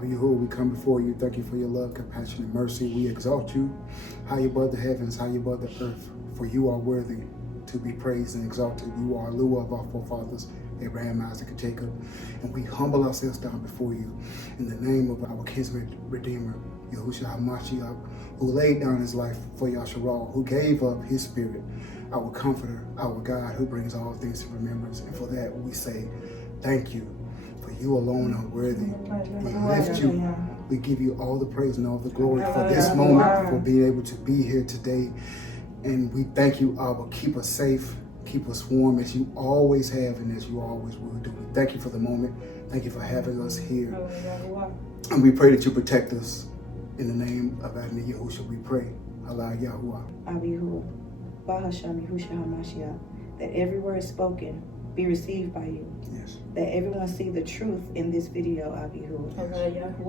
Abba Yahuah, we come before you. Thank you for your love, compassion, and mercy. We exalt you, high above the heavens, high above the earth, for you are worthy to be praised and exalted. You are Lua of our forefathers, Abraham, Isaac, and Jacob. And we humble ourselves down before you in the name of our kinsman redeemer, Yahushua HaMashiach, who laid down his life for Yasharal, who gave up his spirit, our comforter, our God, who brings all things to remembrance. And for that we say thank you, for you alone are worthy. We lift you. We give you all the praise and all the glory for this moment, for being able to be here today. And we thank you, Abba. Keep us safe, keep us warm as you always have and as you always will do. We thank you for the moment. Thank you for having us here. And we pray that you protect us. In the name of Adonai Yahushua, we pray. Allah Yahuah. Abba Yahuah, Bahasham Yahushua HaMashiach, that every word spoken be received by you. Yes. That everyone see the truth in this video, Abba Yahuah.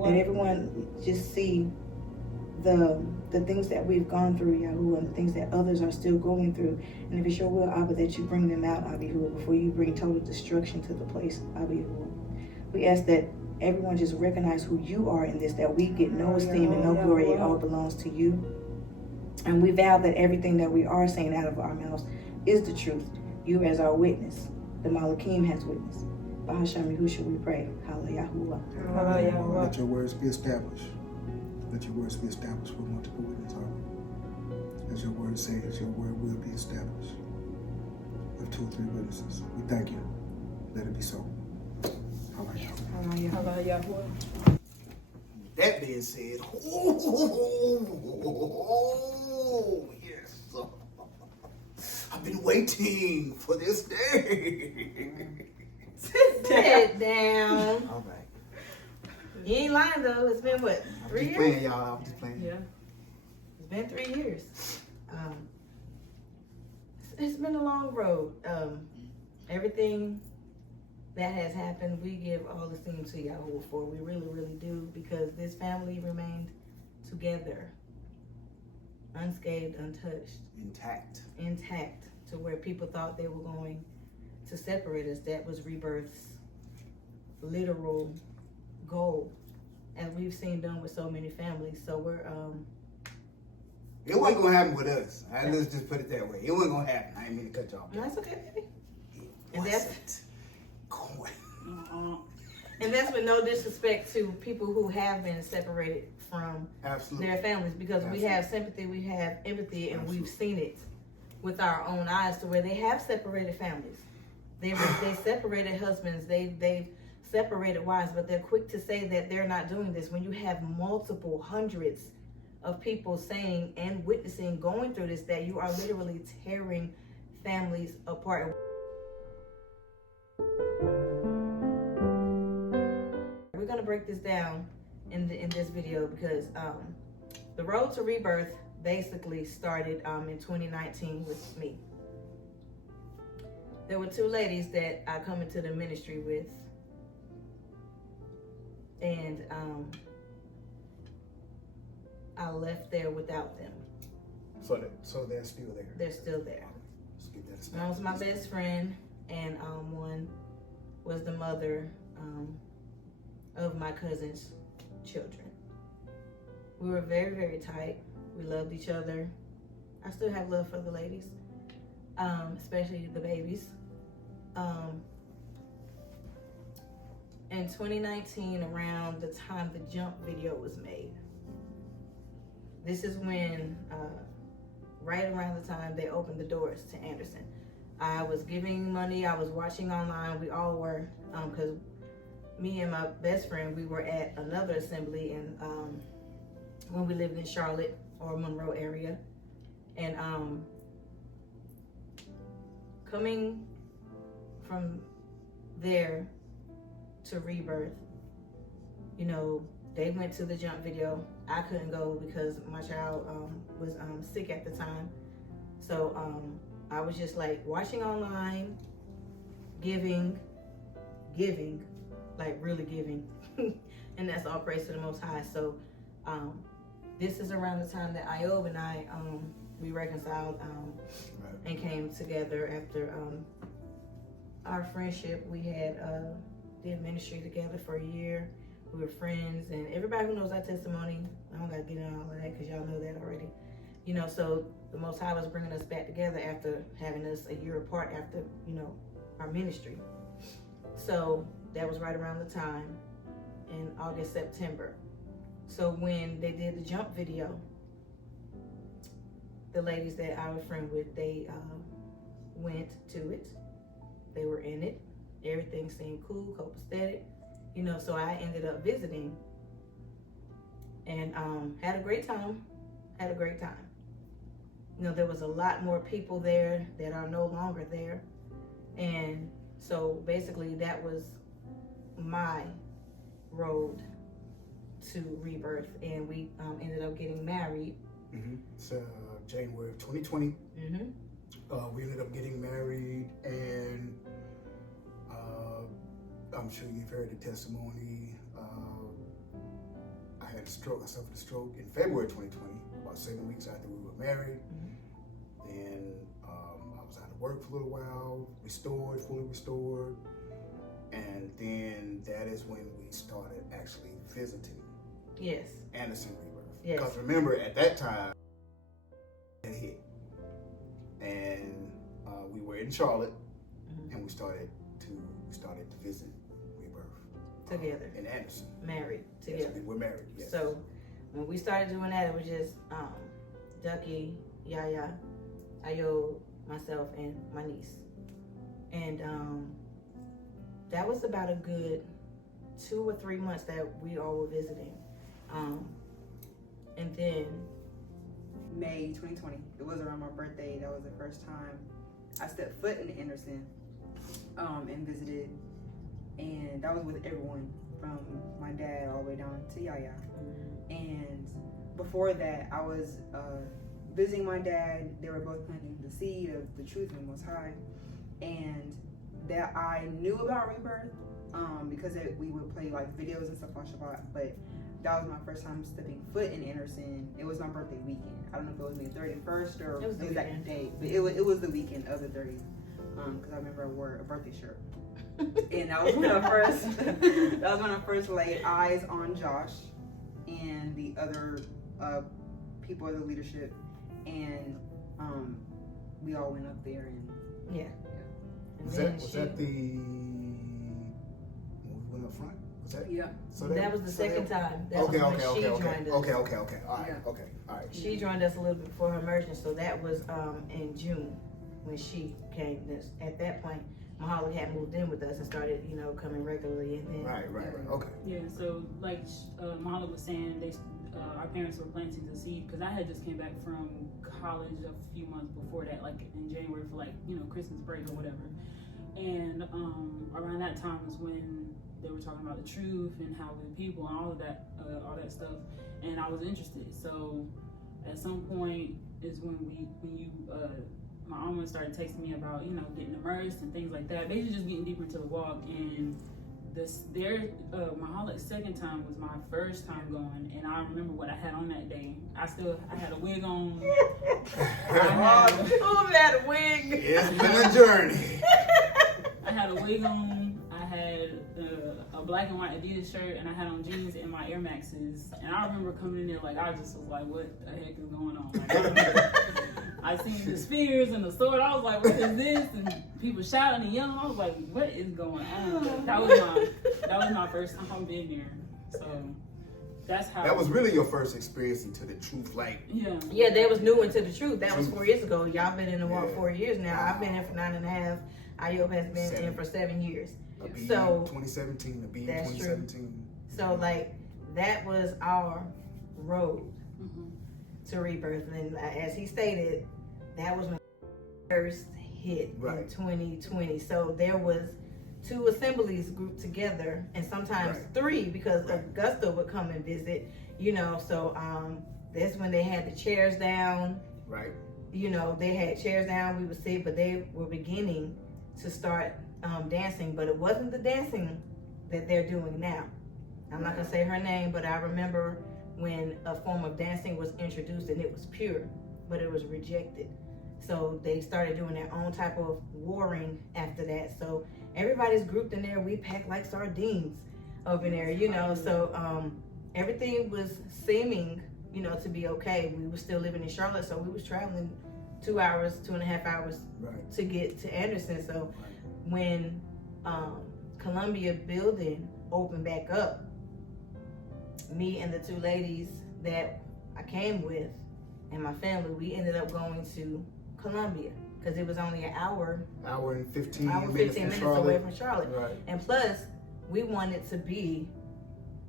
That everyone just see the things that we've gone through, Yahuah, and the things that others are still going through. And if it's your will, Abba, that you bring them out, Abba Yahuah, before you bring total destruction to the place, Abba Yahuah. We ask that everyone just recognize who you are in this, that we get no esteem and no glory. It all belongs to you. And we vow that everything that we are saying out of our mouths is the truth. You as our witness. The Malachim has witnessed. Bahasham Yahushua, we pray. Hallelujah. Let your words be established. Let your words be established with multiple witnesses. As your word says, your word will be established with 2 or 3 witnesses. We thank you. Let it be so. That being said, yes, I've been waiting for this day. Sit down. All right. You ain't lying though. It's been what, 3 years? I'm just playing, y'all. I'm just playing. Yeah. It's been 3 years. It's been a long road. Everything that has happened, we give all the esteem to Yahuah for. We really, really do, because this family remained together, unscathed, untouched, intact, to where people thought they were going to separate us. That was Rebirth's literal goal, and we've seen done with so many families. So we're it wasn't gonna happen with us. Let's just put it that way. It wasn't gonna happen. I didn't mean to cut you off. No, that's okay, baby. And that's with no disrespect to people who have been separated from their families, because we have sympathy, we have empathy, and we've seen it with our own eyes, to where they have separated families. They separated husbands, they've separated wives, but they're quick to say that they're not doing this. When you have multiple hundreds of people saying and witnessing, going through this, that you are literally tearing families apart. We're gonna break this down in this video, because the road to rebirth basically started in 2019 with me. There were 2 ladies that I come into the ministry with, and I left there without them. So they're still there. They're still there. Let's get that One was my best friend, and one was the mother of my cousin's children. We were very, very tight. We loved each other. I still have love for the ladies, especially the babies. In 2019, around the time the jump video was made, this is when, right around the time they opened the doors to Anderson. I was giving money, I was watching online, we all were, because me and my best friend, we were at another assembly in, when we lived in Charlotte or Monroe area. And coming from there to Rebirth, you know, they went to the jump video. I couldn't go because my child was sick at the time. So I was just like watching online, giving, like really giving. And that's all praise to the Most High. So this is around the time that Iyob and I, we reconciled and came together after our friendship. We had did ministry together for a year. We were friends, and everybody who knows our testimony, I don't gotta get into all of that because y'all know that already. You know, so the Most High was bringing us back together after having us a year apart after, you know, our ministry. So that was right around the time in August, September. So when they did the jump video, the ladies that I was friend with, they went to it. They were in it. Everything seemed cool, copacetic. You know, so I ended up visiting and had a great time. You know, there was a lot more people there that are no longer there. And so basically that was my road to rebirth. And we ended up getting married. So January of 2020. We ended up getting married, and I'm sure you've heard the testimony. I had a stroke. I suffered a stroke in February 2020, about 7 weeks after we were married. Then I was out of work for a little while, fully restored. And then that is when we started actually visiting. Yes. Anderson Rebirth. Yes. Because remember, at that time, it hit. And we were in Charlotte, and we started to visit Rebirth together in Anderson. Married together. Yes, we were married. Yes. So when we started doing that, it was just Ducky, Yaya, Iyob, myself, and my niece. And that was about a good 2 or 3 months that we all were visiting. And then May 2020, it was around my birthday. That was the first time I stepped foot in Anderson and visited. And that was with everyone from my dad all the way down to Yaya. And before that, I was visiting my dad. They were both planting the seed of the truth in the Most High. And that I knew about Rebirth because we would play like videos and stuff on Shabbat. But that was my first time stepping foot in Anderson. It was my birthday weekend. I don't know if it was the 31st or the exact date, but it was the weekend of the 30th. Because I remember I wore a birthday shirt. And that was when I first laid eyes on Josh and the other people of the leadership, and we all went up there and yeah. Was that the when we went up front? Was that? Yeah. So that was the second time. That Okay. was when she joined us. Okay. All right. Yeah. Okay. All right. She joined us a little bit before her immersion, so that was in June when she came. At that point, Mahalik had moved in with us and started, you know, coming regularly. And then Right. Okay. Yeah, so like Mahalik was saying, our parents were planting the seed because I had just came back from college a few months before that, like in January for like, you know, Christmas break or whatever. And around that time was when they were talking about the truth and how the people and all that stuff, and I was interested. So at some point is when my alma started texting me about, you know, getting immersed and things like that, basically just getting deeper into the walk. And Mahalik's second time was my first time going, and I remember what I had on that day. I had a wig on. Who had a wig? It's been a journey. I had a wig on. I had a black and white Adidas shirt, and I had on jeans and my Air Maxes. And I remember coming in there like I just was like, "What the heck is going on?" Like, I seen the spears and the sword. I was like, "What is this?" And people shouting and yelling. I was like, "What is going on?" That was my first time being there. So that's how. That was really your first experience into the truth, like. Yeah, they was new into the truth. That was 4 years ago. Y'all been in the walk 4 years now. I've been in for 9.5. Iyob has been in for 7 years. So 2017, the B that's 2017. True. So like that was our road to rebirth, and as he stated, that was when first hit in 2020. So there was 2 assemblies grouped together, and sometimes 3 because Augusta would come and visit. You know, so that's when they had the chairs down. Right. You know, they had chairs down. We would sit, but they were beginning to start dancing, but it wasn't the dancing that they're doing now. I'm not gonna say her name, but I remember when a form of dancing was introduced and it was pure, but it was rejected. So they started doing their own type of warring after that. So everybody's grouped in there. We packed like sardines. open air, you know. So everything was seeming, you know, to be okay. We were still living in Charlotte, so we was traveling 2 hours, 2.5 hours to get to Anderson. So when Columbia building opened back up, me and the 2 ladies that I came with and my family, we ended up going to Columbia because it was only an hour and 15 minutes away from Charlotte. Right. And plus, we wanted to be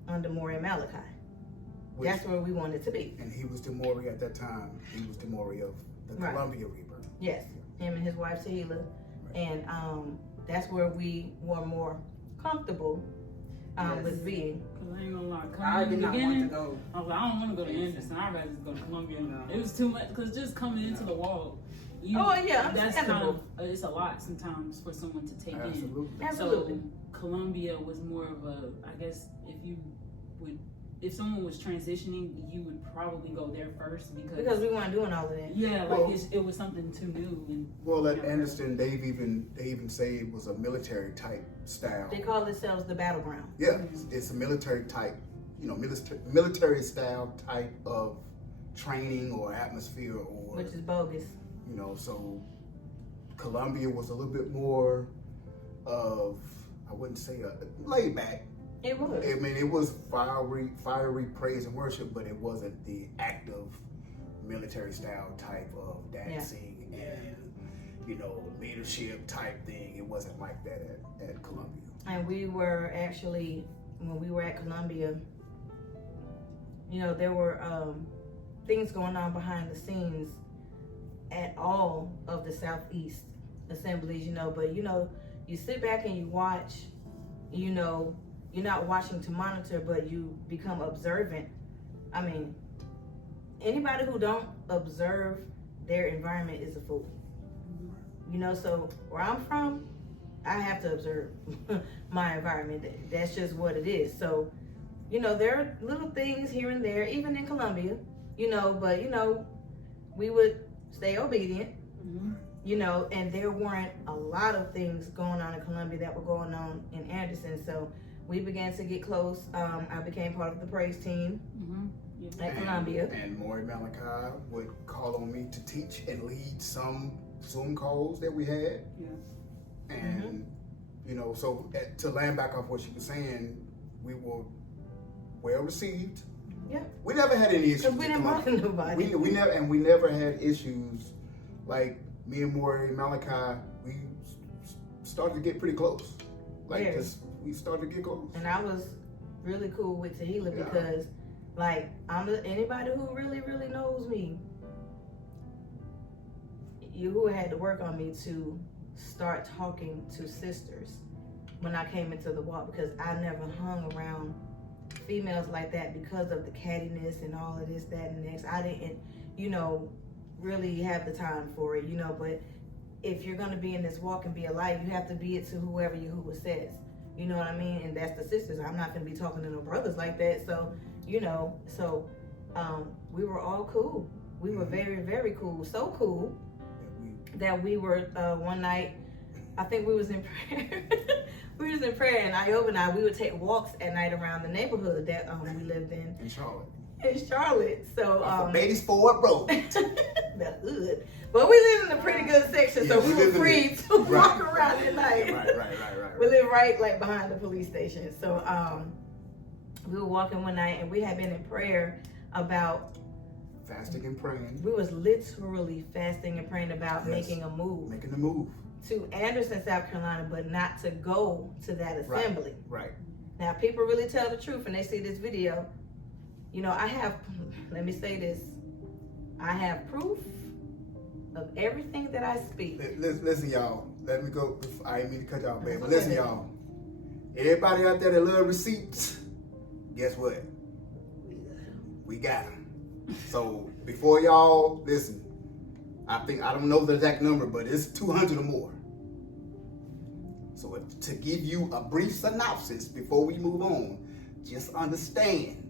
under Moreh Malachi. That's where we wanted to be. And he was the Moreh at that time. He was the Moreh of the Columbia Rebirth. Yes, him and his wife Tahila. And that's where we were more comfortable with being. Cause I ain't gonna lie, I did not want to go. I was like, I don't want to go to Anderson. I'd rather just go to Columbia. No. It was too much, cause just coming into the wall. That's kind of it's a lot sometimes for someone to take in. Absolutely. So Columbia was more of a, I guess, if someone was transitioning, you would probably go there first because we weren't doing all of that. Yeah, it was something too new. And at Anderson, they even say it was a military type style. They call themselves the battleground. Yeah, it's a military type, military style type of training or atmosphere, or which is bogus. So Columbia was a little bit more of, I wouldn't say laid back. It was. I mean, it was fiery praise and worship, but it wasn't the active military style type of dancing and leadership type thing. It wasn't like that at Columbia. And we were actually, when we were at Columbia, there were things going on behind the scenes at all of the Southeast assemblies, but you sit back and you watch, you're not watching to monitor, but you become observant. I mean, anybody who don't observe their environment is a fool. So where I'm from, I have to observe my environment. That's just what it is. So, there are little things here and there, even in Columbia, but, we would stay obedient, and there weren't a lot of things going on in Columbia that were going on in Anderson. So we began to get close. I became part of the praise team at Columbia. And Moreh Malachi would call on me to teach and lead some Zoom calls that we had. Yeah. And, so to land back off what she was saying, we were well received. Yeah. We never had any issues. We didn't bother nobody. We never had issues. Like me and Moreh Malachi, we started to get pretty close. We started to get close. And I was really cool with Tahila because, anybody who really, really knows me, Yahuah had to work on me to start talking to sisters when I came into the walk, because I never hung around females like that because of the cattiness and all of this, that, and next. I didn't, really have the time for it, but if you're going to be in this walk and be a light, you have to be it to whoever Yahuah says. You know what I mean? And that's the sisters. I'm not going to be talking to no brothers like that. So, we were all cool. We were very, very cool. So cool that we were, one night, I think we was in prayer. We was in prayer, and Iyob and I, we would take walks at night around the neighborhood that we lived in. In Charlotte. So, Ladies Forward Road. The hood. But we lived in a pretty good section, so we were free to walk around at night. Right. We lived right behind the police station. So we were walking one night, and we had been in prayer about fasting and praying. We was literally fasting and praying about making a move. Making the move. To Anderson, South Carolina, but not to go to that assembly. Right. Now, people really tell the truth and they see this video. Let me say this, I have proof of everything that I speak. Listen, y'all. Let me go. I didn't mean to cut y'all, baby. But listen, y'all. Everybody out there that love receipts, guess what? We got them. So before y'all listen, I don't know the exact number, but it's 200 or more. So to give you a brief synopsis before we move on, just understand.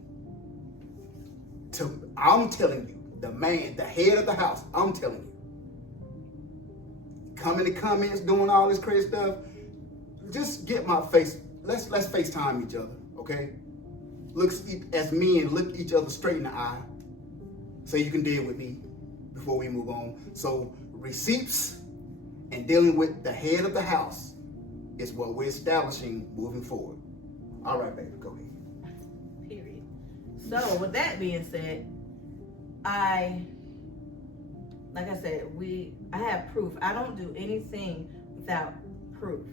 I'm telling you, the head of the house, I'm telling you. Come in the comments doing all this crazy stuff. Just get my face. Let's FaceTime each other, okay? Look as men, look each other straight in the eye. So you can deal with me before we move on. So receipts and dealing with the head of the house is what we're establishing moving forward. All right, baby, go ahead. Period. So with that being said, like I said, I have proof. I don't do anything without proof,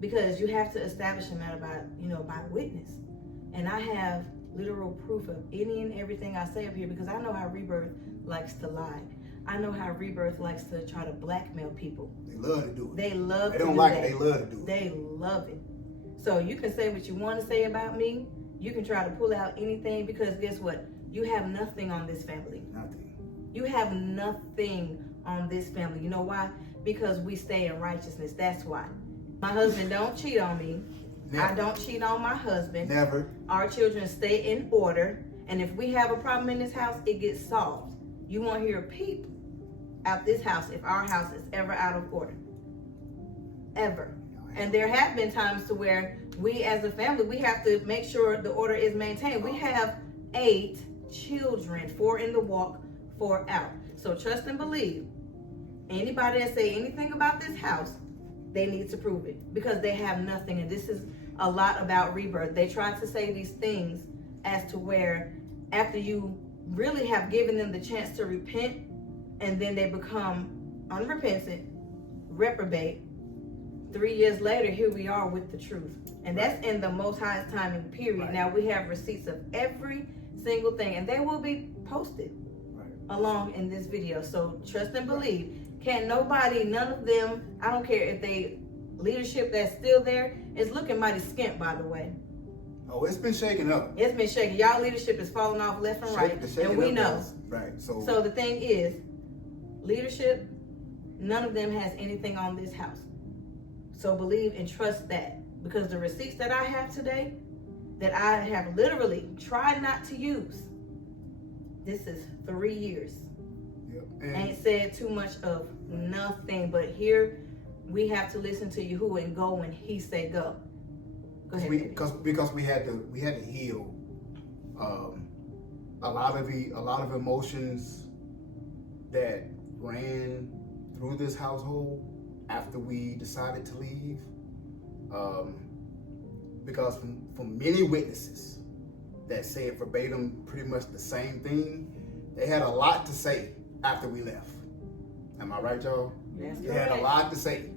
because you have to establish a matter by witness. And I have literal proof of any and everything I say up here, because I know how Rebirth likes to lie. I know how Rebirth likes to try to blackmail people. They love to do it. They love They to don't do like that. it. They love to do it. They love it. So you can say what you want to say about me. You can try to pull out anything, because guess what? You have nothing on this family. Nothing. You have nothing on this family. You know why? Because we stay in righteousness. That's why. My husband don't cheat on me. Never. I don't cheat on my husband. Never. Our children stay in order. And if we have a problem in this house, it gets solved. You won't hear a peep out this house if our house is ever out of order. Ever. And there have been times to where we as a family, we have to make sure the order is maintained. We have 8 children, 4 in the walk, 4 out. So trust and believe. Anybody that say anything about this house, they need to prove it, because they have nothing. And this is a lot about Rebirth. They try to say these things as to where after you really have given them the chance to repent, and then they become unrepentant, reprobate. 3 years later, here we are with the truth. And that's in the Most High's timing period. Right. Now we have receipts of every single thing, and they will be posted along in this video. So trust and believe. Can't nobody, none of them, I don't care if they leadership that's still there is looking mighty skimp, by the way. Oh, it's been shaken up. It's been shaking. Y'all leadership is falling off left and right. And we know. Right. So the thing is, leadership, none of them has anything on this house. So believe and trust that. Because the receipts that I have today, that I have literally tried not to use, this is 3 years. Yep. Ain't said too much of nothing, but here we have to listen to Yahuah and go when he say go. Go ahead. Because we had to heal a lot of emotions that ran through this household after we decided to leave. Because from many witnesses that said verbatim pretty much the same thing, they had a lot to say after we left. Am I right, y'all? Yes, they had a lot to say.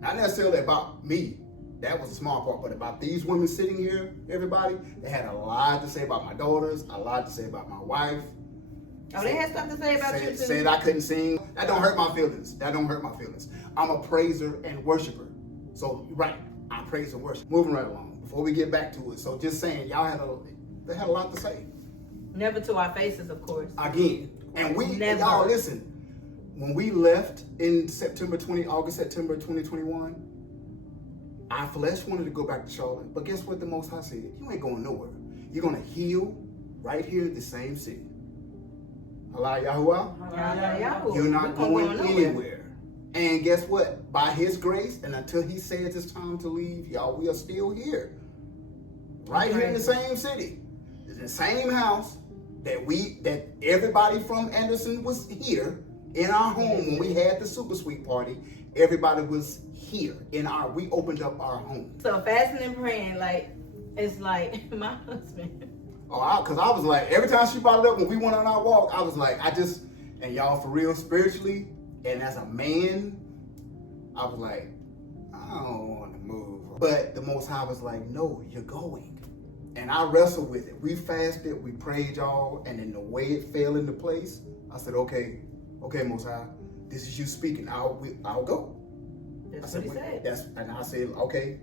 Not necessarily about me. That was a small part, but about these women sitting here, everybody, they had a lot to say about my daughters, a lot to say about my wife. Oh, they had stuff to say about you too. Said I couldn't sing. That don't hurt my feelings. That don't hurt my feelings. I'm a praiser and worshiper. So, right, I praise and worship. Moving right along before we get back to it. So just saying, they had a lot to say. Never to our faces, of course. Again. And y'all listen, when we left in August, September 2021, our flesh wanted to go back to Charlotte. But guess what the Most High said? You ain't going nowhere. You're going to heal right here in the same city. Allah Yahuah. You're not going anywhere. And guess what? By his grace, and until he says it's time to leave, y'all, we are still here. Right here in the same city. In the same house that everybody from Anderson was here in our home when we had the super sweet party. Everybody was here we opened up our home. So fasting and praying, it's like my husband. Because I was like, every time she brought it up when we went on our walk, I was like, and y'all for real spiritually, and as a man, I was like, I don't want to move. But the Most High was like, no, you're going. And I wrestled with it. We fasted, we prayed, y'all, and then the way it fell into place, I said, okay, Most High, this is you speaking. I'll go. That's what he said. And I said, okay,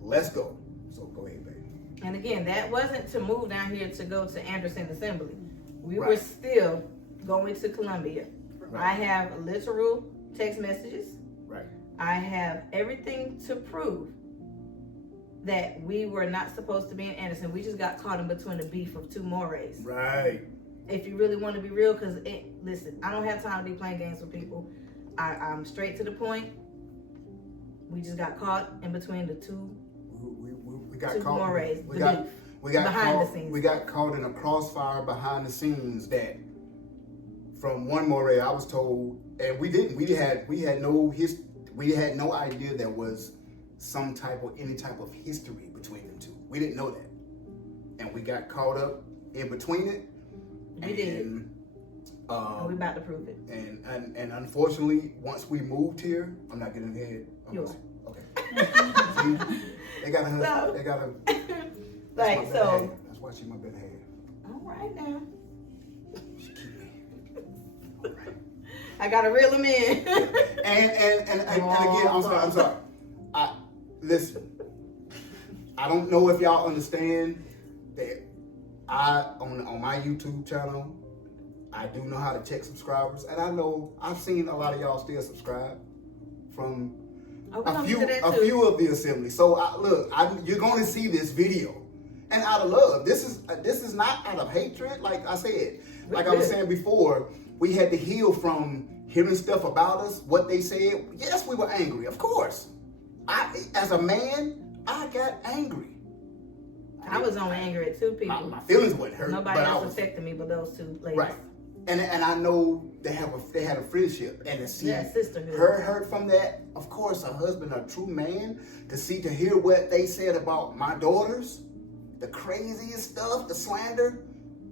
let's go. So go ahead, baby. And again, that wasn't to move down here to go to Anderson Assembly. We were still going to Columbia. Right. I have literal text messages. Right. I have everything to prove that we were not supposed to be in Anderson. We just got caught in between the beef of 2 Morehs. Right. If you really want to be real, because listen, I don't have time to be playing games with people. I'm straight to the point. We just got caught in between the 2 We got to caught. Moreh's, We got behind caught. the scenes. We got caught in a crossfire behind the scenes that from one Moreh I was told, and we didn't. We had no idea there was any type of history between them two. We didn't know that, and we got caught up in between it. We did. We're about to prove it. And unfortunately, once we moved here, I'm not getting ahead. Okay. They got a husband. So, They got a. Like so. That's why she's my better half. All right now. She keep me. All right. I gotta reel him in. and again, I'm sorry. Listen. I don't know if y'all understand that on my YouTube channel, I do know how to check subscribers, and I know I've seen a lot of y'all still subscribe from a few of the assembly. So you're going to see this video, and out of love. This is not out of hatred. Like I said, like I was saying before, we had to heal from hearing stuff about us, what they said. Yes, we were angry, of course. As a man, I got angry. I was only angry at two people. My feelings were hurt. Nobody else affected me but those two ladies. Right. And I know they had a friendship, and to see sisterhood. her hurt from that. Of course, a husband, a true man, to hear what they said about my daughters, the craziest stuff, the slander,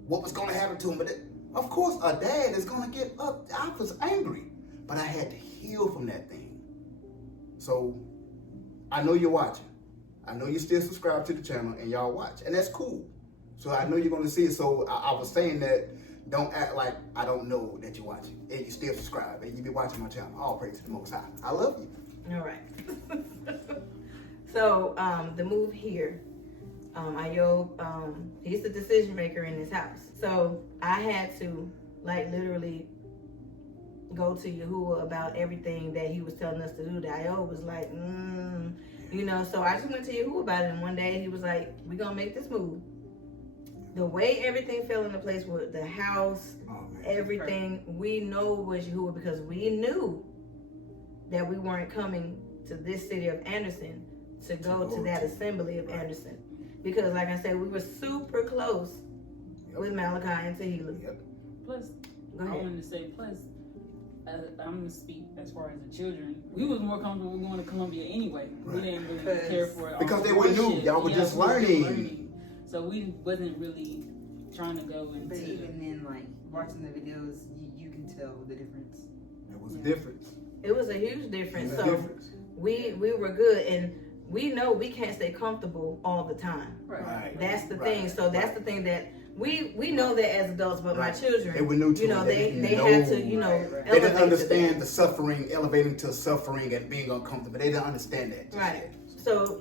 what was going to happen to them. But of course, a dad is going to get up. I was angry, but I had to heal from that thing. So I know you're watching. I know you still subscribe to the channel and y'all watch, and that's cool. So I know you're going to see it. So I was saying that. Don't act like I don't know that you're watching. And you still subscribe. And you be watching my channel. All praise to the Most High. I love you. All right. So, the move here, Iyob, he's the decision maker in this house. So, I had to, literally go to Yahuah about everything that he was telling us to do. That Iyob was like, so I just went to Yahuah about it. And one day he was like, we're going to make this move. The way everything fell into place with the house, everything, we know was Yahuah because we knew that we weren't coming to this city of Anderson to go to that assembly of Anderson. Because like I said, we were super close with Malachi and Tehillah. Yep. Plus, Go ahead. I wanted to say, I'm going to speak as far as the children. We was more comfortable going to Columbia anyway. Right. We didn't really care for it. Because they were new. Y'all were just learning. So we wasn't really trying to go into... But even then, watching the videos, you can tell the difference. It was a difference. It was a huge difference. It was a difference. We were good, and we know we can't stay comfortable all the time. Right. That's the thing. So that's the thing that we know that as adults, but my children, they were new to it. They had to, they didn't understand the suffering, elevating to suffering and being uncomfortable. They didn't understand that. Right. So,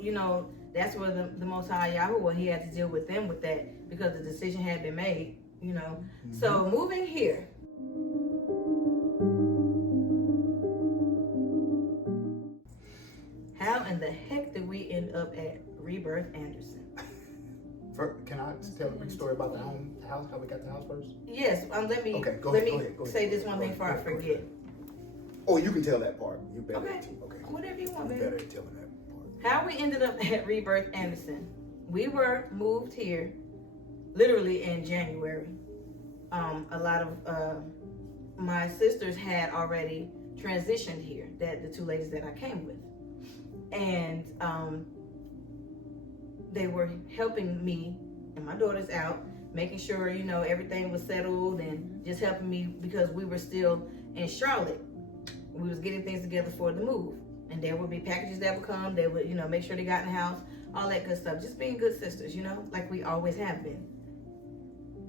that's where the Most High Yahuah, he had to deal with them with that because the decision had been made, Mm-hmm. So moving here. How in the heck did we end up at Rebirth Anderson? Can I tell a quick story about the house, how we got the house first? Yes, let me go ahead. say this one thing before I forget. Oh, you can tell that part. You better. Okay. Okay. Whatever you want, You baby. better tell that part. How we ended up at Rebirth Anderson. We were moved here literally in January. A lot of my sisters had already transitioned here, the two ladies that I came with. And they were helping me and my daughters out, making sure, everything was settled and just helping me because we were still in Charlotte. We was getting things together for the move. And there would be packages that would come. They would, make sure they got in the house, all that good stuff. Just being good sisters, like we always have been.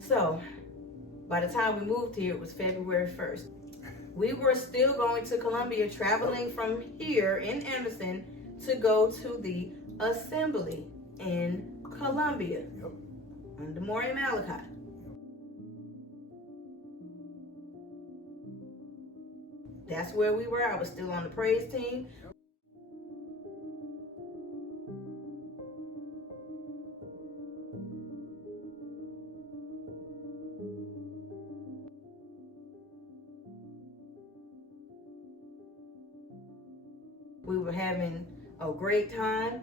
So, by the time we moved here, it was February 1st. We were still going to Columbia, traveling from here in Anderson to go to the assembly in Columbia. Yep. Under Moreh Malachi. That's where we were. I was still on the praise team. We were having a great time.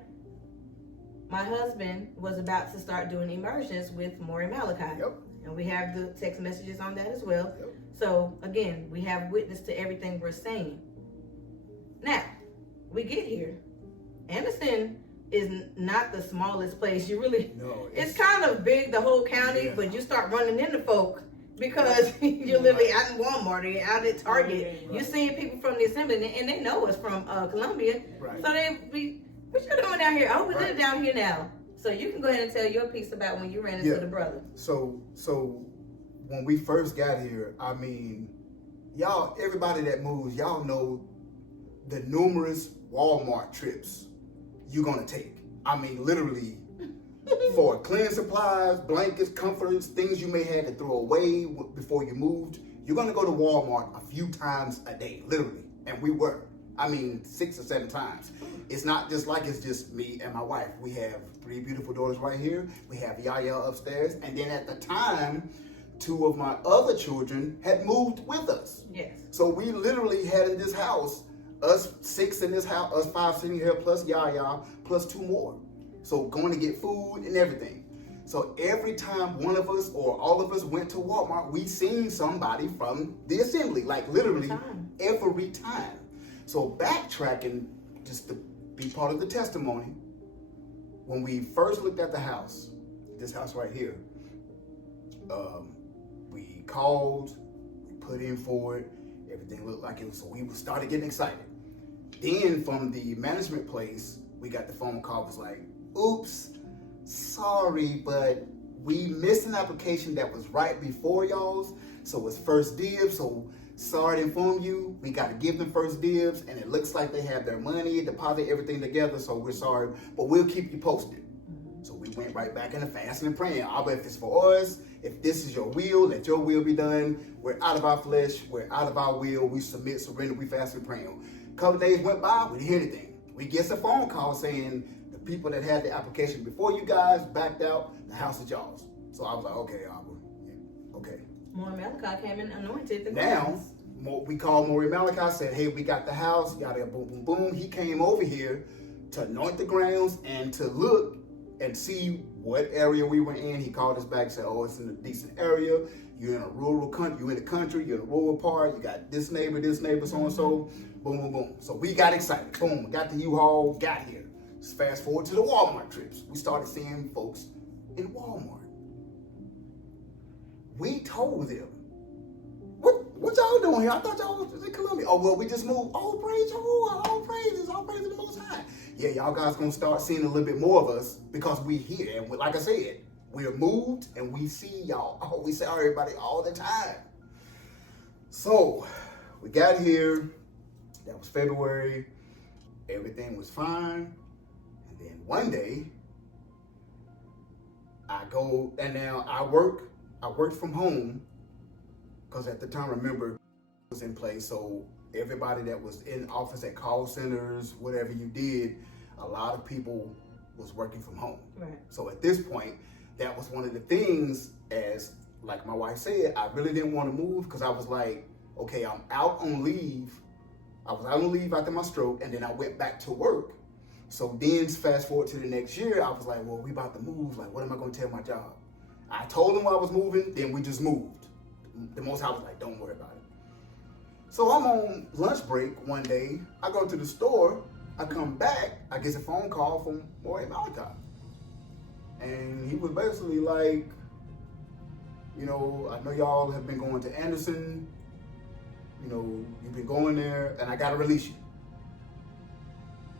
my husband was about to start doing immersions with Moreh Malachi. Yep. And we have the text messages on that as well. Yep. So again, we have witness to everything we're saying. Now, we get here. Anderson is not the smallest place. You really, No, it's kind of big, the whole county, Yeah. but you start running into folk because you're literally out in Walmart or you're out at Target. Right. You're seeing people from the assembly and they know us from Columbia. Right. So they be, what you doing down here? Oh, we Right. live down here now. So you can go ahead and tell your piece about when you ran into Yeah. the brother. So when we first got here, I mean, y'all, everybody that moves, y'all know the numerous Walmart trips you're gonna take. I mean, literally, for cleaning supplies, blankets, comforters, things you may have to throw away before you moved, you're gonna go to Walmart a few times a day, literally. And we were. I mean, 6 or 7 times. It's not just like it's just me and my wife. We have 3 beautiful daughters right here. We have Yaya upstairs. And then at the time, 2 of my other children had moved with us. Yes. So we literally had in this house, us 6 in this house, us 5 sitting here, plus Yaya, plus 2 more. So going to get food and everything. So every time one of us or all of us went to Walmart, we seen somebody from the assembly, like literally every time. So backtracking, just to be part of the testimony, when we first looked at the house, this house right here, we called, we put in for it, everything looked like it was, so we started getting excited. Then from the management place, we got the phone call, was like, oops, sorry, but we missed an application that was right before y'all's, so it's first dibs, so sorry to inform you, we got to give them first dibs, and it looks like they have their money, deposit everything together, so we're sorry, but we'll keep you posted. So we went right back into fasting and praying. Abba, if it's for us, if this is your will, let your will be done. We're out of our flesh, we're out of our will, we submit, surrender, we fast and praying. A couple days went by, we didn't hear anything. We get a phone call saying the people that had the application before you guys backed out, the house is y'all's. So I was like, okay, Abba, okay. Moreh Malachi came and anointed the Now, grounds. we called Moreh Malachi, said, hey, we got the house, yada, boom, boom, boom. He came over here to anoint the grounds and to look and see what area we were in. He called us back and said, oh, it's in a decent area. You're in a rural country, you're in the country, you're in a rural part, you got this neighbor, so-and-so, boom, boom, boom. So we got excited, boom, got the U-Haul, got here. Just fast forward to the Walmart trips. We started seeing folks in Walmart. We told them, what y'all doing here? I thought y'all was in Columbia. Oh, well, we just moved. Oh, praise Yahuah, all praise to the Most High. Yeah, y'all guys gonna start seeing a little bit more of us because we here. And like I said, we're moved and we see y'all. Oh, we see everybody all the time. So we got here. That was February. Everything was fine. And then one day, I go, and now I worked from home because at the time, remember, it was in place. So everybody that was in office at call centers, whatever you did, a lot of people was working from home. Right. So at this point, that was one of the things, as like my wife said, I really didn't want to move because I was like, okay, I'm out on leave. I was out on leave after my stroke, and then I went back to work. So then fast forward to the next year, I was like, well, we about to move. Like, what am I going to tell my job? I told them I was moving, then we just moved. The Most High was like, don't worry about it. So I'm on lunch break one day. I go to the store. I come back. I get a phone call from Moreh Malachi. And he was basically like, you know, I know y'all have been going to Anderson. You know, you've been going there, and I got to release you.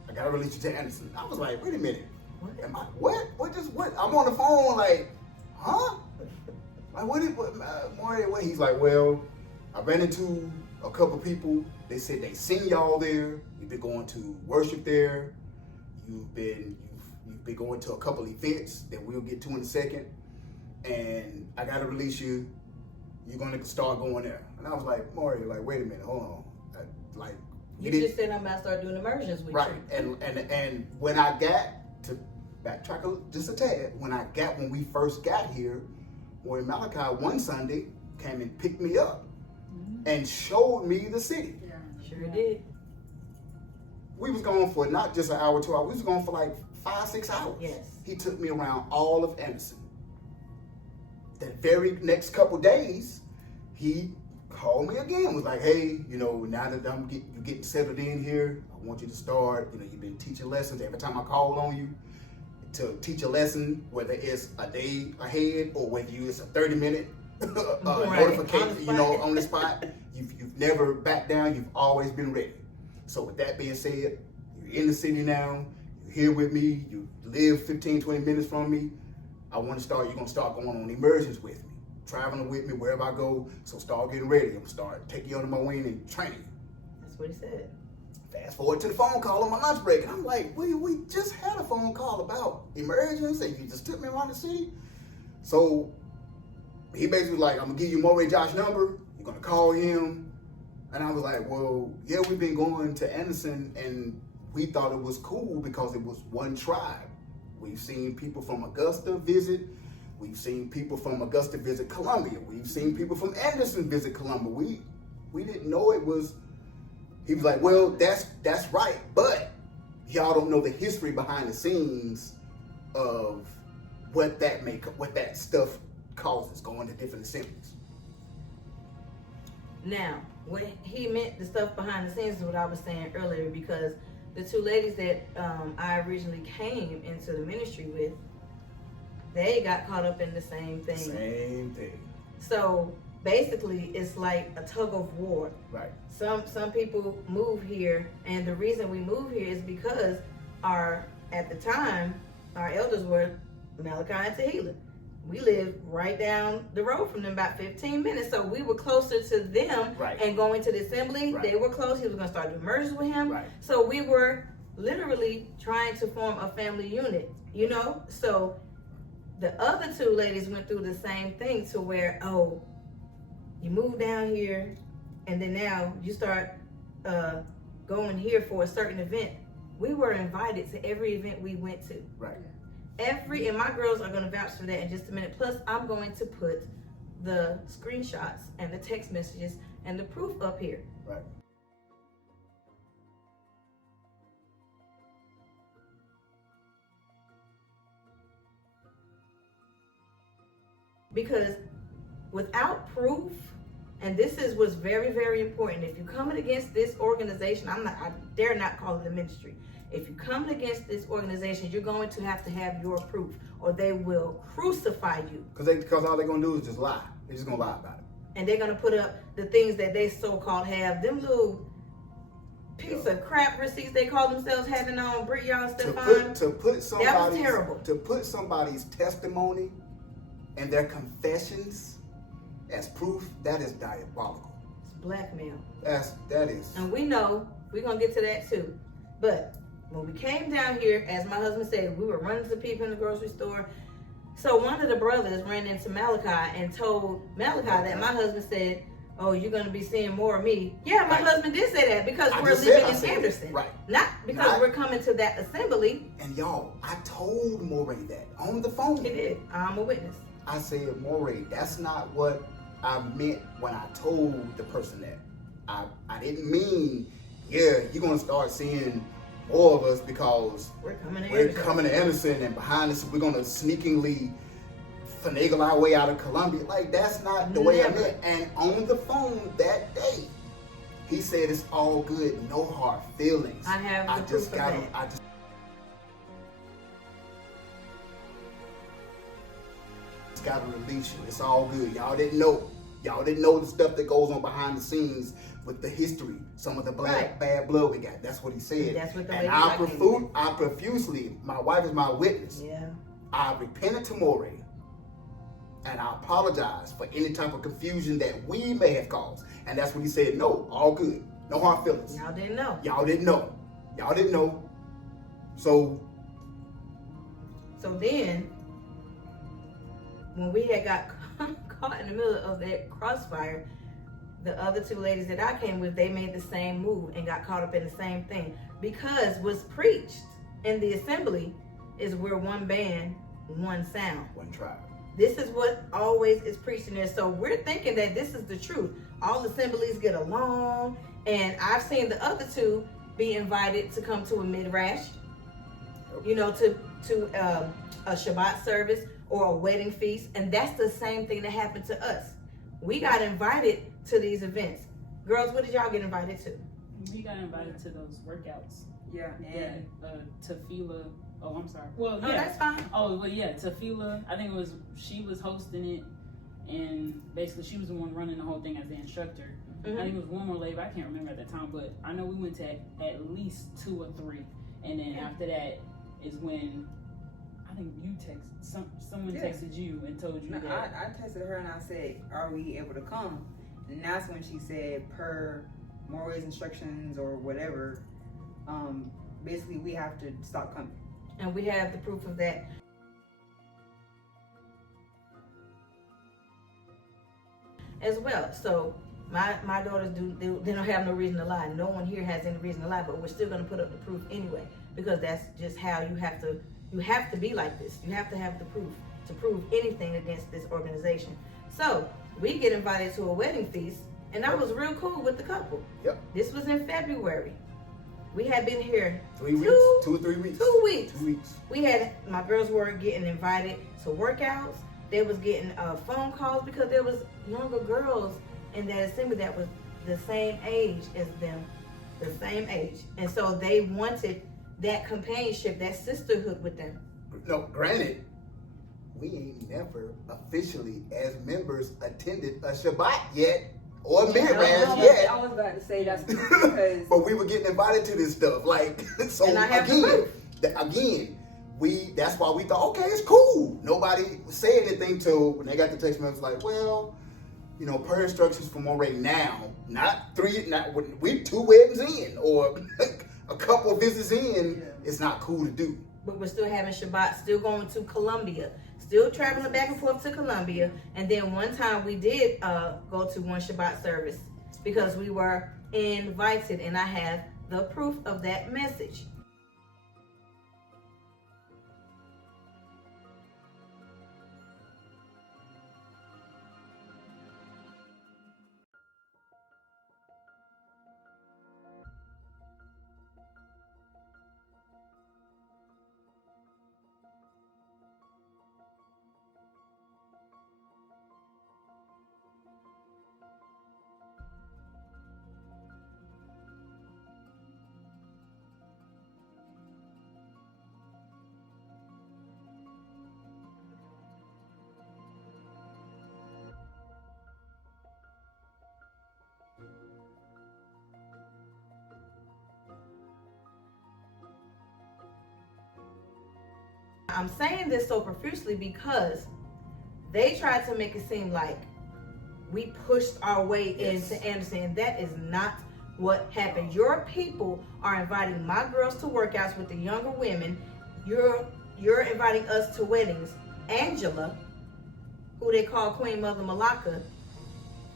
I got to release you to Anderson. I was like, wait a minute. Am I, what? What? I'm on the phone like, huh? Like, Moreh, what? He's like, well, I ran into a couple people. They said they seen y'all there. You've been going to worship there. You've been going to a couple events that we'll get to in a second. And I got to release you. You're going to start going there. And I was like, Moreh, like, wait a minute, hold on. You just said I'm about to start doing immersions with right. you. And when I got to backtrack just a tad, when we first got here, Moreh Malachi one Sunday came and picked me up and showed me the city. Yeah, sure did. We was going for not just an hour, 2 hours. We was going for like 5-6 hours. Yes. He took me around all of Anderson. The very next couple days, he called me again. Was like, hey, you know, now that you're getting settled in here, I want you to start. You know, you've been teaching lessons. Every time I call on you to teach a lesson, whether it's a day ahead or whether it's a 30-minute notification, you know, on the spot, you've never backed down. You've always been ready. So with that being said, you're in the city now. You're here with me. You live 15, 20 minutes from me. You're going to start going on immersions with me, traveling with me wherever I go. So start getting ready. I'm going to start taking you under my wing and training. That's what he said. Fast forward to the phone call on my lunch break. And I'm like, we just had a phone call about immersions and you just took me around the city. So he basically was like, I'm going to give you Moreh Josh's number. You're going to call him. And I was like, well, yeah, we've been going to Anderson and we thought it was cool because it was one tribe. We've seen people from Augusta visit. We've seen people from Augusta visit Columbia. We've seen people from Anderson visit Columbia. We didn't know it was. He was like, well, that's right, but y'all don't know the history behind the scenes of what that stuff causes going to different assemblies. Now, what he meant, the stuff behind the scenes is what I was saying earlier, because the two ladies that I originally came into the ministry with, they got caught up in the same thing. Same thing. So basically, it's like a tug of war. Right. Some people move here, and the reason we move here is because at the time, our elders were Malachi and Tehillah. We lived right down the road from them, about 15 minutes. So we were closer to them. Right. And going to the assembly, Right. They were close. He was going to start doing mergers with him. Right. So we were literally trying to form a family unit, you know? So the other two ladies went through the same thing to where, oh, you move down here and then now you start going here for a certain event. We were invited to every event we went to. Right. And my girls are going to vouch for that in just a minute. Plus, I'm going to put the screenshots and the text messages and the proof up here. Right. Because without proof, and this is what's very, very important. If you're coming against this organization, I dare not call it a ministry. If you're coming against this organization, you're going to have your proof, or they will crucify you. Because all they're going to do is just lie. They're just going to lie about it. And they're going to put up the things that they so-called have. Them little piece of crap receipts they call themselves having on Brit Y'all Stefan. To put that was terrible. To put somebody's testimony and their confessions as proof, that is diabolical. It's blackmail. That is. And we know, we're going to get to that too. But when we came down here, as my husband said, we were running to people in the grocery store. So one of the brothers ran into Malachi and told Malachi that my husband said, oh, you're going to be seeing more of me. Yeah, my husband did say that because we're living in Anderson. Right. Not because we're coming to that assembly. And y'all, I told Moreh that on the phone. He did. I'm a witness. I said, Moreh, that's not what I meant when I told the person that. I didn't mean, yeah, you're going to start seeing more of us because we're coming to Anderson and behind us we're going to sneakingly finagle our way out of Columbia. Like, that's not the way I meant. And on the phone that day, he said it's all good, no hard feelings. I have the proof of that. I just gotta release you. It's all good. Y'all didn't know. Y'all didn't know the stuff that goes on behind the scenes with the history, some of the bad blood we got. That's what he said. And that's what the and I profusely, my wife is my witness. Yeah. I repented to Moreh, and I apologize for any type of confusion that we may have caused. And that's what he said. No, all good. No hard feelings. Y'all didn't know. Y'all didn't know. Y'all didn't know. So then, when we had got caught in the middle of that crossfire, the other two ladies that I came with, they made the same move and got caught up in the same thing. Because what's preached in the assembly is we're one band, one sound. One tribe. This is what always is preached in there. So we're thinking that this is the truth. All assemblies get along. And I've seen the other two be invited to come to a midrash. you know, to a Shabbat service or a wedding feast. And that's the same thing that happened to us. We got invited to these events. Girls, what did y'all get invited to? We got invited to those workouts. Yeah, and Tefillah. Oh, I'm sorry. Well, No, yeah. that's fine. Oh, well, yeah, Tefillah. I think she was hosting it, and basically she was the one running the whole thing as the instructor. Mm-hmm. I think it was one more labor. I can't remember at the time, but I know we went to at least 2 or 3, and then after that is when I think you someone texted you and told you no, that. I texted her and I said, "Are we able to come?" And that's when she said, per Moreh's instructions or whatever, basically we have to stop coming. And we have the proof of that. As well. So my daughters they don't have no reason to lie. No one here has any reason to lie, but we're still going to put up the proof anyway, because that's just how you have to be like this. You have to have the proof to prove anything against this organization. So we get invited to a wedding feast, and I was real cool with the couple. Yep. This was in February. We had been here 3 weeks, 2 or 3 weeks. 2 weeks. 2 weeks. We had, my girls were getting invited to workouts. They was getting phone calls because there was younger girls in that assembly that was the same age as them, the same age. And so they wanted that companionship, that sisterhood with them. No, granted, we ain't never officially as members attended a Shabbat yet or a Midrash yet. I was about to say that's because But we were getting invited to this stuff. Like, so And I have the proof. again, that's why we thought, okay, it's cool. Nobody said anything till when they got the text message like, well, you know, per instructions from Moreh now, we're 2 weddings in or a couple of visits in, it's not cool to do. But we're still having Shabbat, still going to Columbia, still traveling back and forth to Columbia. And then one time we did go to one Shabbat service because we were invited, and I have the proof of that message. I'm saying this so profusely because they tried to make it seem like we pushed our way into Anderson, and that is not what happened. Your people are inviting my girls to workouts with the younger women. You're inviting us to weddings. Angela, who they call Queen Mother Malachi,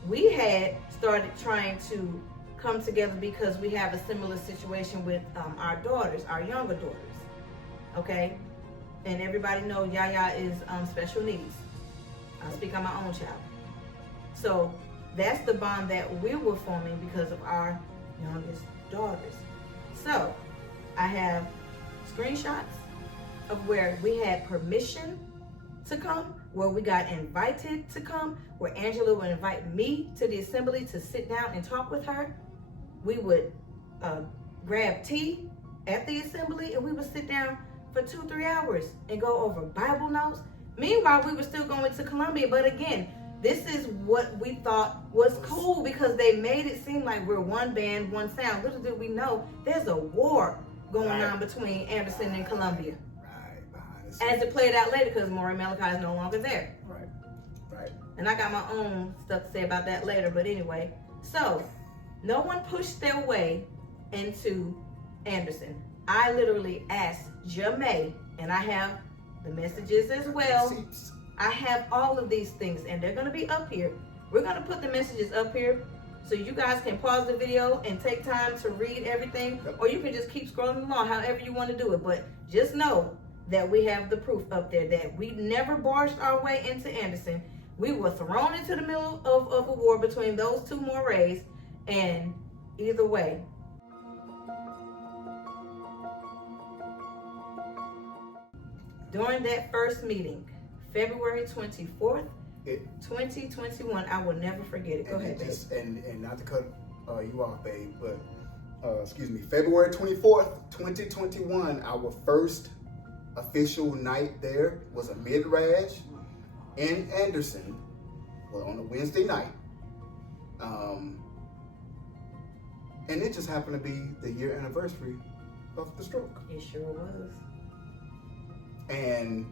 we had started trying to come together because we have a similar situation with our daughters, our younger daughters. Okay? And everybody knows Yaya is special needs. I speak on my own child. So that's the bond that we were forming because of our youngest daughters. So I have screenshots of where we had permission to come, where we got invited to come, where Angela would invite me to the assembly to sit down and talk with her. We would grab tea at the assembly, and we would sit down for 2-3 hours and go over Bible notes. Meanwhile, we were still going to Columbia. But again, this is what we thought was cool because they made it seem like we're one band, one sound. Little did we know there's a war going on between Anderson and Columbia. As it played out later, because Moreh Malachi is no longer there. Right. And I got my own stuff to say about that later. But anyway, so no one pushed their way into Anderson. I literally asked Jamay, and I have the messages as well. I have all of these things, and they're going to be up here. We're going to put the messages up here so you guys can pause the video and take time to read everything, or you can just keep scrolling along however you want to do it. But just know that we have the proof up there that we never barged our way into Anderson. We were thrown into the middle of a war between those two Morehs, and either way, During that first meeting, February 24th, 2021, I will never forget it. Go ahead, babe. And not to cut you off, babe, but excuse me, February 24th, 2021, our first official night there was a Midrash in Anderson, well, on a Wednesday night. And it just happened to be the year anniversary of the stroke. It sure was. And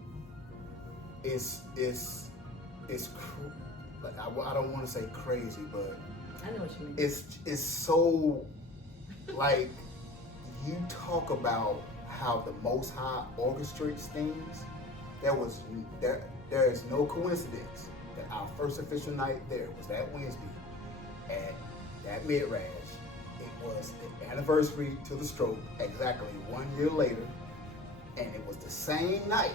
like I don't want to say crazy, but I know what you mean. it's so like you talk about how the Most High orchestrates things. There is no coincidence that our first official night there was that Wednesday at that Midrash. It was the anniversary to the stroke exactly 1 year later, and it was the same night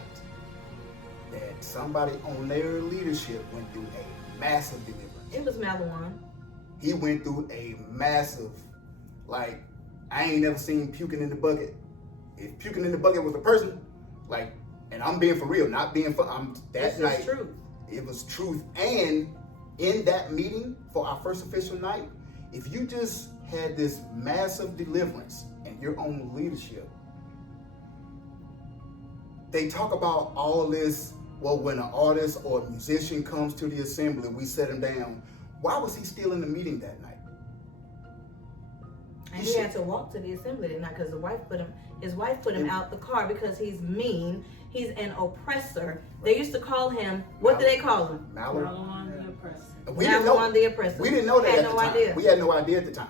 that somebody on their leadership went through a massive deliverance. It was Malawan. He went through a massive, like, I ain't never seen puking in the bucket. If puking in the bucket was a person, like, and I'm being for real, not being for, that night. It's truth. It was truth. And in that meeting for our first official night, if you just had this massive deliverance and your own leadership, they talk about all this, well, when an artist or a musician comes to the assembly, we set him down. Why was he still in the meeting that night? And he had to walk to the assembly that night because his wife put him out the car because he's mean. He's an oppressor. They used to call him, what do they call him? Malawan the oppressor. Malawan the oppressor. We didn't know that at the no time. idea. We had no idea at the time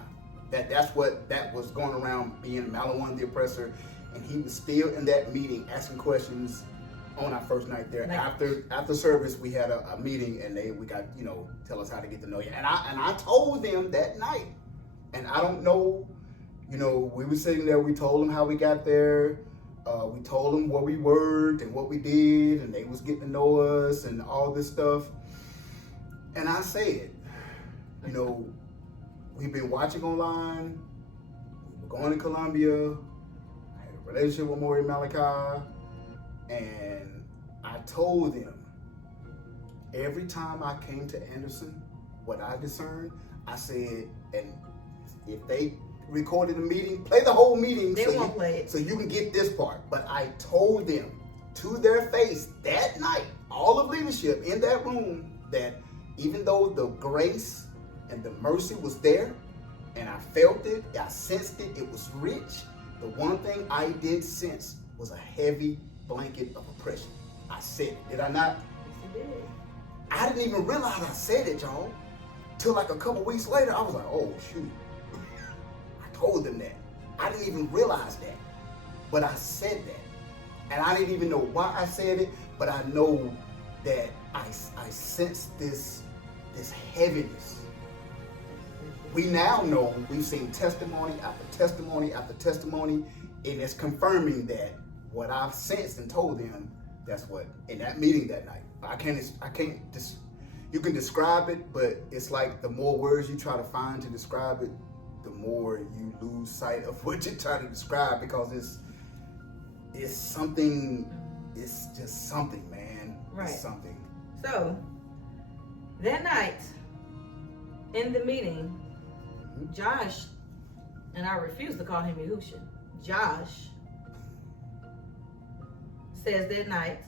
that was going around, being Malawan the oppressor, and he was still in that meeting asking questions on our first night there. After service, we had a meeting, and we got, tell us how to get to know you. And I told them that night, and I don't know, we were sitting there. We told them how we got there. We told them where we worked and what we did, and they was getting to know us and all this stuff. And I said, we've been watching online. We were going to Columbia. I had a relationship with Moreh Malachi. And I told them, every time I came to Anderson, what I discerned, I said, and if they recorded the meeting, play the whole meeting. They won't play it. So you can get this part. But I told them to their face that night, all of leadership in that room, that even though the grace and the mercy was there, and I felt it, I sensed it, it was rich, the one thing I did sense was a heavy blanket of oppression. I said it. Did I not? Yes, you did. I didn't even realize I said it, y'all. Till like a couple weeks later, I was like, oh, shoot. I told them that. I didn't even realize that. But I said that. And I didn't even know why I said it, but I know that I sensed this heaviness. We now know, we've seen testimony after testimony after testimony, and it's confirming that what I've sensed and told them, that's what, in that meeting that night. You can describe it, but it's like the more words you try to find to describe it, the more you lose sight of what you're trying to describe, because it's something, it's just something, man. Right. It's something. So, that night, in the meeting, Josh, and I refuse to call him Yahusha, Josh says that night,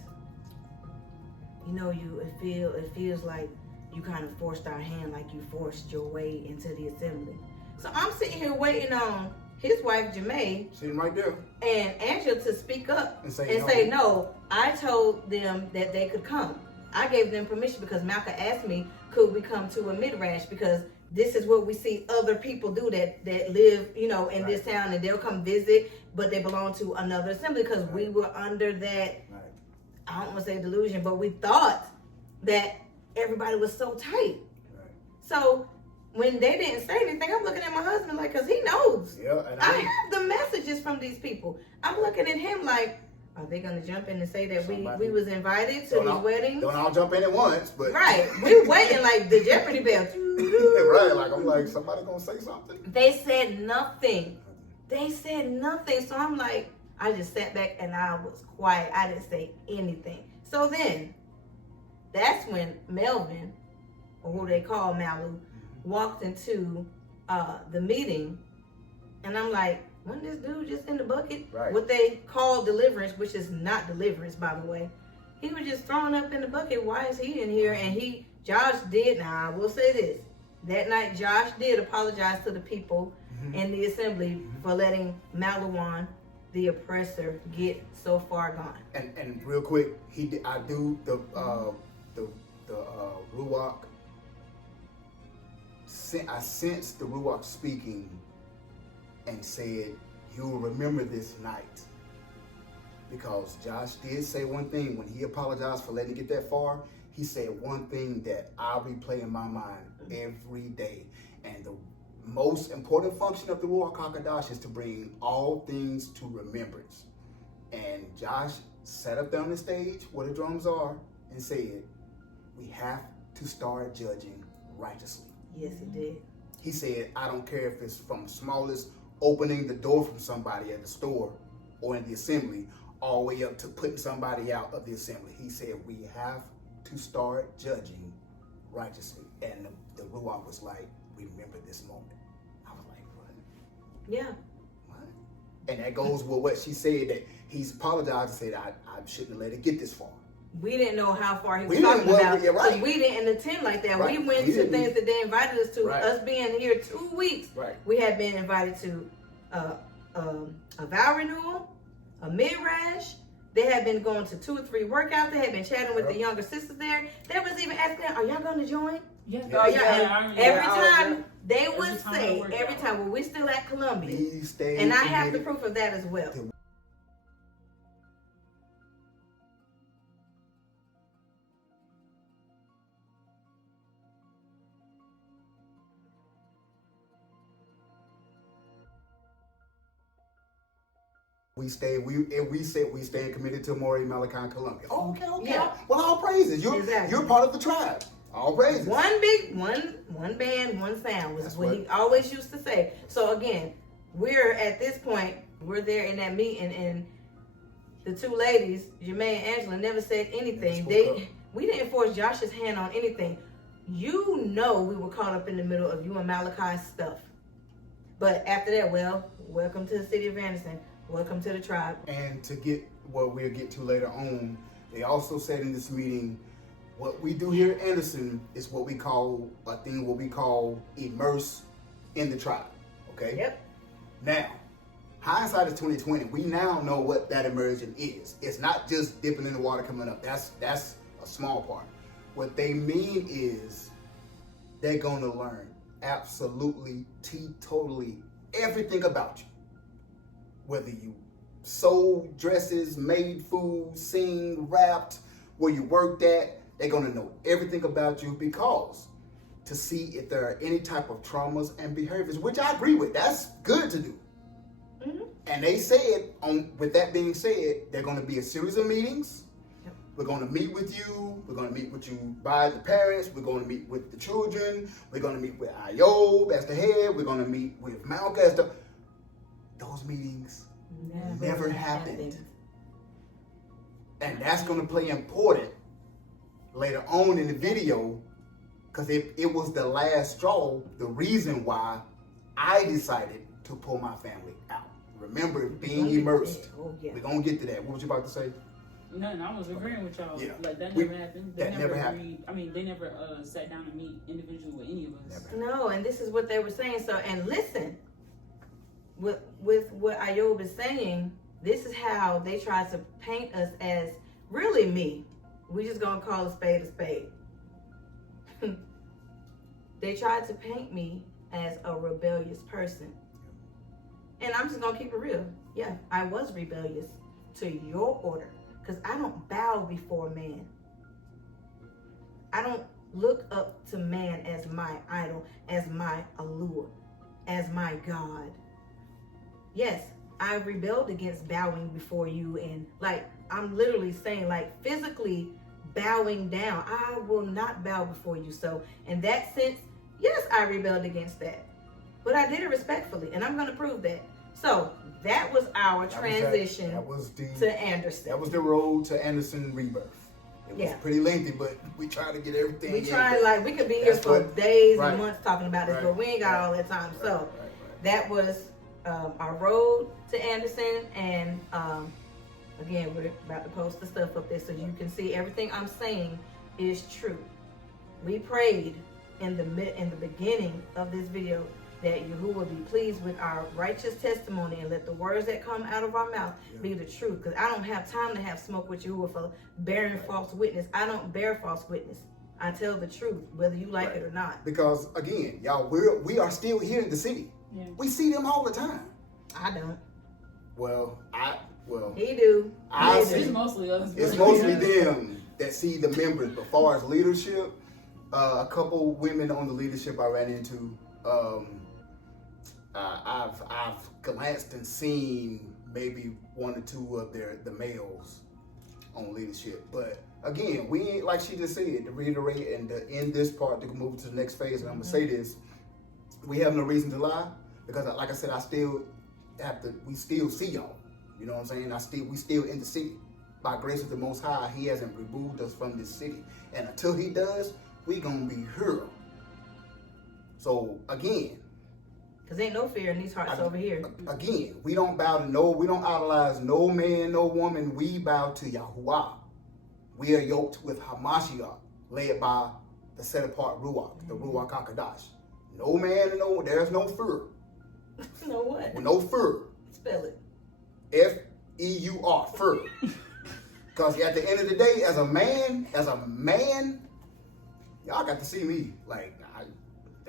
it feels like you kind of forced our hand, like you forced your way into the assembly. So I'm sitting here waiting on his wife, Jamae, Sitting right there. and Angela to speak up And say no. no. I told them that they could come. I gave them permission because Malcolm asked me, could we come to a Midrash, because this is what we see other people do that live, in this town, and they'll come visit, but they belong to another assembly, because we were under that, I don't want to say delusion, but we thought that everybody was so tight. Right. So when they didn't say anything, I'm looking at my husband like, because he knows. Yeah, and I have the messages from these people. I'm looking at him like, are they going to jump in and say that we was invited to these weddings? Don't all jump in at once, but Right. We waiting like the Jeopardy bell. right, like I'm like, somebody gonna say something. They said nothing. So I'm like, I just sat back and I was quiet. I didn't say anything. So then, that's when Melvin, or who they call Malu, walked into the meeting, and I'm like, wasn't this dude just in the bucket? Right. What they call deliverance, which is not deliverance, by the way. He was just thrown up in the bucket. Why is he in here? And Josh did, now I will say this, that night Josh did apologize to the people in the assembly for letting Malouan, the oppressor, get so far gone. And real quick, I do the Ruach. I sensed the Ruach speaking and said, "You will remember this night," because Josh did say one thing when he apologized for letting it get that far. He said one thing that I'll replay in my mind every day, and the most important function of the Ruach HaKodesh is to bring all things to remembrance. And Josh sat up there on the stage where the drums are and said, "We have to start judging righteously." Yes, he did. He said, "I don't care if it's from smallest opening the door from somebody at the store or in the assembly, all the way up to putting somebody out of the assembly." He said, "We have to start judging righteously." And the Ruach was like, "Remember this moment." I was like, "What? Yeah. What?" And that goes with what she said, that he's apologized and said, I shouldn't have let it get this far. We didn't know how far he was We talking didn't- about. yeah, right. 'Cause we didn't attend like that. Right. We went We to didn't. things that they invited us to. Right. Us being here 2 weeks, Right. we had been invited to a vow renewal, a midrash. They had been going to 2 or 3 workouts. They had been chatting with the younger sisters there. They was even asking, "Are y'all going to join?" Yeah. Yeah. Every time they Every would time say, I work every out. time, well, we're still at Columbia. We stayed And I have the committed. proof of that as well. We said we staying committed to Moreh Malachi Columbia. Oh, okay. Yeah. Well, all praises. Exactly. You're part of the tribe. All praises. One band, one sound was That's what he always used to say. So again, we're at this point, we're there in that meeting, and the 2 ladies, Jermaine and Angela, never said anything. We didn't force Josh's hand on anything. You know, we were caught up in the middle of you and Malachi's stuff. But after that, well, welcome to the city of Anderson. Welcome to the tribe. And to get what we'll get to later on, they also said in this meeting, what we do here at Anderson is what we call immerse in the tribe. Okay? Yep. Now, hindsight is 2020. We now know what that immersion is. It's not just dipping in the water coming up. That's a small part. What they mean is they're going to learn absolutely, totally everything about you. Whether you sold dresses, made food, sing, rapped, where you worked at, they're going to know everything about you, because to see if there are any type of traumas and behaviors, which I agree with, that's good to do. Mm-hmm. And they said, with that being said, they're going to be a series of meetings. Yep. We're going to meet with you. We're going to meet with you by the parents. We're going to meet with the children. We're going to meet with Iyob as the head. We're going to meet with Malku as the... Those meetings never happened. And that's going to play important later on in the video, because it was the last straw, the reason why I decided to pull my family out. Remember, being immersed. Oh, yeah. We're going to get to that. What was you about to say? Nothing. I was agreeing with y'all. Yeah. Like that never happened. They that never never agreed. happened. I mean, they never sat down to meet individually with any of us. Never. No, and this is what they were saying. So, and listen, with what Iyob is saying, this is how they try to paint us as really me. We just gonna call a spade a spade. They tried to paint me as a rebellious person. And I'm just gonna keep it real. Yeah, I was rebellious to your order, because I don't bow before man. I don't look up to man as my idol, as my allure, as my God. Yes, I rebelled against bowing before you, and like I'm literally saying, like physically bowing down. I will not bow before you. So in that sense, yes, I rebelled against that. But I did it respectfully, and I'm going to prove that. So that was our transition to Anderson. That was the road to Anderson Rebirth. It was pretty lengthy, but we tried to get everything. We tried, like, we could be here for days and months talking about this, but we ain't got all that time. So that was our road to Anderson, and again, we're about to post the stuff up there so you can see everything I'm saying is true. We prayed in the beginning of this video that Yahuah would be pleased with our righteous testimony and let the words that come out of our mouth be the truth. Because I don't have time to have smoke with Yahuah for bearing false witness. I don't bear false witness. I tell the truth, whether you like it or not. Because again, y'all, we are still here in the city. Yeah. We see them all the time. I don't. He do. It's mostly us. It's mostly them that see the members. But far as leadership, a couple women on the leadership I ran into. I've glanced and seen maybe one or two of the males on leadership, but again, we ain't, like she just said, to reiterate and to end this part to move to the next phase. And I'm gonna say this: we have no reason to lie, because, like I said, we still see y'all. You know what I'm saying? We still in the city. By grace of the Most High, He hasn't removed us from this city, and until He does, we gonna be here. So again, because ain't no fear in these hearts over here. Again, we don't idolize no man, no woman. We bow to Yahuah. We are yoked with Hamashiach, led by the set apart Ruach, the Ruach HaKodesh. No man, there's no fear. No what? No fear. Spell it. F-E-U-R, fear. Because at the end of the day, as a man, y'all got to see me. Like,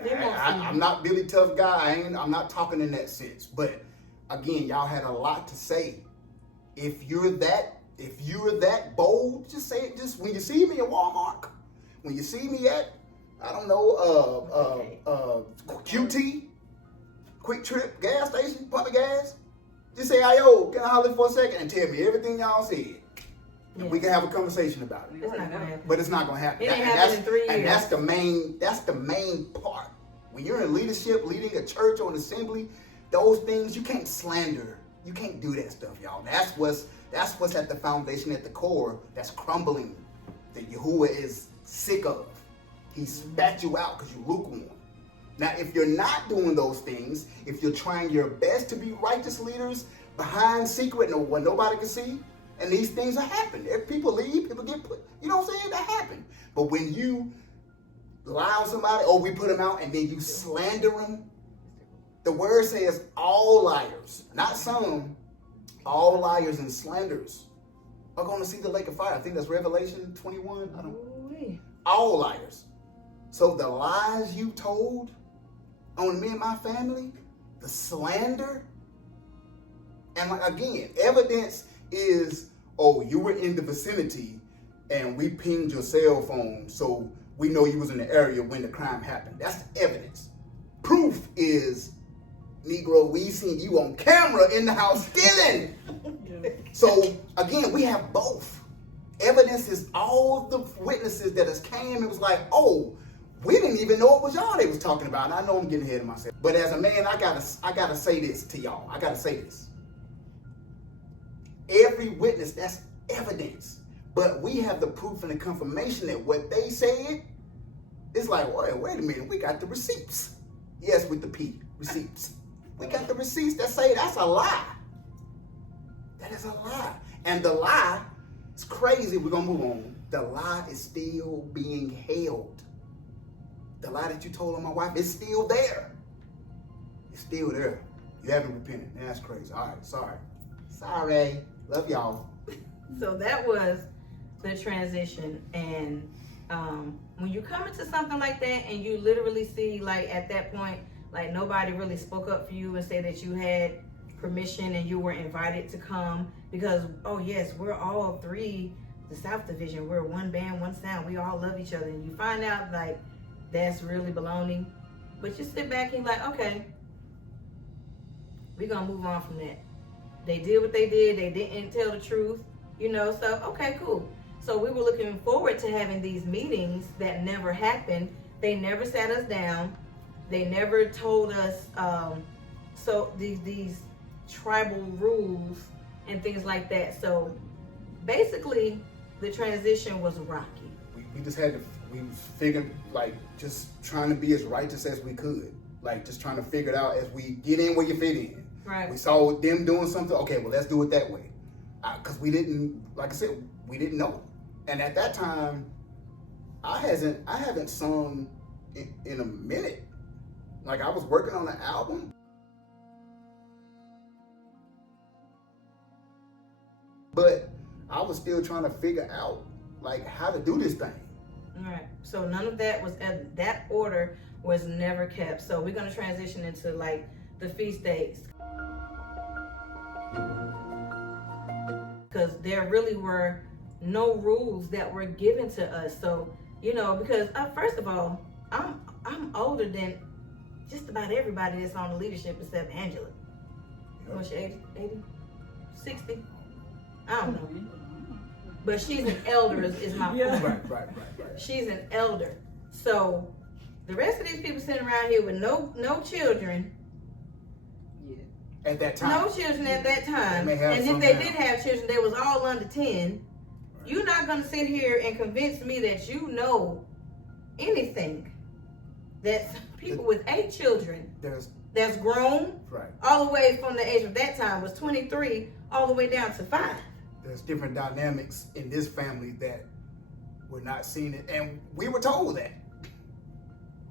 I'm not Billy Tough Guy. I'm not talking in that sense. But again, y'all had a lot to say. If you're that bold, just say it. Just when you see me at Walmart, when you see me at, I don't know, QT, Quick Trip, gas station, pump of gas, just say, "Yo, can I holler for a second?" and tell me everything y'all said. And we can have a conversation about it. It's not gonna happen. But it's not gonna happen. It ain't happened in 3 years. And that's the main part. When you're in leadership, leading a church or an assembly, those things you can't slander. You can't do that stuff, y'all. That's what's at the foundation, at the core, that's crumbling, that Yahuah is sick of. He spat you out because you're lukewarm. Now, if you're not doing those things, if you're trying your best to be righteous leaders behind secret, what nobody can see, and these things are happening. If people leave, people get put, you know what I'm saying? That happened. But when you lie on somebody, or we put them out, and then you slander them, the word says all liars, not some, all liars and slanders are going to see the lake of fire. I think that's Revelation 21. All liars. So the lies you told on me and my family, the slander, and again, evidence is, oh, you were in the vicinity and we pinged your cell phone, so we know you was in the area when the crime happened. That's the evidence. Proof is, Negro, we seen you on camera in the house stealing. So again, we have both. Evidence is all the witnesses that has came. It was like, oh, we didn't even know it was y'all they was talking about. And I know I'm getting ahead of myself. But as a man, I gotta say this to y'all. I gotta say this. Every witness, that's evidence. But we have the proof and the confirmation that what they said, it's like, wait a minute, we got the receipts. Yes, with the P, receipts. We got the receipts that say that's a lie. That is a lie. And the lie, it's crazy, we're gonna move on. The lie is still being held. The lie that you told on my wife is still there. It's still there. You haven't repented. Man, that's crazy. All right, sorry. Sorry. Love y'all. So that was the transition. And when you come into something like that and you literally see, like, at that point, like, nobody really spoke up for you and said that you had permission and you were invited to come because, oh yes, we're all three, the South Division, we're one band, one sound, we all love each other. And you find out, like, that's really baloney. But you sit back and you're like, okay, we're gonna move on from that. They did what they did, they didn't tell the truth, you know, so okay, cool. So we were looking forward to having these meetings that never happened. They never sat us down. They never told us, so these tribal rules and things like that. So basically, the transition was rocky. We just had to, we figured, like, just trying to be as righteous as we could. Like, just trying to figure it out as we get in where you fit in. Right. We saw them doing something, okay, well, let's do it that way. Because we didn't, like I said, we didn't know. And at that time, I haven't sung in a minute. Like, I was working on an album. But I was still trying to figure out, like, how to do this thing. All right. So none of that was, that order was never kept. So we're going to transition into, like, the feast days. Because there really were no rules that were given to us. So, you know, because first of all, I'm older than just about everybody that's on the leadership except Angela. What's she, 80? 60? I don't know. But she's an elder is my point. Right. She's an elder. So the rest of these people sitting around here with no children. Yeah. At that time. No children at that time. They may have And if some they now. did have children, they was all under 10. You're not going to sit here and convince me that you know anything. That people with 8 children that's grown, Right. all the way from the age of that time was 23, all the way down to 5. There's different dynamics in this family that we're not seeing it. And we were told that.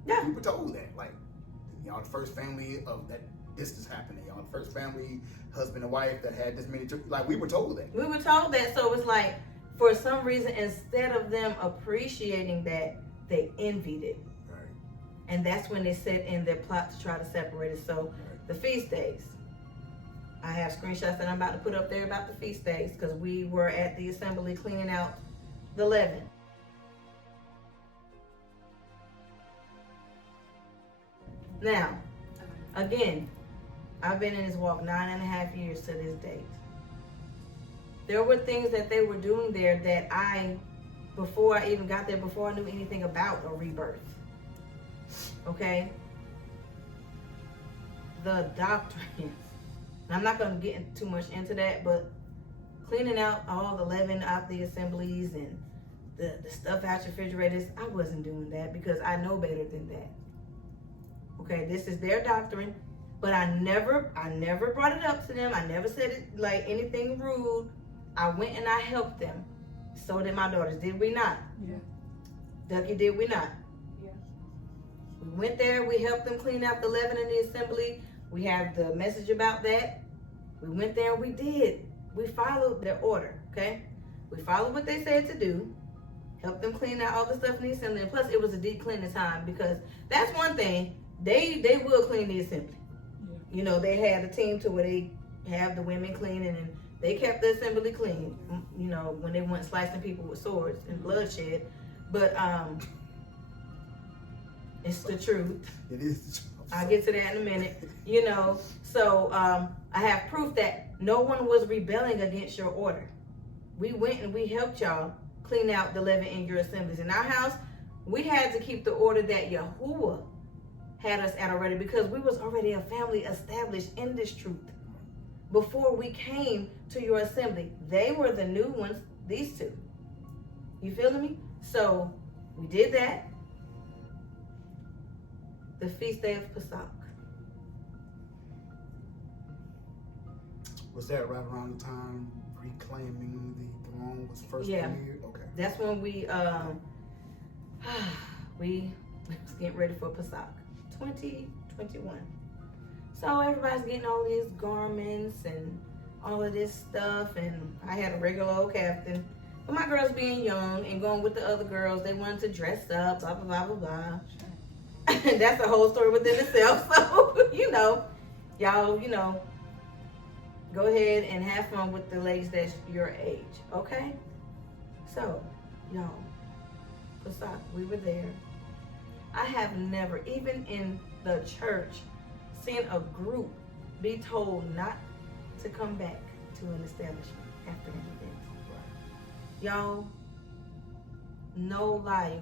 Yeah. We were told that. Like, y'all the first family of that this is happening. Y'all the first family, husband and wife that had this many children. Like, we were told that. We were told that, so it's like, for some reason, instead of them appreciating that, they envied it. Right. And that's when they set in their plot to try to separate us. So the feast days. I have screenshots that I'm about to put up there about the feast days because we were at the assembly cleaning out the leaven. Now, again, I've been in this walk 9.5 years to this date. There were things that they were doing there that before I even got there, before I knew anything about a rebirth. Okay? The doctrines. And I'm not going to get too much into that, but cleaning out all the leaven out the assemblies and the stuff out your refrigerators, I wasn't doing that because I know better than that. Okay, this is their doctrine, but I never brought it up to them. I never said it like anything rude. I went and I helped them. So did my daughters. Did we not? Yeah. Ducky, did we not? Yeah. We went there. We helped them clean out the leaven in the assembly. We have the message about that. We went there and we did. We followed their order, okay? We followed what they said to do. Helped them clean out all the stuff in the assembly. And plus, it was a deep cleaning time because that's one thing. They will clean the assembly. Yeah. You know, they had a team to where they have the women cleaning and they kept the assembly clean, you know, when they weren't slicing people with swords and bloodshed. But it's the truth. It is. I'll get to that in a minute. You know, so I have proof that no one was rebelling against your order. We went and we helped y'all clean out the leaven in your assemblies. In our house, we had to keep the order that Yahuah had us at already because we was already a family established in this truth. Before we came to your assembly, they were the new ones, these two. You feeling me? So we did that. The feast day of Pesach. Was that right around the time reclaiming the throne was first Yeah. premiered? Okay. That's when we was getting ready for Pesach 2021. So everybody's getting all these garments and all of this stuff, and I had a regular old captain. But my girls being young and going with the other girls, they wanted to dress up, blah, blah, blah, blah, blah. That's a whole story within itself. So, you know, y'all, you know, go ahead and have fun with the ladies that's your age, okay? So, y'all, Pesach, we were there. I have never, even in the church, seen a group be told not to come back to an establishment after an event. Y'all, no lie,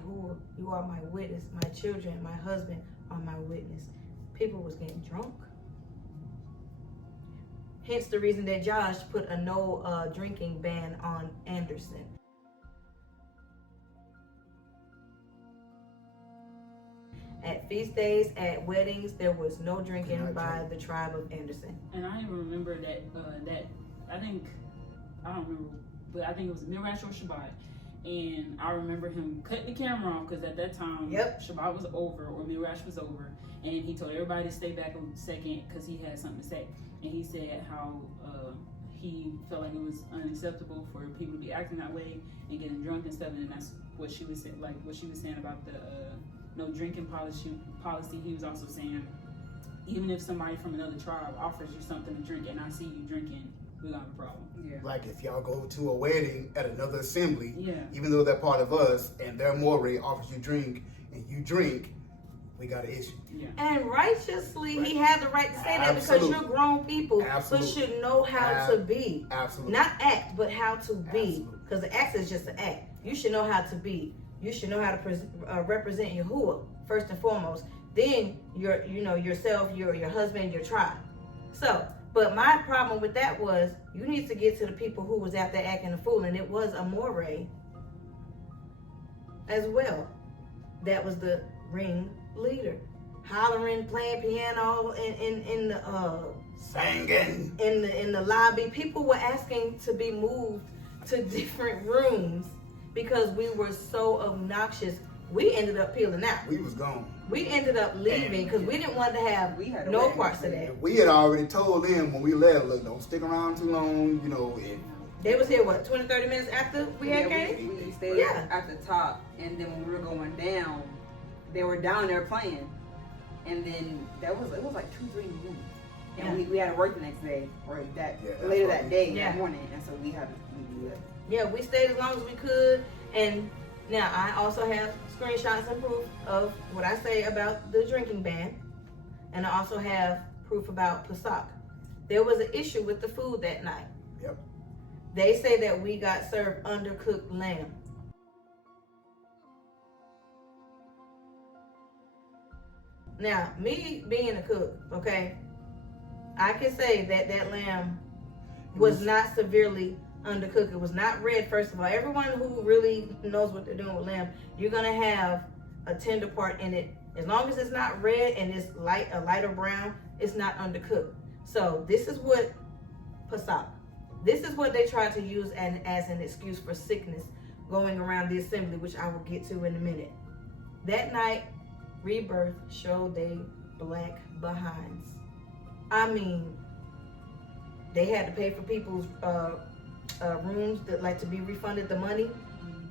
you are my witness. My children, my husband are my witness. People was getting drunk. Hence the reason that Josh put a no drinking ban on Anderson. At feast days, at weddings, there was no drinking by the tribe of Anderson. And I even remember that I don't remember, but I think it was Mirash or Shabbat. And I remember him cutting the camera off because at that time, Shabbat was over or Mirash was over. And he told everybody to stay back a second because he had something to say. And he said how he felt like it was unacceptable for people to be acting that way and getting drunk and stuff. And that's what she was saying, like what she was saying about the no drinking policy. He was also saying, even if somebody from another tribe offers you something to drink and I see you drinking, we got a problem. Yeah. Like if y'all go to a wedding at another assembly, Yeah. even though they're part of us, and their Moreh offers you drink, and you drink, we got an issue. Yeah. And righteously, he had the right to say that because you're grown people, so should know how to be. Absolutely. Not act, but how to be. Because the act is just an act. You should know how to be. You should know how to represent Yahuah first and foremost. Then yourself, your husband, your tribe. So, but my problem with that was you need to get to the people who was out there acting a fool, and it was a Moreh as well. That was the ring leader, hollering, playing piano in the singing in the lobby. People were asking to be moved to different rooms because we were so obnoxious. We ended up peeling out. We was gone. We ended up leaving because we didn't want to have no parts of that. We had already told them when we left, look, don't stick around too long, They was here, 20, 30 minutes after we had came? We stayed at the top, and then when we were going down, they were down there playing. And then it was like 2, 3 in the morning. And we had to work the next day, or later that day, that morning. And so we had to do that. Yeah, we stayed as long as we could. And now I also have screenshots and proof of what I say about the drinking ban. And I also have proof about Pesach. There was an issue with the food that night. Yep. They say that we got served undercooked lamb. Now, me being a cook, okay, I can say that that lamb was not severely undercooked. It was not red, first of all. Everyone who really knows what they're doing with lamb, you're going to have a tender part in it. As long as it's not red and it's a lighter brown, it's not undercooked. So this is what Pesach. This is what they tried to use as an excuse for sickness going around the assembly, which I will get to in a minute. That night, Rebirth showed they black behinds. I mean, they had to pay for people's rooms that like to be refunded the money.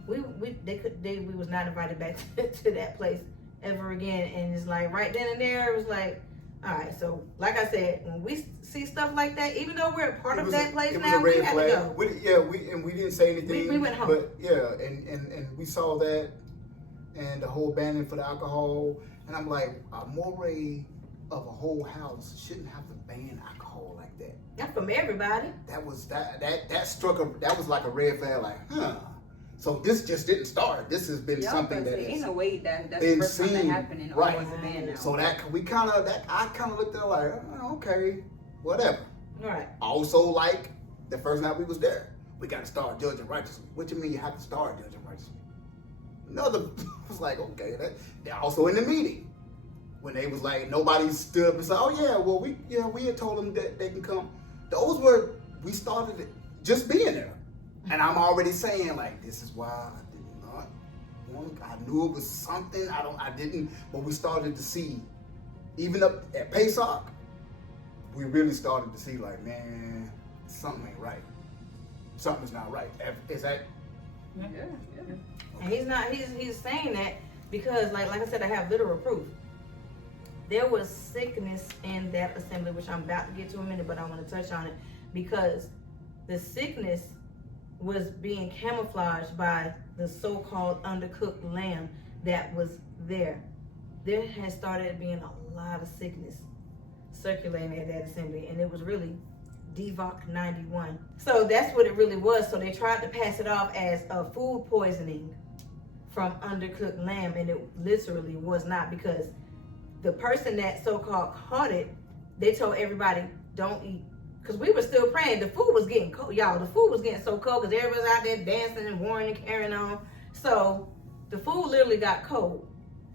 We was not invited back to that place ever again. And it's like right then and there, it was like, all right. So like I said, when we see stuff like that, even though we're a part of that place now, we had to go. We didn't say anything. We went home. But and we saw that, and the whole banning for the alcohol, and I'm like, a Moreh of a whole house shouldn't have to ban alcohol like that. Not from everybody. That was that was like a red flag, like, huh. So this just didn't start. This has been something that in a way that's been the first time seen, that happened in right? almost a ban now. So I kind of looked at it like, oh, okay, whatever. Right. Also, like the first night we was there, we got to start judging righteously. What you mean you have to start judging righteously? Another was like, okay, they're also in the meeting when they was like, nobody stood up and said, oh yeah, well we had told them that they can come. Those were, we started just being there. And I'm already saying, like, this is why I did not want, I knew it was something, I didn't, but we started to see, even up at Pesach, we really started to see, like, man, something ain't right. Something's not right. Is that? Yeah. And he's saying that because, like I said, I have literal proof. There was sickness in that assembly, which I'm about to get to in a minute, but I want to touch on it because the sickness was being camouflaged by the so-called undercooked lamb that was there. There has started being a lot of sickness circulating at that assembly, and it was really DVOC 91. So that's what it really was. So they tried to pass it off as a food poisoning from undercooked lamb, and it literally was not, because the person that so-called caught it, they told everybody, don't eat because we were still praying. The food was getting cold, y'all. The food was getting so cold because everybody was out there dancing and warring and carrying on. So the food literally got cold.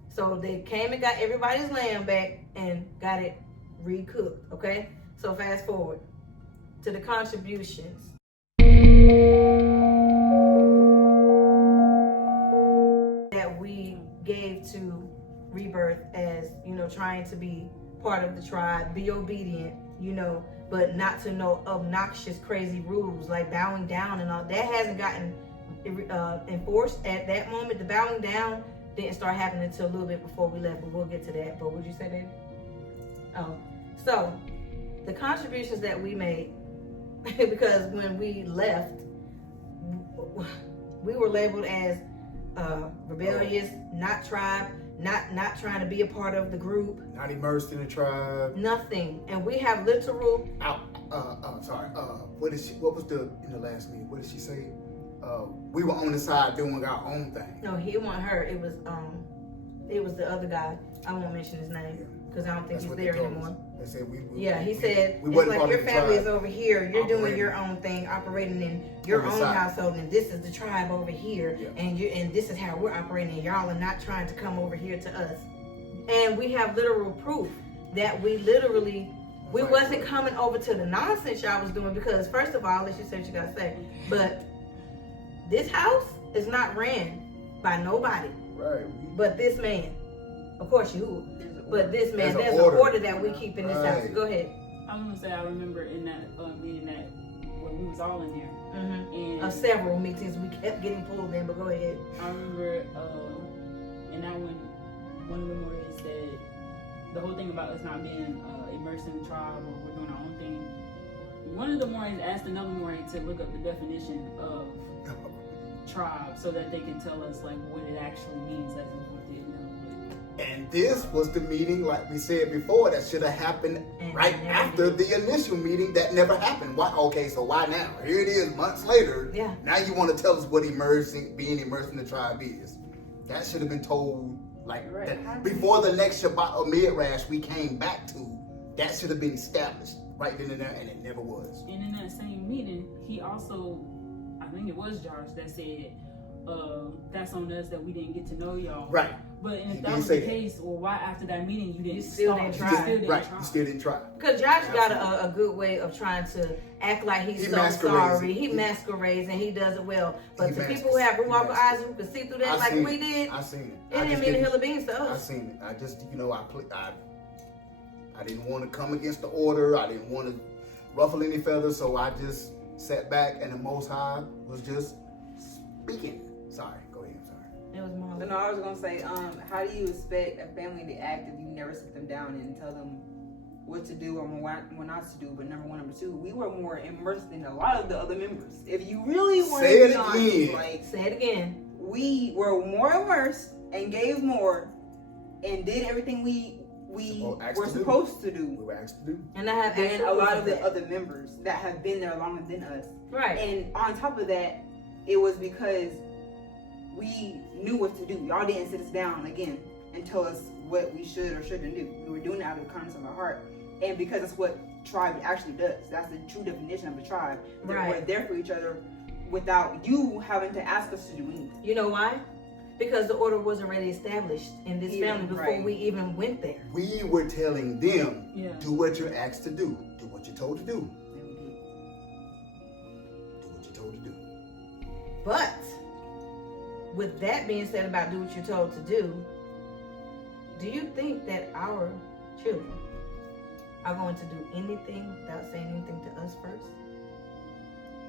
So they came and got everybody's lamb back and got it recooked, okay? So fast forward to the contributions. That we gave to Rebirth as, you know, trying to be part of the tribe, be obedient, you know, but not to no obnoxious, crazy rules like bowing down and all. That hasn't gotten enforced at that moment. The bowing down didn't start happening until a little bit before we left, but we'll get to that. But would you say that? Oh, so the contributions that we made, because when we left, we were labeled as rebellious, not tribe, not trying to be a part of the group, not immersed in the tribe, nothing. And we have literal. What was in the last meeting? What did she say? We were on the side doing our own thing. No, he wasn't her. It was the other guy. I won't mention his name because I don't think he's there anymore. They said he said we it's like your family is over here. You're operating. doing your own thing, operating in your own household, and this is the tribe over here, and this is how we're operating. And y'all are not trying to come over here to us. And we have literal proof that we wasn't coming over to the nonsense y'all was doing, because first of all, let's just say what you gotta say, but this house is not ran by nobody, right? But this man, of course you. But this man, there's an order that we keep in this house. Go ahead. I was gonna say, I remember in that meeting that when we was all in there, and of several meetings we kept getting pulled in. But go ahead. I remember, and that when one of the Morehs said the whole thing about us not being immersed in the tribe or we're doing our own thing. One of the Morehs asked another Moreh to look up the definition of tribe so that they can tell us like what it actually means, as if we didn't know. And this was the meeting, like we said before, that should have happened right after the initial meeting that never happened. Why? Okay, so why now? Here it is, months later. Yeah. Now you want to tell us what being immersed in the tribe is. That should have been told before the next Shabbat or Midrash we came back to. That should have been established right then and there, and it never was. And in that same meeting, he also, I think it was Josh that said, that's on us that we didn't get to know y'all. Right. But if that was the case, or why after that meeting you still didn't try? You still didn't try. Because Josh got a good way of trying to act like he's so sorry. He masquerades and he does it well. But the people who have Ruach eyes who can see through that like we did, I seen it didn't mean a hill of beans to us. I seen it. I just, I didn't want to come against the order. I didn't want to ruffle any feathers, so I just sat back, and the Most High was just speaking. Sorry, go ahead. Sorry. It was more. No, I was gonna say, how do you expect a family to act if you never sit them down and tell them what to do or what not to do? But number one, number two, we were more immersed than a lot of the other members. If you really want to be honest, say it again. We were more immersed and gave more and did everything we were supposed to do. We were asked to do. And I have and a lot of the other members that have been there longer than us. Right. And on top of that, it was because we knew what to do. Y'all didn't sit us down again and tell us what we should or shouldn't do. We were doing it out of the kindness of our heart. And because that's what tribe actually does. That's the true definition of a tribe. That we're there for each other without you having to ask us to do anything. You know why? Because the order was already established in this family before we even went there. We were telling them, do what you're asked to do. Do what you're told to do. And we did. Do what you're told to do. But with that being said about do what you're told to do you think that our children are going to do anything without saying anything to us first?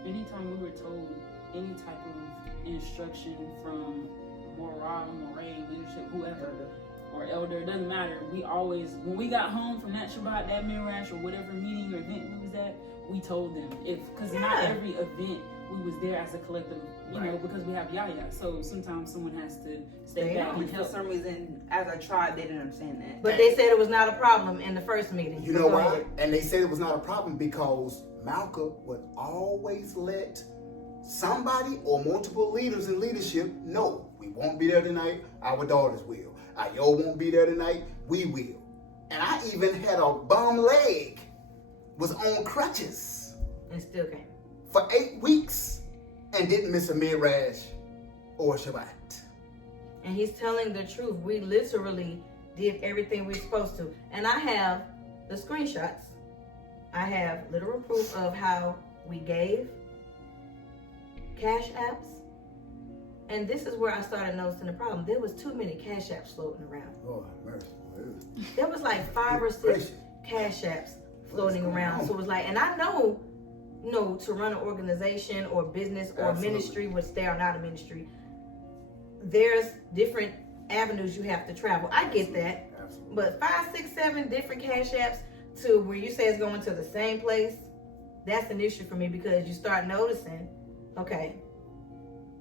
Anytime we were told any type of instruction from Moreh, leadership, whoever, or elder, it doesn't matter. We always, when we got home from that Shabbat, that Midrash, or whatever meeting or event we was at, we told them. Because not every event we was there as a collective, you know, because we have Yahya. So sometimes someone has to stay back and help. For some reason, as a tribe, they didn't understand that. But they said it was not a problem in the first meeting. You know why? And they said it was not a problem because Malka would always let somebody or multiple leaders in leadership know, we won't be there tonight, our daughters will. Iyob won't be there tonight, we will. And I even had a bum leg was on crutches And still came. for 8 weeks and didn't miss a Midrash or Shabbat. And he's telling the truth. We literally did everything we were supposed to. And I have the screenshots. I have literal proof of how we gave, cash apps. And this is where I started noticing the problem. There was too many cash apps floating around. Lord mercy. There was like 5 or 6 cash apps floating around. So it was like, and I know, to run an organization or business or ministry, which they are not a ministry, there's different avenues you have to travel. I get that. Absolutely. But 5, 6, 7 different cash apps to where you say it's going to the same place, that's an issue for me, because you start noticing, okay,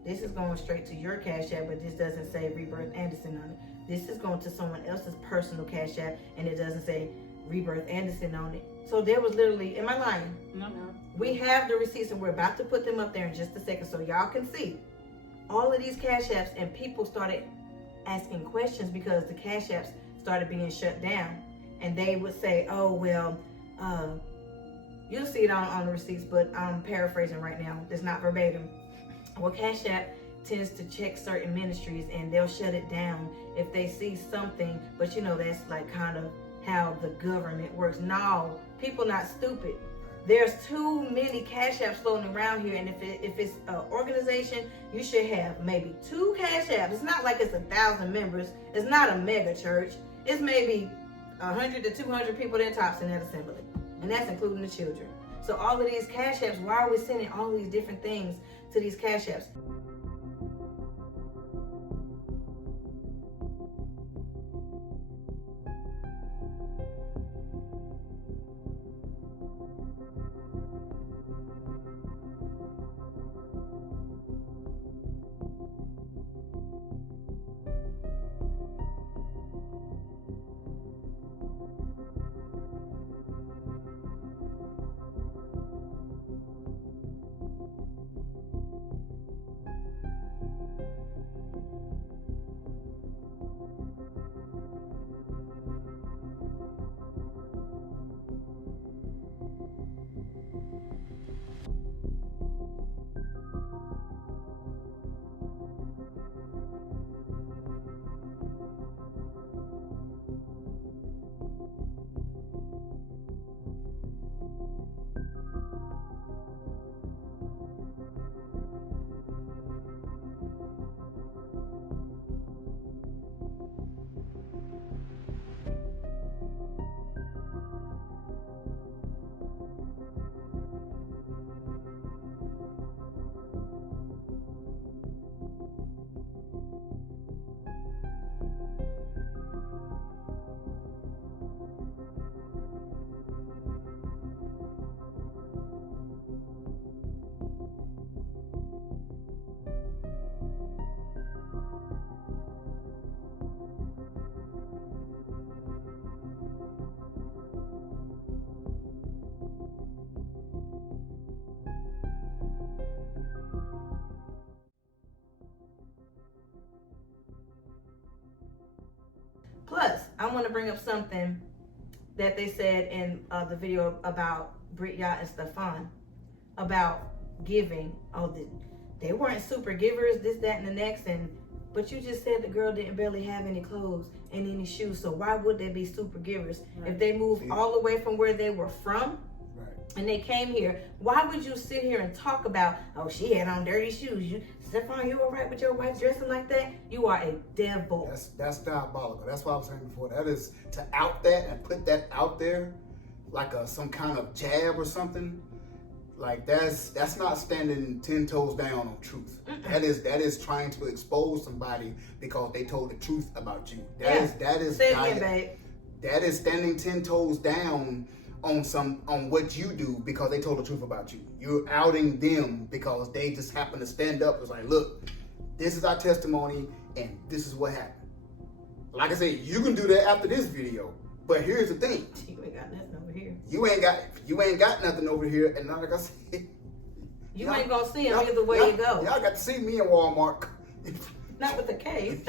this is going straight to your cash app, but this doesn't say Rebirth Anderson on it. This is going to someone else's personal cash app, and it doesn't say Rebirth Anderson on it. So there was literally, am I lying? No. We have the receipts, and we're about to put them up there in just a second so y'all can see all of these cash apps. And people started asking questions because the cash apps started being shut down. And they would say, oh, well, you'll see it on the receipts, but I'm paraphrasing right now. It's not verbatim. Well, Cash App tends to check certain ministries and they'll shut it down if they see something. But that's like kind of how the government works. No, people not stupid. There's too many cash apps floating around here, and if it's an organization, you should have maybe 2 cash apps. It's not like it's 1,000 members. It's not a mega church. It's maybe 100 to 200 people that tops in that assembly, and that's including the children. So all of these cash apps, why are we sending all these different things to these cash apps? Plus, I want to bring up something that they said in the video about Brit Yah and Stefan about giving. Oh, they weren't super givers, this, that, and the next. But you just said the girl didn't barely have any clothes and any shoes. So why would they be super givers? Right. If they moved all the way from where they were from, right, and they came here, why would you sit here and talk about, oh, she had on dirty shoes? Stefan, you all right with your wife dressing like that? You are a devil. That's diabolical. That's what I was saying before. That is to out that and put that out there like some kind of jab or something. Like that's not standing 10 toes down on truth. That is trying to expose somebody because they told the truth about you. That is standing 10 toes down on what you do because they told the truth about you. You're outing them because they just happen to stand up. It's like, look, this is our testimony and this is what happened. Like I said, you can do that after this video. But here's the thing. You ain't got nothing over here. You ain't got nothing over here. And like I said, you ain't gonna see them either way you go. Y'all got to see me in Walmart. Not with the case.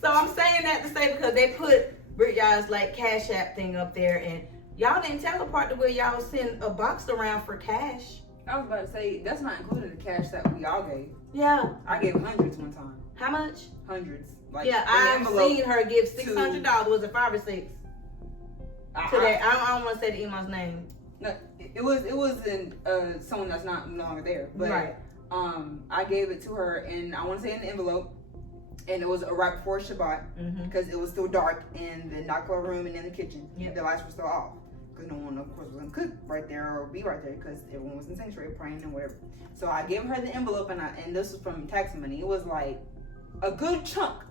So I'm saying that to say because they put Brit Yah's like Cash App thing up there, and Y'all didn't tell the part to where y'all send a box around for cash. I was about to say, that's not including the cash that we all gave. Yeah. I gave hundreds one time. How much? Hundreds. Like, Yeah, I've seen her give $600. Was it 5 or 6? Today, I don't want to say the email's name. No, it was in someone that's no longer there. But Right. I gave it to her, and I want to say in the envelope, and it was right before Shabbat because it was still dark in the Nakla room and in the kitchen. Yep. The lights were still off because no one, of course, was gonna cook right there or be right there because everyone was in sanctuary praying and whatever. So I gave her the envelope, and this was from tax money. It was like a good chunk.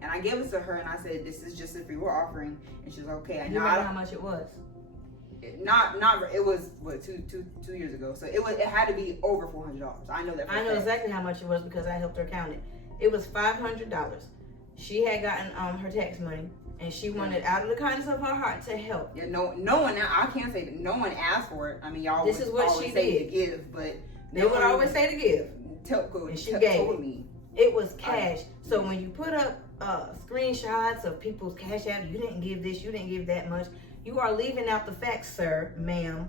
And I gave it to her, and I said, "This is just a free will offering." And she was like, "Okay." And You remember how much it was? It was what two years ago. So it had to be over $400. I know that. I know exactly how much it was because I helped her count it. It was $500. She had gotten her tax money, and she wanted out of the kindness of her heart to help. Yeah, no one. I can't say that no one asked for it. I mean, y'all. This is what always she say did. to give, but They would always say to give. And she gave told it. me. It was cash. So when you put up screenshots of people's cash out, you didn't give this, you didn't give that much, you are leaving out the fact, sir, ma'am,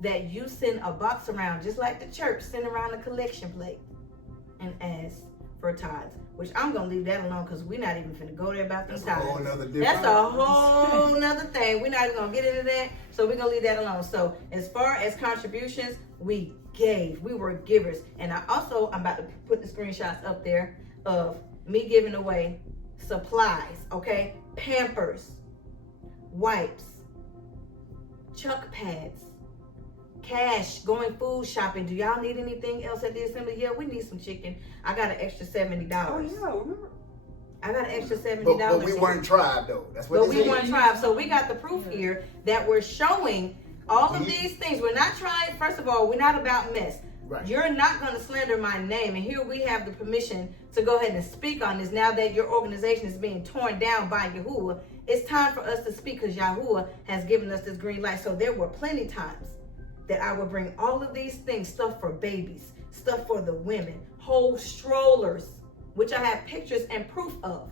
that you send a box around, just like the church send around a collection plate and ask for tithes. Which I'm gonna leave that alone because we're not even finna go there about these tithes. That's a whole nother thing. We're not even gonna get into that. So we're gonna leave that alone. So as far as contributions, we gave. We were givers. And I'm about to put the screenshots up there of me giving away supplies, okay? Pampers, wipes, chuck pads, cash, going food shopping. Do y'all need anything else at the assembly? Yeah, we need some chicken. I got an extra $70. Oh yeah, remember? I got an extra $70. But we weren't tribe though. That's what. But we weren't tribe. So we got the proof here that we're showing all of these things. We're not trying. First of all, we're not about mess. Right. You're not going to slander my name, and here we have the permission to go ahead and speak on this. Now that your organization is being torn down by Yahuah, it's time for us to speak because Yahuah has given us this green light. So there were plenty times that I would bring all of these things, stuff for babies, stuff for the women, whole strollers, which I have pictures and proof of.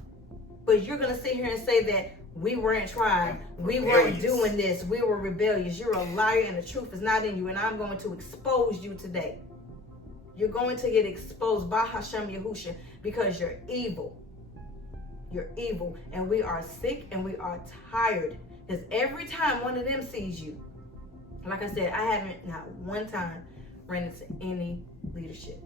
But you're going to sit here and say that we weren't tried, we weren't doing this, we were rebellious. You're a liar and the truth is not in you, and I'm going to expose you today. You're going to get exposed by Hashem Yahusha because you're evil. You're evil, and we are sick and we are tired because every time one of them sees you, like I said, I haven't not one time ran into any leadership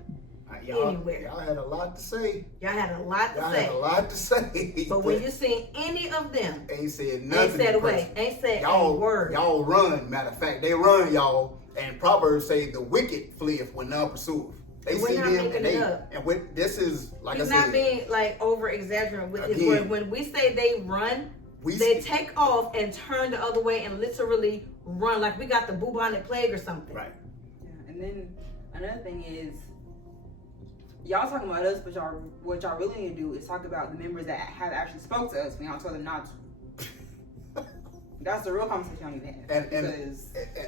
anywhere. Y'all had a lot to say. Y'all had a lot to Y'all say. had a lot to say. But when you seen any of them, ain't said nothing. ain't said a way, ain't said a word. Y'all run. Matter of fact, they run, y'all. And Proverbs say the wicked fleeth when none pursueth. They We're see not them making and it up. And with, this is like He's I said. not being like over exaggerating with his Again, word. When we say they run, they take off and turn the other way and literally run like we got the bubonic plague or something. Right. Yeah, and then another thing is, y'all talking about us, but what y'all really need to do is talk about the members that have actually spoke to us when y'all told them not to. That's the real conversation y'all need to have.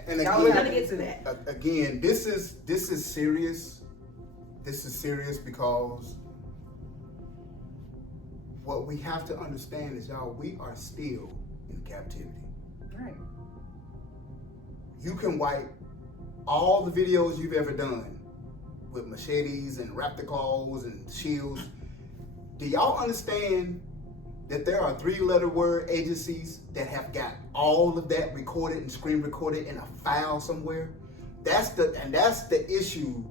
And Y'all again, we're gonna get to that. Again, this is serious. This is serious because what we have to understand is, y'all, we are still in captivity. Right. You can wipe all the videos you've ever done with machetes and raptor claws and shields. Do y'all understand that there are 3-letter word agencies that have got all of that recorded and screen recorded in a file somewhere? That's the issue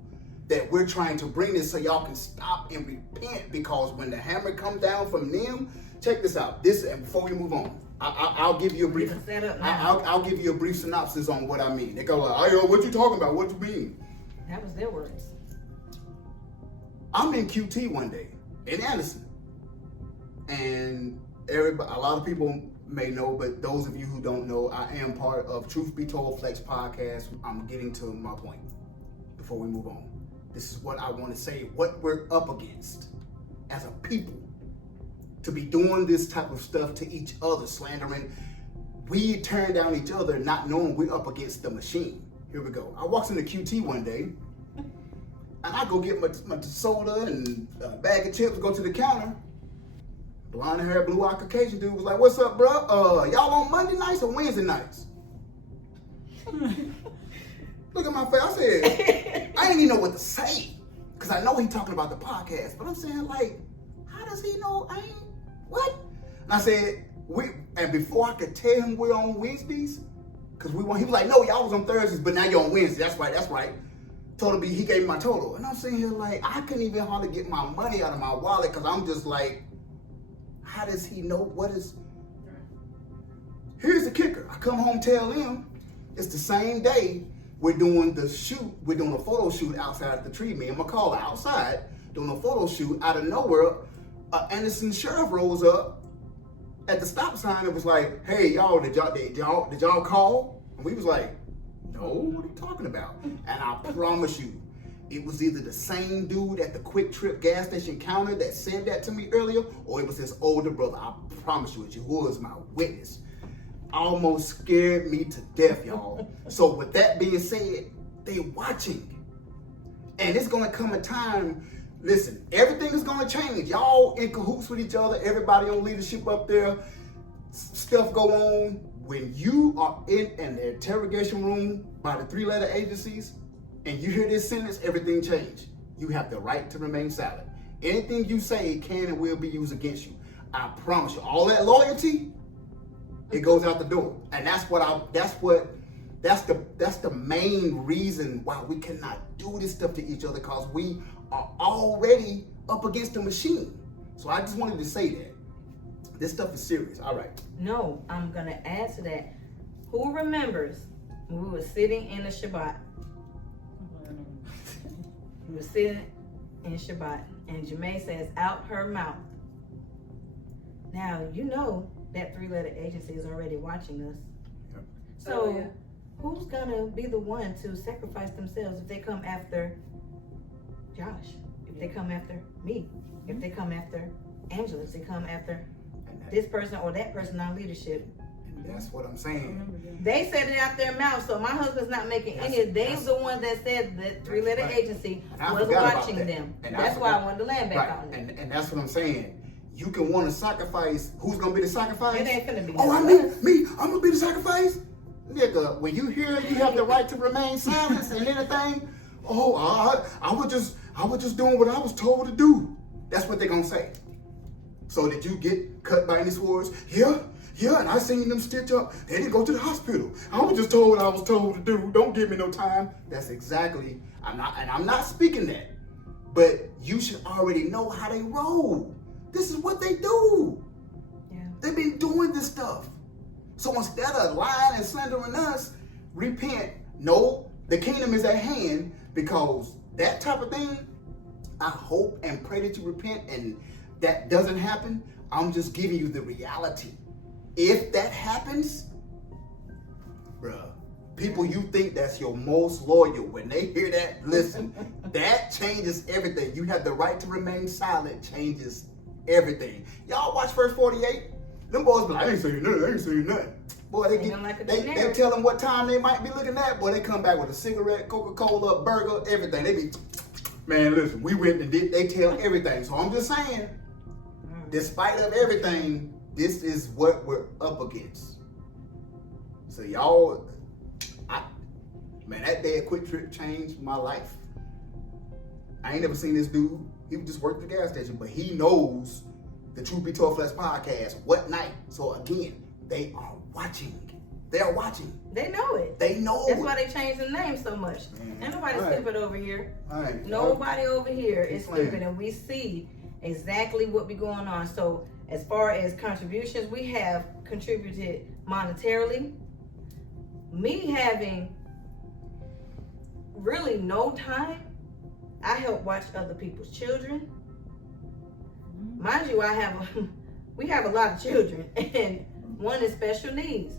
that we're trying to bring this so y'all can stop and repent, because when the hammer comes down from them, check this out. And before we move on, I'll give you a brief. I'll give you a brief synopsis on what I mean. They go like, "Ayo, what you talking about? What you mean?" That was their words. I'm in QT one day in Anderson, and a lot of people may know, but those of you who don't know, I am part of Truth Be Told Flex podcast. I'm getting to my point before we move on. This is what I want to say, what we're up against as a people, to be doing this type of stuff to each other, slandering. We turn down each other not knowing we're up against the machine. Here we go. I walks into QT one day, and I go get my soda and a bag of chips, go to the counter. blonde hair, blue eye Caucasian dude was like, "What's up, bro? Y'all on Monday nights or Wednesday nights?" Look at my face. I said, I ain't even know what to say. Because I know he talking about the podcast. But I'm saying, like, how does he know I ain't, what? And I said, and before I could tell him we're on Wednesdays, because he was like, no, y'all was on Thursdays, but now you're on Wednesday. That's right. Told him he gave me my total. And I'm saying here, like, I couldn't even hardly get my money out of my wallet because I'm just like, how does he know what is? Here's the kicker. I come home, tell him, it's the same day we're doing the shoot. We're doing a photo shoot outside at the tree. Me and McCall are outside doing a photo shoot. Out of nowhere, Anderson sheriff rolls up at the stop sign and was like, "Hey, y'all, did y'all call?" And we was like, "No, what are you talking about?" And I promise you, it was either the same dude at the Quick Trip gas station counter that said that to me earlier, or it was his older brother. I promise you, Yahuah is my witness. Almost scared me to death, y'all. So with that being said, they watching. And it's gonna come a time, listen, everything is gonna change. Y'all in cahoots with each other, everybody on leadership up there, stuff go on. When you are in an interrogation room by the 3-letter agencies and you hear this sentence, everything changed. You have the right to remain silent. Anything you say can and will be used against you. I promise you, all that loyalty, it goes out the door. And that's the main reason why we cannot do this stuff to each other, because we are already up against the machine. So I just wanted to say that. This stuff is serious. All right. No, I'm going to add to that. Who remembers when we were sitting in the Shabbat? We were sitting in Shabbat, and Jamae says, out her mouth. Now, you know that 3-letter agency is already watching us. Yep. So, who's going to be the one to sacrifice themselves if they come after Josh? If they come after me? If they come after Angela? If they come after this person or that person on leadership? And that's what I'm saying. They said it out their mouth, so my husband's not making any. They're the ones that said that 3-letter agency was watching them. That's why I wanted to land back on it. And that's what I'm saying. You can want to sacrifice. Who's gonna be the sacrifice? It ain't gonna be. Oh, I'm gonna be the sacrifice. Nigga, when you hear you have the right to remain silent and anything, I was just doing what I was told to do. That's what they're gonna say. So did you get cut by any swords? Yeah, and I seen them stitch up. They didn't go to the hospital. I was just told what I was told to do. Don't give me no time. That's exactly, I'm not speaking that. But you should already know how they roll. This is what they do. Yeah. They've been doing this stuff. So instead of lying and slandering us, repent. No, the kingdom is at hand, because that type of thing, I hope and pray that you repent, and that doesn't happen. I'm just giving you the reality. If that happens, bruh, people you think that's your most loyal, when they hear that, listen, that changes everything. You have the right to remain silent, changes everything. Y'all watch First 48? Them boys be like, I ain't saying nothing. Boy, they tell them what time they might be looking at. Boy, they come back with a cigarette, Coca-Cola, burger, everything. They be, man, listen, we went and did, they tell everything. So I'm just saying, despite of everything, this is what we're up against. So y'all, man, that day at Quick Trip changed my life. I ain't never seen this dude. He would just work at the gas station, but he knows the Truth Be Told Flesh podcast, what night. So again, they are watching. They are watching. They know it. They know That's it. why they changed the name so much. Ain't nobody stupid over here. Right. Nobody over here is stupid, and we see exactly what be going on. So as far as contributions, we have contributed monetarily. Me having really no time, I help watch other people's children. Mind you, we have a lot of children, and one is special needs.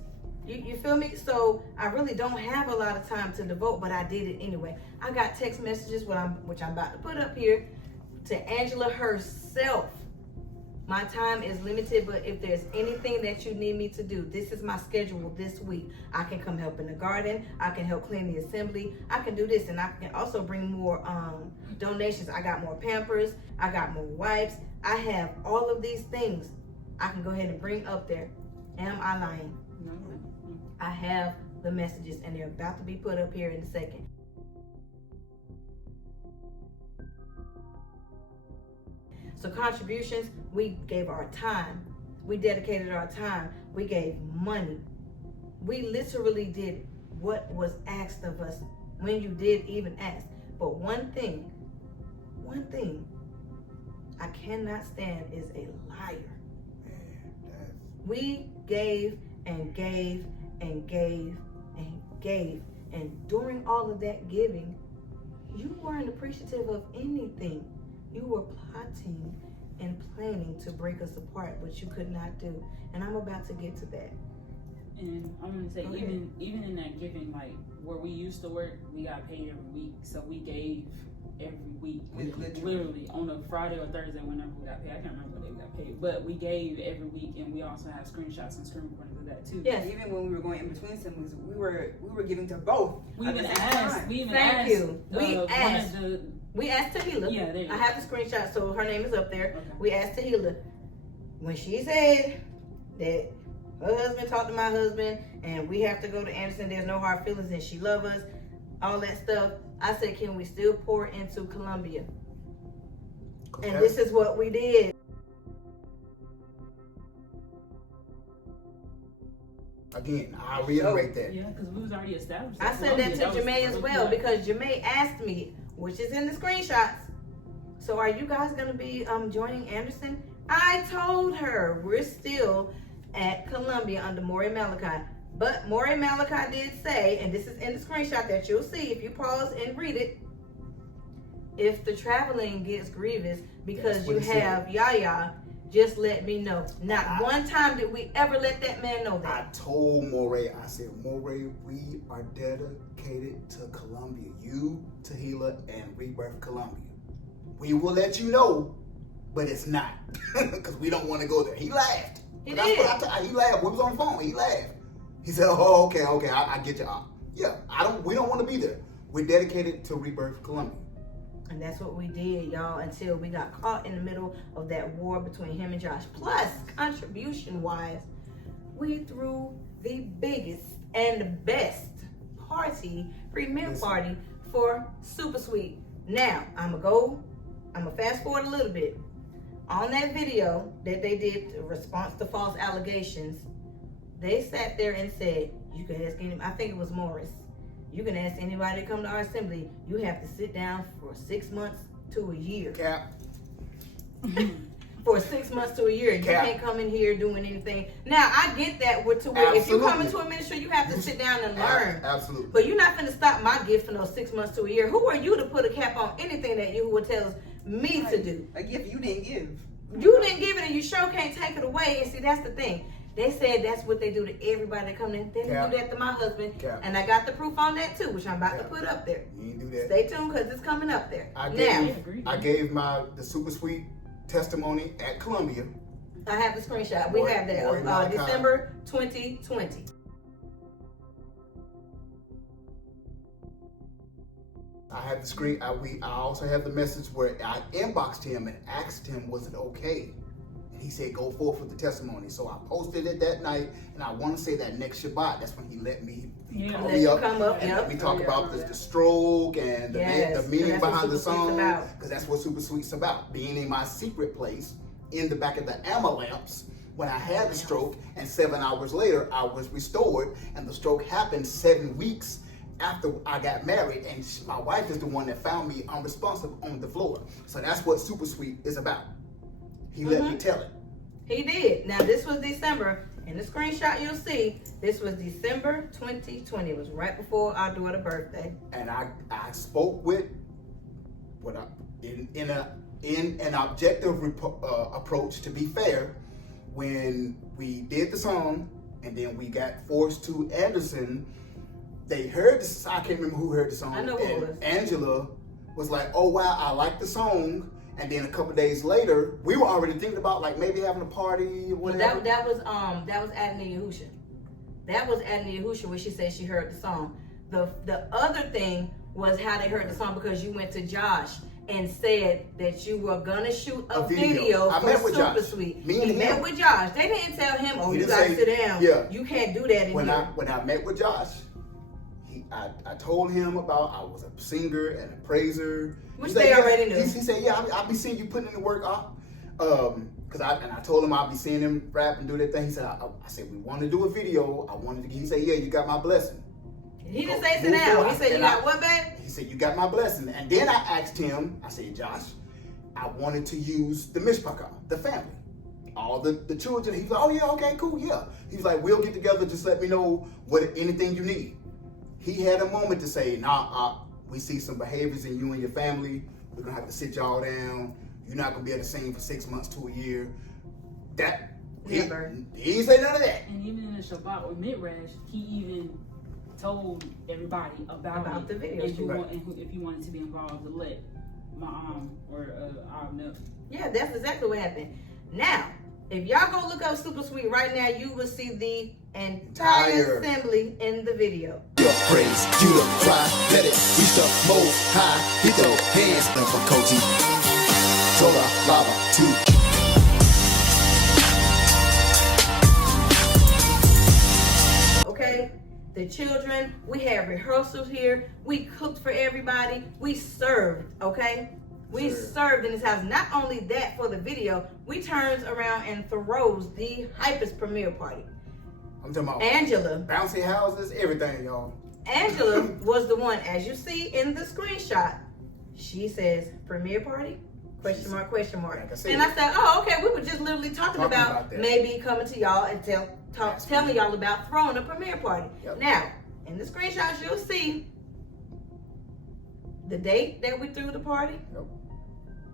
You feel me? So I really don't have a lot of time to devote, but I did it anyway. I got text messages, which I'm about to put up here, to Angela herself. My time is limited, but if there's anything that you need me to do, this is my schedule this week. I can come help in the garden. I can help clean the assembly. I can do this, and I can also bring more donations. I got more Pampers. I got more wipes. I have all of these things I can go ahead and bring up there. Am I lying? No. I have the messages, and they're about to be put up here in a second. So contributions, we gave our time. We dedicated our time. We gave money. We literally did what was asked of us when you did even ask. But one thing I cannot stand is a liar. We gave and gave and gave and gave. And during all of that giving, you weren't appreciative of anything. You were plotting and planning to break us apart, which you could not do. And I'm about to get to that. And I'm gonna say, even in that giving, like where we used to work, we got paid every week. So we gave every week, literally on a Friday or Thursday, whenever we got paid. I can't remember when we got paid, but we gave every week, and we also have screenshots and screen recordings of that too. Yes. Even when we were going in between siblings, we were giving to both. We even asked. We Thank you. We asked. One of We asked Tahila. Yeah, there you I go. have the screenshot, so her name is up there. Okay. We asked Tahila when she said that her husband talked to my husband and we have to go to Anderson, there's no hard feelings and she loves us, all that stuff. I said, can we still pour into Columbia? And this is what we did. Again, I'll reiterate that. Yeah, because we was already established. I said that to Jamae as well because Jamae asked me, which is in the screenshots. So are you guys gonna be joining Anderson? I told her we're still at Columbia under Moreh Malachi. But Moreh Malachi did say, and this is in the screenshot that you'll see if you pause and read it, if the traveling gets grievous because you have Yaya, just let me know. Not one time did we ever let that man know that. I told Moreh, I said, Moreh, we are dedicated to Columbia. You, Tahila, and Rebirth Columbia. We will let you know, but it's not. Because we don't want to go there. He laughed. He That's did. what he laughed. We was on the phone. He laughed. He said, oh, okay, I get you. Yeah, we don't want to be there. We're dedicated to Rebirth Columbia. And that's what we did, y'all, until we got caught in the middle of that war between him and Josh. Plus, contribution-wise, we threw the biggest and the best premiere party for Super Sweet. Now, I'm gonna fast forward a little bit. On that video that they did, in response to false allegations, they sat there and said, you can ask any, I think it was Morris, you can ask anybody to come to our assembly. You have to sit down for 6 months to a year. Cap. For 6 months to a year. You can't come in here doing anything. Now, I get that where if you come into a ministry, you have to sit down and learn. Absolutely. But you're not going to stop my gift for those 6 months to a year. Who are you to put a cap on anything that Yahuah tells me to do? A gift you didn't give. You didn't give it and you sure can't take it away. And see, that's the thing. They said that's what they do to everybody that come in. They didn't do that to my husband. And I got the proof on that too, which I'm about to put up there. You didn't do that. Stay tuned because it's coming up there. I Now, gave the Super Sweet testimony at Columbia. I have the screenshot. We have that December 2020. I have the screen. I also have the message where I inboxed him and asked him, was it okay? And he said, go forth with the testimony. So I posted it that night, and I want to say that next Shabbat, that's when he let me call me up. And we talk about the stroke and the meaning behind the song, because that's what Super Sweet's about. Being in my secret place in the back of the Amma lamps when I had the stroke, and 7 hours later I was restored, and the stroke happened 7 weeks after I got married, and my wife is the one that found me unresponsive on the floor. So that's what Super Sweet is about. He let me tell it. He did. Now this was December. In the screenshot you'll see, this was December 2020. It was right before our daughter's birthday. And I spoke with in an objective approach, to be fair, when we did the song and then we got forced to Anderson. They heard this. I can't remember who heard the song. I know who it was. Angela was like, "Oh wow, I like the song." And then a couple days later, we were already thinking about like maybe having a party or whatever. That was Adna Yahusha. That was Adna Yahusha where she said she heard the song. The other thing was how they heard the song because you went to Josh and said that you were gonna shoot a video. video I for met with Super Josh. Sweet. Me and He met him. with Josh. They didn't tell him, oh, He you didn't gotta say- sit down. yeah. You can't do that in When here. I met with Josh, I told him about I was a singer and a praiser. Which He's they like, already knew. He said, yeah, I'll be seeing you putting in the work up. I told him I'll be seeing him rap and do that thing. He said, I said, we want to do a video. He said, yeah, you got my blessing. He didn't say sit down. He said, you got what, babe? He said, you got my blessing. And then I asked him, I said, Josh, I wanted to use the mishpachah, the family. All the children. He's like, oh yeah, okay, cool, yeah. He's like, we'll get together, just let me know anything you need. He had a moment to say, nah, we see some behaviors in you and your family. We're gonna have to sit y'all down. You're not gonna be able to sing for 6 months to a year. He didn't say none of that. And even in the Shabbat with Midrash, he even told everybody about the video if shoot. if you wanted to be involved, to let my or our know. Yeah, that's exactly what happened. Now, if y'all go look up Super Sweet right now, you will see the entire assembly in the video. Your praise, you the cry, let it reach the most high. Hit your hands up for Koji. Torah, Lava, 2. Okay? The children, we had rehearsals here. We cooked for everybody. We served, okay? We served in this house. Not only that, for the video, we turns around and throws the hypest premiere party. I'm talking about Angela. bouncy houses, everything, y'all. Angela was the one, as you see in the screenshot. She says, premiere party? Question mark, question mark. Like I said. And I said, oh, okay, we were just literally talking about that. maybe coming to y'all and telling y'all about throwing a premiere party. Yep. Now, in the screenshots, you'll see the date that we threw the party, Yep.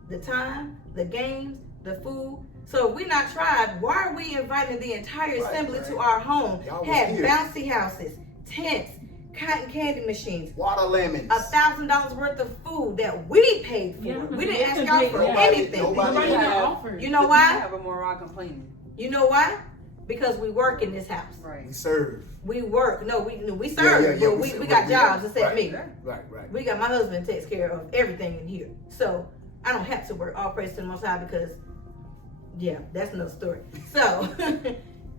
the time, the games, the food. So if we not tried, why are we inviting the entire assembly to our home? Y'all was Had here. bouncy houses, tents, cotton candy machines, Water lemons. $1,000 worth of food that we paid for. Yeah, We didn't ask they y'all paid for for it. anything. Nobody Nobody even had- offered. You know I why? have a Moreh complaining. You know why? Because we work in this house. Right. We serve. We work. No, we serve, but we got jobs except me. Right. We got my husband takes care of everything in here. So I don't have to work. All praise to the Most High because, yeah, that's another story. So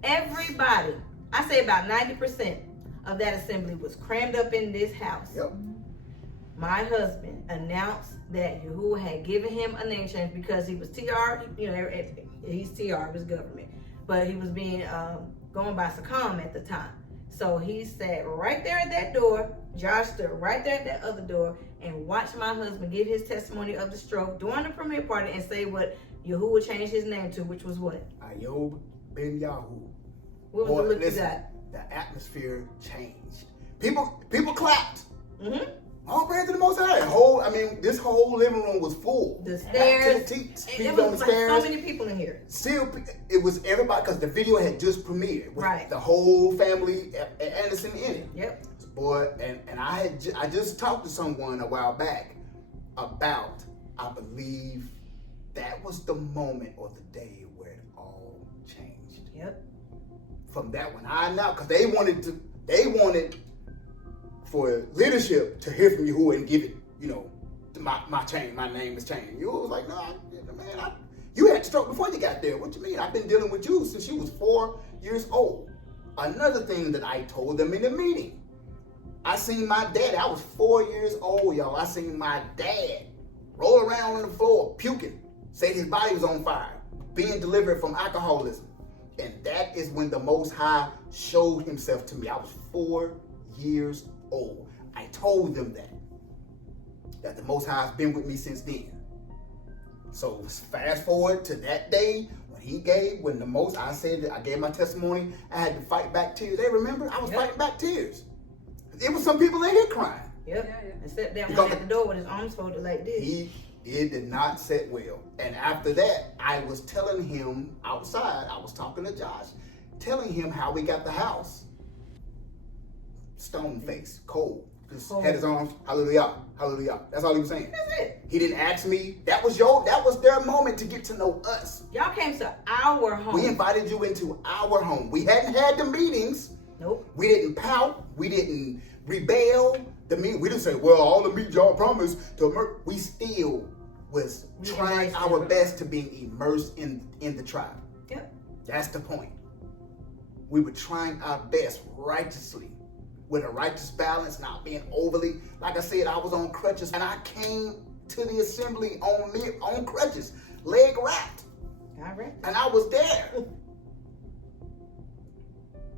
everybody, I say about 90% of that assembly was crammed up in this house. Yep. My husband announced that Yahuah had given him a name change because he was TR, he's TR of his government, but he was being going by Sakam at the time. So he sat right there at that door. Josh stood right there at that other door and watched my husband give his testimony of the stroke during the premiere party and say what Yahuah changed his name to, which was what? Iyob Ben Yahu. What was Boy, the look you listen, got? The atmosphere changed. People clapped. Mm-hmm. All praise to the Most High. This whole living room was full. The Packed stairs. to the teats. It People on the was like stairs. so many people in here. Still, it was everybody because the video had just premiered with Right. the whole family Anderson in it. Yep. Boy, and I just talked to someone a while back about, I believe that was the moment or the day where it all changed. Yep. From that one, because they wanted for leadership to hear from Yahuah and give it, my name is changed. Yahuah was like, no, man, you had stroke before you got there. What you mean? I've been dealing with you since you was 4 years old. Another thing that I told them in the meeting, I seen my dad. I was 4 years old, y'all. I seen my dad roll around on the floor, puking, said his body was on fire, being delivered from alcoholism. And that is when the Most High showed himself to me. I was 4 years old. I told them that the Most High has been with me since then. So fast forward to that day when the Most High said that I gave my testimony, I had to fight back tears. They remember? I was fighting back tears. It was some people in here crying. Yep. Yeah. And sat down Because at the door with his arms folded like this. It did not sit well. And after that, I was telling him outside, I was talking to Josh, telling him how we got the house. Stone face, cold. Just had his arms, hallelujah, hallelujah. That's all he was saying. That's it. He didn't ask me. That was their moment to get to know us. Y'all came to our home. We invited you into our home. We hadn't had the meetings. Nope. We didn't pout. We didn't rebel. We didn't say, well, all the meat y'all promised to we still was We trying embraced our it. best to be immersed in the tribe. Yep. That's the point. We were trying our best righteously, with a righteous balance, not being overly, like I said, I was on crutches, and I came to the assembly on crutches, leg wrapped. All right. And I was there.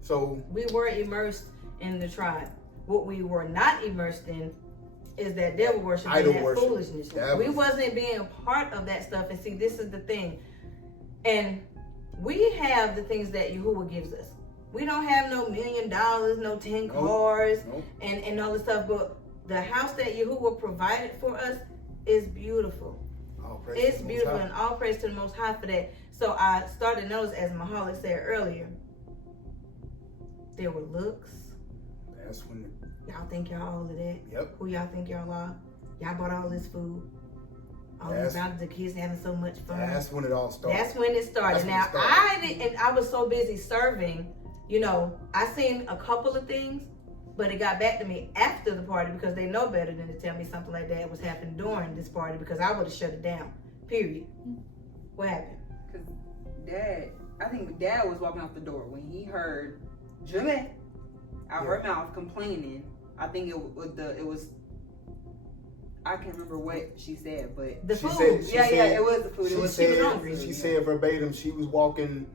So We were immersed in the tribe. What we were not immersed in is that devil worship and Idol that worship. foolishness. That We was- wasn't being a part of that stuff. And see, this is the thing. And we have the things that Yahuwah gives us. We don't have no $1 million, no 10 Nope. cars, Nope. and all this stuff. But the house that Yahuwah provided for us is beautiful. all praise to It's the Most beautiful, High. and all praise to the Most High for that. So I started to notice, as Mahalik said earlier, there were looks. That's when. Y'all think y'all all of that? Yep. Who y'all think y'all are? Y'all bought all this food. All That's- about the kids having so much fun. That's when it all started. That's when it started. That's when Now it started. and I was so busy serving, you know, I seen a couple of things, but it got back to me after the party because they know better than to tell me something like that was happening during this party because I would have shut it down. Period. What happened? Cause I think Dad was walking out the door when he heard Janae out her mouth complaining. I think it was. I can't remember what she said, but The She food. said- it was the food. She It was said, hungry. she said verbatim, she was walking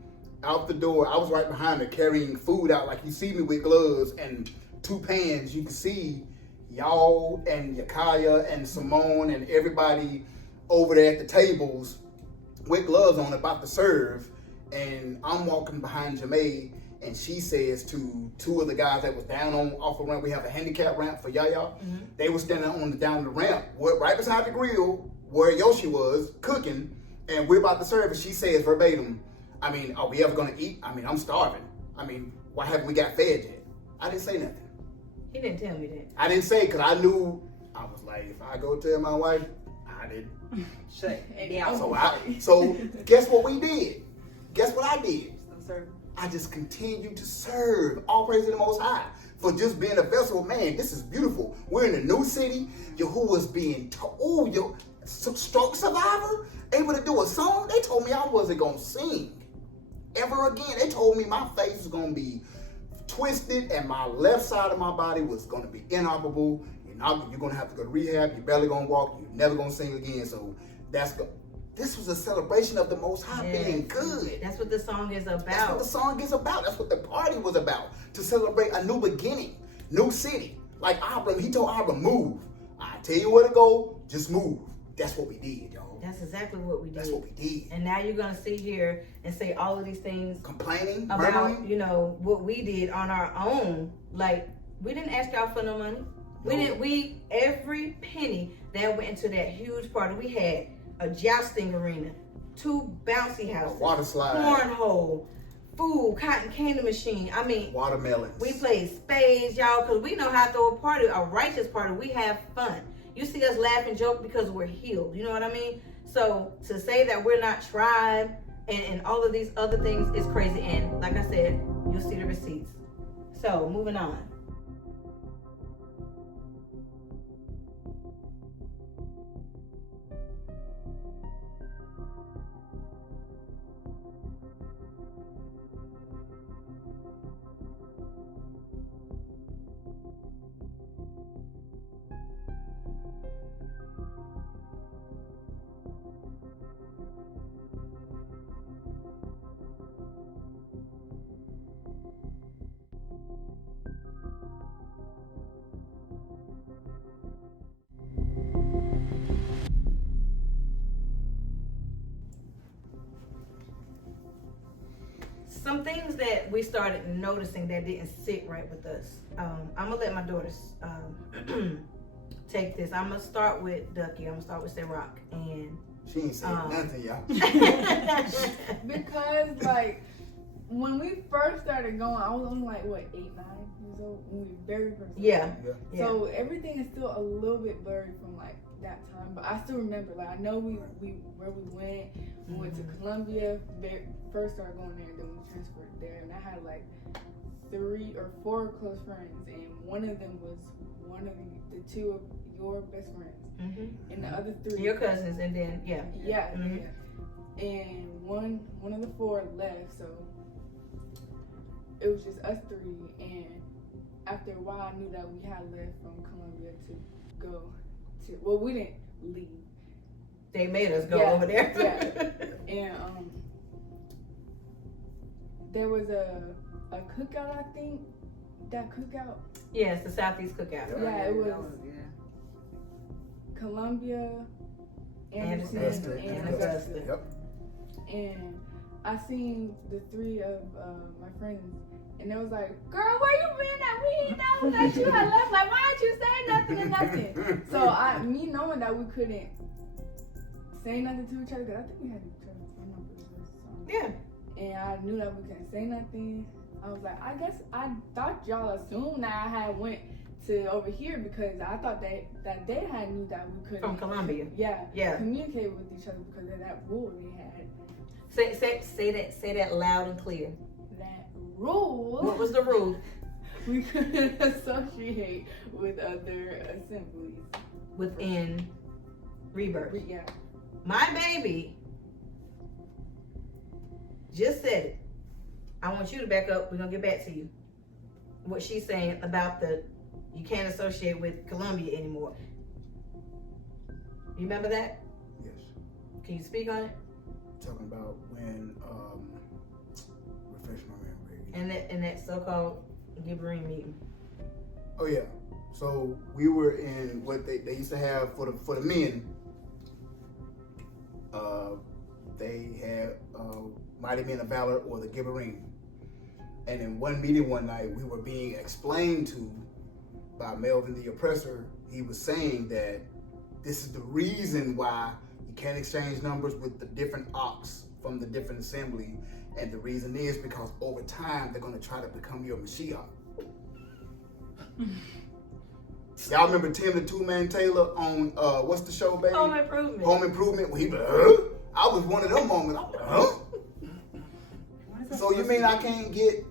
out the door. I was right behind her carrying food out. Like you see me with gloves and 2 pans. You can see y'all and Yakaya and Simone and everybody over there at the tables with gloves on about to serve. And I'm walking behind Jamae, and she says to 2 of the guys that was down off the ramp, we have a handicap ramp for Yaya. Mm-hmm. They were standing down the ramp, right beside the grill where Yoshi was cooking, and we're about to serve. And she says verbatim, I mean, are we ever gonna eat? I mean, I'm starving. I mean, why haven't we got fed yet? I didn't say nothing. He didn't tell me that. I didn't say because I knew. I was like, if I go tell my wife, I did. shut down. So guess what we did? Guess what I did? Sir. I just continue to serve. All praise to the Most High for just being a vessel. Man, this is beautiful. We're in a new city. Yahuwah's being stroke survivor, able to do a song. They told me I wasn't gonna sing ever again. They told me my face was gonna be twisted and my left side of my body was gonna be inoperable. You're gonna have to go to rehab. You're barely gonna walk. You're never gonna sing again. So this was a celebration of the Most High being good. That's what the song is about. That's what the song is about. That's what the party was about. To celebrate a new beginning, new city. Like Abram, he told Abram, move. I tell you where to go, just move. That's what we did, y'all. That's exactly what we did. That's what we did. And now you're gonna sit here and say all of these things Complaining, about, murmuring. you know, what we did on our own. Like, we didn't ask y'all for no money. Every penny that went into that huge party, we had a jousting arena, 2 bouncy houses, Water slide. cornhole, food, cotton candy machine. I mean, Watermelons. we played spades, y'all, because we know how to throw a party, a righteous party. We have fun. You see us laugh and joke because we're healed. You know what I mean? So to say that we're not tribe and all of these other things is crazy. And like I said, you'll see the receipts. So moving on. Some things that we started noticing that didn't sit right with us. I'm gonna let my daughters take this. I'm gonna start with Ducky. I'm gonna start with Rock. And She ain't saying nothing, y'all. Because like when we first started going, I was only like what 8, 9 years old when we very first started. yeah. So everything is still a little bit blurry from like that time, but I still remember. Like I know we where we went. We went to Columbia. First started going there, and then we transferred there. And I had like 3 or 4 close friends, and one of them was one of the 2 of your best friends, Mm-hmm. and the other 3, Your cousins, and then yeah, Mhm. yeah. And one of the 4 left, so it was just us 3. And after a while, I knew that we had left from Columbia to go to. Well, we didn't leave. They made us go Yeah, over there. yeah. And there was a cookout, I think. That cookout. Yes, the Southeast Cookout. Yeah, it was yeah. Columbia, Anderson, Anderson, and and Augusta. Augusta. Yep. And I seen the 3 of my friends, and it was like, "Girl, where you been at? We ain't know that you had left. Like, why didn't you say nothing and nothing?" So me knowing that we couldn't say nothing to each other, because I think we had each other's phone numbers or something. Yeah. And I knew that we couldn't say nothing. I was like, I thought y'all assumed that I had went to over here, because I thought that they had knew that we couldn't. From Columbia. Yeah. Communicate with each other because of that rule they had. Say that loud and clear. That rule. What was the rule? We couldn't associate with other assemblies. Within Rebirth. Yeah. My baby just said it. I want you to back up. We're gonna get back to you. What she's saying about you can't associate with Columbia anymore. You remember that? Yes. Can you speak on it? Talking about when refresh my memory. And that so-called Gibberine meeting. Oh yeah. So we were in what they used to have for the men. They had Mighty Men of Valor or the Gibberine. And in one meeting one night, we were being explained to by Melvin the Oppressor. He was saying that this is the reason why you can't exchange numbers with the different ox from the different assembly. And the reason is because over time, they're going to try to become your Mashiach. Y'all remember Tim the Two-Man Taylor on, what's the show, baby? Home Improvement. Home Improvement. Where he be like, huh? I was one of them moments. I was like, huh? So you mean I can't get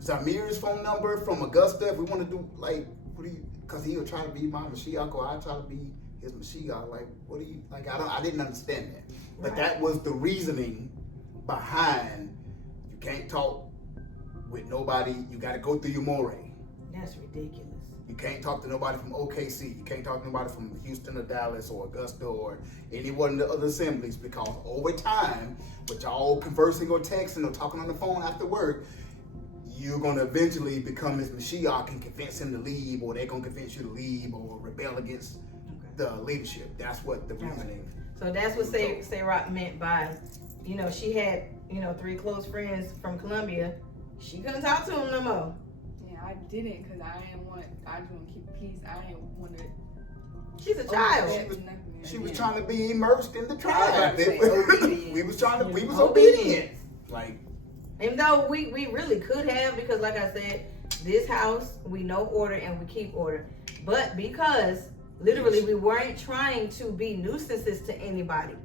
Zamir's phone number from Augusta if we want to do, like, what do you, because he'll try to be my Mashiach or I try to be his Mashiach. Like, what do you, like, I didn't understand that. But that was the reasoning behind you can't talk with nobody. You got to go through your Moreh. That's ridiculous. You can't talk to nobody from OKC. You can't talk to nobody from Houston or Dallas or Augusta or any one of the other assemblies, because over time, with y'all conversing or texting or talking on the phone after work, you're going to eventually become his Mashiach and convince him to leave, or they're going to convince you to leave or rebel against the leadership. That's what the reasoning is. So that's what Say-Rock meant by, she had, 3 close friends from Columbia. She couldn't talk to them no more. Yeah, I didn't, because I just want to keep peace. I didn't want to. She's a child. She was trying to be immersed in the tribe. We was Obedient. obedient. Like, even though we really could have, because like I said, this house, we know order and we keep order. But because literally we weren't trying to be nuisances to anybody.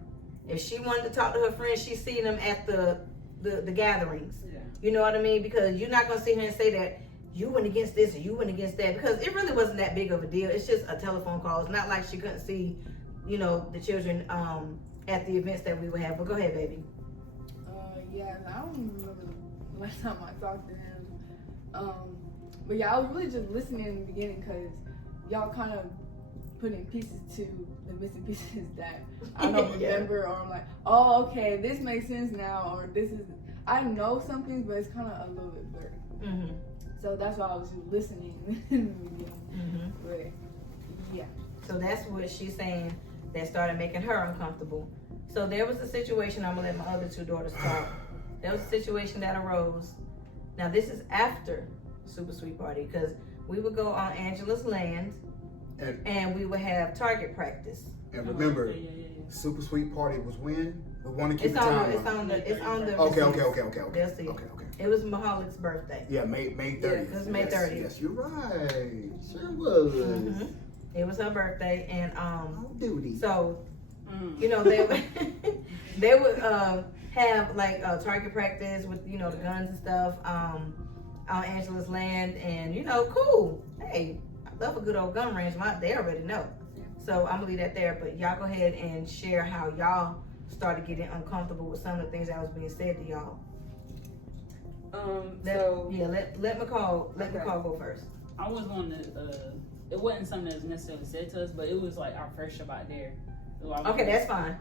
If she wanted to talk to her friends, she's seeing them at the gatherings. Yeah. You know what I mean? Because you're not going to sit here and say that you went against this or you went against that, because it really wasn't that big of a deal. It's just a telephone call. It's not like she couldn't see, the children at the events that we would have. But go ahead, baby. Yeah, I don't remember the last time I talked to him. But yeah, I was really just listening in the beginning, because y'all kind of putting pieces to the missing pieces that I don't remember, or I'm like, oh, okay, this makes sense now, or this is, I know some things, but it's kind of a little bit blurry. Mm-hmm. So that's why I was just listening in the beginning. Mm-hmm. But yeah. So that's what she's saying that started making her uncomfortable. So there was a situation, I'm gonna let my other 2 daughters talk. There was a situation that arose. Now this is after Super Sweet Party, because we would go on Angela's land and we would have target practice. and remember, Super Sweet Party was when? We want to keep It's the on time. It's on the Okay. They'll see. Okay. It was Mahalik's birthday. Yeah, May 30th. Yeah, it was May 30th. Yes, you're right. Sure was. Mm-hmm. It was her birthday, and duty. so they would have like target practice with the guns and stuff on Angela's land, and cool. Hey, love a good old gun range. They already know. So I'm gonna leave that there. But y'all go ahead and share how y'all started getting uncomfortable with some of the things that was being said to y'all. Let McCall go first. I was on it wasn't something that was necessarily said to us, but it was like our first Shabbat there. Okay, that's fine.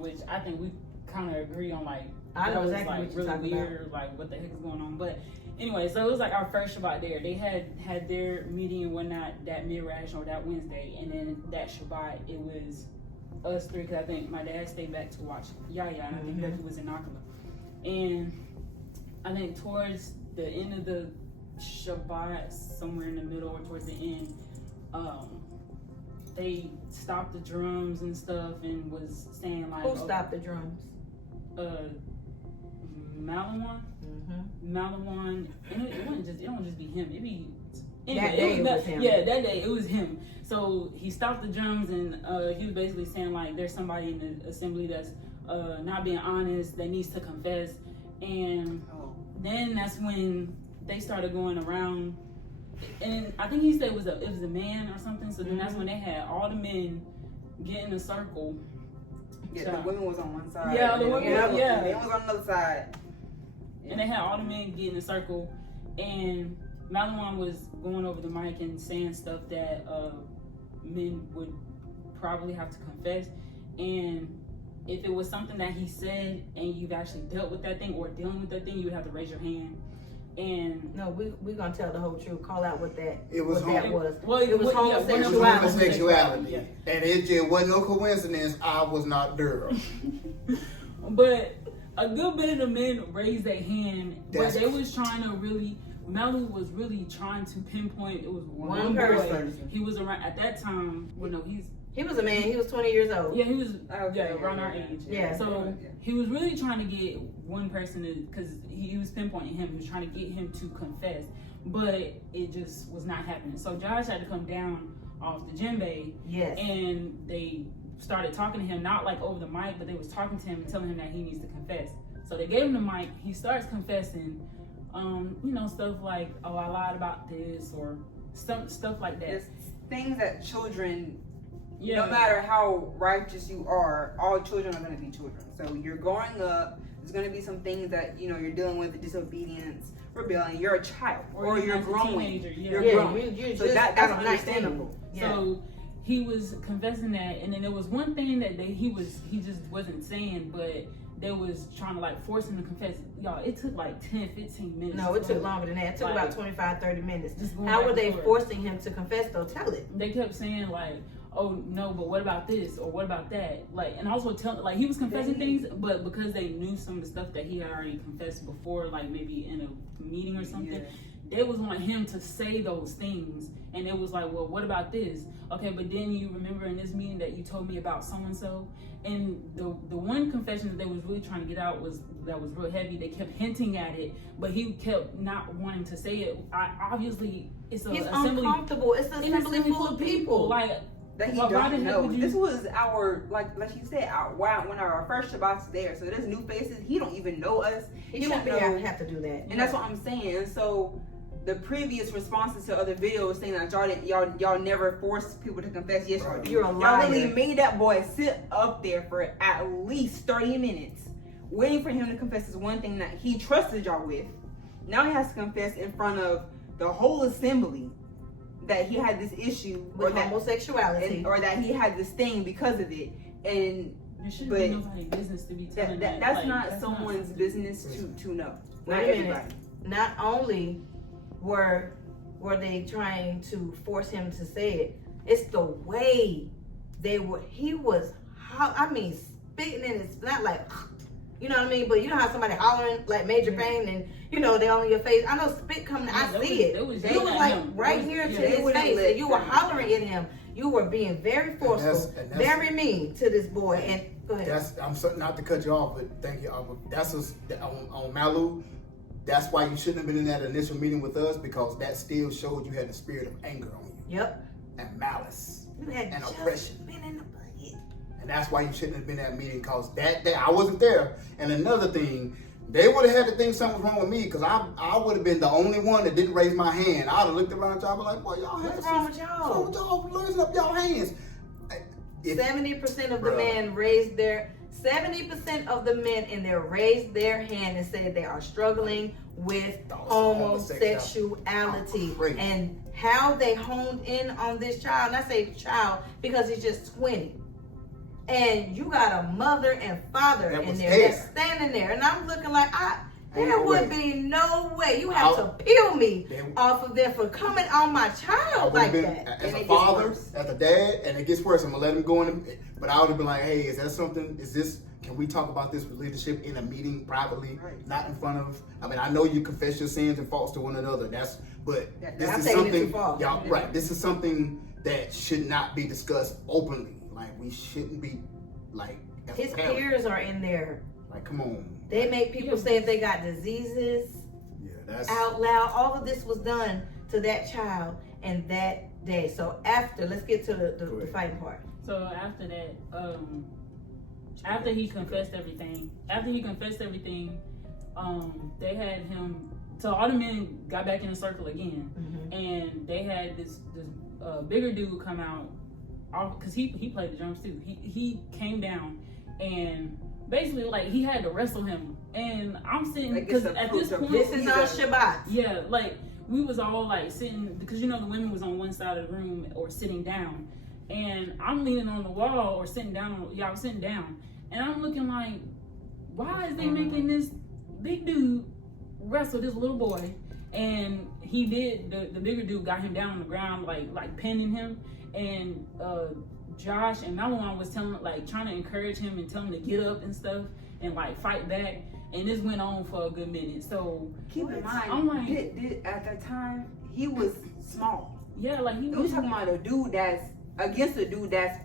Which I think we kind of agree on, like, I know was exactly like what you're really talking weird, about. like what the heck is going on. But anyway, so it was like our first Shabbat there. They had their meeting and whatnot that Midrash or that Wednesday, and then that Shabbat it was us three, because I think my dad stayed back to watch Yaya, and I think Becky was in Nakala. And I think towards the end of the Shabbat, somewhere in the middle or towards the end, they stopped the drums and stuff and was saying like, who stopped the drums? Malawan. Malawan, and it don't just be him. It be that day it was him. Yeah, that day it was him. So he stopped the drums and he was basically saying like, there's somebody in the assembly that's not being honest, that needs to confess. And then that's when they started going around, and I think he said it was a man or something. So then that's when they had all the men get in a circle. Yeah, the women was on one side. Yeah, the women, the men was on the other side. And they had all the men get in a circle, and Malawan was going over the mic and saying stuff that men would probably have to confess. And if it was something that he said and you've actually dealt with that thing or dealing with that thing, you would have to raise your hand. And no, we're gonna tell the whole truth. Call out what that was. Well, it was homosexuality. Yeah. And it just wasn't no coincidence I was not there. But a good bit of the men raised their hand where they was trying to really, Malu was really trying to pinpoint it was one person. He was around at that time. Well, no, he was a man. He was 20 years old. Yeah, he was around our age. Yeah. So he was really trying to get one person to, because he was pinpointing him. He was trying to get him to confess, but it just was not happening. So Josh had to come down off the djembe. Yes. And they started talking to him, not like over the mic, but they was talking to him and telling him that he needs to confess. So they gave him the mic. He starts confessing, stuff like, oh, I lied about this, or stuff like that. It's things that children, no matter how righteous you are, all children are going to be children. So you're growing up, there's going to be some things that, you're dealing with, disobedience, rebellion. You're a child, or you're growing. You're growing. So that's understandable. Yeah. So he was confessing that, and then there was one thing that he just wasn't saying, but they was trying to like force him to confess. Y'all, it took like 10-15 minutes. No, it took longer than that. It took about 25-30 minutes. How were they forcing him to confess though? Tell it. They kept saying like, oh no, but what about this, or what about that? Like, and also he was confessing things, but because they knew some of the stuff that he had already confessed before, like maybe in a meeting or something, they was wanting him to say those things. And it was like, well, what about this? Okay, but then you remember in this meeting that you told me about so-and-so? And the one confession that they was really trying to get out was real heavy. They kept hinting at it, but he kept not wanting to say it. Obviously, it's He's uncomfortable. It's an assembly full of people. Like, that he don't know. This was our, like you said, one of our first Shabbats there. So there's new faces. He don't even know us. He shouldn't have to do that. And that's what I'm saying. And so the previous responses to other videos saying that y'all never force people to confess. Yes, y'all do. You're a liar. Y'all really made that boy sit up there for at least 30 minutes waiting for him to confess this one thing that he trusted y'all with. Now he has to confess in front of the whole assembly that he had this issue with homosexuality, or that he had this thing because of it. And it shouldn't be nobody's business to be telling that. That's like, not someone's business to know. Not Wait a minute. everybody. Not only were they trying to force him to say it, it's the way he was spitting in his, not like, you know what I mean, but you know how somebody hollering like major pain and they on your face. I know spit coming, I see it. It was like right here to his face, and you were hollering at him. You were being very forceful, very mean to this boy. And go ahead. I'm sorry not to cut you off, but thank you. That's on Malu. That's why you shouldn't have been in that initial meeting with us, because that still showed you had the spirit of anger on you. Yep. And malice. You had and just oppression. Been in the bucket. And that's why you shouldn't have been in that meeting, because that day I wasn't there. And another thing, they would have had to think something was wrong with me because I would have been the only one that didn't raise my hand. I would have looked around y'all and be like, boy, y'all What's wrong with y'all? What's wrong with y'all raising up y'all hands? 70% of the men raised their 70% of the men in there raised their hand and said they are struggling with homosexuality. And how they honed in on this child, and I say child because he's just 20. And you got a mother and father in there that's standing there, and I'm looking like there would be no way. You have to peel me off of there for coming on my child like that. As a father, as a dad, and it gets worse. I'm gonna let him go in, but I would have been like, hey, is that something? Can we talk about this with leadership in a meeting privately, not in front of? I mean, I know you confess your sins and faults to one another. This is something, y'all, right? This is something that should not be discussed openly. Like, we shouldn't be like. His peers are in there. Like, come on. They make people say if they got diseases out loud. All of this was done to that child and that day. So let's get to the fighting part. So after that, after he confessed everything, they had him. So all the men got back in a circle again, and they had this bigger dude come out, because he played the drums too. He came down and basically like he had to wrestle him, and I'm sitting because at this point this is not Shabbat. Yeah, like we was all like sitting because the women was on one side of the room or sitting down, and I'm leaning on the wall or sitting down. Yeah, I was sitting down, and I'm looking like, why is they making this big dude wrestle this little boy? And he did. The bigger dude got him down on the ground, like pinning him, and Josh and Malawan was trying to encourage him and tell him to get up and stuff and like fight back. And this went on for a good minute. So keep in mind, I'm like, at that time he was small. Yeah, like he was talking about a dude that's against a dude that's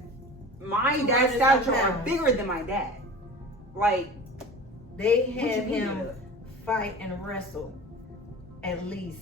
my dad's stature are bigger than my dad. Like they had him fight and wrestle at least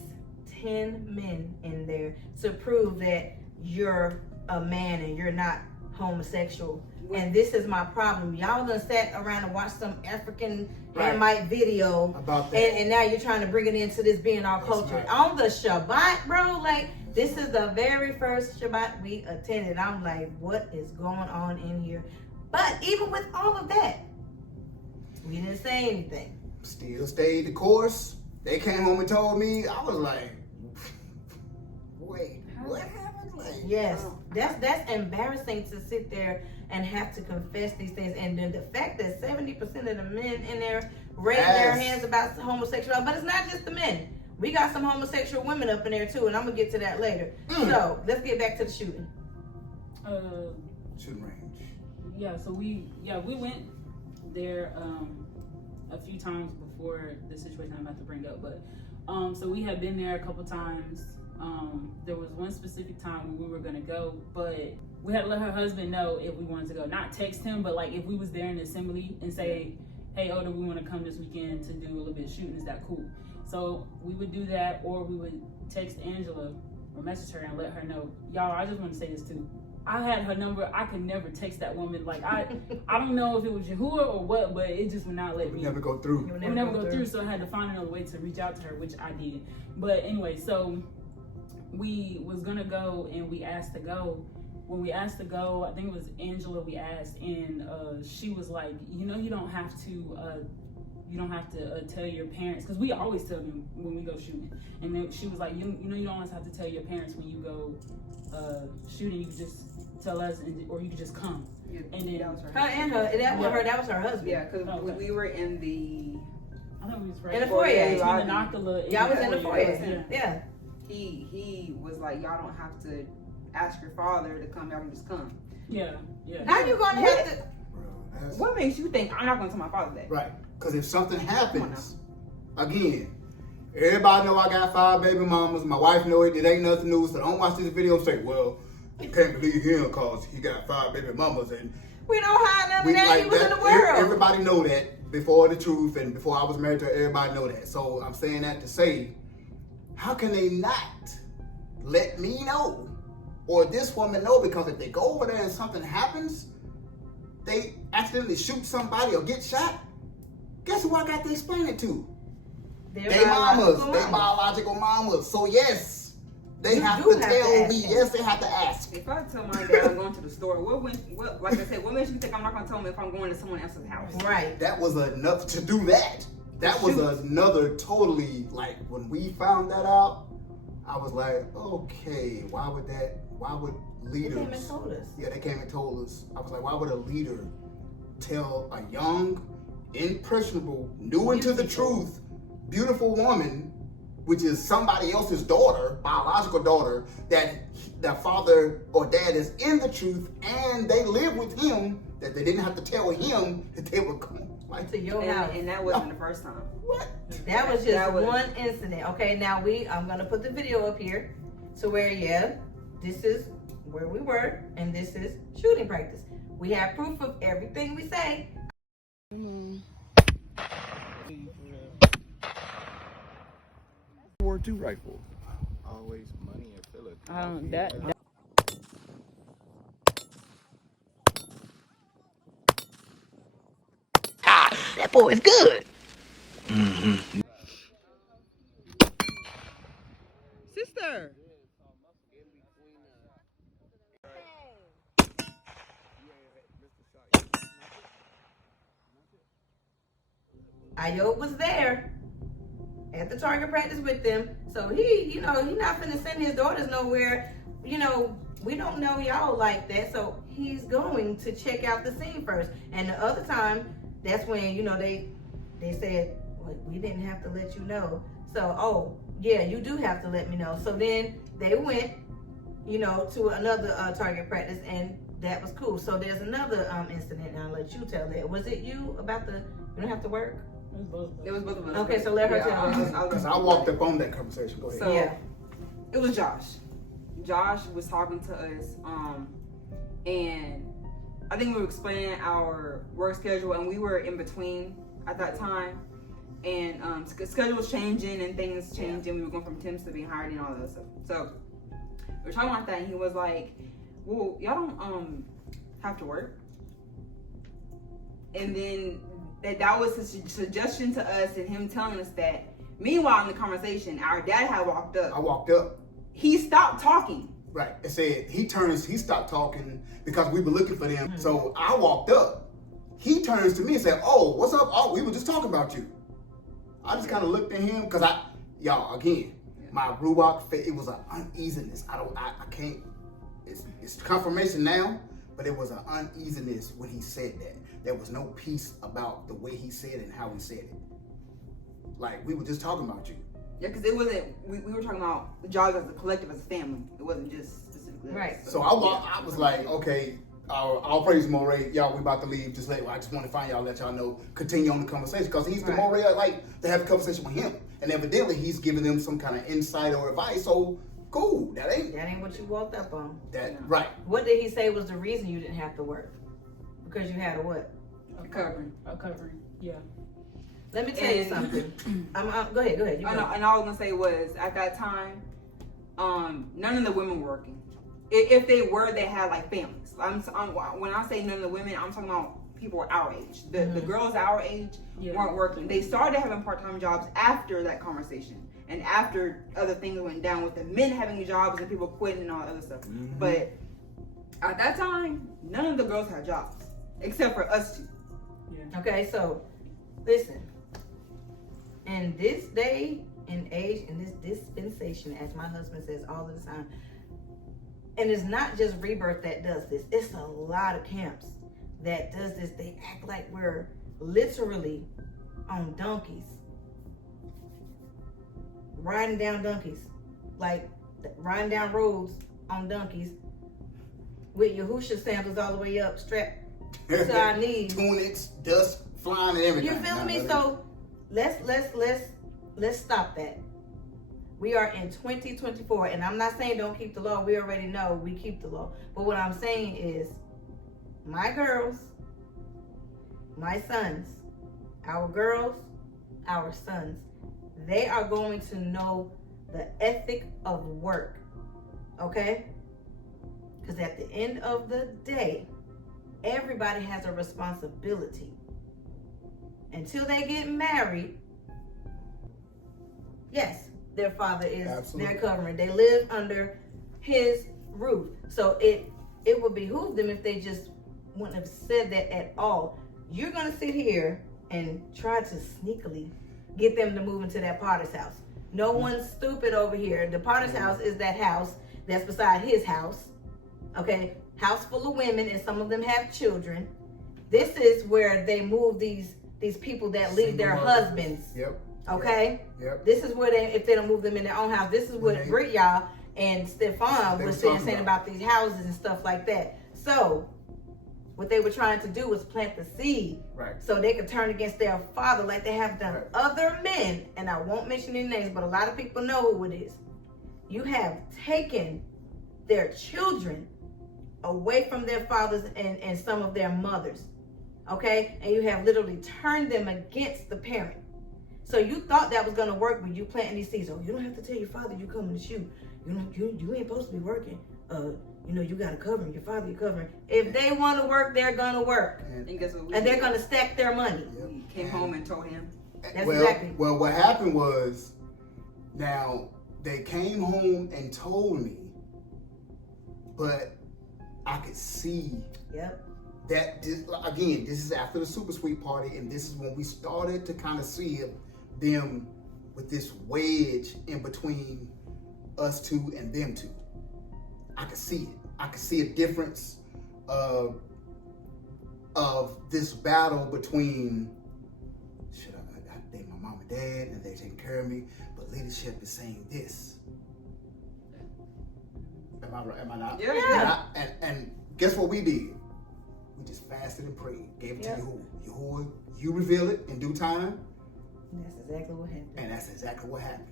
10 men in there to prove that you're a man and you're not homosexual. And this is my problem. Y'all done sat around and watched some African Hamite video about that. And now you're trying to bring it into this being our culture. On the Shabbat, bro, like this is the very first Shabbat we attended. I'm like, what is going on in here? But even with all of that, we didn't say anything. Still stayed the course. They came home and told me. I was like, wait, what happened? Like, yes, that's embarrassing to sit there and have to confess these things. And then the fact that 70% of the men in there raise their hands about homosexuality, but it's not just the men. We got some homosexual women up in there too, and I'm gonna get to that later. So let's get back to the shooting. Shooting range. Yeah, so we went there a few times before the situation I'm about to bring up, but so we had been there a couple times. There was one specific time when we were gonna go, but we had to let her husband know if we wanted to go. Not text him, but like if we was there in the assembly and say, hey, Oda, we want to come this weekend to do a little bit of shooting. Is that cool? So we would do that, or we would text Angela or message her and let her know. Y'all, I just want to say this too. I had her number. I could never text that woman. Like I don't know if it was Yahuah or what, but it just would not let me. Never go through. It would never go through. So I had to find another way to reach out to her, which I did. But anyway, so we was gonna go and we asked to go. When we asked to go, I think it was Angela we asked, and she was like, you don't have to tell your parents, because we always tell them when we go shooting. And then she was like, you don't always have to tell your parents when you go shooting. You can just tell us, or you can just come. Yeah, and then that was her. That was her husband. Yeah, because we were in the. I thought we was right in the foyer. Y'all was in the foyer. Yeah. He was like, y'all don't have to ask your father to come, y'all can just come. Yeah. How you gonna have to? What makes you think I'm not gonna tell my father that? Right, because if something happens, again, everybody know I got 5 baby mamas. My wife know it. It ain't nothing new. So don't watch this video and say, well, you can't believe him because he got 5 baby mamas. And we don't hide none of that. He was in the world. Everybody know that before the truth and before I was married to her, everybody know that. So I'm saying that to say, how can they not let me know? Or this woman know, because if they go over there and something happens, they accidentally shoot somebody or get shot, Guess who I got to explain it to? Their They mamas, biological they mamas. biological mamas. So yes, they You have do to have to tell ask me. them. Yes, they have to ask. If I tell my dad I'm going to the store, what like I said, what makes you think I'm not gonna tell him if I'm going to someone else's house? Right. That was enough to do that. That was another totally, like, when we found that out, I was like, okay, why would leaders? They came and told us. Yeah, they came and told us. I was like, why would a leader tell a young, impressionable, new into the truth, beautiful woman, which is somebody else's daughter, biological daughter, that their father or dad is in the truth and they live with him, that they didn't have to tell him that they were going like To your house. And that wasn't the first time. what? That was just That was- one incident. Okay, now I'm gonna put the video up here to where, yeah, this is where we were and this is shooting practice. We have proof of everything we say. War II rifle. Always money and Philip. That boy is good. Sister. Iyob was there at the target practice with them. So he not finna send his daughters nowhere. We don't know y'all like that. So he's going to check out the scene first. And the other time, that's when, they said, well, we didn't have to let you know. So, oh, yeah, you do have to let me know. So then they went, to another target practice, and that was cool. So there's another incident, and I'll let you tell that. Was it you about you don't have to work? It was both of us. Okay, so let her tell her. Because I walked up on that conversation. Go ahead. So Yeah. it was Josh. Josh was talking to us, and I think we were explaining our work schedule, and we were in between at that time. And schedule was changing and things changing. We were going from temps to being hired and all that stuff. So we were talking about that, and he was like, "Well, y'all don't have to work." And then that was his suggestion to us, and him telling us that. Meanwhile, in the conversation, our dad had walked up. I walked up. He stopped talking. Right. It said he stopped talking because we were looking for them. So I walked up. He turns to me and said, "Oh, what's up? Oh, we were just talking about you." I just kind of looked at him because my ruach, it was an uneasiness. I can't, it's confirmation now, but it was an uneasiness when he said that. There was no peace about the way he said it and how he said it. Like, we were just talking about you. Yeah, because it wasn't, we were talking about the jobs as a collective, as a family. It wasn't just specifically us. Right. So I was like, okay, I'll praise Moreh. Y'all, we about to leave. I just want to find y'all, let y'all know, continue on the conversation. Because he's the Moreh, like, to have a conversation with him. And evidently, he's giving them some kind of insight or advice. So, cool. That ain't what you walked up on. Right. What did he say was the reason you didn't have to work? Because you had a what? A covering. Yeah. Let me tell you something. Go ahead. You go. And all I was going to say was, at that time, none of the women were working. If they were, they had like families. When I say none of the women, I'm talking about people our age. The girls our age weren't working. They started having part-time jobs after that conversation, and after other things went down with the men having jobs and people quitting and all that other stuff. Mm-hmm. But at that time, none of the girls had jobs except for us two. Yeah. Okay, so listen. In this day and age, in this dispensation, as my husband says all the time, and it's not just Rebirth that does this. It's a lot of camps that does this. They act like we're literally on donkeys. Riding down donkeys. Like riding down roads on donkeys. With Yahushua sandals all the way up, strapped to our knees. Tunics, dust flying and everything. You feel me? So let's stop that. We are in 2024, and I'm not saying don't keep the law. We already know we keep the law. But what I'm saying is, my girls, my sons, our girls, our sons, they are going to know the ethic of work, okay? Because at the end of the day, everybody has a responsibility. until they get married, yes, their father is their covering. They live under his roof. So it would behoove them if they just wouldn't have said that at all. You're going to sit here and try to sneakily get them to move into that Potter's house. No one's stupid over here. The Potter's house is that house that's beside his house. Okay? House full of women, and some of them have children. This is where they move these people that leave their husbands. Yep. Okay? Yep. This is where if they don't move them in their own house, this is what Brit y'all and Stefan was saying about these houses and stuff like that. So what they were trying to do was plant the seed, right, so they could turn against their father like they have done other men. And I won't mention any names, but a lot of people know who it is. You have taken their children away from their fathers and some of their mothers, okay? And you have literally turned them against the parent. So you thought that was going to work when you planting these seeds. Oh, you don't have to tell your father you coming to shoot. You ain't supposed to be working. You got to cover your father. You covering. If they want to work, they're gonna work, And guess what? and they're gonna stack their money. We came home and told him. That's exactly. Well, what happened was, now they came home and told me, but I could see. Yep. That this is after the super sweet party, and this is when we started to kind of see them with this wedge in between us two and them two. I could see it. I could see a difference of this battle between, should I date my mom and dad and they taking care of me, but leadership is saying this. Am I right? Am I not? Yeah. And guess what we did? We just fasted and prayed. Gave it to Yahuah. Yahuah, you reveal it in due time. That's exactly what happened. And that's exactly what happened.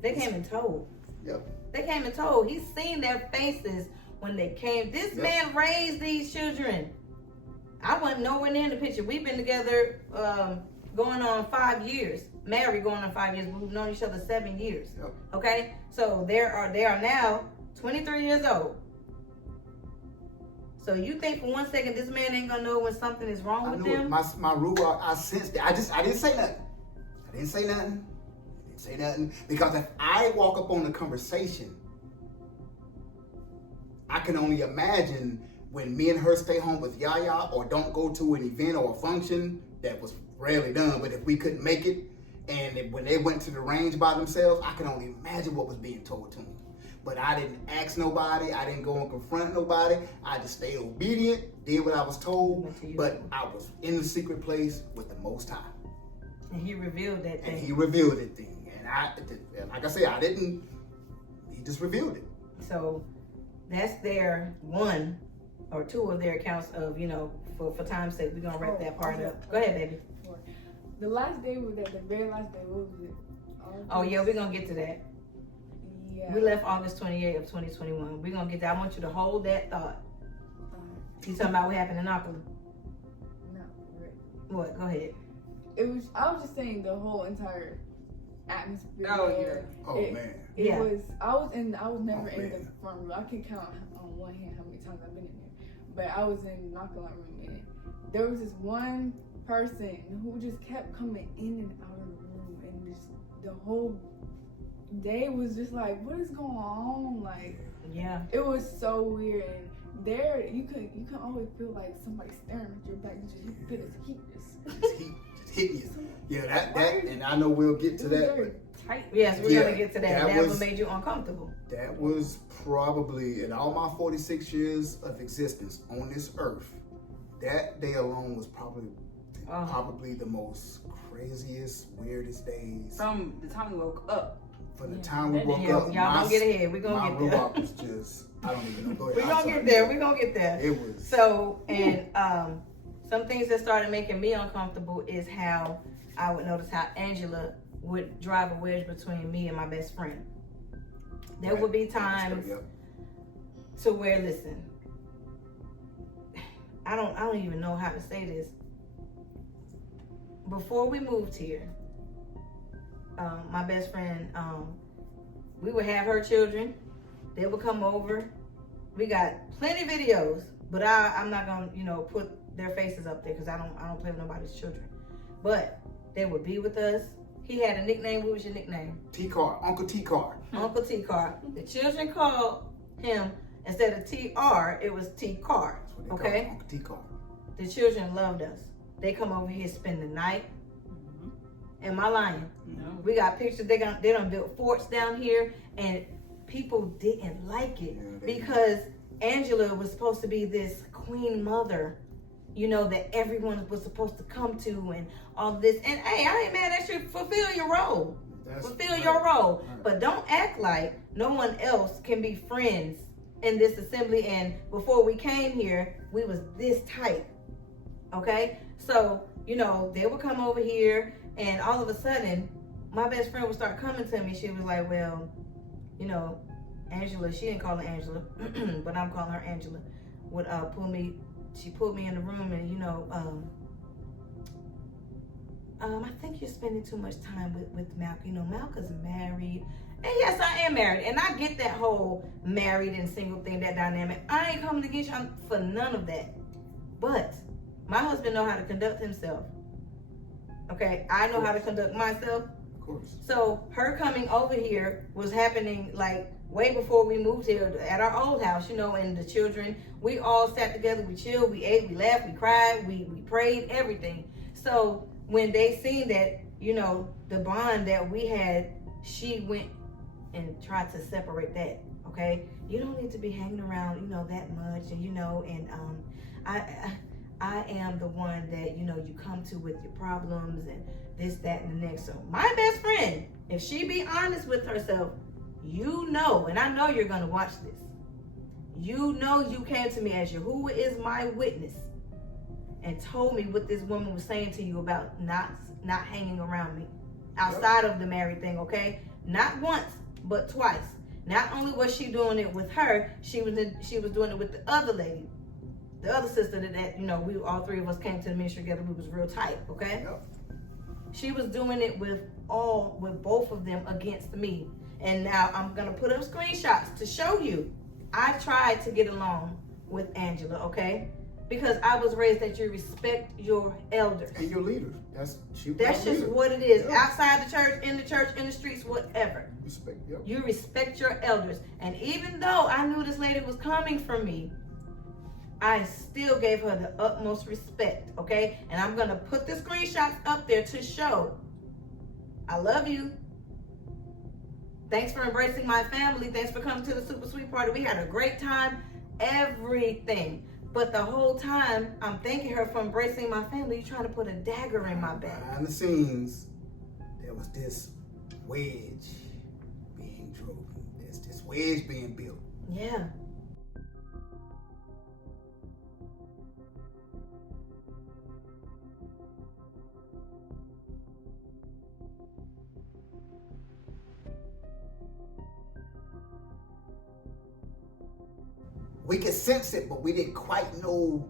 They came and told. Yep. They came and told. He's seen their faces when they came. This man raised these children. I wasn't nowhere near the picture. We've been together going on 5 years. Married going on 5 years. We've known each other 7 years. Yep. Okay? So they are now 23 years old. So you think for 1 second this man ain't gonna know when something is wrong with them? My ruach, I sensed it. I didn't say nothing. I didn't say nothing because if I walk up on the conversation, I can only imagine when me and her stay home with Yaya or don't go to an event or a function that was rarely done, but if we couldn't make it, and when they went to the range by themselves, I can only imagine what was being told to me. But I didn't ask nobody. I didn't go and confront nobody. I just stayed obedient, did what I was told, but I was in the secret place with the Most High. And he revealed that thing. And he revealed that thing. And like I said, he just revealed it. So that's their one or two of their accounts of, for time's sake, we're going to wrap that part up. Go ahead, baby. The last day was that, the very last day, what was it? Oh, yeah, we're going to get to that. Yeah. We left August 28th of 2021. We're going to get that. I want you to hold that thought. You talking about what happened in Auckland? No, right. What? Go ahead. I was just saying the whole entire atmosphere. Oh, yeah. Oh, man. It was, I was never in man. the front room. I can count on one hand how many times I've been in there. But I was in knockout room, and there was this one person who just kept coming in and out of the room, and just the whole day was just like, what is going on? Like, yeah, it was so weird. And there, you can always feel like somebody staring at your back. You feel this heat, Just hit you. Yeah, that, and I know we'll get to that. But tight. yes, we're gonna get to that. That was what made you uncomfortable. That was probably, in all my 46 years of existence on this earth, that day alone was probably the most craziest, weirdest days. From the time we woke up. From the time we woke up, y'all gonna get ahead. We're gonna get there. My ruach was just, I don't even know. Go ahead. We're gonna get there. We're gonna get there. It was. So, and some things that started making me uncomfortable is how I would notice how Angela would drive a wedge between me and my best friend. There would be times to where, listen, I don't even know how to say this. Before we moved here, my best friend, we would have her children. They would come over. We got plenty of videos, but I'm not gonna, put their faces up there because I don't play with nobody's children. but they would be with us. He had a nickname. What was your nickname? T-Car, Uncle T-Car. Uncle T-Car. The children called him, instead of T-R, it was T-Car. Okay? Uncle T-Car. The children loved us. They come over here, spend the night. Am I lying? No. We got pictures. They done built forts down here, and people didn't like it because Angela was supposed to be this queen mother, you know, that everyone was supposed to come to and all of this. And hey, I ain't mad at you. Fulfill your role. Fulfill your role. Right. But don't act like no one else can be friends in this assembly. And before we came here, we was this tight. Okay? So, you know, they would come over here, and all of a sudden, my best friend would start coming to me. She was like, well, you know, Angela, she didn't call her Angela, but I'm calling her Angela, would she pulled me in the room and, you know, I think you're spending too much time with Malcolm. You know, Malcolm's married. And yes, I am married. And I get that whole married and single thing, that dynamic. I ain't coming against you for none of that. But my husband know how to conduct himself. Okay, I know how to conduct myself. Of course. So her coming over here was happening like way before we moved here at our old house, you know, and the children, we all sat together, we chilled, we ate, we laughed, we cried, we prayed, everything. So when they seen that, you know, the bond that we had, she went and tried to separate that. Okay, you don't need to be hanging around, you know, that much, and you know, and I am the one that, you know, you come to with your problems and this, that, and the next. So my best friend, if she be honest with herself, you know, and I know you're going to watch this, you know, you came to me as Yahuah is my witness and told me what this woman was saying to you about not hanging around me outside of the married thing, okay? Not once, but twice. Not only was she doing it with her, she was doing it with the other lady. The other sister that, you know, we all three of us came to the ministry together. We was real tight, okay? Yep. She was doing it with both of them against me. And now I'm gonna put up screenshots to show you. I tried to get along with Angela, okay? Because I was raised that you respect your elders. And your leaders. That's just what it is. Yep. Outside the church, in the streets, whatever. Respect, yep. You respect your elders. And even though I knew this lady was coming from me, I still gave her the utmost respect, okay? And I'm going to put the screenshots up there to show I love you. Thanks for embracing my family. Thanks for coming to the Super Sweet Party. We had a great time, everything. But the whole time, I'm thanking her for embracing my family. You're trying to put a dagger in my back. Behind the scenes, there was this wedge being driven. There's this wedge being built. Yeah. We could sense it, but we didn't quite know.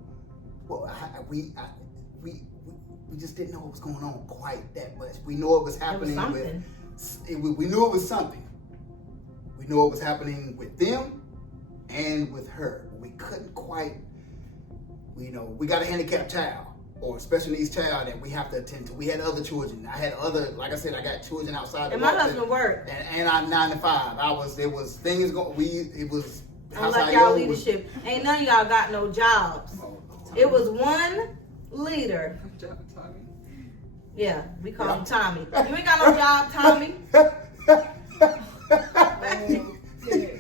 Well, we just didn't know what was going on quite that much. We knew it was happening we knew it was something. We knew it was happening with them and with her. But we couldn't quite. We got a handicapped child or a special needs child that we have to attend to. We had other children. I had other, like I said, I got children outside. And my husband worked. And I'm 9 to 5. It was things going. It was. Unlike y'all leadership, ain't none of y'all got no jobs. It was one leader. Yeah, we call him Tommy. You ain't got no job, Tommy.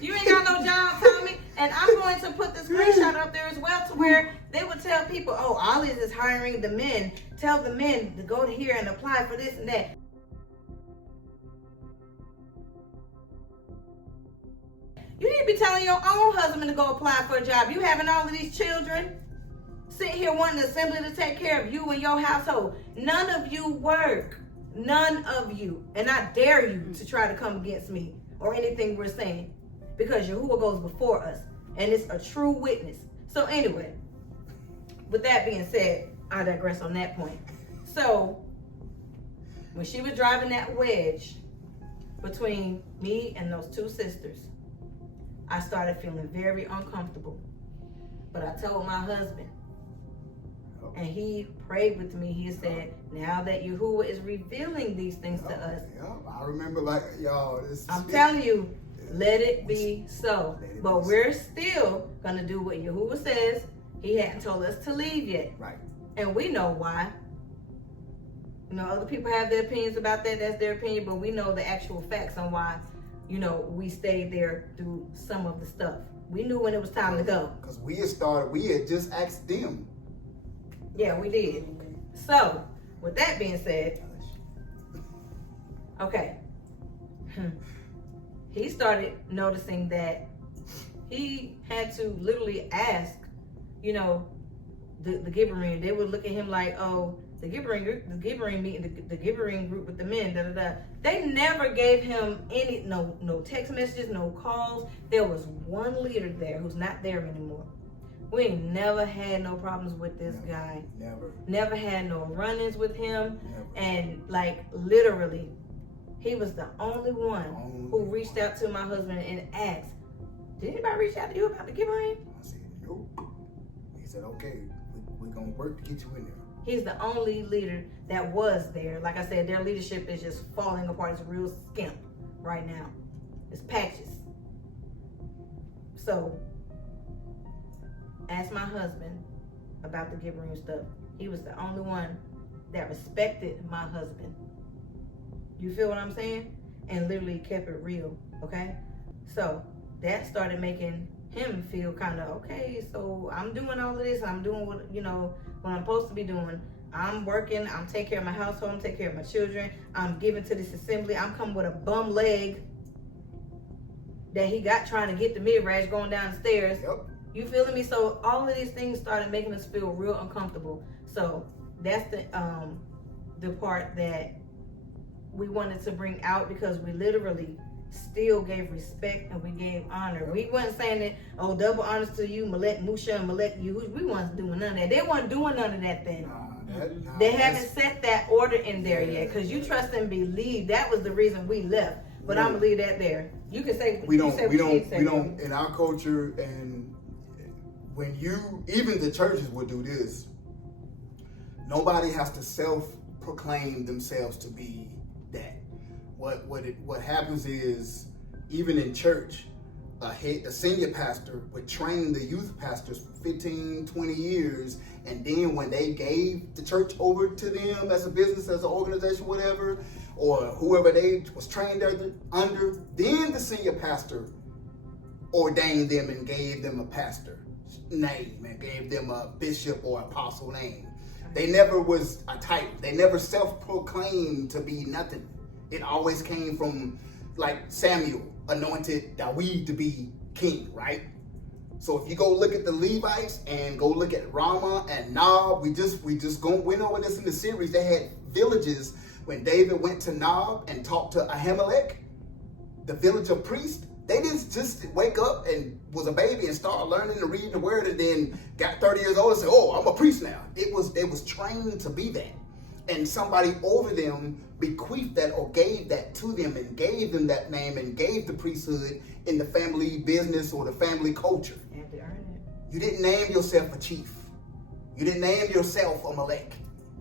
You ain't got no job, Tommy. And I'm going to put the screenshot up there as well to where they would tell people, oh, Ollie's is hiring the men. Tell the men to go to here and apply for this and that. You need to be telling your own husband to go apply for a job. You having all of these children sitting here wanting the assembly to take care of you and your household. None of you work. None of you. And I dare you to try to come against me or anything we're saying. Because Yahuah goes before us. And it's a true witness. So anyway, with that being said, I digress on that point. So, when she was driving that wedge between me and those two sisters, I started feeling very uncomfortable. But I told my husband, And he prayed with me. He said, now that Yahuah is revealing these things to us. Yeah, I remember, like, y'all. I'm telling you, let it be so. But we're still going to do what Yahuah says. He hadn't told us to leave yet. Right. And we know why. You know, other people have their opinions about that. That's their opinion. But we know the actual facts on why, you know, we stayed there through some of the stuff. We knew when it was time to go. Because we had just asked them. Yeah, we did. So, with that being said, okay. He started noticing that he had to literally ask, you know, the Gibberim. They would look at him like, oh, the Gibberim meeting, the Gibberim group with the men, da da da. They never gave him any, no text messages, no calls. There was one leader there who's not there anymore. We ain't never had no problems with this guy. Never had no run-ins with him. And like literally, he was the only one who reached out to my husband and asked, did anybody reach out to you about the Gibberim? I said, nope. He said, okay, we're going to work to get you in there. He's the only leader that was there. Like I said, their leadership is just falling apart. It's real skimp right now. It's patches. So, ask my husband about the Gibberim stuff. He was the only one that respected my husband. You feel what I'm saying? And literally kept it real, okay? So, that started making him feel kind of, okay, so I'm doing all of this. I'm doing what, you know, what I'm supposed to be doing. I'm working. I'm taking care of my household. I'm taking care of my children. I'm giving to this assembly. I'm coming with a bum leg that he got trying to get the mid-range going down the stairs. Yep. You feeling me? So all of these things started making us feel real uncomfortable. So that's the part that we wanted to bring out, because we literally still gave respect and we gave honor. We wasn't saying that, oh, double honors to you, Malek Musha and Malek Yahuah. We wasn't doing none of that. They weren't doing none of that then. They haven't set that order in there yet, because you trust and believe. That was the reason we left. But I'm gonna leave that there. You can say we don't in our culture, and when even the churches will do this, nobody has to self-proclaim themselves to be that. What happens is, even in church, a senior pastor would train the youth pastors for 15, 20 years, and then when they gave the church over to them as a business, as an organization, whatever, or whoever they was trained under, then the senior pastor ordained them and gave them a pastor name and gave them a bishop or apostle name. They never was a title. They never self-proclaimed to be nothing. It always came from, like, Samuel anointed David to be king, right? So if you go look at the Levites and go look at Ramah and Nob, we just went over this in the series. They had villages. When David went to Nob and talked to Ahimelech, the village of priests, they didn't just wake up and was a baby and start learning to read the word and then got 30 years old and said, oh, I'm a priest now. They was trained to be that. And somebody over them bequeathed that or gave that to them and gave them that name and gave the priesthood in the family business or the family culture. You have to earn it. You didn't name yourself a chief. You didn't name yourself a Malek.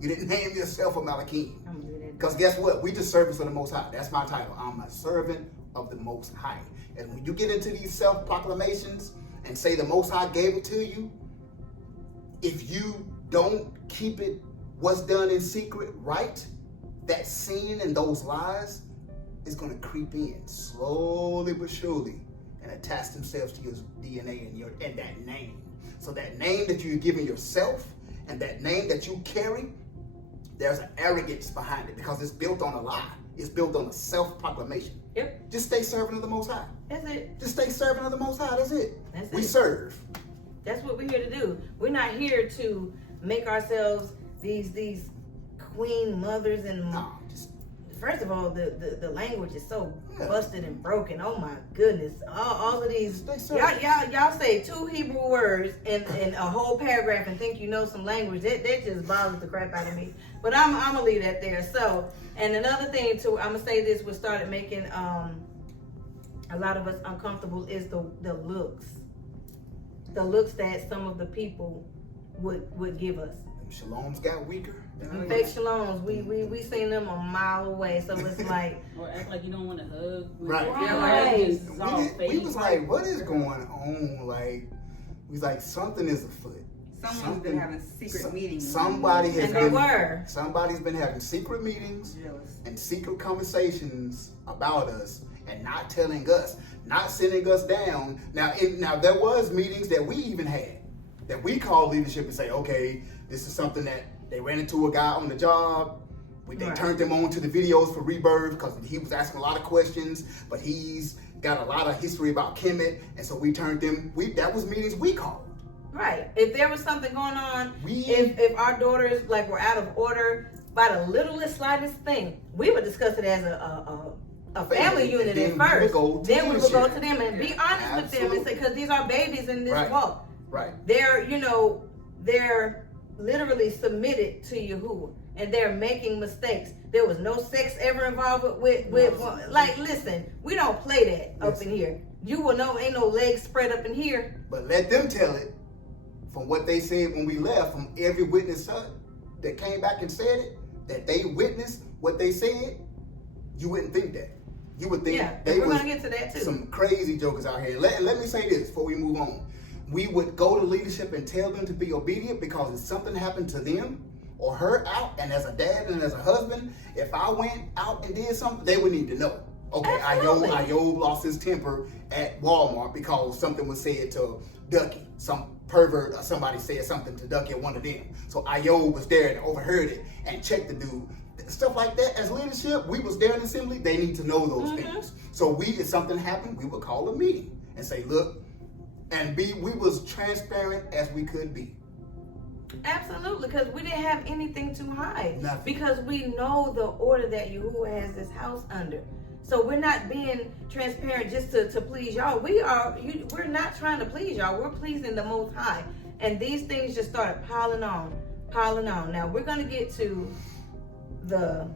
You didn't name yourself a Malachi. Because guess what? We just servants of the Most High. That's my title. I'm a servant of the Most High. And when you get into these self-proclamations and say the Most High gave it to you, if you don't keep it, what's done in secret, right, that sin and those lies is going to creep in slowly but surely and attach themselves to your DNA and that name. So that name that you're giving yourself and that name that you carry, there's an arrogance behind it because it's built on a lie. It's built on a self-proclamation. Yep. Just stay servant of the Most High. That's it. Just stay servant of the Most High. That's it. That's we it. serve. That's what we're here to do. We're not here to make ourselves these queen mothers and first of all, the language is so busted and broken. Oh my goodness. All of these y'all say 2 Hebrew words in a whole paragraph and think you know some language. That just bothers the crap out of me. But I'm gonna leave that there. So, and another thing too, I'm gonna say this, what started making a lot of us uncomfortable is the looks. The looks that some of the people would give us. Shalom's got weaker. Fake shaloms, we seen them a mile away, so it's like or act like you don't want to hug. Right. We was like, what is going on? Like, we was like, something is afoot. Someone's been having secret meetings. Somebody's been having secret meetings and secret conversations about us and not telling us, not sending us down. Now there was meetings that we even had that we called leadership and say, okay, this is something that they ran into a guy on the job. They turned him on to the videos for Rebirth because he was asking a lot of questions, but he's got a lot of history about Kemet, and so we turned them. That was meetings we called. Right. If there was something going on, if our daughters like were out of order by the littlest, slightest thing, we would discuss it as a family unit at first. Then we would go to them and be honest with them and say, because these are babies in this walk. Right. They're literally submitted to Yahuwah, and they're making mistakes. There was no sex ever involved with like, listen, we don't play that up in here. You will know ain't no legs spread up in here. But let them tell it. From what they said when we left, from every witness that came back and said it, that they witnessed what they said, you wouldn't think that. You would think we're gonna get to that too. Some crazy jokers out here. Let me say this before we move on. We would go to leadership and tell them to be obedient because if something happened to them or her out, and as a dad and as a husband, if I went out and did something, they would need to know. Okay, Iyob lost his temper at Walmart because something was said to Ducky. Some pervert or somebody said something to Ducky or one of them. So Iyob was there and overheard it and checked the dude. Stuff like that. As leadership, we was there in the assembly. They need to know those things. So if something happened, we would call a meeting and say, look, and we was transparent as we could be. Absolutely, because we didn't have anything to hide. Nothing. Because we know the order that Yahuwah has this house under. So we're not being transparent just to please y'all. We're not trying to please y'all. We're pleasing the Most High. And these things just started piling on. Now we're going to get to the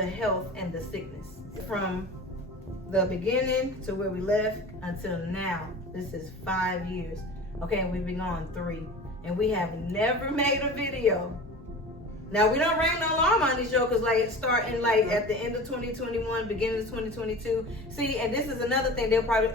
health and the sickness. From the beginning to where we left until now, this is 5 years. Okay, and we've been gone 3. And we have never made a video. Now, we don't ring no alarm on this show because, like, starting, like, at the end of 2021, beginning of 2022. See, and this is another thing. They'll probably,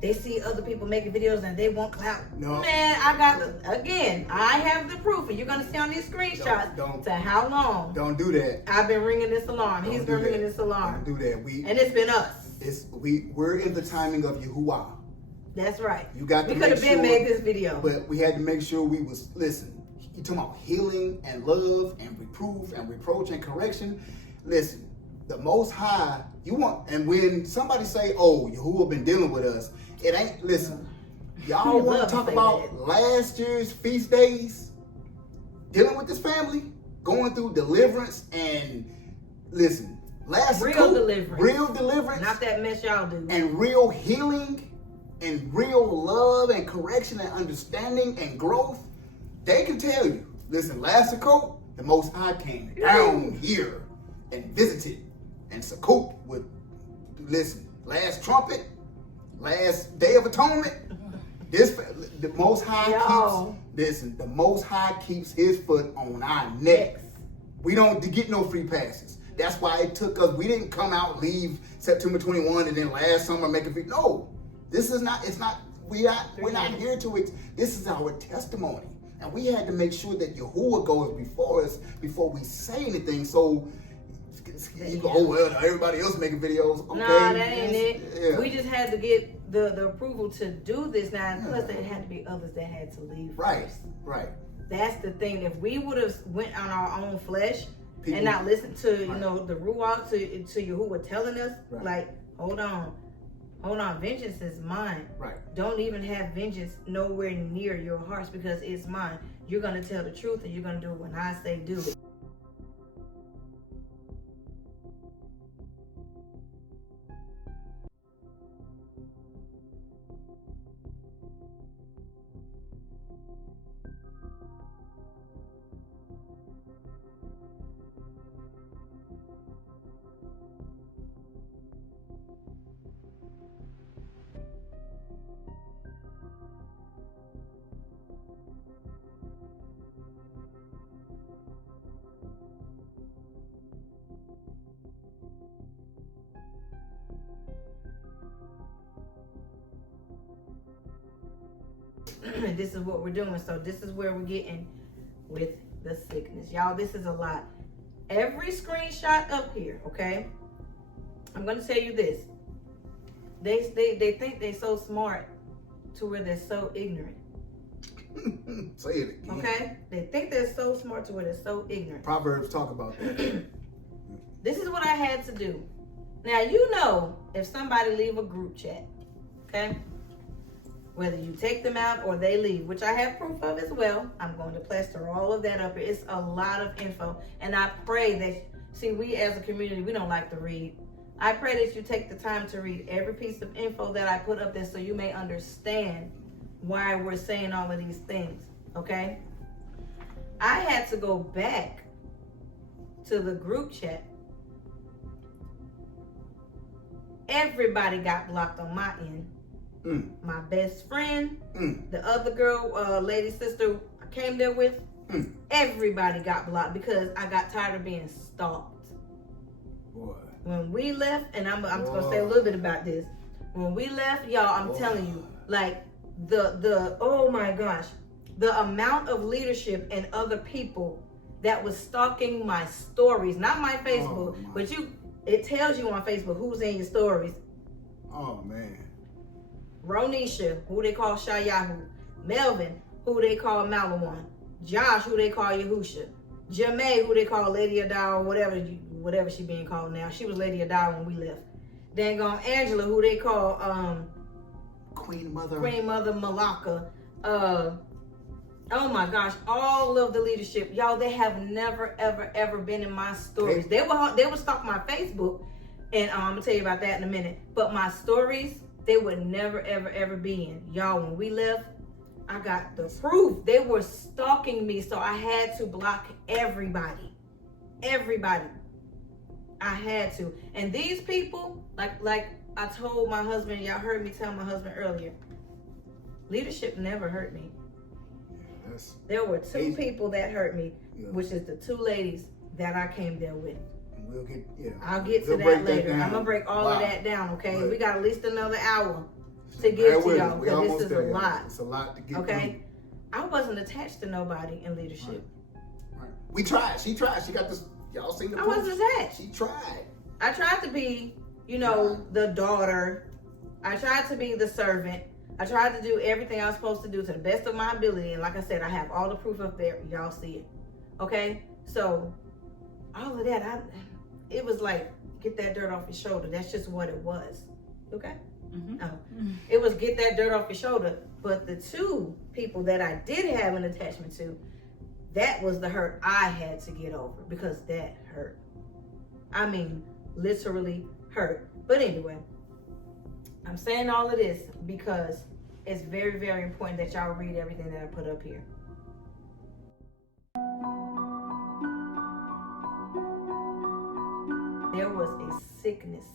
they see other people making videos and they want clout. No. Man, I have the proof. And you're going to see on these screenshots to how long. Don't do that. I've been ringing this alarm. He's been ringing this alarm. Don't do that. And it's been us. We're in the timing of Yahuah. That's right. You got to we could have been made this video. But we had to make sure we was, listen, you talking about healing and love and reproof and reproach and correction. Listen, the Most High, and when somebody say, Yahuwah been dealing with us, it ain't, listen, y'all want to talk about last year's feast days, dealing with this family, going through deliverance and, listen, real deliverance. Not that mess y'all do. And real healing and real love and correction and understanding and growth. They can tell you, listen, last Sukkot, the Most High came down here and visited. And Sukkot would, listen, last trumpet, last Day of Atonement, the Most High the Most High keeps his foot on our necks. We don't get no free passes. That's why it took us, we didn't come out, leave September 21 and then last summer make a video. No, we're not here to it. This is our testimony. And we had to make sure that Yahuwah goes before us before we say anything. So you go, everybody else making videos. Okay, nah, that ain't it. Yeah. We just had to get the approval to do this now. And plus, there had to be others that had to leave. Right. That's the thing. If we would have went on our own flesh and not listened to the Ruach, to Yahuwah telling us, like, hold on, vengeance is mine. Right. Don't even have vengeance nowhere near your hearts because it's mine. You're going to tell the truth and you're going to do it when I say do it. this is what we're doing. So this is where we're getting with the sickness. Y'all, this is a lot. Every screenshot up here, okay? I'm going to tell you this. They think they're so smart to where they're so ignorant. Say it again. Okay? They think they're so smart to where they're so ignorant. Proverbs talk about that. This is what I had to do. Now, you know, if somebody leave a group chat, okay? Whether you take them out or they leave, which I have proof of as well. I'm going to plaster all of that up here. It's a lot of info. And I pray that, see, we as a community, we don't like to read. I pray that you take the time to read every piece of info that I put up there so you may understand why we're saying all of these things, okay? I had to go back to the group chat. Everybody got blocked on my end. My best friend, the other girl, lady sister I came there with, everybody got blocked because I got tired of being stalked. Boy. When we left, and I'm going to say a little bit about this. When we left, y'all, I'm telling you, like the oh my gosh, the amount of leadership and other people that was stalking my stories, not my Facebook, but it tells you on Facebook who's in your stories. Oh man. Ronisha, who they call Shayahu. Melvin, who they call Malawan. Josh, who they call Yahusha. Jamae, who they call Lady Adar, or whatever she being called now. She was Lady Adar when we left. Then gone Angela, who they call Queen Mother Malaka. Oh my gosh, all of the leadership, y'all, they have never ever been in my stories. They would stalk my Facebook, and I'm gonna tell you about that in a minute. But my stories, they would never ever be in. Y'all, when we left, I got the proof. They were stalking me, so I had to block everybody. Everybody. I had to. And these people, like I told my husband, y'all heard me tell my husband earlier, leadership never hurt me. Yes. There were two people that hurt me, which is the two ladies that I came there with. We'll get, I'll get to that later. I'm gonna break all of that down, okay? Right. We got at least another hour to get to y'all, because this is a lot. It's a lot to get okay? I wasn't attached to nobody in leadership. Right. We tried. She tried. She got this. Y'all seen the I proof? wasn't attached. She tried. I tried to be, the daughter. I tried to be the servant. I tried to do everything I was supposed to do to the best of my ability. And like I said, I have all the proof up there. Y'all see it. Okay? So, all of that, it was like, get that dirt off your shoulder. That's just what it was. Okay? It was get that dirt off your shoulder. But the two people that I did have an attachment to, that was the hurt I had to get over, because that hurt. I mean, literally hurt. But anyway, I'm saying all of this because it's very, very important that y'all read everything that I put up here. There was a sickness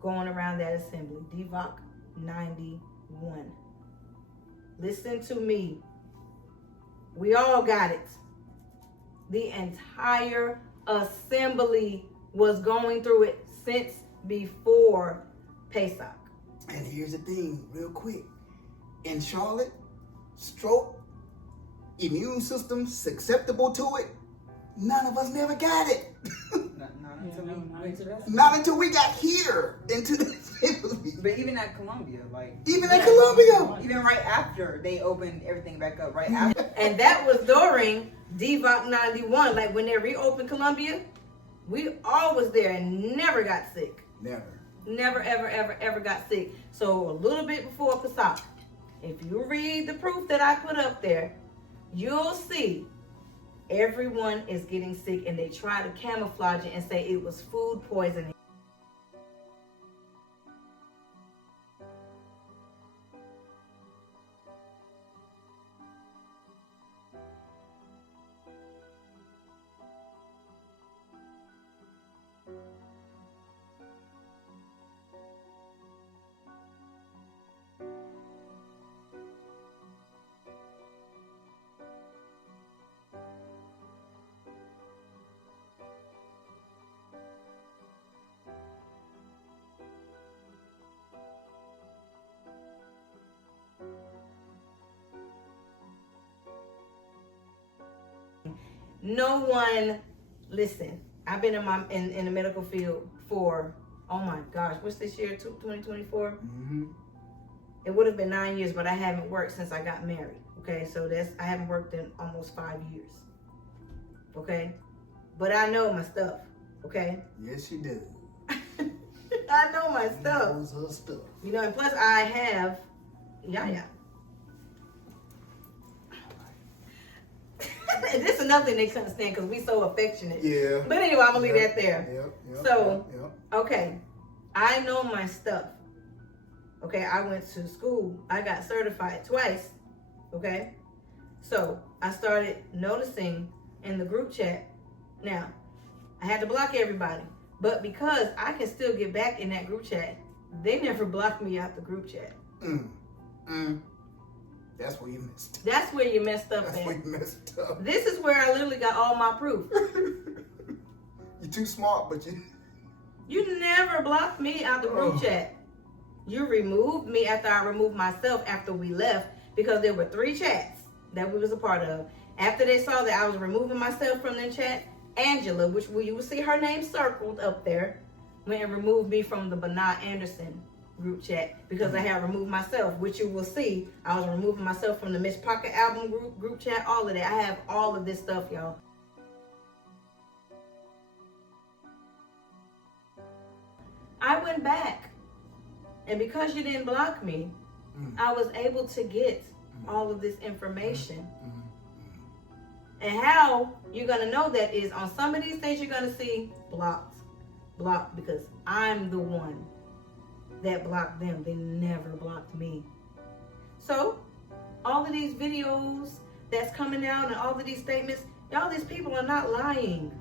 going around that assembly, DVOC 91. Listen to me. We all got it. The entire assembly was going through it since before Pesach. And here's the thing, real quick. In Charlotte, stroke, immune system susceptible to it, none of us never got it. Not until we got here into the family. But even at Columbia, even right after they opened everything back up, right after. And that was during DVOC 91. Like when they reopened Columbia, we all was there and never got sick. Never, ever got sick. So a little bit before Pesach, if you read the proof that I put up there, you'll see everyone is getting sick, and they try to camouflage it and say it was food poisoning. No one, listen, I've been in the medical field for, oh my gosh, what's this year, 2024? Mm-hmm. It would have been 9 years, but I haven't worked since I got married. Okay, so I haven't worked in almost 5 years. Okay, but I know my stuff. Okay. Yes, she did. I know my stuff. Knows her stuff. You know, and plus I have Yaya. And this is another thing they couldn't stand because we so affectionate. Yeah. But anyway, I'm gonna leave that there. Yep. So, okay, I know my stuff. Okay, I went to school. I got certified twice. Okay, so I started noticing in the group chat. Now, I had to block everybody, but because I can still get back in that group chat, they never blocked me out the group chat. That's where you missed. That's where you messed up. That's where you messed up. This is where I literally got all my proof. You're too smart, but You never blocked me out the group chat. You removed me after I removed myself after we left because there were 3 chats that we was a part of. After they saw that I was removing myself from the chat, Angela, which you will see her name circled up there, went and removed me from the Bernard Anderson group chat because I had removed myself, which you will see. I was removing myself from the Mitch Pocket album group chat, all of that. I have all of this stuff, y'all. I went back, and because you didn't block me, I was able to get all of this information. And how you're gonna know that is on some of these things you're gonna see blocked, because I'm the one that blocked them. They never blocked me. So all of these videos that's coming out and all of these statements, y'all, these people are not lying.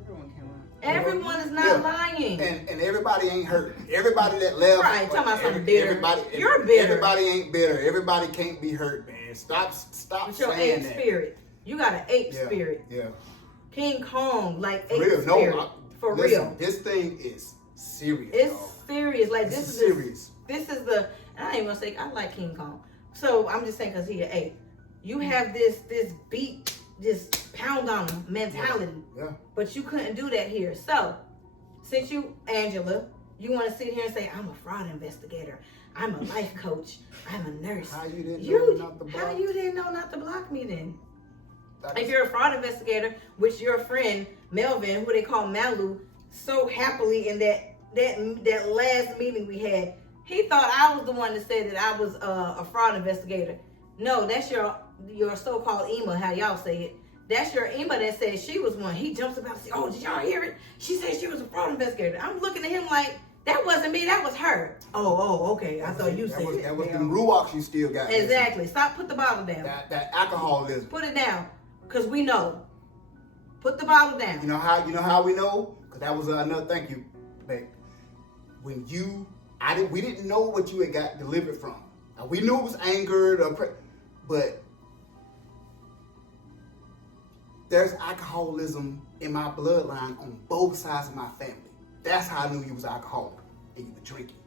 Everyone came out. Everyone is not lying. And everybody ain't hurt. Everybody that left. Right, talking about something bitter. You're bitter. Everybody ain't bitter. Everybody can't be hurt, man. Stop With your saying ape that. spirit. You got an ape spirit. Yeah. King Kong, like ape Real. spirit. For Listen, real. This thing is serious. It's dog. serious. Like This this is is serious. This is the. I ain't gonna say I like King Kong. So I'm just saying because he an ape. You have this beat, this pound on him mentality. Yeah. But you couldn't do that here. So since you, Angela, you want to sit here and say I'm a fraud investigator, I'm a life coach, I'm a nurse. How you didn't know not to block? How you didn't know not to block me then? If you're a fraud investigator, which your friend Melvin, who they call Malu, so happily in that last meeting we had, he thought I was the one that said that I was a fraud investigator. No, that's your so-called Ema, how y'all say it. That's your Ema that said she was one. He jumps about and says, "Oh, did y'all hear it? She said she was a fraud investigator." I'm looking at him like, that wasn't me, that was her. Oh, okay. I thought you said it. That was them ruachs you still got. Exactly. Stop, put the bottle down. That alcoholism. Put it down. Because we know. Put the bottle down. You know how we know? Because that was another thank you, babe. When we didn't know what you had got delivered from. Now we knew it was anger, but there's alcoholism in my bloodline on both sides of my family. That's how I knew you was alcoholic and you were drinking.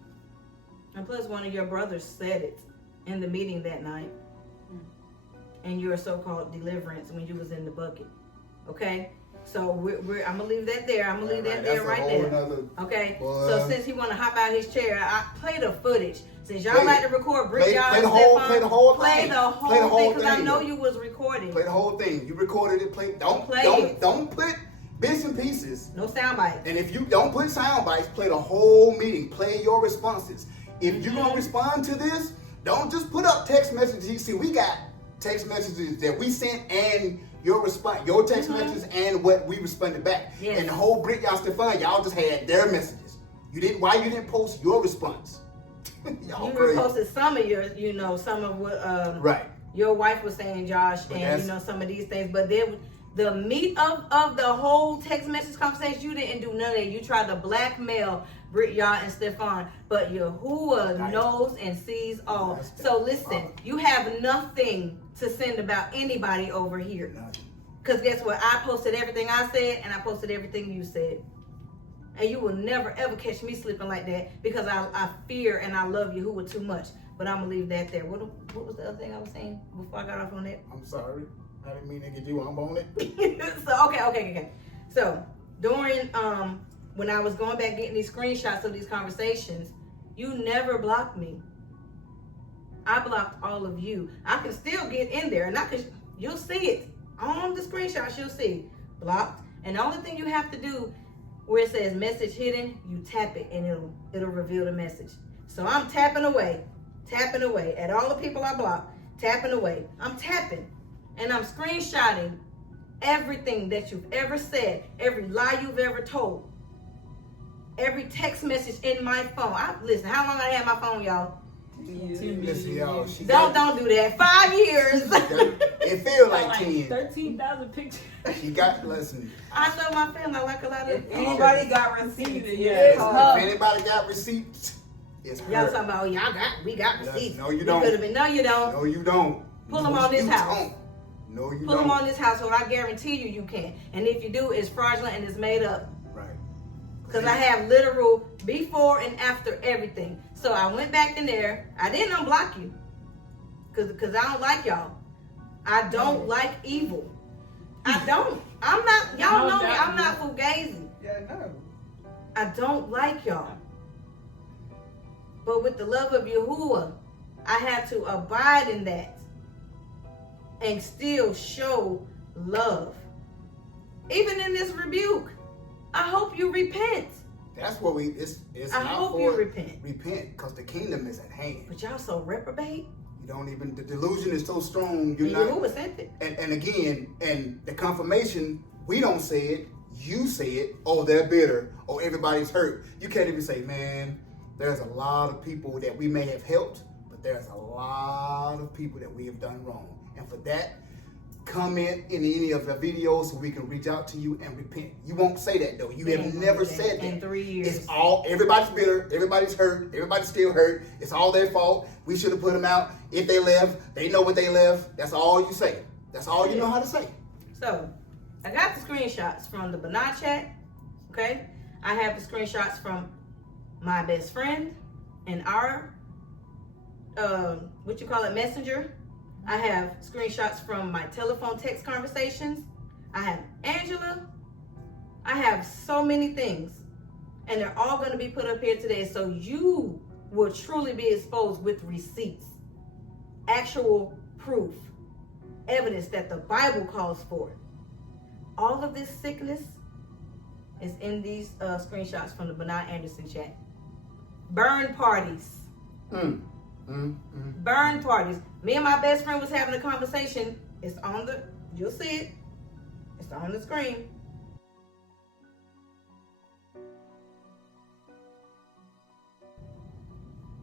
And plus, one of your brothers said it in the meeting that night. And your so-called deliverance when you was in the bucket. Okay? So I'm gonna leave that there. I'm gonna leave that there right there. Okay? So since he wanna hop out his chair, I play the footage. Since y'all like to record, bring y'all play the whole thing. Because I know you was recording. Play the whole thing. You recorded it. Don't put bits and pieces. No sound bites. And if you don't put sound bites, play the whole meeting. Play your responses. If you're gonna respond to this, don't just put up text messages. You see, we got text messages that we sent and your response, your text messages and what we responded back. Yes. And the whole Brit y'all Stefan, y'all just had their messages. Why you didn't post your response? Y'all you crazy. posted some of your, some of what right. your wife was saying, Josh, but and some of these things. But then the meat of the whole text message conversation, you didn't do none of that. You tried to blackmail Brit, y'all, and Stefan, but Yahuah knows and sees all. So listen, you have nothing to send about anybody over here. Because guess what? I posted everything I said, and I posted everything you said. And you will never, ever catch me sleeping like that because I fear and I love Yahuah too much. But I'm going to leave that there. What was the other thing I was saying before I got off on that? I'm sorry. I didn't mean to get you on it. So okay. So during when I was going back getting these screenshots of these conversations, you never blocked me. I blocked all of you. I can still get in there, and you'll see it on the screenshots. You'll see blocked, and the only thing you have to do where it says message hidden, you tap it, and it'll reveal the message. So I'm tapping away at all the people I blocked, tapping away. I'm tapping, and I'm screenshotting everything that you've ever said, every lie you've ever told, every text message in my phone. Listen, how long I had my phone, y'all? Listen, y'all. Don't do that. 5 years. It feels like 10. 13,000 pictures. She got, listen. I know my family. I like a lot of. If anybody got receipts, If anybody got receipts, it's her. Y'all talking about, we got receipts. No, you don't. No, you don't. No, you don't. Pull them on this house. No, you don't. Pull them on this household. I guarantee you can. And if you do, it's fraudulent and it's made up. Right. Because I have literal before and after everything. So I went back in there. I didn't unblock you. Because I don't like y'all. I don't like evil. I don't. I'm not, y'all know me. I'm not fugazi. Yeah, no. I don't like y'all. But with the love of Yahuah, I have to abide in that and still show love. Even in this rebuke, I hope you repent. That's what it's I hope you repent. Repent, because the kingdom is at hand. But y'all so reprobate. You don't even, the delusion is so strong. You're And not. Yahuah sent it. And again, and the confirmation, we don't say it, you say it, oh, they're bitter, or everybody's hurt. You can't even say, man, there's a lot of people that we may have helped, but there's a lot of people that we have done wrong. And for that, comment in any of the videos so we can reach out to you and repent. You won't say that though. You have never said that. In 3 years. It's all, everybody's bitter, everybody's hurt, everybody's still hurt. It's all their fault. We should have put them out. If they left, they know what they left. That's all you say. That's all you know how to say. So, I got the screenshots from the Banat chat, okay? I have the screenshots from my best friend and our, messenger. I have screenshots from my telephone text conversations. I have Angela. I have so many things. And they're all going to be put up here today so you will truly be exposed with receipts, actual proof, evidence that the Bible calls for. All of this sickness is in these screenshots from the Bernard Anderson chat. Burn parties. Burn parties. Me and my best friend was having a conversation. It's on the, you'll see it. It's on the screen.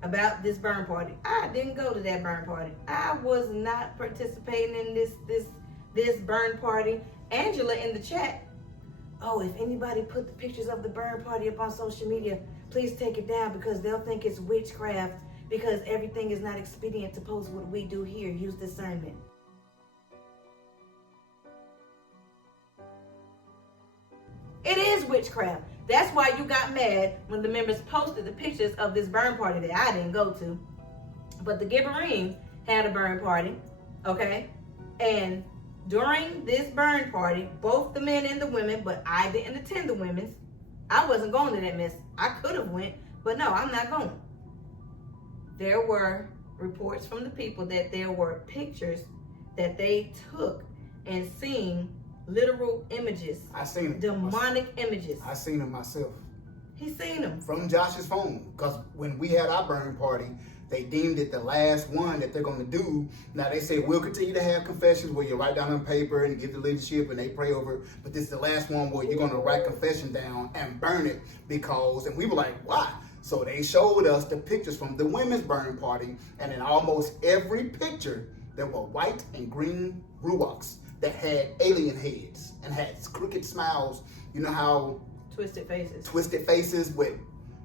About this burn party. I didn't go to that burn party. I was not participating in this burn party. Angela in the chat. Oh, if anybody put the pictures of the burn party up on social media, please take it down because they'll think it's witchcraft. Because everything is not expedient to post what we do here. Use discernment. It is witchcraft. That's why you got mad when the members posted the pictures of this burn party that I didn't go to. But the Gibberim had a burn party, okay? And during this burn party, both the men and the women, but I didn't attend the women's. I wasn't going to that mess. I could have went, but no, I'm not going. There were reports from the people that there were pictures that they took and seen literal images. I seen them. Demonic images. I seen them myself. He seen them. From Josh's phone. Because when we had our burn party, they deemed it the last one that they're going to do. Now they say we'll continue to have confessions where you write down on paper and give the leadership and they pray over it. But this is the last one where you're going to write confession down and burn it because, and we were like, why? So they showed us the pictures from the women's burn party, and in almost every picture, there were white and green ruachs that had alien heads and had crooked smiles. You know how twisted faces with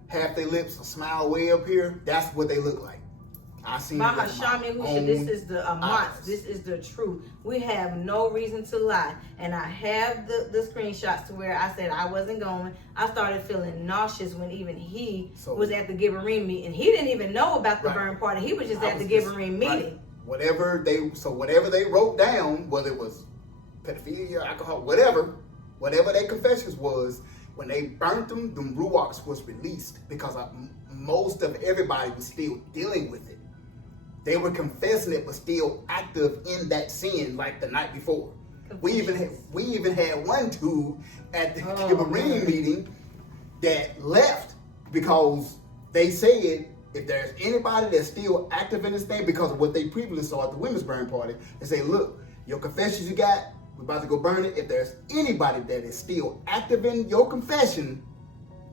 half their lips, a smile way up here. That's what they look like. I seen this is the amat. This is the truth. We have no reason to lie. And I have the screenshots to where I said I wasn't going. I started feeling nauseous when even he was at the Gibberim meeting. He didn't even know about the burn party. He was just at the Gibberim meeting. whatever they wrote down, whether it was pedophilia, alcohol, whatever their confessions was, when they burnt them ruachs was released because most of everybody was still dealing with it. They were confessing it, but still active in that sin like the night before. We even had one dude at the Marine meeting that left because they said if there's anybody that's still active in this thing because of what they previously saw at the women's burn party, they say, look, your confessions you got, we're about to go burn it. If there's anybody that is still active in your confession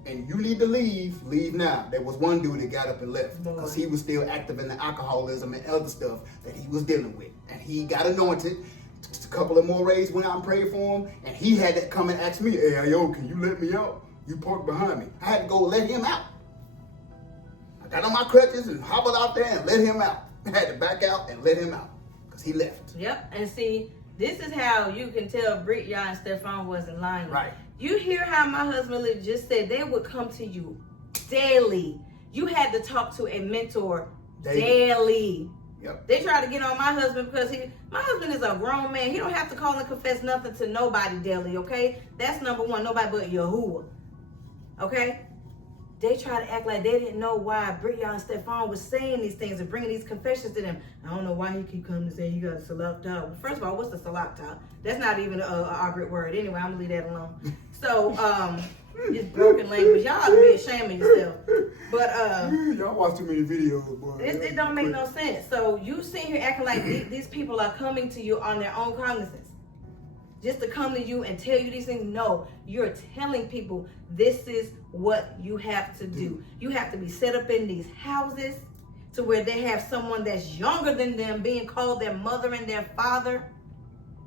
and you need to leave now. There was one dude that got up and left because he was still active in the alcoholism and other stuff that he was dealing with. And he got anointed. A couple of Morehs went out and prayed for him, and he had to come and ask me, hey, yo, can you let me out? You parked behind me. I had to go let him out. I got on my crutches and hobbled out there and let him out. I had to back out and let him out because he left. Yep, and see, this is how you can tell Britt, Yah, and Stefan wasn't lying. Right. You hear how my husband just said they would come to you daily. You had to talk to a mentor daily. Yep. They try to get on my husband because my husband is a grown man. He don't have to call and confess nothing to nobody daily, okay? That's number one, nobody but Yahuah, okay? They try to act like they didn't know why Britt, Yah, and Stefan was saying these things and bringing these confessions to them. I don't know why he keep coming to say you got a salakta. First of all, what's a salakta? That's not even an Arbit word. Anyway, I'm going to leave that alone. So, it's broken language. Y'all ought to be ashamed of yourself. But, y'all watch too many videos, boy. it don't make no sense. So, you sitting here acting like these people are coming to you on their own cognizance. Just to come to you and tell you these things. No, you're telling people this is what you have to do. You have to be set up in these houses to where they have someone that's younger than them being called their mother and their father.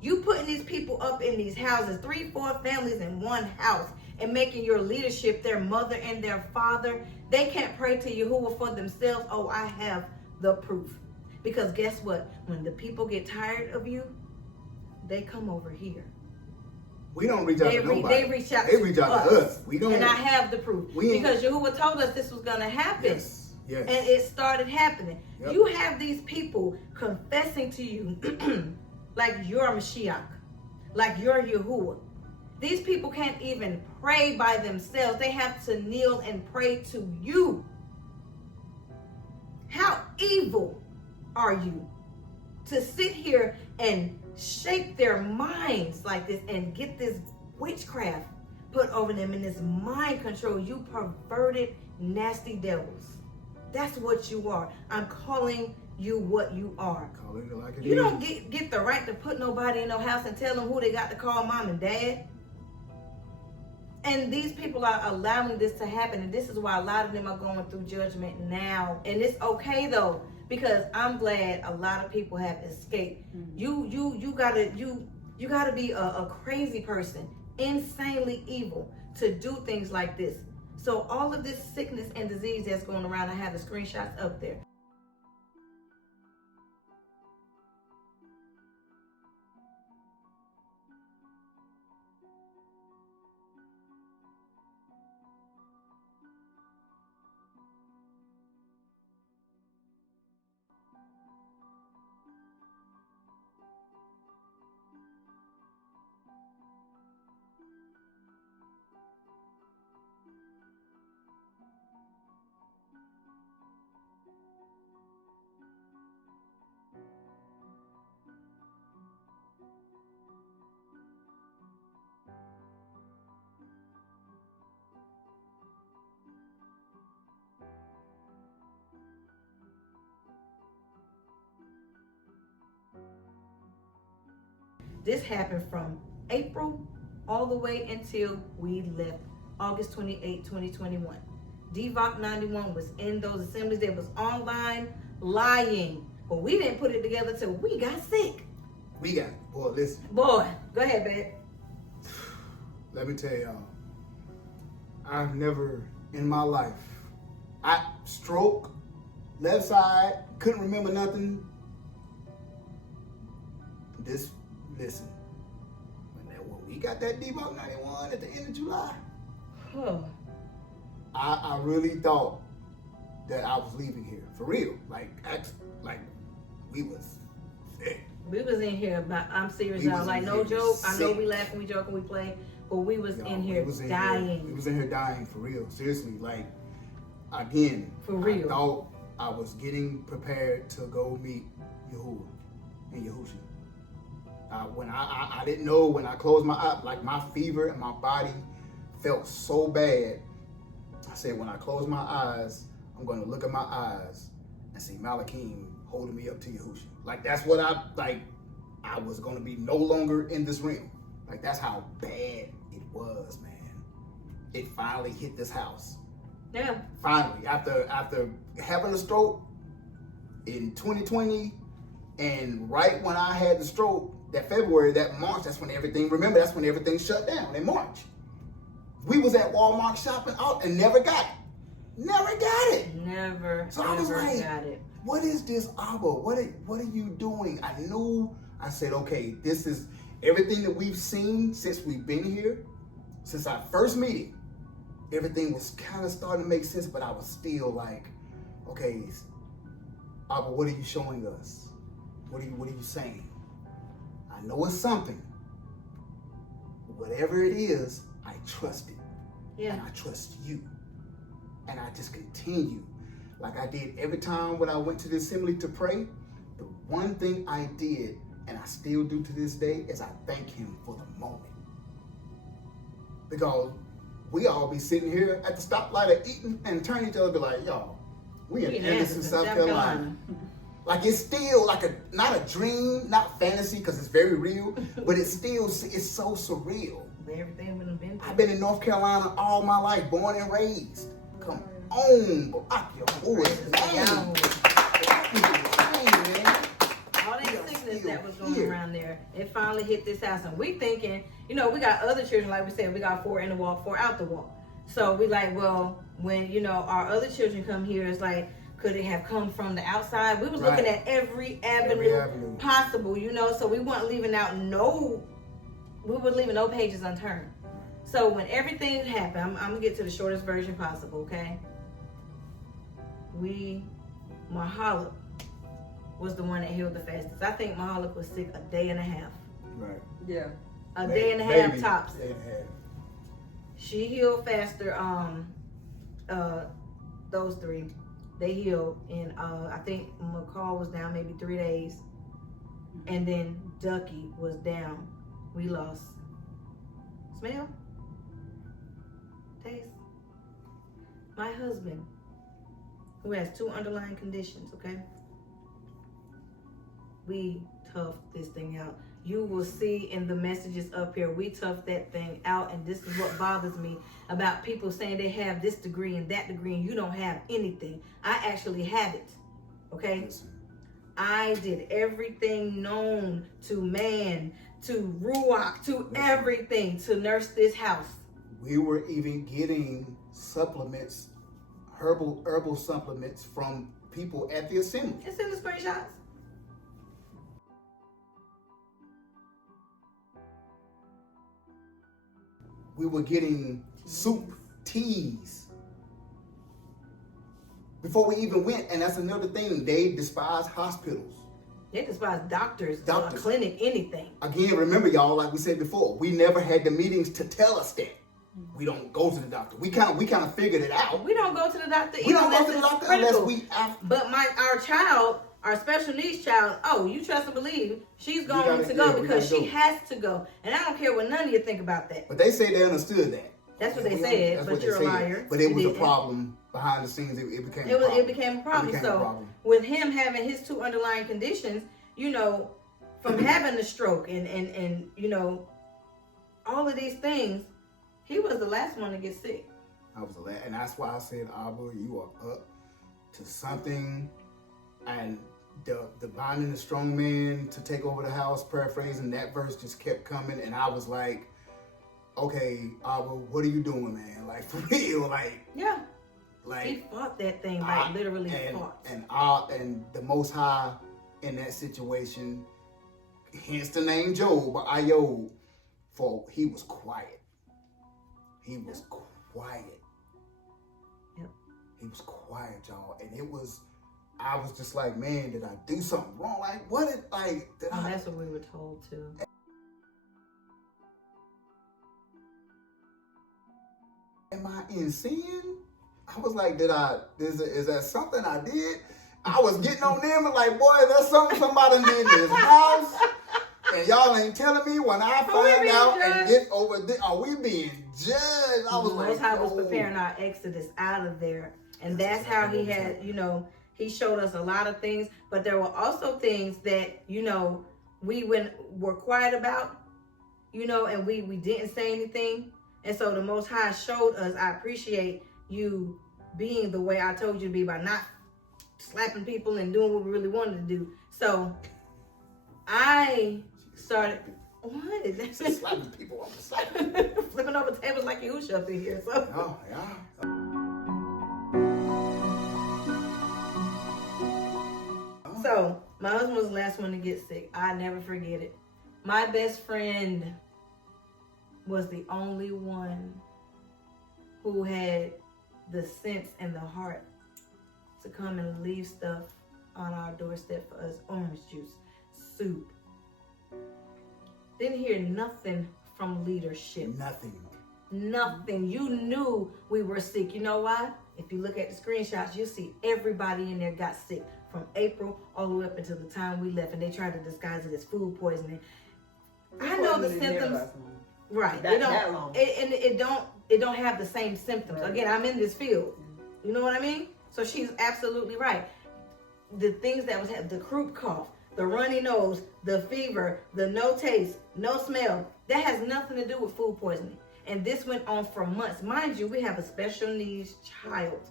You putting these people up in these houses, 3-4 families in one house, and making your leadership their mother and their father. They can't pray to Yahuwah for themselves. Oh, I have the proof. Because guess what? When the people get tired of you, they come over here. We don't reach out to nobody. They reach out to us. We don't. And I have the proof. Because Yahuwah told us this was going to happen. Yes. And it started happening. Yep. You have these people confessing to you like you're Mashiach, like you're Yahuwah. These people can't even pray by themselves. They have to kneel and pray to you. How evil are you to sit here and shape their minds like this and get this witchcraft put over them in this mind control? You perverted, nasty devils. That's what you are. I'm calling you what you are. Call it like it You is. don't get the right to put nobody in no house and tell them who they got to call mom and dad. And these people are allowing this to happen, and this is why a lot of them are going through judgment now. And it's okay though, because I'm glad a lot of people have escaped. You gotta be a crazy person, insanely evil to do things like this. So all of this sickness and disease that's going around, I have the screenshots up there. This happened from April all the way until we left August 28, 2021. DVOC 91 was in those assemblies. They was online lying. But we didn't put it together till we got sick. Boy, listen. Boy, go ahead, babe. Let me tell y'all, I've never in my life, I stroke, left side, couldn't remember nothing. Listen, when we got that DVOC 91 at the end of July, I really thought that I was leaving here for real. Like we was in here, but I'm serious, We y'all. was Like, in no here joke. I know sick. we laugh and we joke and we play, but we was Y'all, in here dying. We was in here dying for real. Seriously, like, again, For real. I thought I was getting prepared to go meet Yahuah and Yahushua. When I didn't know, when I closed my eyes, like my fever and my body felt so bad. I said, when I close my eyes, I'm going to look at my eyes and see Malachim holding me up to Yahushua. Like, that's what I was going to be no longer in this realm. Like, that's how bad it was, man. It finally hit this house. Yeah. Finally, after having a stroke in 2020, and right when I had the stroke, that February, that March, that's when everything shut down in March. We was at Walmart shopping out and never got it. Never got it. Never, So I was ever like, got it. what is this, Abba? What are you doing? I said, okay, this is everything that we've seen since we've been here, since our first meeting. Everything was kind of starting to make sense, but I was still like, okay, Abba, what are you showing us? What are you saying? I know it's something. Whatever it is, I trust it. Yeah. And I trust you. And I just continue. Like I did every time when I went to the assembly to pray, the one thing I did, and I still do to this day, is I thank him for the moment. Because we all be sitting here at the stoplight eating and turn each other and be like, y'all, we in Anderson, South Carolina. Like it's still like not a dream, not fantasy, because it's very real, but it's so surreal. Everything would have been through. I've been in North Carolina all my life, born and raised. Come on, All that sickness that was going around there, it finally hit this house, and we thinking, we got other children, like we said, we got 4 in the walk, 4 out the walk. So we like, well, when our other children come here, it's like, could it have come from the outside? We was looking at every avenue possible, so we weren't leaving no pages unturned. So when everything happened, I'm gonna get to the shortest version possible, okay? Mahalik was the one that healed the fastest. I think Mahalik was sick a day and a half. Right. Yeah. A day and a half tops. Day and a half. She healed faster. Those 3, they healed in I think McCall was down maybe 3 days, and then Ducky was down. We lost. Smell? Taste? My husband, who has 2 underlying conditions, okay? We toughed this thing out. You will see in the messages up here, we toughed that thing out, and this is what bothers me about people saying they have this degree and that degree, and you don't have anything. I actually have it, okay? I did everything known to man, to Ruach, to everything to nurse this house. We were even getting supplements, herbal supplements from people at the assembly. It's in the screenshots. We were getting soup, teas. Before we even went, and that's another thing, they despise hospitals. They despise doctors, a clinic, anything. Again, remember y'all, like we said before, we never had the meetings to tell us that. We don't go to the doctor. We kind of figured it out. We don't go to the doctor We don't go to the doctor unless we But our special needs child, you trust and believe, she's going to go because she has to go. And I don't care what none of you think about that. But they say they understood that. That's what they said, but you're a liar. But it was a problem behind the scenes. It became a problem. It became a problem. So with him having his 2 underlying conditions, from having the stroke and all of these things, he was the last one to get sick. I was the last, and that's why I said, Abba, you are up to something. And the binding the strong man to take over the house, paraphrasing that verse just kept coming, and I was like, okay, Abba, what are you doing, man? Like, for real, like. Yeah. Like, he fought that thing, like literally fought. And the Most High in that situation, hence the name Job, Iyob, for he was quiet. He was quiet. Yep. He was quiet, y'all. And it was, I was just like, man, did I do something wrong? Like, what did, like, did I? That's what we were told too. Am I in sin? I was like, is that something I did? I was getting on them and like, boy, that's something somebody did in this house. And y'all ain't telling me when I find out and get over there, are we being judged? I was like, Most High was preparing our exodus out of there. And that's how he had, he showed us a lot of things. But there were also things that, we were quiet about, and we didn't say anything. And so the Most High showed us, I appreciate you being the way I told you to be by not slapping people and doing what we really wanted to do. So I started, what is that? Just slapping people on the side. Flipping over tables like Yahuah up in here. So. Oh, yeah. So my husband was the last one to get sick. I never forget it. My best friend was the only one who had the sense and the heart to come and leave stuff on our doorstep for us. Orange juice, soup. Didn't hear nothing from leadership. Nothing. You knew we were sick. You know why? If you look at the screenshots, you'll see everybody in there got sick from April all the way up until the time we left, and they tried to disguise it as food poisoning. I know the symptoms. Right. It don't have the same symptoms. Right. Again, I'm in this field. You know what I mean? So she's absolutely right. The things that was the croup cough, the runny nose, the fever, the no taste, no smell, that has nothing to do with food poisoning. And this went on for months. Mind you, we have a special needs child.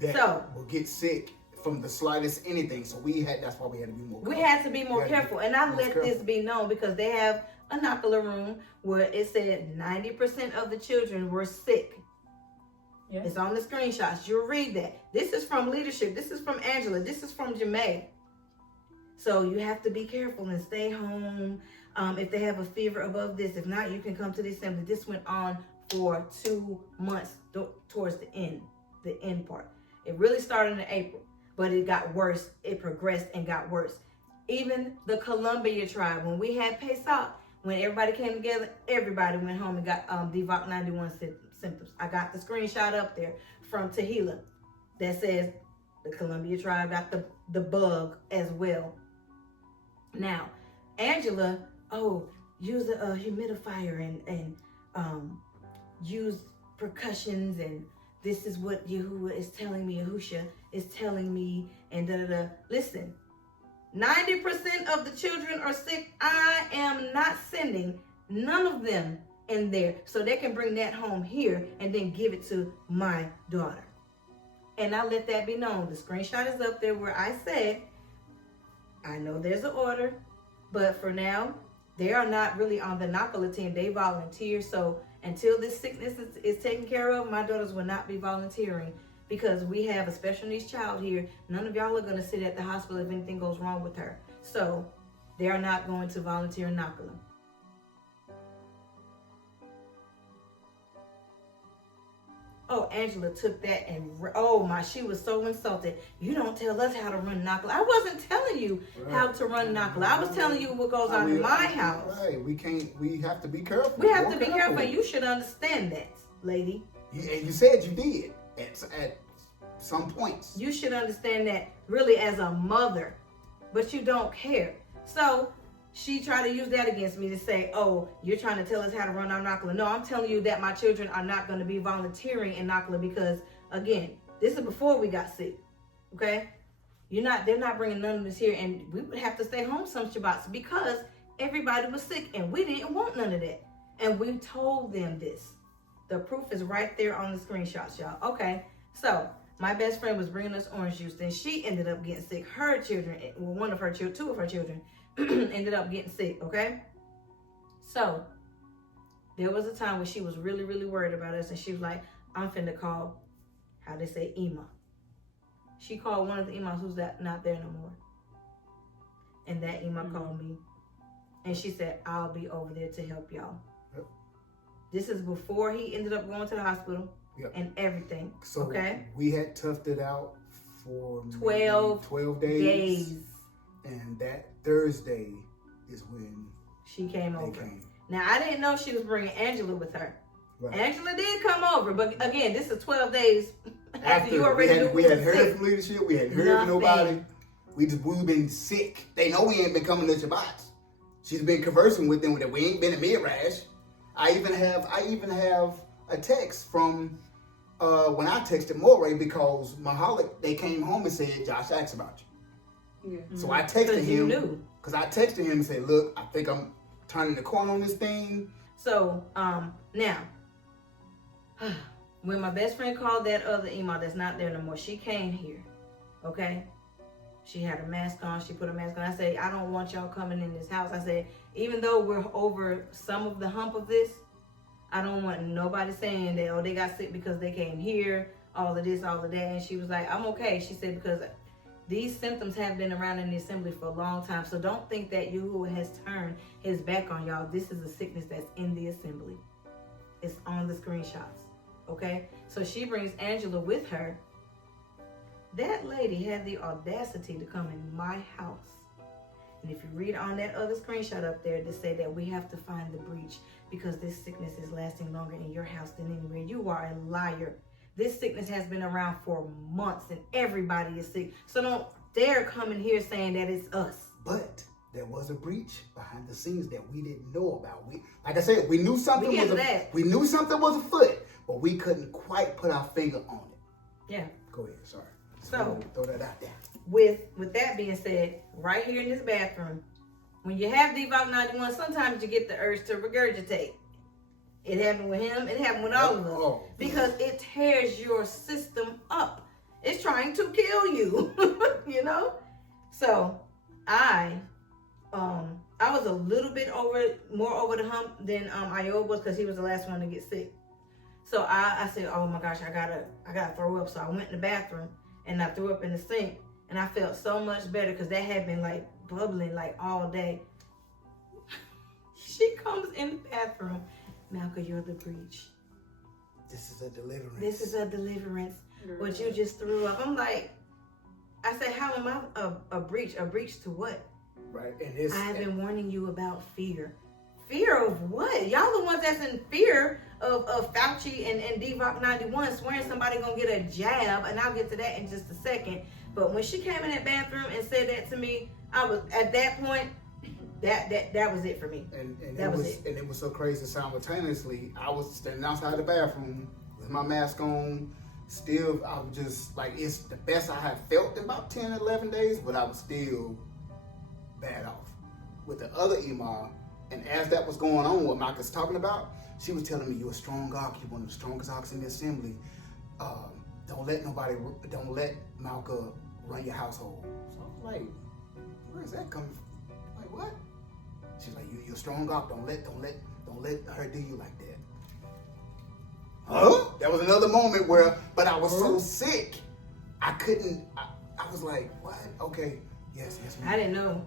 That will get sick from the slightest anything. So that's why we had to be more careful. We had to be more careful. And I let this be known because they have a Nakala room where it said 90% of the children were sick. Yeah. It's on the screenshots. You'll read that. This is from leadership. This is from Angela. This is from Jamae. So you have to be careful and stay home. If they have a fever above this, if not, you can come to the assembly. This went on for 2 months towards the end part. It really started in April, but it got worse. It progressed and got worse. Even the Columbia tribe, when we had Pesach, when everybody came together, everybody went home and got DVOC 91 symptoms. I got the screenshot up there from Tehillah that says the Columbia tribe got the bug as well. Now, Angela, use a humidifier and use percussions, and this is what Yahuah is telling me, Yahushua is telling me, and da-da-da. Listen, 90% of the children are sick. I am not sending none of them in there so they can bring that home here and then give it to my daughter. And I let that be known. The screenshot is up there where I said, I know there's an order, but for now, they are not really on the Nakala team. They volunteer. So until this sickness is taken care of, my daughters will not be volunteering because we have a special needs child here. None of y'all are going to sit at the hospital if anything goes wrong with her. So they are not going to volunteer in Nakala. Oh, Angela took that and, she was so insulted. You don't tell us how to run Nakala. I wasn't telling you how to run Nakala. I was telling you what goes on in my house. Right, we have to be careful. We have to be careful, and you should understand that, lady. And you said you did at some points. You should understand that really as a mother, but you don't care. So she tried to use that against me to say, you're trying to tell us how to run our Nakala. No, I'm telling you that my children are not going to be volunteering in Nakala because, again, this is before we got sick, okay? They're not bringing none of this here, and we would have to stay home some Shabbats because everybody was sick, and we didn't want none of that. And we told them this. The proof is right there on the screenshots, y'all. Okay, so my best friend was bringing us orange juice, then she ended up getting sick. Her children, two of her children, ended up getting sick, okay? So there was a time when she was really, really worried about us, and she was like, I'm finna call, how they say, Ima. She called one of the Imas who's not there no more. And that Ima called me, and she said, I'll be over there to help y'all. Yep. This is before he ended up going to the hospital and everything, So okay? we had toughed it out for 12 days. And that Thursday is when she came they over. came. Now, I didn't know she was bringing Angela with her. Right. Angela did come over, but again, this is 12 days after you we already knew hadn't was heard sick. from leadership. We hadn't heard from nobody. We've been sick. They know we ain't been coming to Shabbats. She's been conversing with them that we ain't been at Midrash. I even have a text from when I texted Moreh because Mahalik, they came home and said Josh asked about you. Yeah. So I texted him because I texted him and said, look, I think I'm turning the corner on this thing. So now, when my best friend called that other email that's not there no more, she came here, okay? She had a mask on. She put a mask on. I said, I don't want y'all coming in this house. I said, even though we're over some of the hump of this, I don't want nobody saying that, oh, they got sick because they came here, all of this, all of that. And she was like, I'm okay. She said, because these symptoms have been around in the assembly for a long time. So don't think that Yahuah has turned his back on y'all. This is a sickness that's in the assembly. It's on the screenshots, okay? So she brings Angela with her. That lady had the audacity to come in my house. And if you read on that other screenshot up there, to say that we have to find the breach because this sickness is lasting longer in your house than anywhere. You are a liar. This sickness has been around for months and everybody is sick. So don't dare come in here saying that it's us. But there was a breach behind the scenes that we didn't know about. Like I said, we knew something was afoot, but we couldn't quite put our finger on it. Yeah. Go ahead, sorry. So throw that out there. With that being said, right here in this bathroom, when you have Devout 91, sometimes you get the urge to regurgitate. It happened with him. It happened with all of us. Because it tears your system up. It's trying to kill you, you know? So I was a little bit more over the hump than Iyob was because he was the last one to get sick. So I said, oh my gosh, I gotta throw up. So I went in the bathroom and I threw up in the sink. And I felt so much better because that had been like bubbling like all day. She comes in the bathroom. Malka, you're the breach. This is a deliverance. This is a deliverance. But you just threw up. I'm like, I said, how am I a breach? A breach to what? Right. And I've been warning you about fear. Fear of what? Y'all the ones that's in fear of Fauci and Devout 91 swearing somebody gonna get a jab, and I'll get to that in just a second. But when she came in that bathroom and said that to me, I was at that point, that was it for me. And it was so crazy. Simultaneously, I was standing outside the bathroom with my mask on. Still, I was just like, it's the best I have felt in about 10, 11 days, but I was still bad off. With the other email, and as that was going on, what Malka's talking about, she was telling me, you're a strong ox, you're one of the strongest ox in the assembly. Don't let Malka run your household. So I was like, where is that coming from? Like, what? She's like, you're a strong ox, don't let her do you like that. Huh? That was another moment but I was so sick, I was like, what? Okay, yes, ma'am. I didn't know,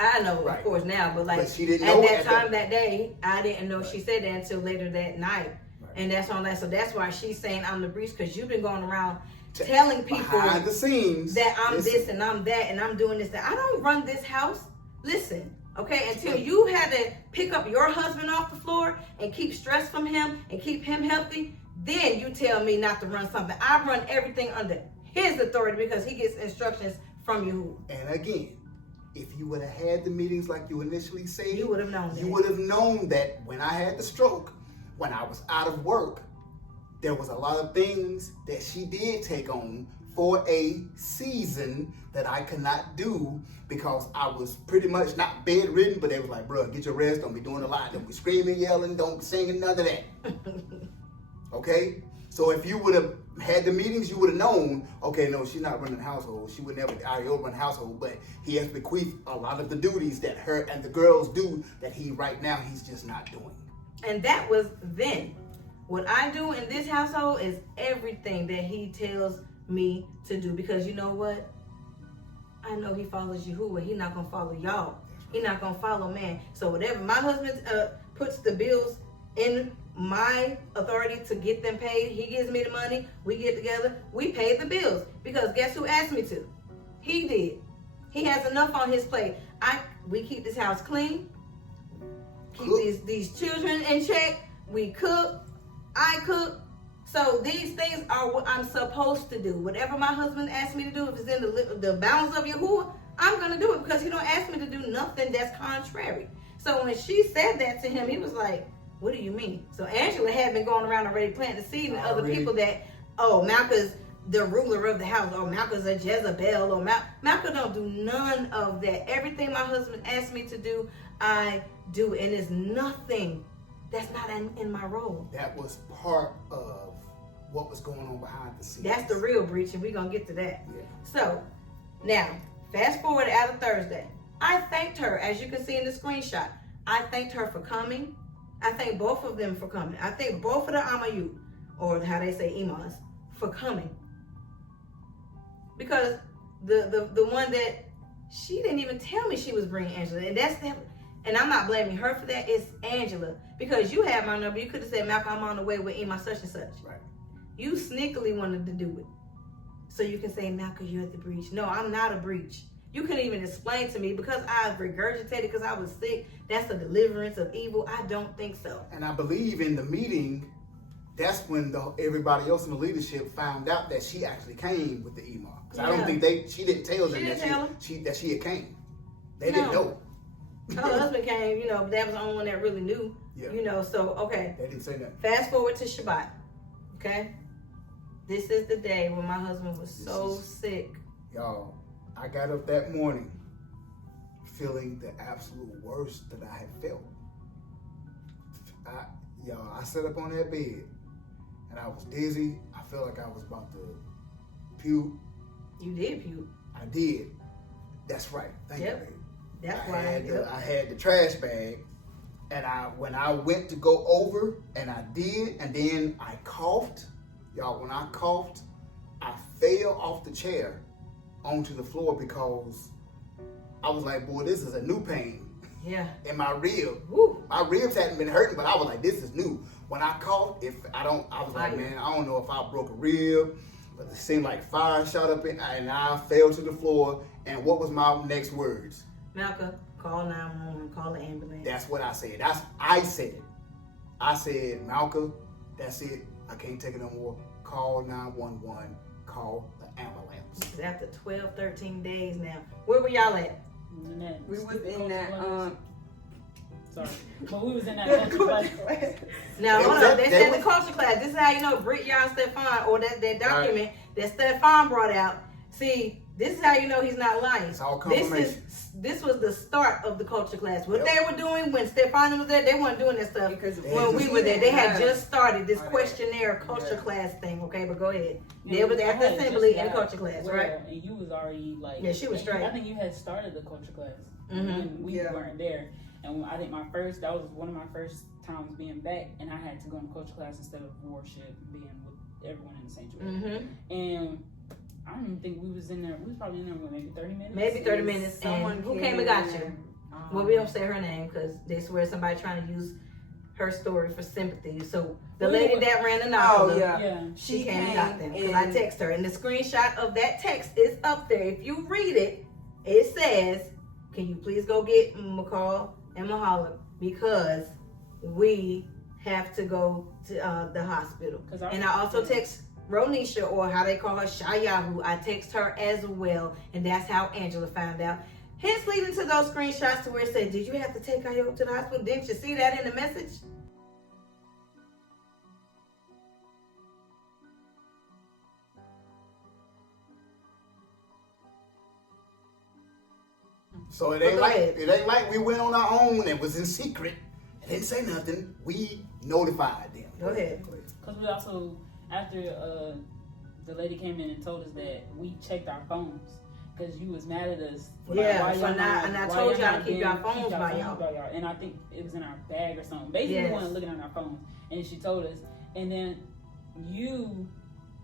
I know, right. Of course, now, but she didn't know at that time that day, I didn't know she said that until later that night. Right. And that's on that. So that's why she's saying I'm the breach, because you've been going around telling people behind the scenes that I'm this and I'm that and I'm doing this. That I don't run this house. Listen, okay, until you had to pick up your husband off the floor and keep stress from him and keep him healthy, then you tell me not to run something. I run everything under his authority because he gets instructions from you. And again, if you would have had the meetings like you initially said, you would have known that. You would have known that when I had the stroke, when I was out of work, there was a lot of things that she did take on for a season that I could not do because I was pretty much not bedridden, but they was like, bro, get your rest, don't be doing a lot, don't be screaming, yelling, don't be singing, none of that. Okay? So if you would have had the meetings, you would have known, okay, no, she's not running the household. She would never run the household, but he has bequeathed a lot of the duties that her and the girls do that right now he's just not doing. And that was then. What I do in this household is everything that he tells me to do, because you know what? I know he follows Yahuah. He's not going to follow y'all. He's not going to follow man. So whatever my husband puts the bills in my authority to get them paid. He gives me the money. We get together. We pay the bills. Because guess who asked me to? He did. He has enough on his plate. We keep this house clean. Keep these children in check. We cook. I cook. So these things are what I'm supposed to do. Whatever my husband asks me to do, if it's in the bounds of Yahuah, I'm going to do it, because he don't ask me to do nothing that's contrary. So when she said that to him, he was like, what do you mean? So Angela had been going around already planting the seed in other people that, oh, Malka's the ruler of the house, or Malka's a Jezebel, or Malka don't do none of that. Everything my husband asked me to do, I do. And there's nothing that's not in my role. That was part of what was going on behind the scenes. That's the real breach, and we're going to get to that. Yeah. So, now, fast forward out of Thursday. I thanked her, as you can see in the screenshot. I thanked her for coming. I thank both of them for coming. I thank both of the Amayu, or how they say Imas, for coming. Because the one that, she didn't even tell me she was bringing Angela. And that's them. And I'm not blaming her for that. It's Angela. Because you had my number. You could have said, Malcolm, I'm on the way with Ima such and such. Right. You sneakily wanted to do it. So you can say, Malcolm, you're at the breach. No, I'm not a breach. You couldn't even explain to me, because I regurgitated because I was sick. That's a deliverance of evil. I don't think so. And I believe in the meeting, that's when everybody else in the leadership found out that she actually came with the Ima. Because I don't think she didn't tell them that she had came. They didn't know. Her husband came, that was the only one that really knew. Yeah. So, okay. They didn't say that. Fast forward to Shabbat. Okay? This is the day when my husband was so sick. Y'all, I got up that morning feeling the absolute worst that I had felt. I sat up on that bed and I was dizzy. I felt like I was about to puke. You did puke. I did. That's right. Thank you, baby. That's why I had the trash bag, and when I went to go over, and I did, and then I coughed. Y'all, when I coughed, I fell off the chair onto the floor, because I was like, boy, this is a new pain. Yeah. In my rib. Woo. My ribs hadn't been hurting, but I was like, this is new. When I coughed, I was like, man, I don't know if I broke a rib, but it seemed like fire shot up and I fell to the floor. And what was my next words? Malka, call 911, call the ambulance. That's what I said. I said it. I said, Malka, that's it. I can't take it no more. Call 911. Call the ambulance. It's after 12, 13 days now. Where were y'all at? We was in that sorry, but we was in that culture class. Now hold on, they said the culture class. This is how you know Britt, y'all, Stefan, or that document that Stefan brought out. See, this is how you know he's not lying. It's all confirmation. This was the start of the culture class. What they were doing when Stefan was there, they weren't doing that stuff when we were there. They had just started this questionnaire culture class thing. Okay, but go ahead. They were at the assembly and culture class, right? And you was already like, yeah, she was straight. I think you had started the culture class when we weren't there. And I think that was one of my first times being back, and I had to go in culture class instead of worship, being with everyone in the sanctuary. And I don't even think we was in there. We was probably in there for maybe 30 minutes. Maybe 30 minutes. And who came and got you? Well, we don't say her name because they swear somebody trying to use her story for sympathy. So the lady that ran the novel, she came and got them. Because I text her. And the screenshot of that text is up there. If you read it, it says, can you please go get McCall and Mahala, because we have to go to the hospital. And I also text Ronisha, or how they call her, Shayahu. I text her as well, and that's how Angela found out. Hence leading to those screenshots to where it said, did you have to take Iyob to the hospital? Didn't you see that in the message? So it ain't like we went on our own and was in secret. It didn't say nothing. We notified them. Go ahead. Because we also, after the lady came in and told us that we checked our phones because you was mad at us. And I told y'all to keep your phones by y'all. And I think it was in our bag or something. Basically, we weren't looking at our phones. And she told us. And then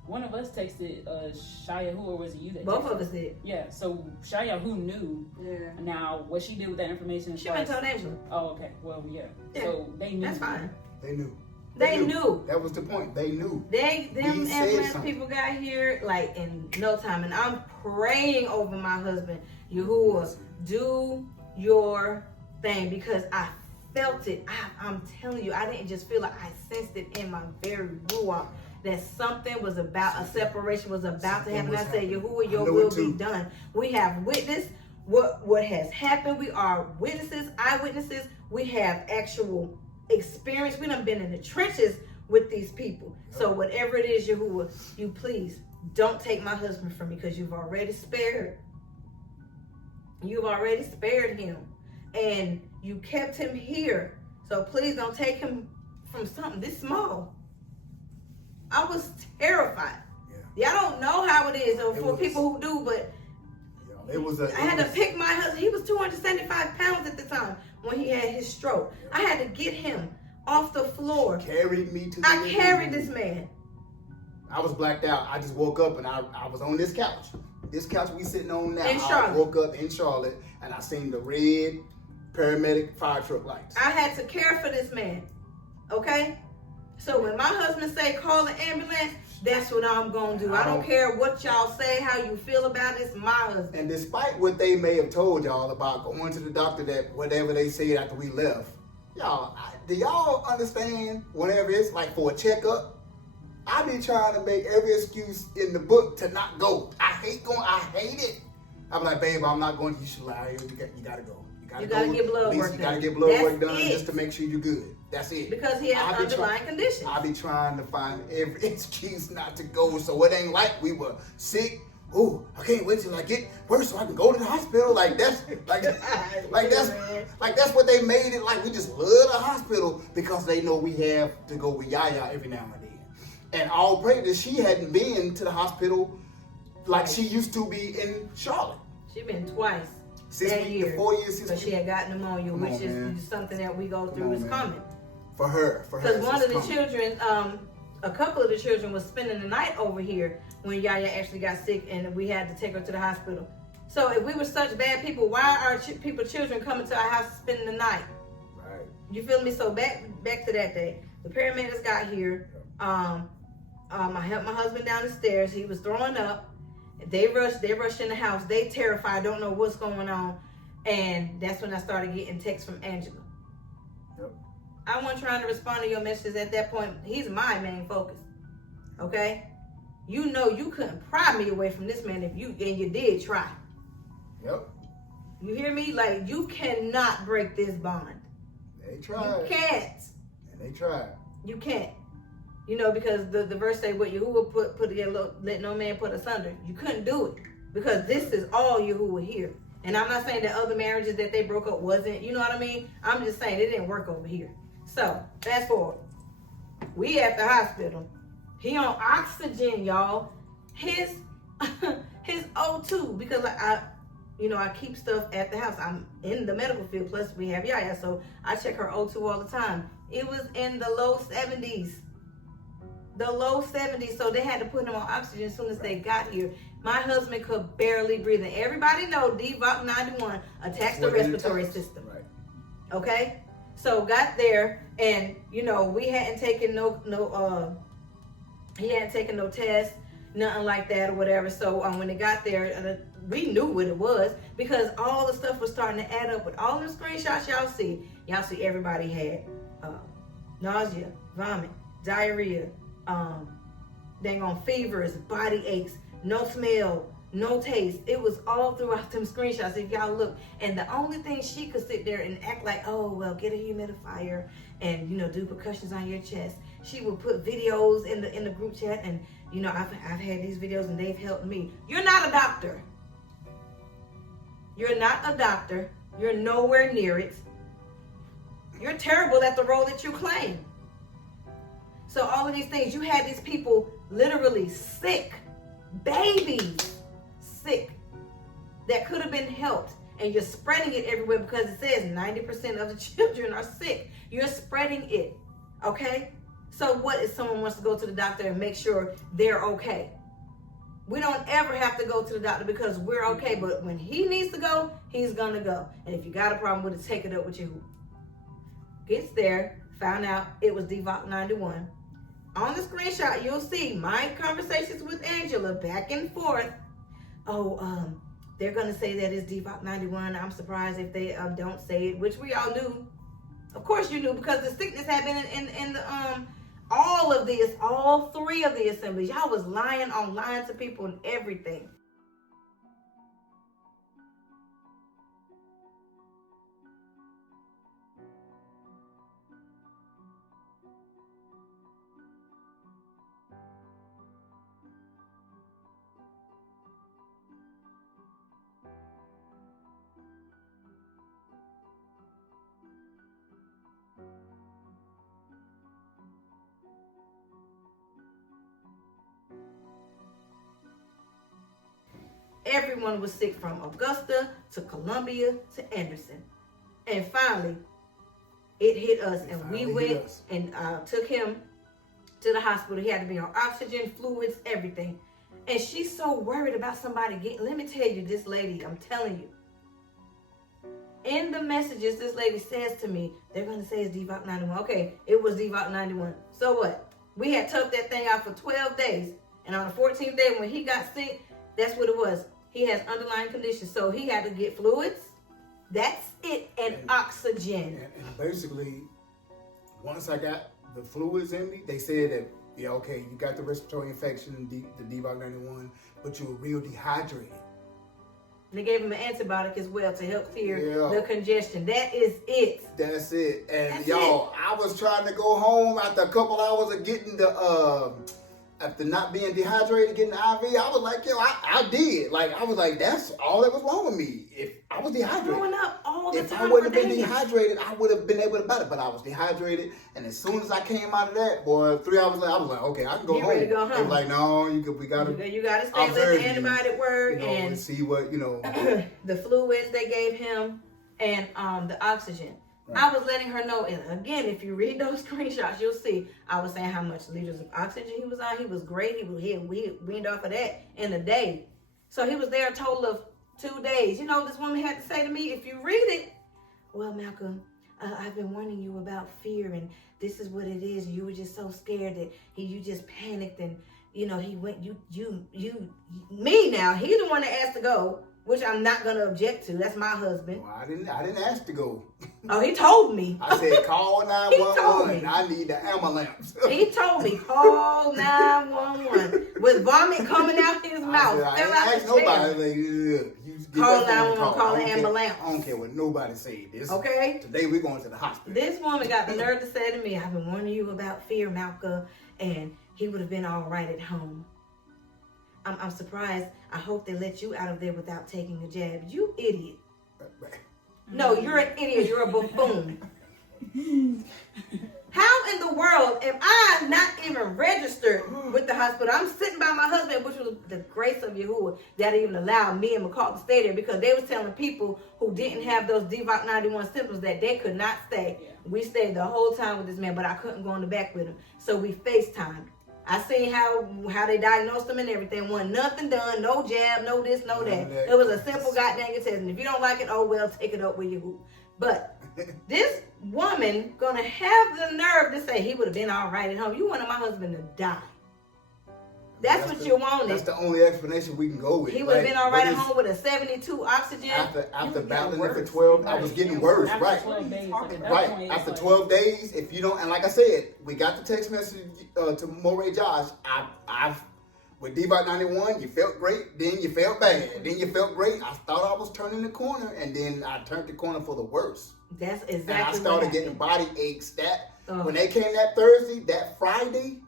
one of us texted Shayahu, or was it you that both texted? of us did. Yeah, so Shayahu knew. Yeah. Now, what she did with that information? She went to told Angela. Oh, okay. Well, yeah. So they knew. That's fine. They knew. They knew. That was the point. They knew. Them ambulance people got here like in no time, and I'm praying over my husband, Yahuah, do your thing, because I felt it. I'm telling you, I didn't just feel it. I sensed it in my very ruach that something was about, a separation was about to happen. I said, Yahuah, your will be done. We have witnessed what has happened. We are witnesses, eyewitnesses. We have actual experience. We done been in the trenches with these people. So whatever it is, Yahuah, you please don't take my husband from me, because you've already spared. You've already spared him, and you kept him here. So please don't take him from something this small. I was terrified. Y'all don't know how it is, or for people who do, but I had to pick my husband. He was 275 pounds at the time when he had his stroke. I had to get him off the floor. Carried me to the I carried this man. I was blacked out. I just woke up and I was on this couch. This couch we sitting on now. In Charlotte. I woke up in Charlotte and I seen the red paramedic fire truck lights. I had to care for this man. Okay? So when my husband say call the ambulance, that's what I'm gonna do. I don't care what y'all say, how you feel about it. It's my husband. And despite what they may have told y'all about going to the doctor, that whatever they said after we left, do y'all understand whenever it's like for a checkup? I be trying to make every excuse in the book to not go. I hate going. I hate it. I'm like, babe, I'm not going. You should lie. You gotta go. You gotta get blood work done. You gotta get blood work done just to make sure you're good. That's it. Because he has underlying conditions. I be trying to find every excuse not to go, so it ain't like we were sick. Oh, I can't wait till I get worse so I can go to the hospital. That's what they made it like. We just love the hospital because they know we have to go with Yaya every now and then. And all praise that she hadn't been to the hospital like she used to be in Charlotte. She been twice. Since the 4 years since but she had got pneumonia, which is something that we go through. Is coming for her. Because one of the children, a couple of the children was spending the night over here when Yaya actually got sick, and we had to take her to the hospital. So if we were such bad people, why are children coming to our house spending the night? Right. You feel me? So back to that day, the paramedics got here. I helped my husband down the stairs. He was throwing up. They rushed in the house. They terrified, don't know what's going on. And that's when I started getting texts from Angela. Yep. I wasn't trying to respond to your messages at that point. He's my main focus. Okay? You know you couldn't pry me away from this man and you did try. Yep. You hear me? Like, you cannot break this bond. They tried. You can't. And they tried. You can't. You know, because the verse say what Yahuah put together, let no man put asunder. You couldn't do it because this is all Yahuah here. And I'm not saying that other marriages that they broke up wasn't, you know what I mean? I'm just saying it didn't work over here. So, fast forward. We at the hospital. He on oxygen, y'all. His O2, because I keep stuff at the house. I'm in the medical field, plus we have Yaya, so I check her O2 all the time. It was in the low 70s. The low 70s, so they had to put him on oxygen as soon as they got here. My husband could barely breathe. And everybody know DVOC 91 attacks the respiratory system. Right. Okay? So got there, and we hadn't taken he hadn't taken no tests, nothing like that or whatever. So when they got there, we knew what it was because all the stuff was starting to add up with all the screenshots y'all see. Y'all see everybody had nausea, vomit, diarrhea, dang on fevers, body aches, no smell, no taste. It was all throughout them screenshots if y'all look. And the only thing she could sit there and act like, oh well, get a humidifier and do percussions on your chest. She would put videos in the group chat, and I've had these videos and they've helped me. You're not a doctor. You're not a doctor. You're nowhere near it. You're terrible at the role that you claim. So all of these things, you had these people literally sick, babies sick, that could have been helped. And you're spreading it everywhere because it says 90% of the children are sick. You're spreading it, okay? So what if someone wants to go to the doctor and make sure they're okay? We don't ever have to go to the doctor because we're okay. But when he needs to go, he's going to go. And if you got a problem with it, take it up with you. Gets there, found out it was DVOC91. On the screenshot, you'll see my conversations with Angela back and forth. They're going to say that it's DVOC91. I'm surprised if they don't say it, which we all knew. Of course you knew, because the sickness had been in the all 3 of the assemblies. Y'all was lying to people and everything. Everyone was sick, from Augusta to Columbia to Anderson. And finally, it hit us, and we went and took him to the hospital. He had to be on oxygen, fluids, everything. And she's so worried about somebody getting, let me tell you, this lady, I'm telling you. In the messages, this lady says to me, they're going to say it's DVOC91. Okay, it was DVOC91. So what? We had took that thing out for 12 days. And on the 14th day, when he got sick, that's what it was. He has underlying conditions. So he had to get fluids. That's it. And oxygen. And basically, once I got the fluids in me, they said that, yeah, okay, you got the respiratory infection, the DVOC91, but you were real dehydrated. They gave him an antibiotic as well to help clear the congestion. That is it. That's it. And y'all, I was trying to go home after a couple hours of getting the, after not being dehydrated, getting the IV. I was like, yo, I did. Like, I was like, that's all that was wrong with me. If I was dehydrated. Throwing up all the time. If I wouldn't have been dehydrated, I would have been able to battle. But I was dehydrated. And as soon as I came out of that, boy, 3 hours later, I was like, okay, I can go home. Ready to go home. They were like, no, we got to. You got to stay, let the antibiotic work. And see what, the fluids they gave him and the oxygen. Right. I was letting her know, and again, if you read those screenshots, you'll see I was saying how much liters of oxygen he was on. He was great. He weaned off of that in a day. So he was there a total of 2 days. You know, this woman had to say to me, if you read it, well, Malcolm, I've been warning you about fear, and this is what it is. You were just so scared that you just panicked, and he went, me now, he's the one that asked to go, which I'm not gonna object to. That's my husband. Well, I didn't ask to go. Oh, he told me. I said, call 911. He I need the ambulance. He told me, call 911 with vomit coming out his mouth. I ain't asked nobody. Call 911, call the ambulance. I don't care what nobody said. Okay. Today we're going to the hospital. This woman got the nerve to say to me, I've been warning you about fear, Malcolm, and he would have been all right at home. I'm surprised. I hope they let you out of there without taking a jab. You idiot. No, you're an idiot. You're a buffoon. How in the world am I not even registered with the hospital? I'm sitting by my husband, which was the grace of Yahuah that even allowed me and McCall to stay there, because they was telling people who didn't have those DVOC91 symptoms that they could not stay. We stayed the whole time with this man, but I couldn't go in the back with him. So we FaceTimed. I seen how they diagnosed them and everything. Wasn't nothing done, no jab, no this, no that. It was a simple goddamn test. And if you don't like it, oh well, take it up with Yahuah. But this woman gonna have the nerve to say he would have been all right at home. You wanted my husband to die. That's what you wanted. That's the only explanation we can go with. He would have been all right at home with a 72 oxygen. After battling it for 12, I was getting worse. Right. Right. After 12 days, if you don't, and like I said, we got the text message to Moreh Josh. With DVOC91, you felt great, then you felt bad, then you felt great. I thought I was turning the corner, and then I turned the corner for the worse. That's exactly. And I started getting body aches. When they came that Thursday, that Friday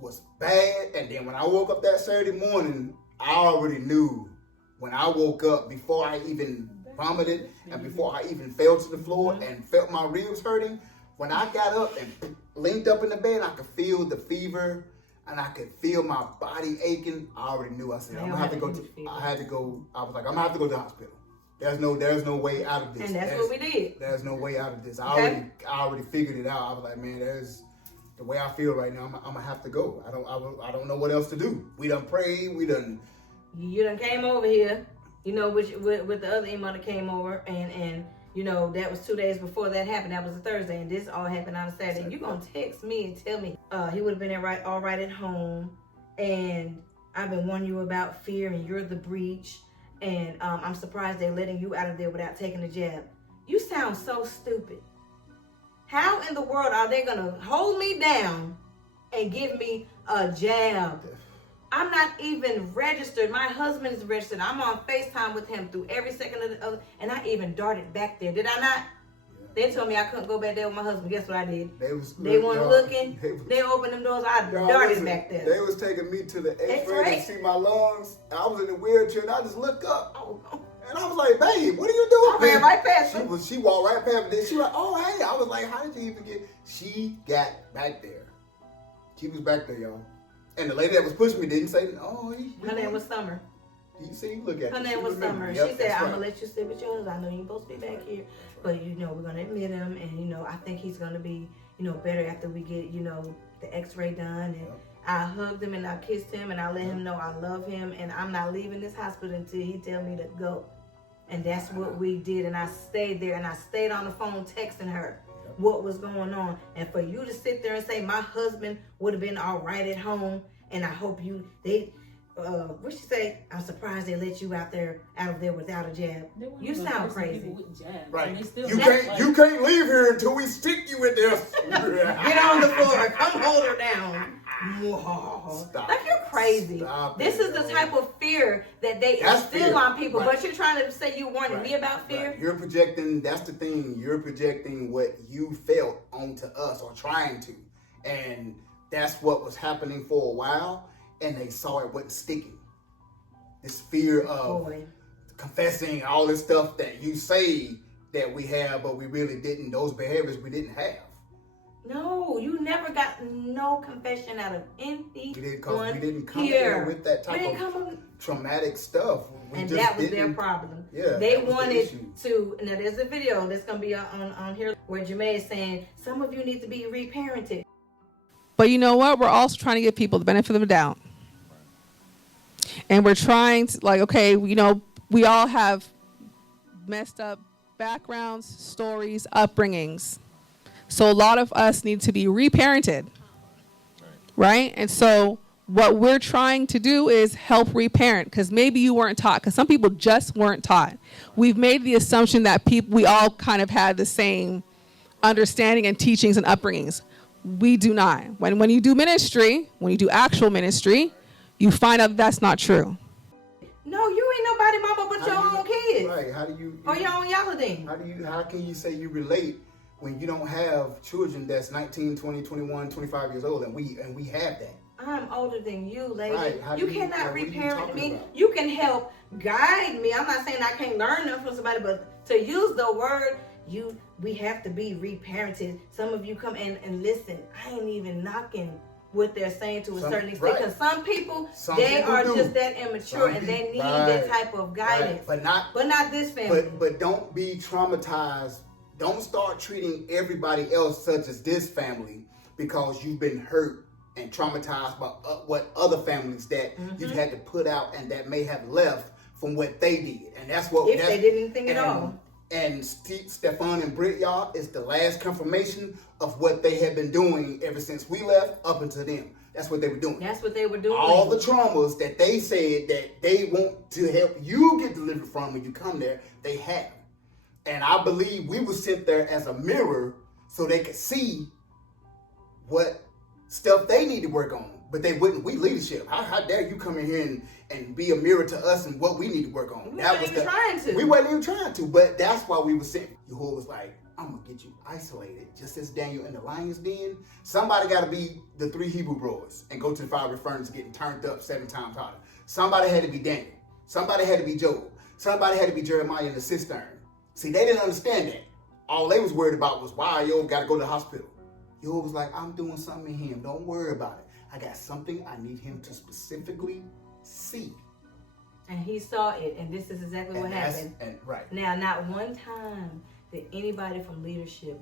was bad. And then when I woke up that Saturday morning, I already knew. When I woke up, before I even vomited and before I even fell to the floor and felt my ribs hurting, when I got up and linked up in the bed, I could feel the fever and I could feel my body aching. I already knew. I said, I'm gonna have to go I was like, I'm gonna have to go to the hospital. There's no way out of this. And that's what we did. There's no way out of this. I already figured it out. I was like, man, the way I feel right now, I'm gonna have to go. I don't know what else to do. We done prayed. You done came over here, with the other imam that came over, and you know, that was 2 days before that happened. That was a Thursday, and this all happened on a Saturday. You gonna text me and tell me he would have been all right at home, and I've been warning you about fear, and you're the breach, and I'm surprised they're letting you out of there without taking a jab. You sound so stupid. How in the world are they gonna hold me down and give me a jab? I'm not even registered. My husband is registered. I'm on FaceTime with him through every second of the other, and I even darted back there. Did I not? Yeah. They told me I couldn't go back there with my husband. Guess what I did? They weren't looking. They opened them doors. I darted back there. They was taking me to the X-ray to see my lungs. I was in the wheelchair, and I just looked up. And I was like, babe, what are you doing? I ran right past her. She walked right past me. Then she was like, oh, hey. I was like, how did you even get? She got back there. She was back there, y'all. And the lady that was pushing me didn't say, oh. Her name was Summer. You see, look at her name was Summer. Yep, she said, I'm going to let you sit with yours. I know you're supposed to be back here. But, you know, we're going to admit him. And, you know, I think he's going to be, you know, better after we get, you know, the x-ray done. And I hugged him and I kissed him and I let him know I love him. And I'm not leaving this hospital until he tell me to go. And that's what we did. And I stayed there and I stayed on the phone texting her what was going on. And for you to sit there and say my husband would have been all right at home, and I hope what she say? I'm surprised they let you out of there without a jab. You sound crazy. Right. You can't leave here until we stick you in there. Get on the floor. Come hold her down. Stop. Like you're crazy. This is the type of fear that they instill on people. But you're trying to say you warning me about fear. You're projecting. That's the thing. You're projecting what you felt onto us, or trying to, and that's what was happening for a while. And they saw it wasn't sticking. This fear of confessing all this stuff that you say that we have, but we really didn't. Those behaviors we didn't have. No, you never got no confession out of anyone we didn't come here with that type of traumatic stuff. And that was their problem. Yeah, they wanted to. Now there's a video that's gonna be on here where Jamae is saying some of you need to be reparented. But you know what? We're also trying to give people the benefit of the doubt. And we're trying to, like, okay, you know, we all have messed up backgrounds, stories, upbringings. So a lot of us need to be reparented, right? And so what we're trying to do is help reparent, because maybe you weren't taught, because some people just weren't taught. We've made the assumption that we all kind of had the same understanding and teachings and upbringings. We do not. When you do ministry, when you do actual ministry, you find out that's not true. No, you ain't nobody mama but your own kids. Right. How do you or your own Yahuah? How can you say you relate when you don't have children that's 19, 20, 21, 25 years old, and we have that? I'm older than you, lady. Right. You cannot reparent me. You can help guide me. I'm not saying I can't learn nothing from somebody, but to use the word, we have to be reparented. Some of you come in and listen. I ain't even knocking what they're saying to a certain extent, because some people are just that immature and they need that type of guidance. But not this family. But don't be traumatized. Don't start treating everybody else such as this family because you've been hurt and traumatized by what other families that you've had to put out and that may have left from what they did. And that's what they did anything at all. And Stefan and Britt, y'all, is the last confirmation of what they have been doing ever since we left up until them. That's what they were doing. That's what they were doing. All the traumas that they said that they want to help you get delivered from when you come there, they have. And I believe we were sent there as a mirror so they could see what stuff they need to work on. But they wouldn't. We leadership. How dare you come in here and be a mirror to us and what we need to work on? We weren't even trying to. We weren't even trying to, but that's why we were sent. Yahuah was like, I'm going to get you isolated. Just as Daniel in the lion's den, somebody got to be the 3 Hebrew boys and go to the fiery furnace getting turned up 7 times hotter. Somebody had to be Daniel. Somebody had to be Job. Somebody had to be Jeremiah in the cistern. See, they didn't understand that. All they was worried about was why Iyob got to go to the hospital. Iyob was like, I'm doing something in him. Don't worry about it. I got something I need him to specifically see. And he saw it, and this is exactly what happened. Right. Now, not one time did anybody from leadership,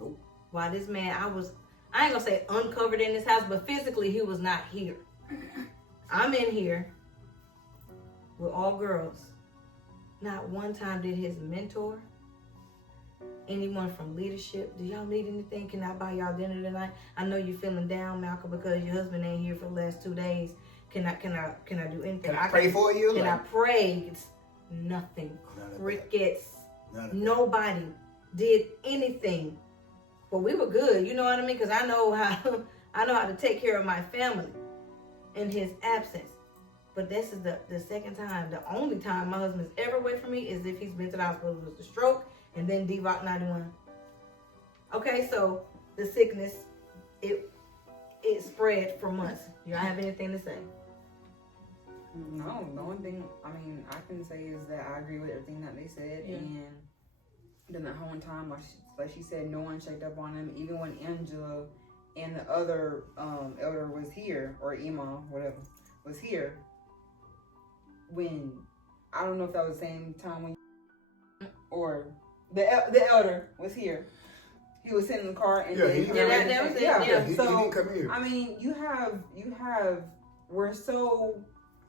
while this man, I ain't gonna say uncovered in this house, but physically he was not here. I'm in here with all girls. Not one time did his mentor, Anyone from leadership? Do y'all need anything? Can I buy y'all dinner tonight? I know you're feeling down, Malcolm, because your husband ain't here for the last 2 days. Can I do anything? Can I pray for you? Can I pray? It's nothing. Crickets. Nobody did anything. But we were good, you know what I mean? Because I know how to take care of my family in his absence. But this is the second time, the only time my husband's ever away from me is if he's been to the hospital with a stroke and then DVOC 91. Okay, so the sickness, it spread for months. Y'all have anything to say? No, the only thing I can say is that I agree with everything that they said, and then that whole time, like she said, no one checked up on him, even when Angela and the other elder was here, or imam, whatever, was here. When I don't know if that was the same time when, or the elder was here. He was sitting in the car and that was it. Yeah. He So didn't come here. I mean, you have.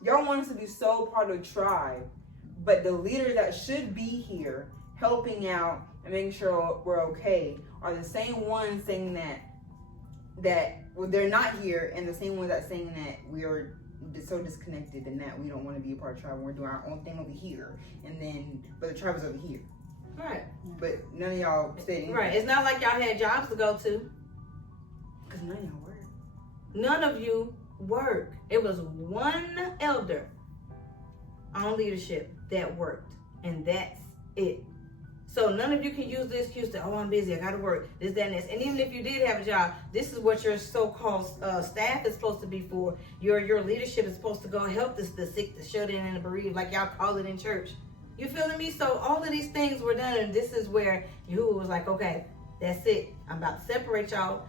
Y'all want us to be so part of the tribe, but the leaders that should be here helping out and making sure we're okay are the same ones saying that they're not here, and the same ones that saying that we are so disconnected and that we don't want to be a part of the tribe. We're doing our own thing over here, but the tribe is over here. Right. But none of y'all said anything. Right. It's not like y'all had jobs to go to. Because none of y'all work. None of you work. It was one elder on leadership that worked, and that's it. So none of you can use the excuse that, I'm busy, I gotta work, this, that, and this. And even if you did have a job, this is what your so-called staff is supposed to be for. Your leadership is supposed to go help the sick, the shut-in, and the bereaved, like y'all call it in church. You feeling me? So all of these things were done, and this is where Yahuah was like, okay, that's it. I'm about to separate y'all.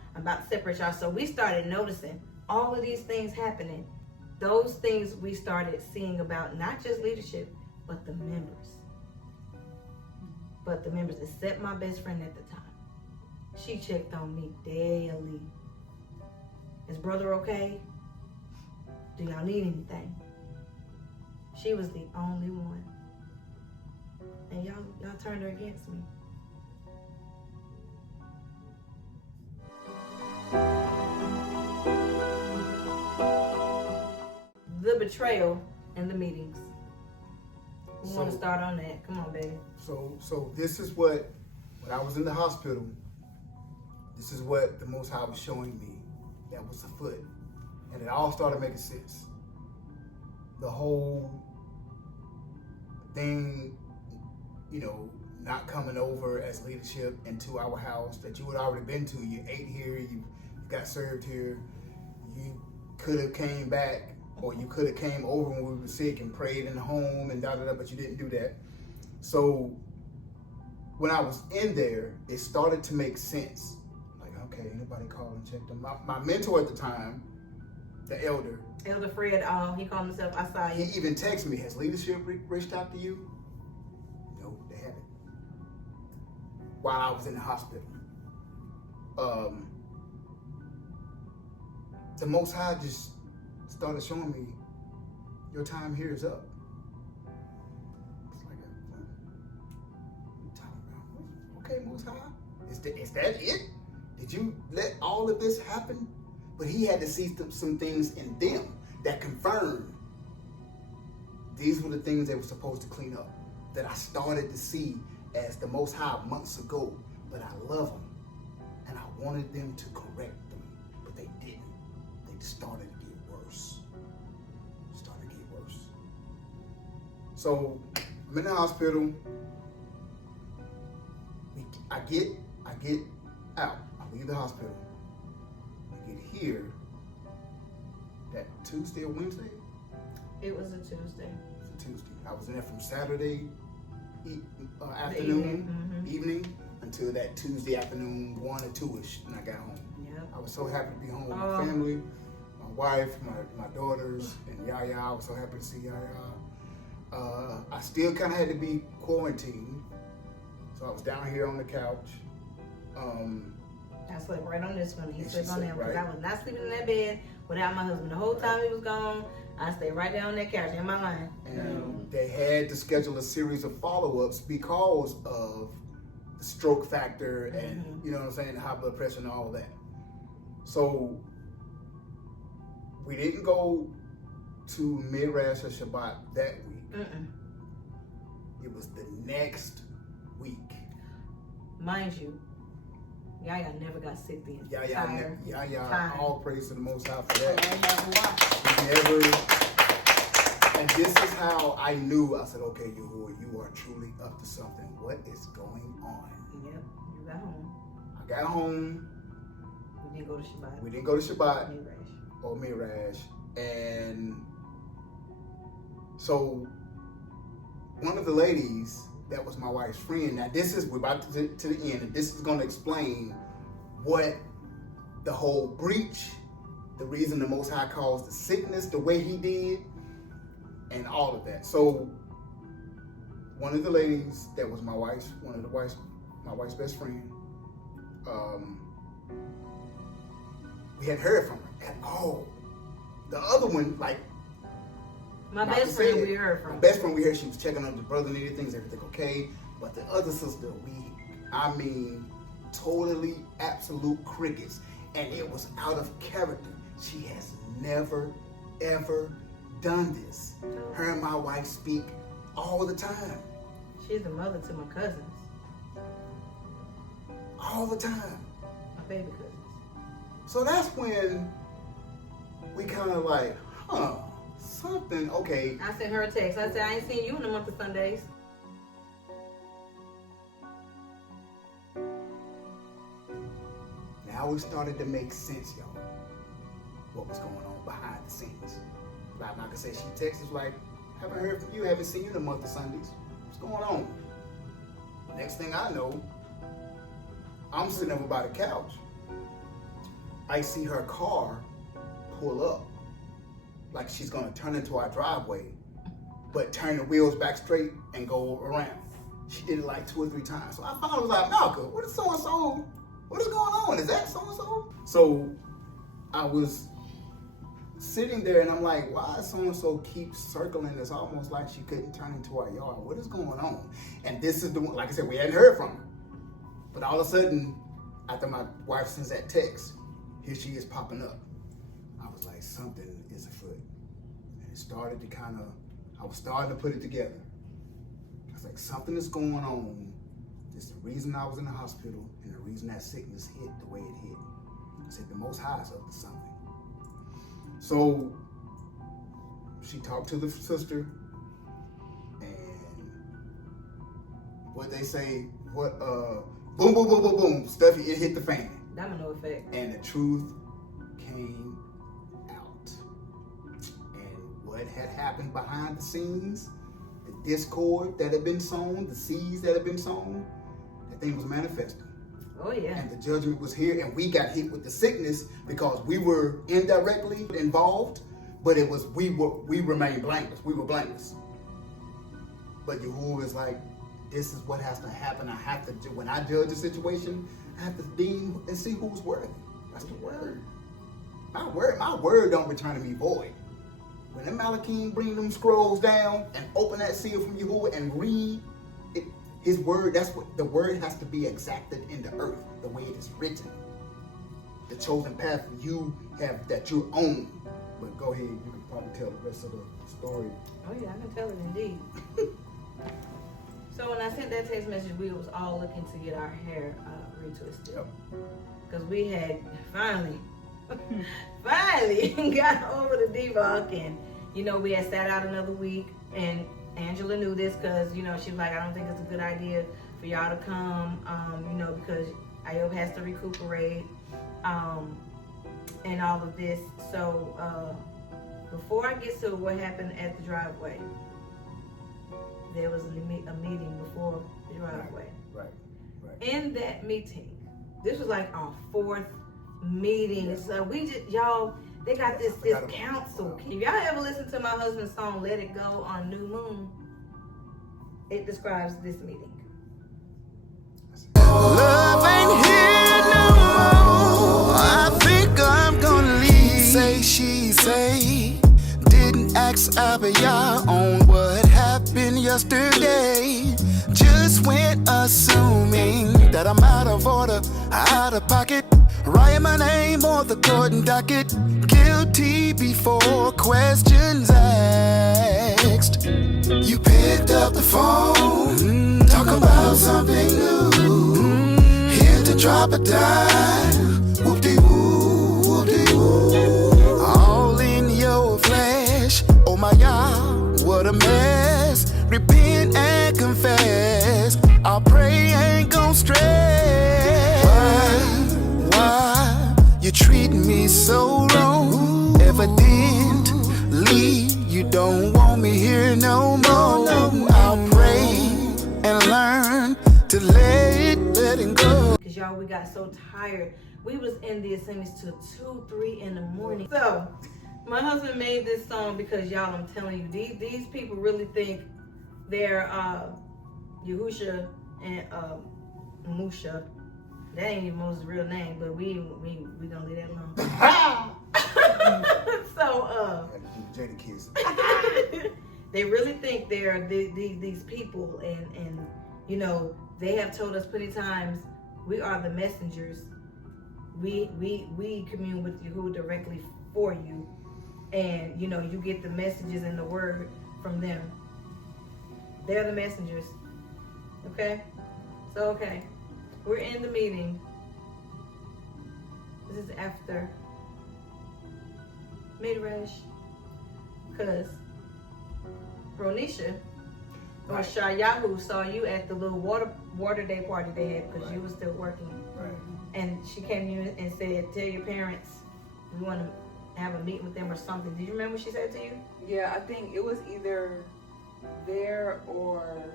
So we started noticing all of these things happening. Those things we started seeing about not just leadership, but the members. Except my best friend at the time. She checked on me daily. Is brother okay? Do y'all need anything? She was the only one. And y'all turned her against me. The betrayal and the meetings. We want to start on that. Come on, baby. So this is what, when I was in the hospital, this is what the Most High was showing me. That was the foot. And it all started making sense. The whole thing, not coming over as leadership into our house that you had already been to. You ate here, you got served here. You could have came back, or you could have came over when we were sick and prayed in the home and da-da-da, but you didn't do that. So when I was in there, it started to make sense. Like, okay, anybody called and checked them? My mentor at the time, the elder Fred, he called himself Asai. He even texted me, has leadership reached out to you? No, they haven't. While I was in the hospital. The Most High just started showing me, your time here is up. It's like, what you talking about? Okay, Most High, is that it? Did you let all of this happen? But he had to see some things in them that confirmed these were the things they were supposed to clean up, that I started to see as the Most High months ago. But I love them, and I wanted them to correct them, but they didn't. They started to get worse. So I'm in the hospital. I get out. I leave the hospital. I get here. That Tuesday or Wednesday? It was a Tuesday. It's a Tuesday. I was in there from Saturday afternoon, evening, until that Tuesday afternoon, 1 or 2ish, and I got home. Yep. I was so happy to be home with my family, my wife, my daughters, and Yaya. I was so happy to see Yaya. I still kind of had to be quarantined, so I was down here on the couch. I slept right on this one. He slept on that because I was not sleeping in that bed without my husband. The whole time he was gone, I stayed right there on that couch in my line. And they had to schedule a series of follow-ups because of the stroke factor and you know what I'm saying, the high blood pressure and all that. So we didn't go to Midrash or Shabbat that week. It was the next week. Mind you, Yaya never got sick the entire time. All praise to the Most High for that. Never. And this is how I knew. I said, okay, Yahuah, you are truly up to something. What is going on? Yep, you got home. I got home. We didn't go to Shabbat. We didn't go to Shabbat or Midrash. And so one of the ladies that was my wife's friend. Now we're about to the end, and this is going to explain what the whole breach, the reason the Most High caused the sickness the way he did, and all of that. So one of the ladies that was my wife's best friend, we hadn't heard from her at all. The other one, like, my best friend, we heard from. My best friend, we heard she was checking on the brother and everything, is everything okay? But the other sister, totally absolute crickets. And it was out of character. She has never, ever done this. Her and my wife speak all the time. She's the mother to my cousins. All the time. My baby cousins. So that's when we kind of like, something, okay. I sent her a text. I said, I ain't seen you in a month of Sundays. Now it started to make sense, y'all, what was going on behind the scenes. Like I said, she texted like, haven't heard from you, haven't seen you in a month of Sundays. What's going on? Next thing I know, I'm sitting over by the couch. I see her car pull up. Like she's gonna turn into our driveway, but turn the wheels back straight and go around. She did it like 2 or 3 times. So I finally was like, Malka, what is so-and-so? What is going on? Is that so-and-so? So I was sitting there and I'm like, why so-and-so keeps circling? It's almost like she couldn't turn into our yard. What is going on? And this is the one, like I said, we hadn't heard from her. But all of a sudden, after my wife sends that text, here she is popping up. I was like, something is afoot. And it started to I was starting to put it together. I was like, something is going on. It's the reason I was in the hospital and the reason that sickness hit the way it hit. I said, the Most High is up to something. So she talked to the sister, and what they say, boom, boom, boom, boom, boom, stuff, it hit the fan. Domino effect. And the truth came out. And what had happened behind the scenes, the discord that had been sown, the seeds that had been sown, that thing was manifesting. Oh yeah. And the judgment was here, and we got hit with the sickness because we were indirectly involved, but it was we remained blameless. We were blameless. But Yahuah is like, this is what has to happen. I have to do, when I judge a situation, I have to deem and see who's worthy. That's the word. My word don't return to me void. When the Malachim bring them scrolls down and open that seal from Yahuah and read it, his word, that's what the word has to be exacted in the earth, the way it is written. The chosen path you have, that you own. But go ahead, you can probably tell the rest of the story. Oh yeah, I can tell it indeed. So when I sent that text message, we was all looking to get our hair retwisted. Yep. Because we had finally got over the debug, and we had sat out another week, and Angela knew this because she was like, I don't think it's a good idea for y'all to come, because Iyob has to recuperate, and all of this. So before I get to what happened at the driveway, there was a meeting before the driveway. Right. In that meeting, this was like our 4th meeting. So we just, y'all, they got this council. If y'all ever listen to my husband's song, Let It Go on New Moon, it describes this meeting. Love ain't here no more. I think I'm gonna leave. Say she say, didn't ask Abiyah on what happened yesterday. Just went assuming that I'm out of order, out of pocket. Write my name on the court and docket. Guilty before questions asked. You picked up the phone, talk about something new. Here to drop a dime. Whoop-de-woo, whoop-de-woo. All in your flesh. Oh my God, what a mess. Repent and confess. I'll pray ain't gon' stress. Why you treat me so wrong? Evidently you don't want me here no more. I'll pray and learn to let it go. Cause y'all, we got so tired. We was in the assemblies till 2, 3 in the morning. So my husband made this song because y'all, I'm telling you, these people really think they're Yahusha and Musha. That ain't even Moses' real name, but we gonna leave that alone. So Jada Kiss. they really think they're these people, and you know, they have told us plenty times we are the messengers. We commune with Yahuwah directly for you, and you know, you get the messages and the word from them. They're the messengers. Okay? So okay. We're in the meeting. This is after Midrash. Because Ronisha or Shayahu saw you at the little water day party they had because you were still working. Right. And she came to you and said, tell your parents we want to have a meeting with them or something. Did you remember what she said to you? Yeah, I think it was either there or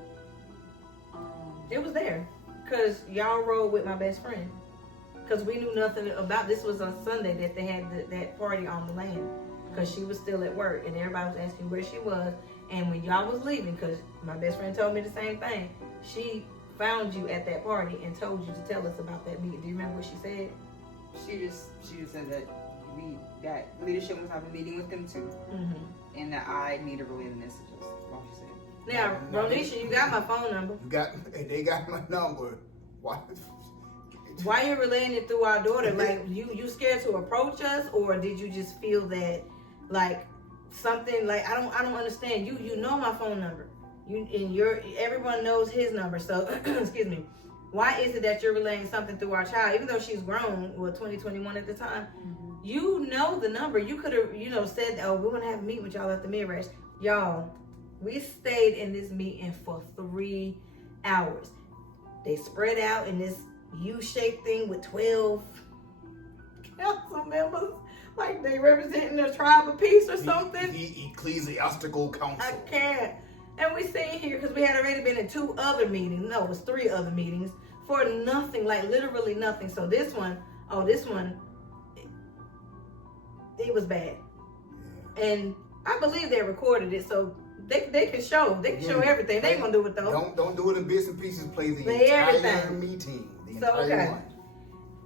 It was there. Because y'all rode with my best friend. Because we knew nothing about this. Was on Sunday that they had that party on the land. Because she was still at work. And everybody was asking where she was. And when y'all was leaving, because my best friend told me the same thing, she found you at that party and told you to tell us about that meeting. Do you remember what she said? she just said that that leadership was having a meeting with them too, and that I need to relay the messages. What she said. Now, Ronisha, you got my phone number. They got my number. Why you relaying it through our daughter? Like you scared to approach us, or did you just feel that like something like I don't understand. You know my phone number. Everyone knows his number. So excuse me. Why is it that you're relaying something through our child, even though she's grown, 2021 at the time? You know the number. You could have, said, oh, we want to have a meeting with y'all at the Midrash. Y'all, we stayed in this meeting for 3 hours. They spread out in this U-shaped thing with 12 council members, like they representing the tribe of peace or something. The ecclesiastical council. I can't. And we sitting here because we had already been in 2 other meetings. No, it was 3 other meetings for nothing, like literally nothing. So this one, it was bad. And I believe they recorded it, so they can show. They can show everything. They ain't gonna do it though. Don't do it in bits and pieces. Play the entire meeting.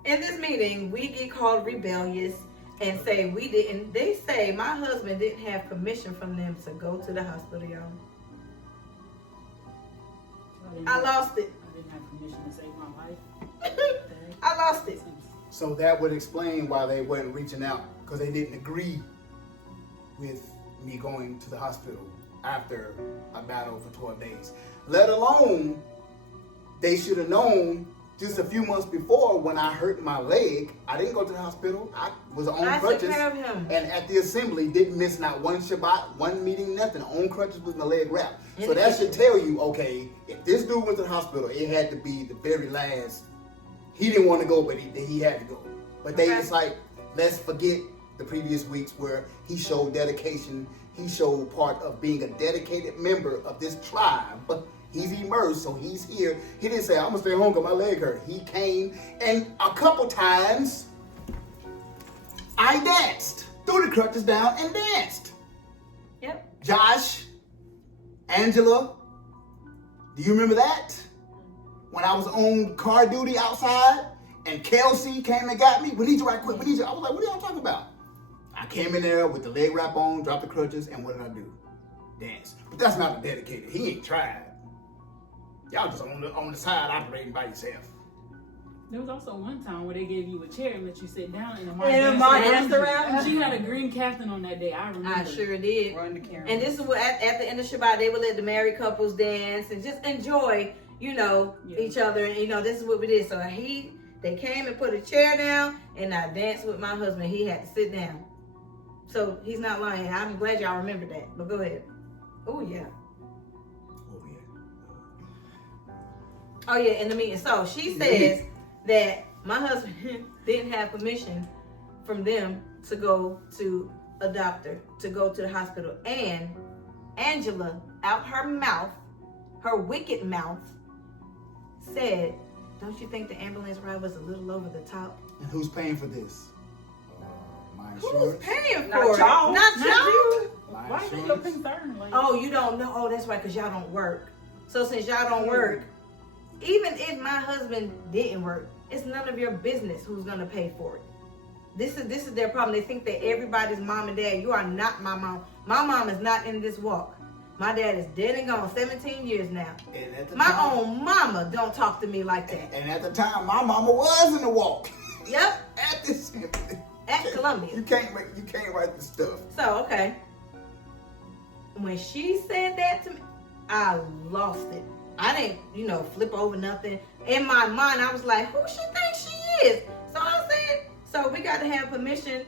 In this meeting, we get called rebellious and say we didn't. They say my husband didn't have permission from them to go to the hospital, y'all. I lost it. I didn't have permission to save my life. I lost it. So that would explain why they weren't reaching out, because they didn't agree with me going to the hospital after a battle for 12 days. Let alone, they should have known just a few months before when I hurt my leg. I didn't go to the hospital. I was on crutches. Took care of him. And at the assembly, didn't miss not one Shabbat, one meeting, nothing. On crutches with my leg wrapped. So that should tell you, okay, if this dude went to the hospital, it had to be the very last. He didn't want to go, but he had to go. But they just like, let's forget the previous weeks where he showed dedication. He showed part of being a dedicated member of this tribe. He's immersed, so he's here. He didn't say, I'm going to stay home because my leg hurt. He came, and a couple times, I danced. Threw the crutches down and danced. Yep. Josh, Angela, do you remember that? When I was on car duty outside, and Kelsey came and got me. We need you right quick. We need you. I was like, what are y'all talking about? I came in there with the leg wrap on, dropped the crutches, and what did I do? Dance. But that's not dedicated. He ain't tried. Y'all just on the side operating by yourself. There was also one time where they gave you a chair and let you sit down and danced around. She had a green Captain on that day. I remember. I sure did. Run the camera. And this is what at the end of Shabbat they would let the married couples dance and just enjoy, each other. And this is what we did. So they came and put a chair down, and I danced with my husband. He had to sit down. So he's not lying. I'm glad y'all remembered that. But go ahead. Oh yeah. Oh yeah, in the meeting. So she says that my husband didn't have permission from them to go to a doctor, to go to the hospital. And Angela, out her mouth, her wicked mouth, said, don't you think the ambulance ride was a little over the top? And who's paying for this? My Who's insurance. paying Not for it? y'all. Not y'all. My Why is that your insurance. concern? Like, Oh, you don't know? Oh, that's right, because y'all don't work. So since y'all don't work, even if my husband didn't work, it's none of your business who's gonna pay for it. This is their problem. They think that everybody's mom and dad. You are not my mom. My mom is not in this walk. My dad is dead and gone, 17 years now. And at the My time, own mama don't talk to me like that. And at the time, my mama was in the walk. Yep, At this. at Columbia. You can't write the stuff. So, okay. When she said that to me, I lost it. I didn't, flip over nothing. In my mind, I was like, who she thinks she is? So I said, so we got to have permission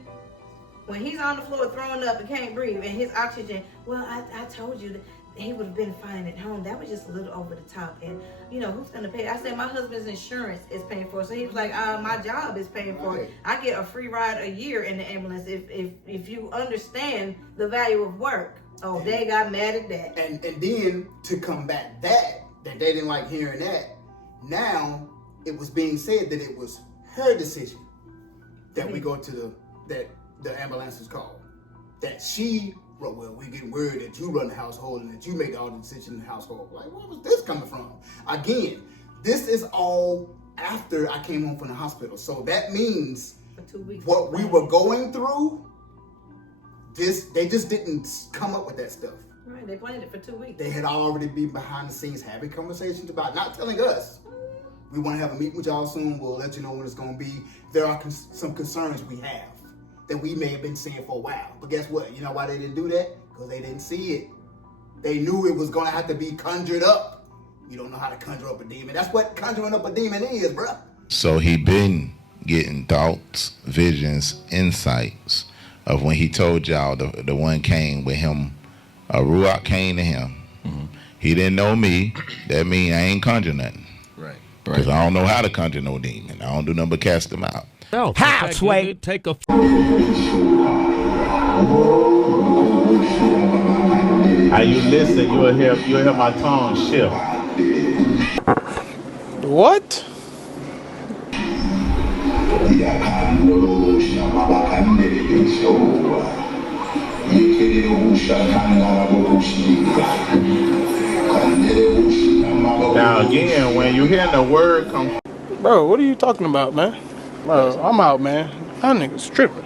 when he's on the floor throwing up and can't breathe and his oxygen. Well, I told you that he would have been fine at home. That was just a little over the top. And, who's going to pay? I said, my husband's insurance is paying for it. So he was like, my job is paying for it. I get a free ride a year in the ambulance if you understand the value of work. Oh, they got mad at that. And then to combat that they didn't like hearing that, now it was being said that it was her decision that we go to the ambulance is called. That she, well, we get word that you run the household and that you make all the decisions in the household. Like, where was this coming from? Again, this is all after I came home from the hospital. So that means For 2 weeks. what we were going through, they just didn't come up with that stuff. Right, they planned it for 2 weeks. They had already been behind the scenes having conversations about, not telling us. We want to have a meeting with y'all soon. We'll let you know when it's going to be. There are some concerns we have that we may have been seeing for a while. But guess what? You know why they didn't do that? Because they didn't see it. They knew it was going to have to be conjured up. You don't know how to conjure up a demon. That's what conjuring up a demon is, bruh. So he been getting thoughts, visions, insights of when he told y'all the one came with him, a Ruach came to him. Mm-hmm. He didn't know me. That mean I ain't conjure nothing. Right. Because I don't know how to conjure no demon. I don't do nothing but cast them out. How, Sway? Take a... How you listen, you'll hear my tone shift. What? Now again, when you hear the word come, Bro, what are you talking about, man? Bro, I'm out, man. That nigga's tripping.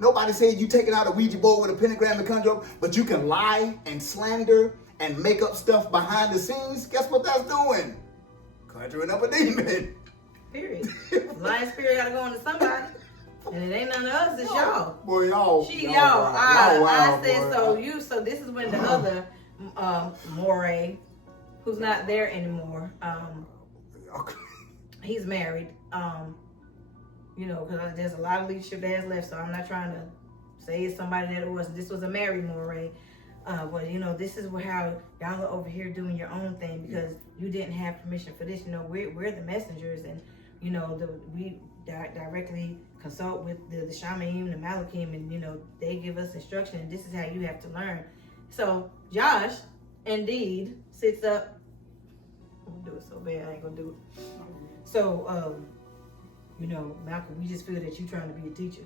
Nobody said you taking out a Ouija board with a pentagram and conjure up, but you can lie and slander and make up stuff behind the scenes. Guess what that's doing? Conjuring up a demon. Period. Lying spirit gotta go into somebody. And it ain't none of us, it's y'all. Boy, y'all. I said boy. So this is when the other Moreh, who's not there anymore, he's married. Because there's a lot of leadership that has left, so I'm not trying to say it's somebody that it was. This was a married Moreh. But this is how y'all are over here doing your own thing because you didn't have permission for this. We're the messengers, and we directly consult with the Shamaim, the Malachim, and they give us instruction. And this is how you have to learn. So Josh, indeed, sits up. I'm gonna do it so bad I ain't gonna do it. So Malcolm, we just feel that you're trying to be a teacher.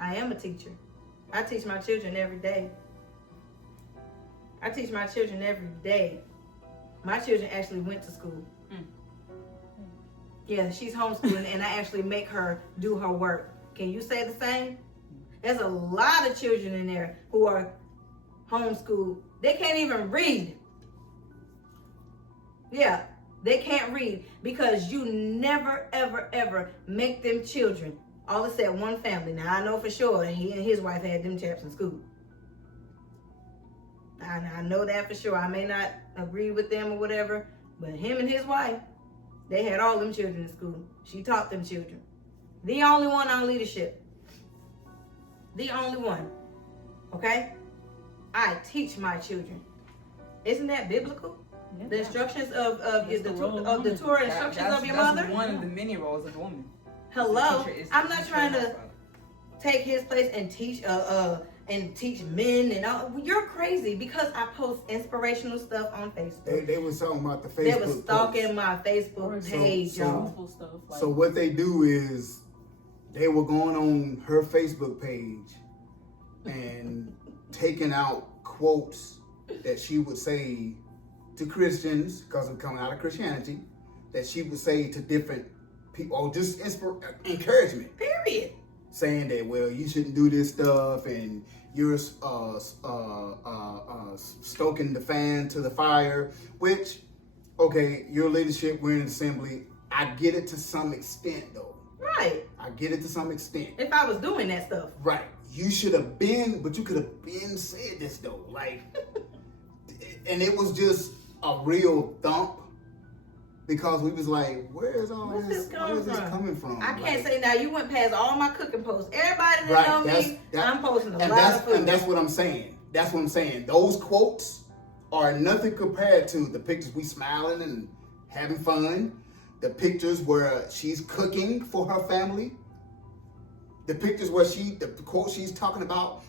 I am a teacher. I teach my children every day. My children actually went to school. Yeah, she's homeschooling and I actually make her do her work. Can you say the same? There's a lot of children in there who are homeschooled. They can't even read. Yeah, they can't read because you never, ever, ever make them children. All it said one family. Now I know for sure he and his wife had them chaps in school. I know that for sure. I may not agree with them or whatever, but him and his wife, they had all them children in school. She taught them children. The only one on leadership. The only one. Okay? I teach my children. Isn't that biblical? Yeah. The instructions of the Torah instructions of your mother? That's one of the many roles of a woman. Hello? I'm not trying to take his place and teach men and all. You're crazy because I post inspirational stuff on Facebook. They was talking about the Facebook. They was stalking my Facebook page, y'all. So what they do is they were going on her Facebook page and taking out quotes that she would say to Christians, because we're coming out of Christianity, that she would say to different people, or just encouragement. Period. Saying that, well, you shouldn't do this stuff, and you're stoking the fan to the fire, which, okay, your leadership, we're in assembly. I get it to some extent, though. Right. I get it to some extent. If I was doing that stuff. Right. You should have been, but you could have been said this, though. Like, and it was just a real thump. Because we was like, where is all this coming from? I can't say now. You went past all my cooking posts. Everybody that know me, I'm posting a lot of food. And that's what I'm saying. That's what I'm saying. Those quotes are nothing compared to the pictures we smiling and having fun. The pictures where she's cooking for her family. The pictures where the quote she's talking about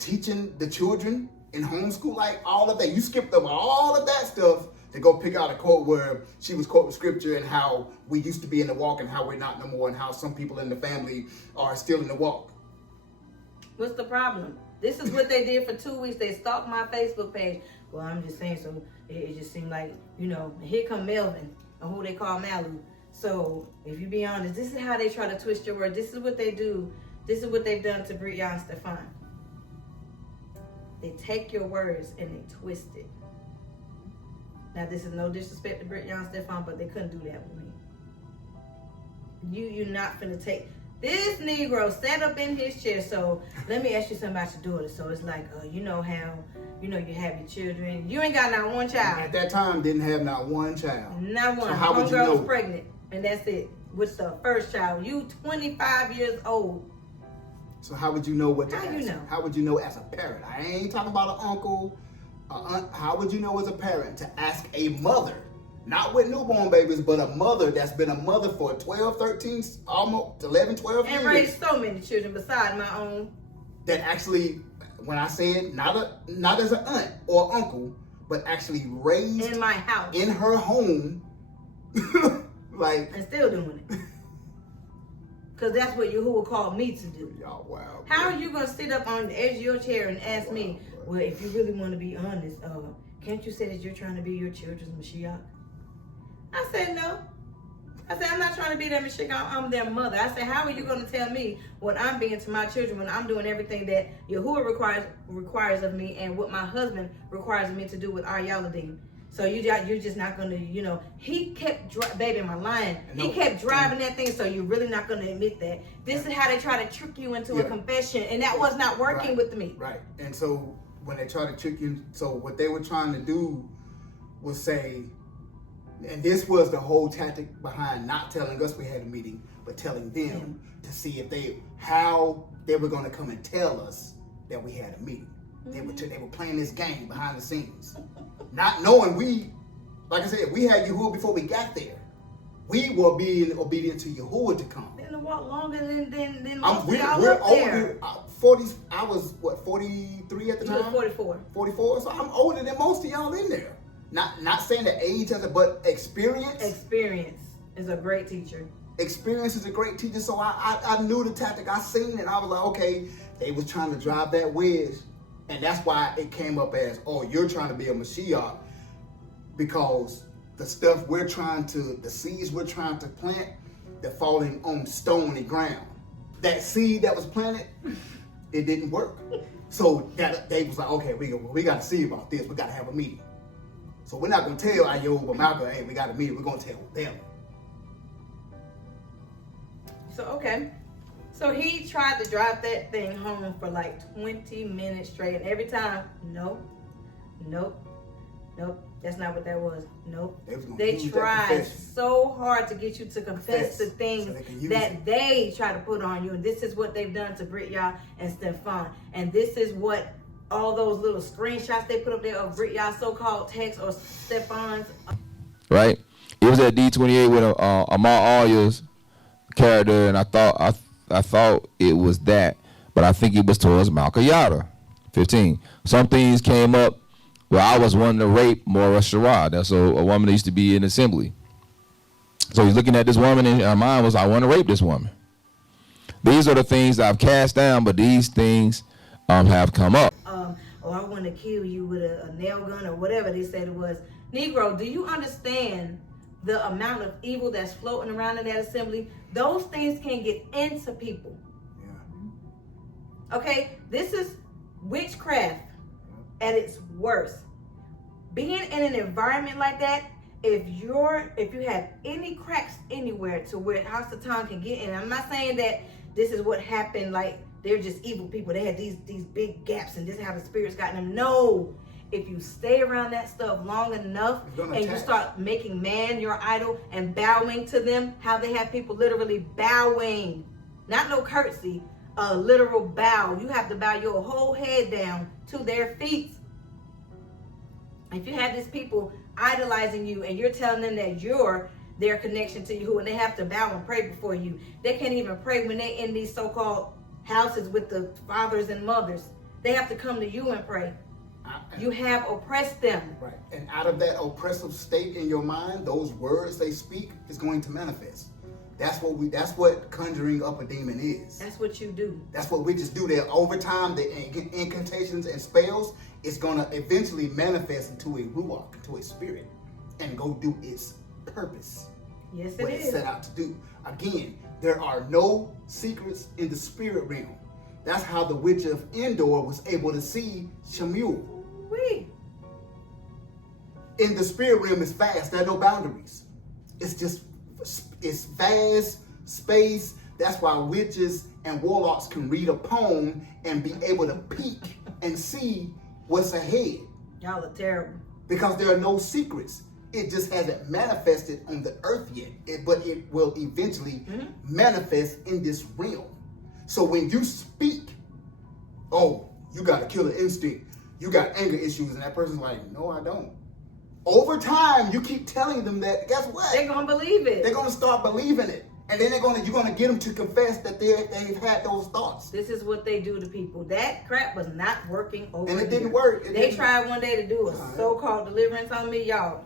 teaching the children in homeschool, like all of that. You skipped over all of that stuff to go pick out a quote where she was quoting scripture and how we used to be in the walk and how we're not no more, and how some people in the family are still in the walk. What's the problem? This is what they did for 2 weeks. They stalked my Facebook page. Well, I'm just saying, so it just seemed like, here come Melvin, or who they call Malu. So if you be honest, this is how they try to twist your word. This is what they do. This is what they've done to Brianna and Stefan. They take your words and they twist it. Now, this is no disrespect to Britt, and Stefan, but they couldn't do that with me. You're not finna take... This Negro sat up in his chair, so let me ask you something about your daughter. So it's like, you know how, you have your children. You ain't got not one child. At that time, didn't have not one child. Not one. So how would you know? Was pregnant, and that's it. With the first child. You 25 years old. So how would you know what to ask? How you know? How would you know as a parent? I ain't talking about an uncle. How would you know as a parent to ask a mother, not with newborn babies, but a mother that's been a mother for 12, 13, almost 11, 12 years. And raised so many children beside my own. That actually, when I say it, not as an aunt or uncle, but actually raised in my house, in her home, like, and still doing it. Because that's what Yahuah called me to do. Y'all, wow. How are you going to sit up on the edge of your chair and ask me, well, if you really want to be honest, can't you say that you're trying to be your children's Mashiach? I said, no. I said, I'm not trying to be their Mashiach. I'm their mother. I said, how are you going to tell me what I'm being to my children when I'm doing everything that Yahuah requires of me and what my husband requires me to do with our Yaladim? So you're just not going to, he kept, baby, am I lying? He kept driving that thing, so you're really not going to admit that. This is how they try to trick you into a confession, and that was not working with me. Right. And so when they try to trick you, so what they were trying to do was say, and this was the whole tactic behind not telling us we had a meeting, but telling them to see how they were going to come and tell us that we had a meeting. They were playing this game behind the scenes. Not knowing like I said, we had Yahuah before we got there. We were being obedient to Yahuah to come. Been to walk longer than most of y'all up there. 40, I was, 43 at the time? You was 44. 44, so I'm older than most of y'all in there. Not saying that age has but experience. Experience is a great teacher. Experience is a great teacher, so I knew the tactic. I seen it, and I was like, okay, they was trying to drive that wedge. And that's why it came up as, oh, you're trying to be a Mashiach, because the stuff the seeds we're trying to plant, they're falling on stony ground. That seed that was planted, it didn't work. So that they was like, okay, we got to see about this. We got to have a meeting. So we're not going to tell Iyob or Malcolm, hey, we got a meeting. We're going to tell them. So, okay. So he tried to drive that thing home for like 20 minutes straight. And every time, nope. That's not what that was. Nope. They tried so hard to get you to confess the things that they try to put on you. And this is what they've done to Brit Yah and Stefan. And this is what all those little screenshots they put up there of Brit Yah's so-called text or Stefan's. Right? It was at D28 with Amar Alia's character, and I thought it was that, but I think it was towards Malku Yahu. 15. Some things came up where I was wanting to rape Moreh Malachi. That's a woman that used to be in assembly. So he's looking at this woman, and her mind was, I want to rape this woman. These are the things I've cast down, but these things have come up. Or I want to kill you with a nail gun or whatever they said it was. Negro, do you understand the amount of evil that's floating around in that assembly? Those things can get into people. Yeah. Okay, this is witchcraft at its worst. Being in an environment like that, if you have any cracks anywhere to where House Satan can get in, I'm not saying that this is what happened, like they're just evil people. They had these big gaps and this is how the spirits got in them. No. If you stay around that stuff long enough and you start making man your idol and bowing to them, how they have people literally bowing, not no curtsy, a literal bow. You have to bow your whole head down to their feet. If you have these people idolizing you and you're telling them that you're their connection to Yahuwah and they have to bow and pray before you, they can't even pray when they're in these so-called houses with the fathers and mothers. They have to come to you and pray. You have oppressed them. Right. And out of that oppressive state in your mind, those words they speak is going to manifest. That's what conjuring up a demon is. That's what you do. That's what witches do. There over time, the incantations and spells, it's gonna eventually manifest into a ruach, into a spirit, and go do its purpose. Yes, it what is. It's set out to do. Again, there are no secrets in the spirit realm. That's how the witch of Endor was able to see Shemuel. In the spirit realm, it's vast. There are no boundaries. It's vast space. That's why witches and warlocks can read a poem and be able to peek and see what's ahead. Y'all are terrible. Because there are no secrets. It just hasn't manifested on the earth yet. But it will eventually manifest in this realm. So when you speak, oh, you got a killer instinct, you got anger issues, and that person's like, no, I don't. Over time, you keep telling them that, guess what? They're going to believe it. They're going to start believing it. And then you're going to get them to confess that they've had those thoughts. This is what they do to people. That crap was not working over here. And it didn't work. They tried one day to do a so-called deliverance on me. Y'all,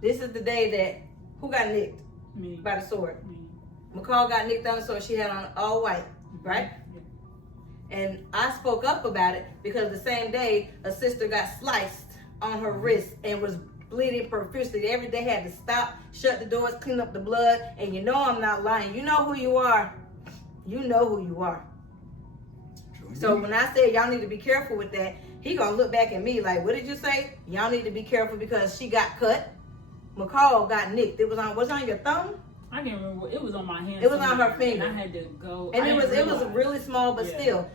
this is the day that, who got nicked? Me. By the sword. Me. McCall got nicked on the sword. She had on all white, right? And I spoke up about it because the same day a sister got sliced on her wrist and was bleeding profusely. Every day had to stop, shut the doors, clean up the blood. And you know I'm not lying. You know who you are. You know who you are. So when I said y'all need to be careful with that, he gonna look back at me like, what did you say? Y'all need to be careful because she got cut. McCall got nicked. It was on your thumb? I can't remember. It was on my hand. It was on her finger. And I had to go. And it was really small, but still,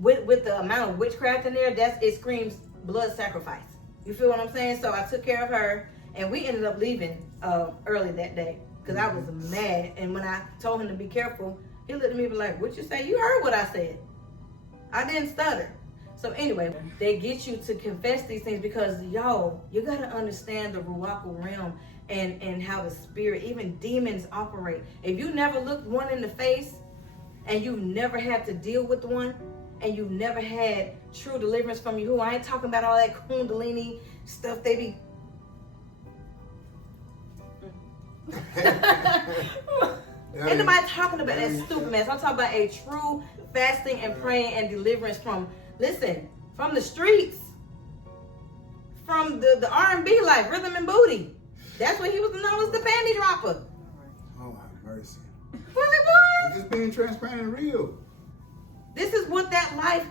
with the amount of witchcraft in there, it screams blood sacrifice. You feel what I'm saying? So I took care of her, and we ended up leaving early that day because I was mad. And when I told him to be careful, he looked at me and was like, "What you say? You heard what I said. I didn't stutter." So anyway, they get you to confess these things because, y'all, you got to understand the Ruachal realm and how the spirit, even demons, operate. If you never looked one in the face and you never had to deal with one and you never had true deliverance from Yahuwah, I ain't talking about all that Kundalini stuff they be... Ain't nobody talking about that stupid mess. I'm talking about a true fasting and praying and deliverance from, listen, from the streets, from the R&B life, rhythm and booty. That's what he was known as, the panty dropper. Oh, my mercy. Was it what? Just being transparent and real. This is what that life,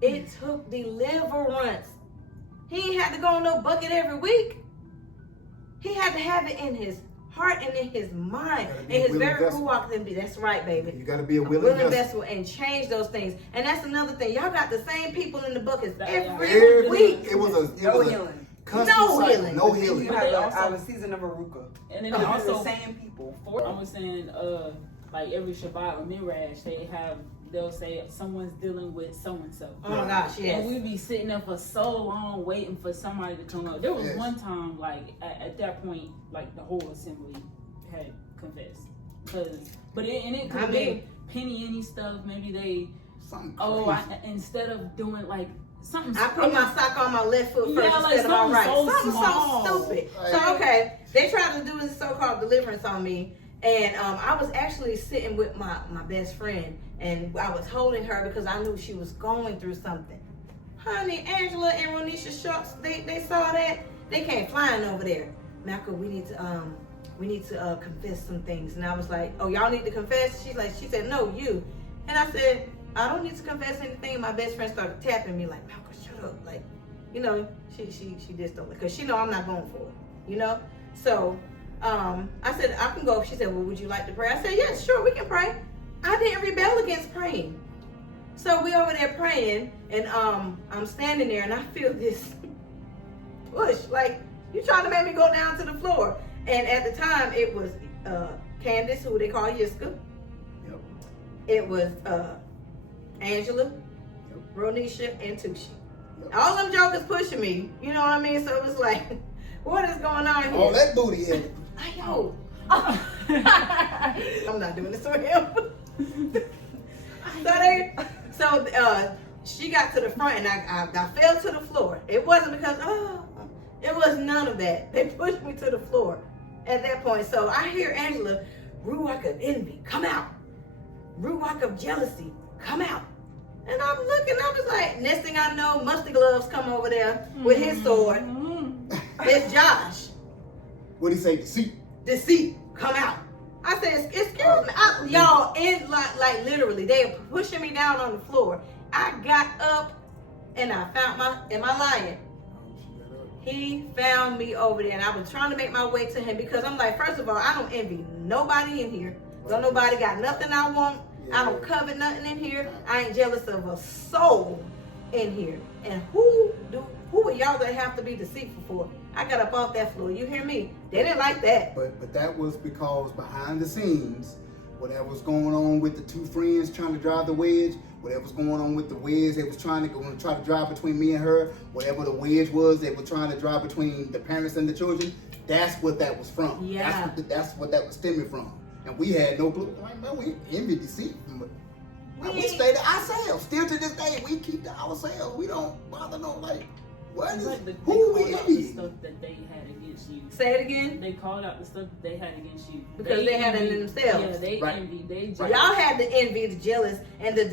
it took deliverance. He ain't had to go in no bucket every week. He had to have it in his heart and in his mind, in his very ruach and be. That's right, baby. You got to be a willing vessel and change those things. And that's another thing. Y'all got the same people in the buckets every week. It was a healing. No healing. No healing. You have our season of Aruka. And then also the same people. I was saying, like every Shabbat or Mirage, they'll say someone's dealing with so and so. Oh my gosh, yes. And we'd be sitting there for so long waiting for somebody to come up. There was one time, like at that point, like the whole assembly had confessed, but it could have been penny any stuff. Maybe they instead of doing like something. I put my sock on my left foot first instead of my right. Something so stupid. So okay, they tried to do this so-called deliverance on me. And I was actually sitting with my best friend, and I was holding her because I knew she was going through something. Honey, Angela and Ronisha Sharks, they saw that. They came flying over there. Malcolm, we need to confess some things. And I was like, oh, y'all need to confess? She said, no, you. And I said, I don't need to confess anything. My best friend started tapping me like, Malcolm, shut up. Like, you know, she did something because she know I'm not going for it, you know? So I said, I can go. She said, well, would you like to pray? I said, yes, sure, we can pray. I didn't rebel against praying. So we over there praying, and I'm standing there, and I feel this push, like, you trying to make me go down to the floor. And at the time, it was Candace, who they call Yiska. Yep. It was Angela, Ronisha, and Tushi. Yep. All them jokers pushing me, you know what I mean? So it was like, what is going on here? All that booty here. Yo. I'm not doing this for him. So she got to the front, and I fell to the floor. It wasn't because, it was none of that. They pushed me to the floor at that point. So I hear Angela, ruach of envy, come out. Ruach of jealousy, come out. And I'm looking, I was like, next thing I know, Musty Gloves come over there with his sword. It's Josh. What did he say? Deceit. Deceit, come out. I said, excuse me, y'all, like literally, they were pushing me down on the floor. I got up and I found my lion. He found me over there, and I was trying to make my way to him because I'm like, first of all, I don't envy nobody in here. Don't nobody got nothing I want. I don't covet nothing in here. I ain't jealous of a soul in here. And who are y'all that have to be deceitful for? I got up off that floor. You hear me? They didn't like that. But that was because behind the scenes, whatever was going on with the two friends trying to drive the wedge, whatever was going on with the wedge they was trying to drive between me and her, whatever the wedge was they were trying to drive between the parents and the children, that's what that was from. Yeah. That's what that was stemming from. And we had no clue. Like, man, we envy deceit. We stay to ourselves. Still to this day, we keep to ourselves. We don't bother what is like who we envy? The stuff that they had against you. Say it again. They called out the stuff that they had against you because they had it in themselves. Yeah, they envy. They y'all had the envy, the jealous, and the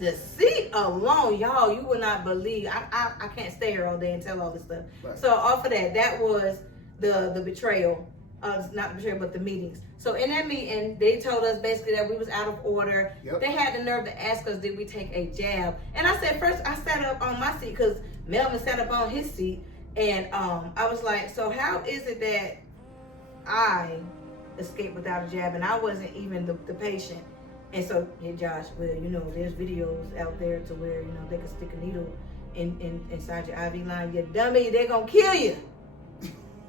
deceit alone. Y'all, you would not believe. I can't stay here all day and tell all this stuff. Right. So off of that was the betrayal. Not the betrayal, but the meetings. So in that meeting, they told us basically that we was out of order. Yep. They had the nerve to ask us, did we take a jab? And I said, first, I sat up on my seat because Melvin sat up on his seat. And I was like, so how is it that I escaped without a jab and I wasn't even the patient? And so, yeah, Josh, well, there's videos out there to where, they could stick a needle inside your IV line. You dummy, they're going to kill you.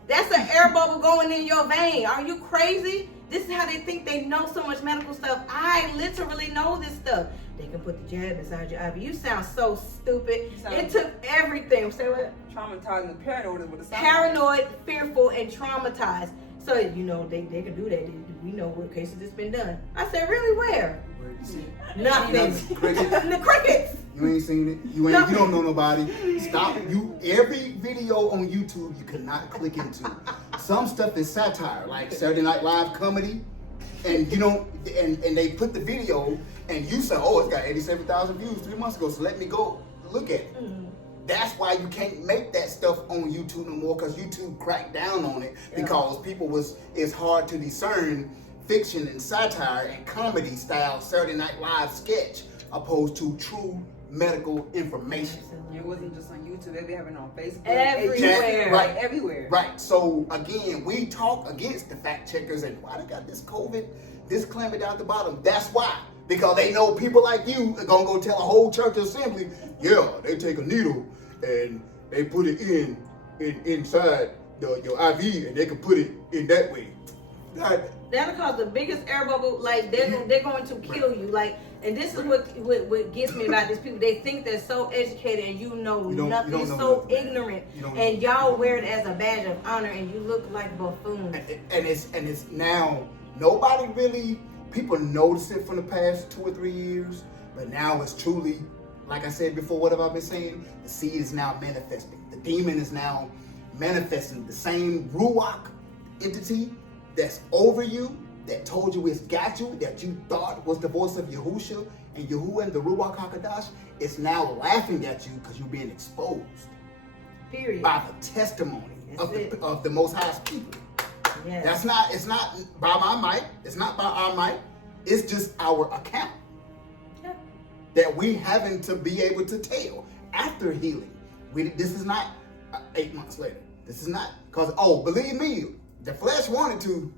That's an air bubble going in your vein. Are you crazy? This is how they think they know so much medical stuff. I literally know this stuff. They can put the jab inside your IV. You sound so stupid. It took everything. Say what? Traumatized and paranoid with a sound. Paranoid, fearful, and traumatized. So, they can do that. We know what cases it's been done. I said, really, where? Where you see it? Nothing. Crickets. The crickets. You ain't seen it. You don't know nobody. Stop. Every video on YouTube you cannot click into. Some stuff is satire, like Saturday Night Live comedy, and and they put the video, and you say, oh, it's got 87,000 views 3 months ago, so let me go look at it. Mm-hmm. That's why you can't make that stuff on YouTube no more, because YouTube cracked down on it because it's hard to discern fiction and satire and comedy style Saturday Night Live sketch opposed to true medical information. It wasn't just on YouTube, they be having it on Facebook. Everywhere. Right. Everywhere. Right. So again, we talk against the fact checkers and why they got this COVID disclaimer down at the bottom. That's why. Because they know people like you are gonna go tell a whole church assembly, yeah, they take a needle and they put it inside your IV and they can put it in that way. That'll cause the biggest air bubble. Like they're going to kill you. Like, and this is what gets me about these people. They think they're so educated and you know nothing. You're so ignorant, and y'all wear it as a badge of honor, and you look like buffoons. And it's now nobody really. People notice it from the past 2 or 3 years, but now it's truly, like I said before, what have I been saying? The seed is now manifesting. The demon is now manifesting. The same Ruach entity that's over you, that told you it's got you, that you thought was the voice of Yahushua and Yahuah and the Ruach HaKadosh, is now laughing at you because you're being exposed. Period. By the testimony of the Most High's people. Yes. It's not by my might, it's not by our might, it's just our account. Yeah. That we having to be able to tell after healing. This is not 8 months later. This is not, because, believe me, the flesh wanted to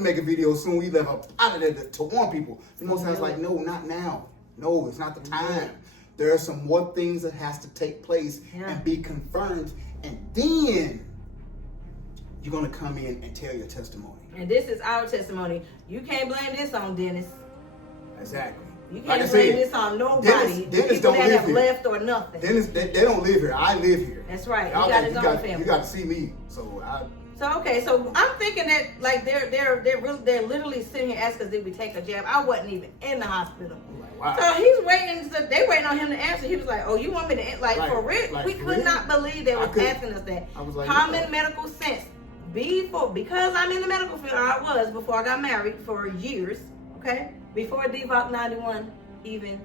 make a video soon. We left up out of there to warn people. The Most High's like, no, not now. No, it's not the time. There are some more things that has to take place and be confirmed. And then you're going to come in and tell your testimony. And this is our testimony. You can't blame this on Dennis. Exactly. You can't blame this on nobody. Dennis people don't that live have here. left or nothing. Dennis, they don't live here. I live here. That's right. You got his own family. You got to see me. So I'm thinking that like they're literally sitting here asking us did we take a jab. I wasn't even in the hospital. Wow. So he's waiting. They waiting on him to answer. He was like, "Oh, you want me to like for real?" We could not believe they were asking us that. I was like, common medical sense. Because I'm in the medical field, I was before I got married for years. Okay, before DVOC 91 even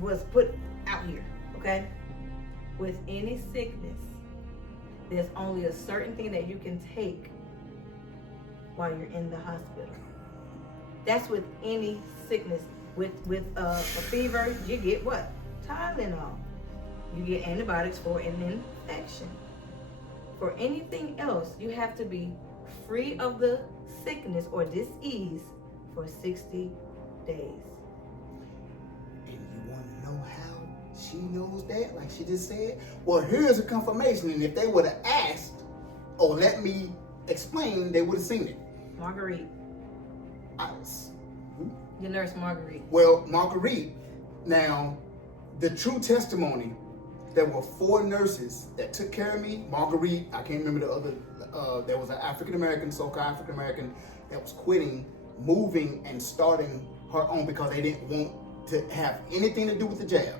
was put out here. Okay, with any sickness, there's only a certain thing that you can take while you're in the hospital. That's with any sickness. With a fever, you get what? Tylenol. You get antibiotics for an infection. For anything else, you have to be free of the sickness or disease for 60 days. And you want to know how she knows that, like she just said? Well, here's a confirmation. And if they would have asked or let me explain, they would have seen it. Marguerite. Your nurse Marguerite. Well, Marguerite, now, the true testimony, there were 4 nurses that took care of me. Marguerite, I can't remember the other, there was an African-American, so-called African-American, that was quitting, moving, and starting her own because they didn't want to have anything to do with the jab.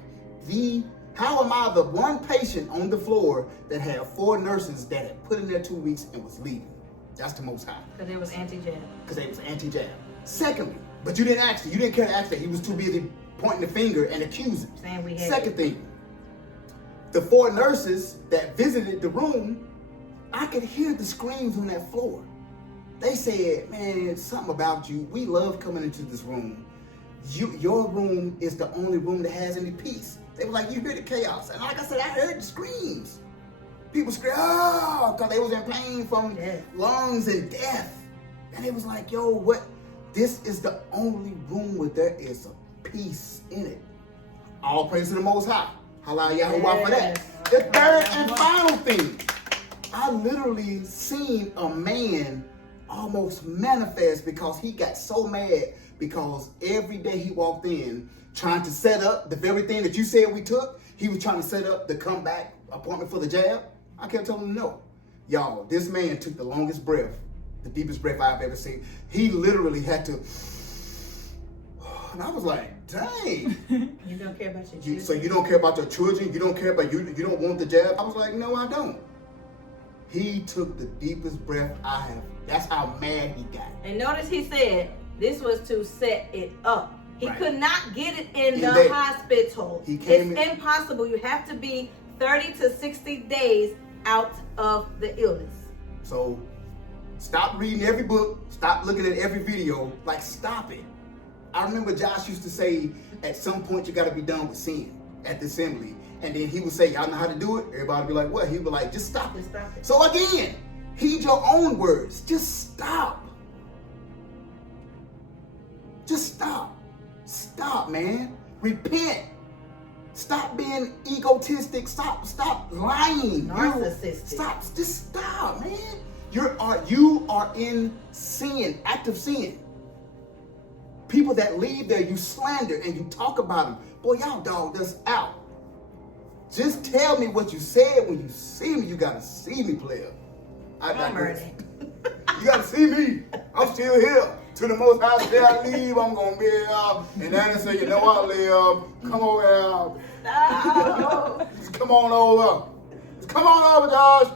How am I the one patient on the floor that had 4 nurses that had put in there 2 weeks and was leaving? That's the Most High. Because it was anti-jab. Because they was anti-jab. Secondly, but you didn't ask it. You didn't care to ask that. He was too busy pointing the finger and accusing. Saying we had Second thing, the 4 nurses that visited the room, I could hear the screams on that floor. They said, man, something about you. We love coming into this room. Your room is the only room that has any peace. They were like, you hear the chaos. And like I said, I heard the screams. People scream, oh, because they was in pain from lungs and death. And it was like, yo, what? This is the only room where there is a peace in it. All praise to the Most High. Halal Yahuah for that. The third and final thing. I literally seen a man almost manifest because he got so mad because every day he walked in trying to set up the very thing that you said we took. He was trying to set up the comeback appointment for the jab. I kept telling him no. Y'all, this man took the longest breath, the deepest breath I've ever seen. He literally had to, and I was like, dang. You don't care about your children? So you don't care about your children? You don't care about you don't want the jab? I was like, no, I don't. He took the deepest breath I have. That's how mad he got. And notice he said this was to set it up. He could not get it in the hospital. It's impossible. You have to be 30 to 60 days out of the illness. So stop reading every book. Stop looking at every video. Like, stop it. I remember Josh used to say, at some point you got to be done with sin at the assembly. And then he would say, y'all know how to do it? Everybody would be like, what? He'd be like, just stop it. So again, heed your own words. Just stop. Just stop. Stop, man. Repent. Stop being egotistic. Stop lying. Narcissistic. Just stop, man. You are in sin, active sin. People that leave there, you slander and you talk about them. Boy, y'all dogged us out. Just tell me what you said when you see me. You gotta see me, player. I digress. You gotta see me. I'm still here. To the Most High day I leave, I'm gonna be here. And then they say, you know I live. Come on here. Just come on over. Just come on over, Josh.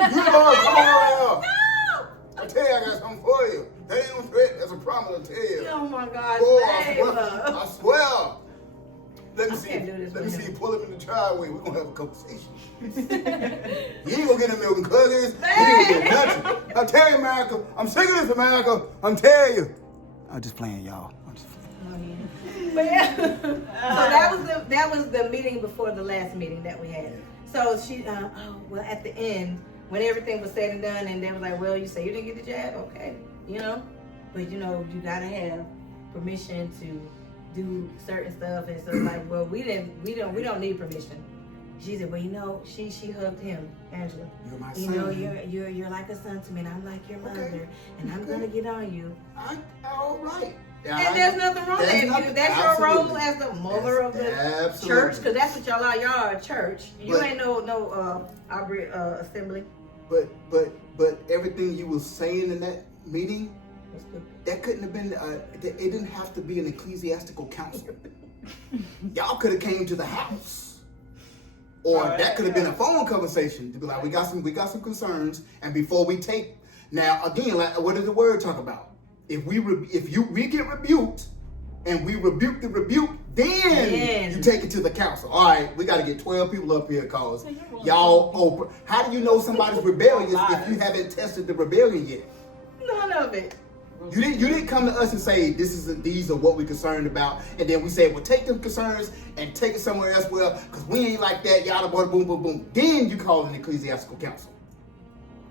You know, come on over here. I tell you, I got something for you. That ain't no threat. That's a promise, I tell you. Oh my God, I swear. Let me see you pull him in the driveway. We're gonna have a conversation. You ain't gonna get no milk and cookies. You ain't gonna get nothing. I tell you, America, I'm sick of this, America. I'm telling you. I'm just playing, y'all. I'm just playing. But yeah. So that was the meeting before the last meeting that we had. So she, well, at the end, when everything was said and done, and they was like, well, you say you didn't get the jab, okay, you know, but you know, you gotta have permission to do certain stuff, and so like, well, we don't need permission. She said, well, you know, she hugged him, Angela. You're my you son. know, you're like a son to me, and I'm like your mother, and I'm gonna get on you. All right. And there's nothing wrong with that. That's your role as the mother of the church, because that's what y'all are. Y'all are a church. You ain't no assembly. But everything you was saying in that meeting, that couldn't have been. It didn't have to be an ecclesiastical council. Y'all could have came to the house, or that could have been a phone conversation to be like, we got some concerns, and before we take. Now again, like, what does the word talk about? If we get rebuked, and we rebuke the rebuke, then you take it to the council. All right, we got to get 12 people up here, cause y'all open. How do you know somebody's rebellious if you haven't tested the rebellion yet? None of it. You didn't come to us and say these are what we're concerned about, and then we say, well, take them concerns and take it somewhere else, well, because we ain't like that, yada, boom, boom, boom, boom. Then you call an ecclesiastical council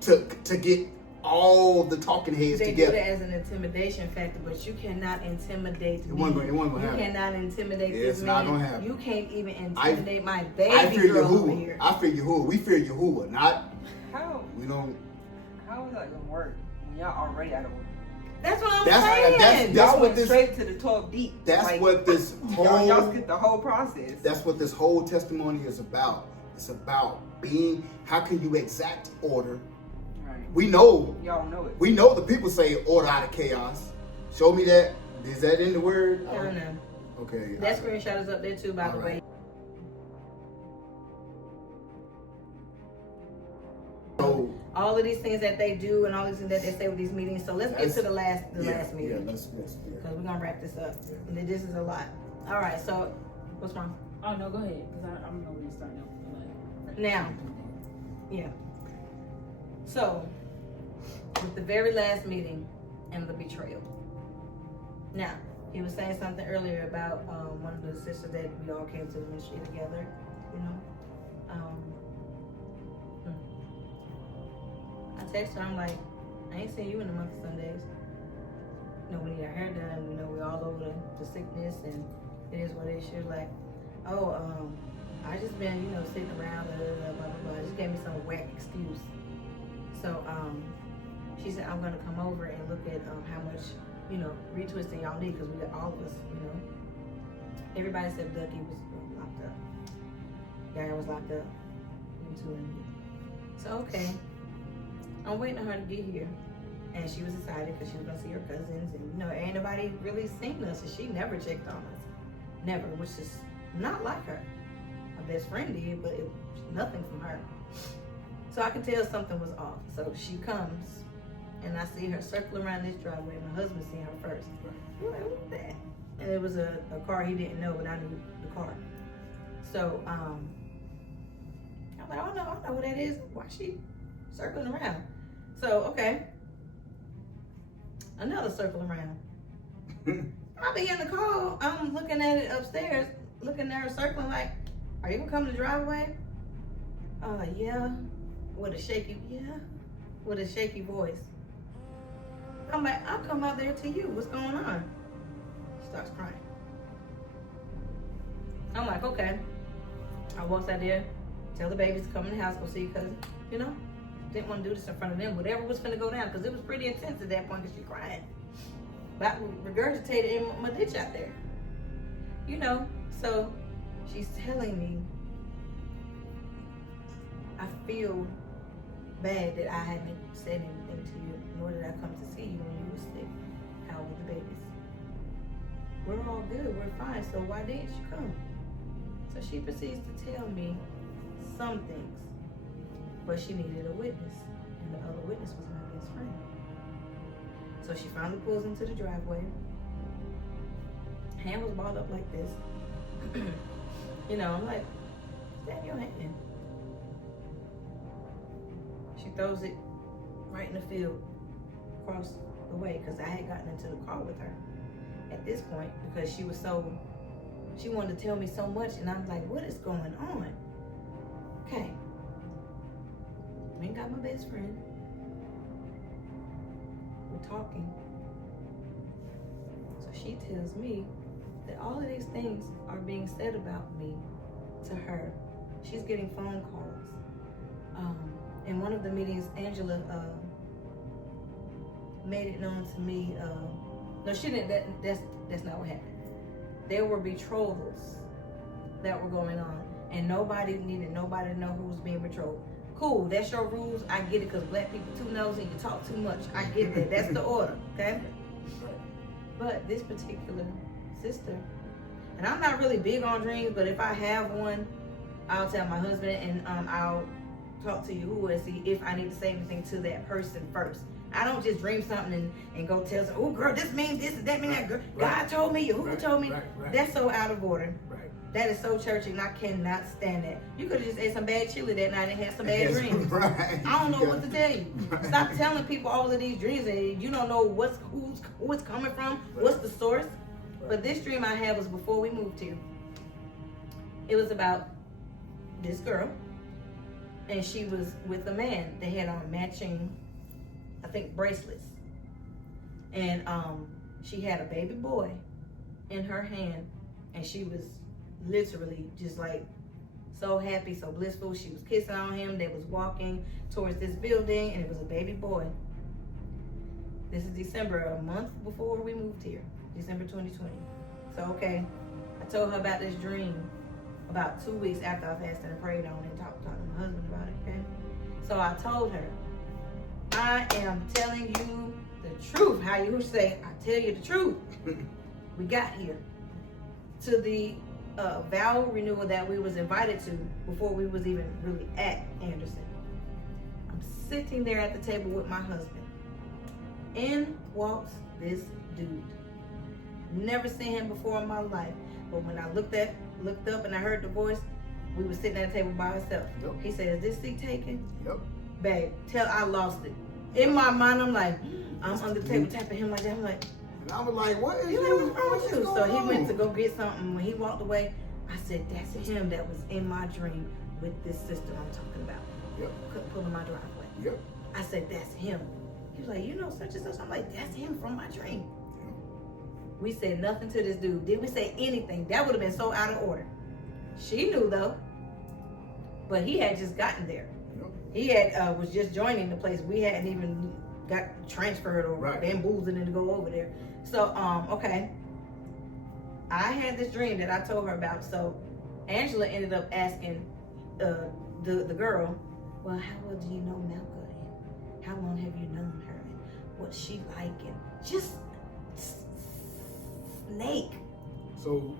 to get all the talking heads together. They do it as an intimidation factor, but you cannot intimidate me. It wasn't gonna happen. You cannot intimidate this man. Not gonna happen. You can't even intimidate my baby I fear girl Yahuwah. over here. I fear Yahuwah. We fear Yahuwah, not. How? We don't. How is that gonna work when y'all already out of order? That's what I'm saying. That's y'all what went straight to the 12 deep. That's like, what this whole. Y'all skipped the whole process. That's what this whole testimony is about. It's about being. How can you exact order? We know. Y'all know it. We know the people say order out of chaos. Show me that. Is that in the word? I don't know. Okay. That screenshot is up there too, by the way. So all of these things that they do and all these things that they say with these meetings. So let's get to the last meeting. Yeah, let's. Because we're gonna wrap this up. And this is a lot. All right. So what's wrong? Oh no, go ahead. Because I'm not really starting out. Now, yeah. So, with the very last meeting and the betrayal. Now, he was saying something earlier about one of the sisters that we all came to the ministry together, you know. I text her, I'm like, I ain't seen you in a month of Sundays. You know, we need our hair done, you know, we're all over the sickness and it is what it is. She was like, I just been, you know, sitting around, blah, blah, blah. Just gave me some whack excuse. So, she said, I'm gonna come over and look at how much, you know, retwisting y'all need, because we got all of us, you know. Everybody except Ducky was locked up. Gary was locked up. So, okay. I'm waiting on her to get here. And she was excited because she was gonna see her cousins, and you know, ain't nobody really seen us, and she never checked on us. Never, which is not like her. My best friend did, but it was nothing from her. So I can tell something was off. So she comes, and I see her circle around this driveway. My husband seen her first. I'm like, what's that? And it was a car he didn't know, but I knew the car. So I'm like, I don't know who that is. Why is she circling around? So, okay. Another circle around. I began to call. I'm looking at it upstairs, looking at her circling like, are you gonna come to the driveway? Yeah. With a shaky voice. I'm like, I'll come out there to you. What's going on? She starts crying. I'm like, okay. I walked out there, tell the babies to come in the house, go see your cousin. You know, didn't want to do this in front of them. Whatever was gonna go down, because it was pretty intense at that point because she crying. But I regurgitated in my ditch out there. You know, so she's telling me, I feel bad that I haven't said anything to you, nor did I come to see you when you were sick. How were the babies? We're all good, we're fine, so why didn't you come? So she proceeds to tell me some things, but she needed a witness, and the other witness was my best friend. So she finally pulls into the driveway. Hand was balled up like this. You know, I'm like, stand your hand. She throws it right in the field across the way, because I had gotten into the car with her at this point because she wanted to tell me so much, and I'm like, what is going on? Okay. I ain't got my best friend. We're talking. So she tells me that all of these things are being said about me to her. She's getting phone calls. In one of the meetings, Angela made it known to me. No, she didn't. That's not what happened. There were betrothals that were going on, and nobody needed nobody to know who was being betrothed. Cool, that's your rules. I get it, because black people too nosy and you talk too much. I get that. That's the order, okay? But this particular sister, and I'm not really big on dreams, but if I have one, I'll tell my husband, and I'll talk to Yahuah and see if I need to say anything to that person first. I don't just dream something and go tell someone, oh girl, this means this and that means that. Girl. God told me, Yahuah told me. That's so out of order. That is so churchy, and I cannot stand that. You could have just ate some bad chili that night and had some bad dreams. I don't know what to tell you. Stop telling people all of these dreams, and you don't know who it's coming from, what's the source. But this dream I had was before we moved here. It was about this girl, and she was with a man. They had on matching, I think, bracelets. And she had a baby boy in her hand, and she was literally just like so happy, so blissful. She was kissing on him. They was walking towards this building, and it was a baby boy. This is December, a month before we moved here, December 2020. So, okay, I told her about this dream about 2 weeks after I fasted and prayed on it and talked to my husband about it, okay? So I told her, I am telling you the truth. How you say, I tell you the truth. We got here to the vow renewal that we was invited to before we was even really at Anderson. I'm sitting there at the table with my husband. In walks this dude. Never seen him before in my life. But when I looked up and I heard the voice, we were sitting at the table by ourselves. Yep. He said, is this seat taken? Yep. Babe, I lost it. In my mind, I'm like, I'm under the table tapping him like that. I'm like, and I was like, what is wrong with you? So he went to go get something. When he walked away, I said, that's him that was in my dream with this sister I'm talking about. Yep. Couldn't pull in my driveway. Yep. I said, that's him. He was like, you know such and such. I'm like, that's him from my dream. Yep. We said nothing to this dude. Did we say anything? That would have been so out of order. She knew though, but he had just gotten there. Yep. He had was just joining the place. We hadn't even got transferred or bamboozled to go over there. So, okay. I had this dream that I told her about. So, Angela ended up asking the girl, well, how well do you know Malka? And how long have you known her? And what's she like? And just snake. So,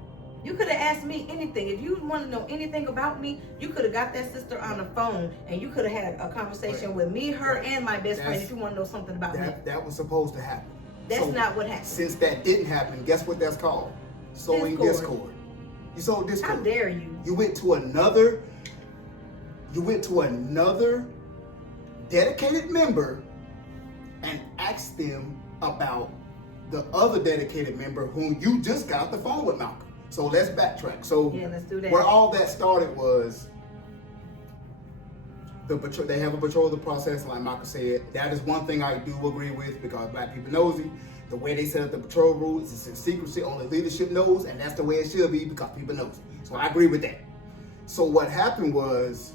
you could have asked me anything. If you want to know anything about me, you could have got that sister on the phone and you could have had a conversation with me, her, and my best friend if you want to know something about me. That was supposed to happen. That's not what happened. Since that didn't happen, guess what that's called? Sowing discord. You sowed discord. How dare you? You went to another dedicated member and asked them about the other dedicated member whom you just got off the phone with, Malcolm. So let's backtrack. So yeah, let's do that. Where all that started was they have a patrol of the process, like Malcolm said. That is one thing I do agree with, because black people nosy. The way they set up the patrol rules is in secrecy, only leadership knows, and that's the way it should be because people know. So I agree with that. So what happened was,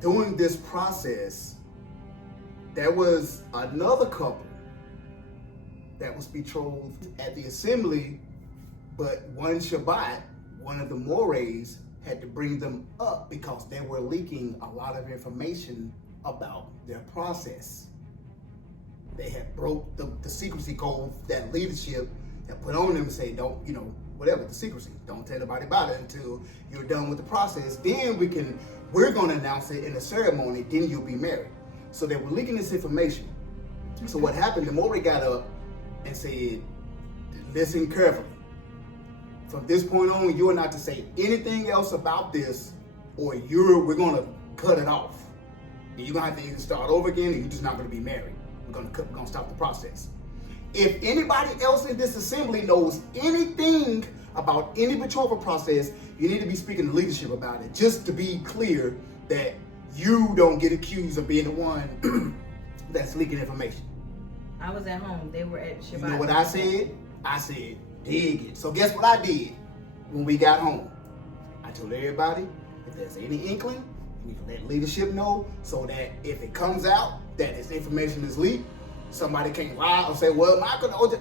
during this process, there was another couple that was betrothed at the assembly, but one Shabbat, one of the Morehs had to bring them up because they were leaking a lot of information about their process. They had broke the secrecy code that leadership had put on them and say, don't, whatever, the secrecy. Don't tell anybody about it until you're done with the process. Then we're gonna announce it in a ceremony, then you'll be married. So they were leaking this information. So what happened, the Moreh got up and said, listen carefully. From this point on, you are not to say anything else about this, or we're gonna cut it off. And you're gonna have to either start over again, and you're just not gonna be married. We're gonna stop the process. If anybody else in this assembly knows anything about any betrothal process, you need to be speaking to leadership about it, just to be clear that you don't get accused of being the one that's leaking information. I was at home. They were at Shabbat. You know what I said? I said, dig it. So guess what I did when we got home? I told everybody, if there's any inkling, we can let leadership know, so that if it comes out that this information is leaked, somebody can't lie or say, well, Michael,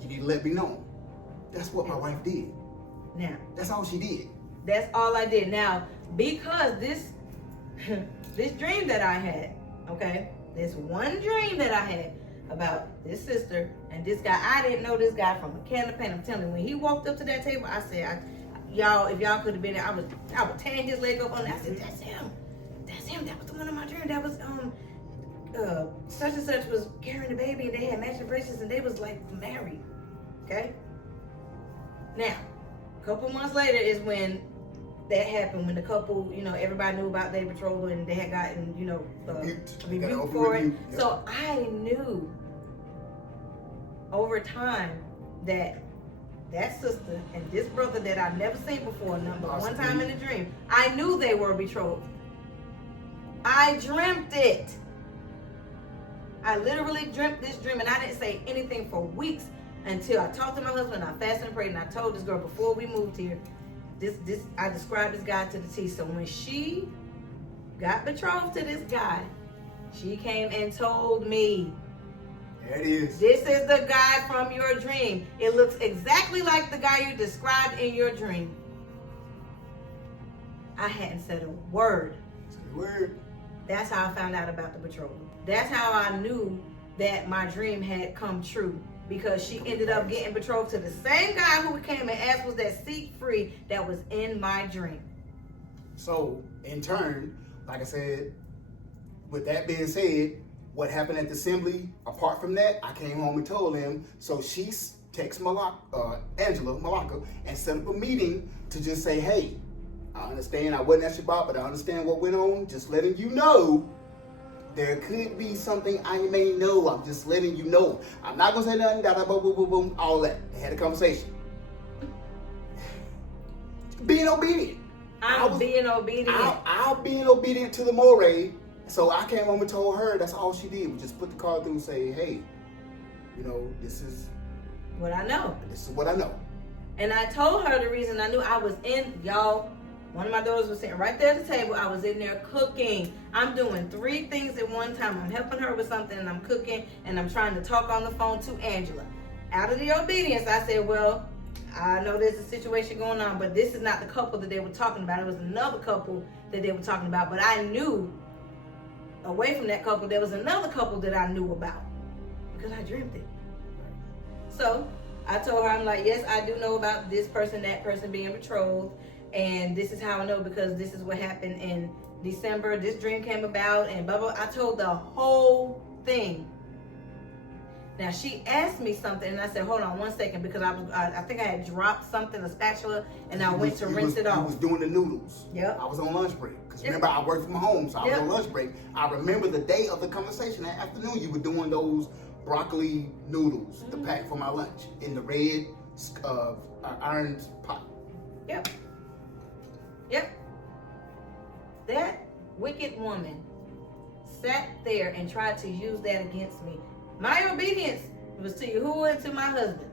you need to let me know. That's what my wife did. Now, that's all she did. That's all I did. Now, because this dream that I had, okay, this one dream that I had about this sister and this guy, I didn't know this guy from a can of paint. I'm telling you, when he walked up to that table, I said, y'all, if y'all could have been there, I would tan his leg up on it. I said, that's him. That was the one in my dream. That was such and such was carrying the baby, and they had matching bracelets, and they was like married. Okay. Now, a couple months later is when that happened, when the couple, everybody knew about their betrothal, and they had gotten, rebuked for it. Yep. So I knew over time that sister and this brother that I've never seen before, one time in a dream, I knew they were betrothed. I dreamt it. I literally dreamt this dream, and I didn't say anything for weeks until I talked to my husband, I fasted and prayed, and I told this girl before we moved here, I described this guy to the T. So when she got betrothed to this guy, she came and told me, there it is. This is the guy from your dream. It looks exactly like the guy you described in your dream. I hadn't said a word. That's how I found out about the betrothal. That's how I knew that my dream had come true, because she ended up getting betrothed to the same guy who came and asked was that seat free that was in my dream. So, in turn, like I said, with that being said, what happened at the assembly, apart from that, I came home and told him. So she texted Angela Malaka and set up a meeting to just say, hey, I understand I wasn't at Shabbat, but I understand what went on. Just letting you know, there could be something I may know. I'm just letting you know. I'm not going to say nothing, boom, boom, boom, boom, all that. They had a conversation. Being obedient. I'm being obedient. I'm being obedient to the Moreh. So I came home and told her that's all she did, was just put the card through and say, hey, this is what I know. This is what I know. And I told her the reason I knew. I was in, y'all, one of my daughters was sitting right there at the table. I was in there cooking. I'm doing 3 things at one time. I'm helping her with something, and I'm cooking, and I'm trying to talk on the phone to Angela. Out of the obedience, I said, well, I know there's a situation going on, but this is not the couple that they were talking about. It was another couple that they were talking about. But I knew, away from that couple, there was another couple that I knew about, because I dreamed it. So I told her, I'm like, yes, I do know about this person, that person being betrothed, and this is how I know, because this is what happened in December. This dream came about, and blah, blah. I told the whole thing. Now she asked me something, and I said, "Hold on 1 second," because I think I had dropped something, a spatula, and I went to rinse it off. You was doing the noodles. Yep. I was on lunch break. Because remember, I worked from home, so I was on lunch break. I remember the day of the conversation, that afternoon, you were doing those broccoli noodles, the pack for my lunch, in the red iron pot. Yep. That wicked woman sat there and tried to use that against me. My obedience was to Yahuah and to my husband.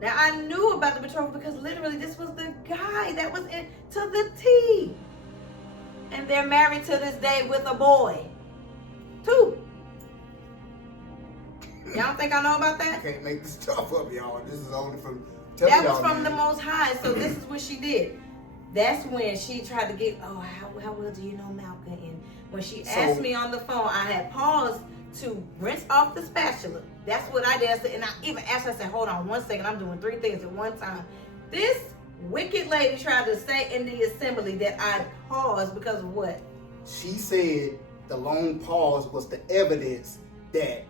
Now I knew about the betrothal because literally this was the guy that was in to the T. And they're married to this day with a boy. 2. Y'all think I know about that? I can't make this stuff up, y'all. This is only from... That was from the Most High. So this is what she did. That's when she tried to get, how well do you know Malcolm? And when she asked me on the phone, I had paused to rinse off the spatula. That's what I did. And I even asked her, I said, hold on 1 second. I'm doing 3 things at one time. This wicked lady tried to say in the assembly that I paused because of what? She said the long pause was the evidence that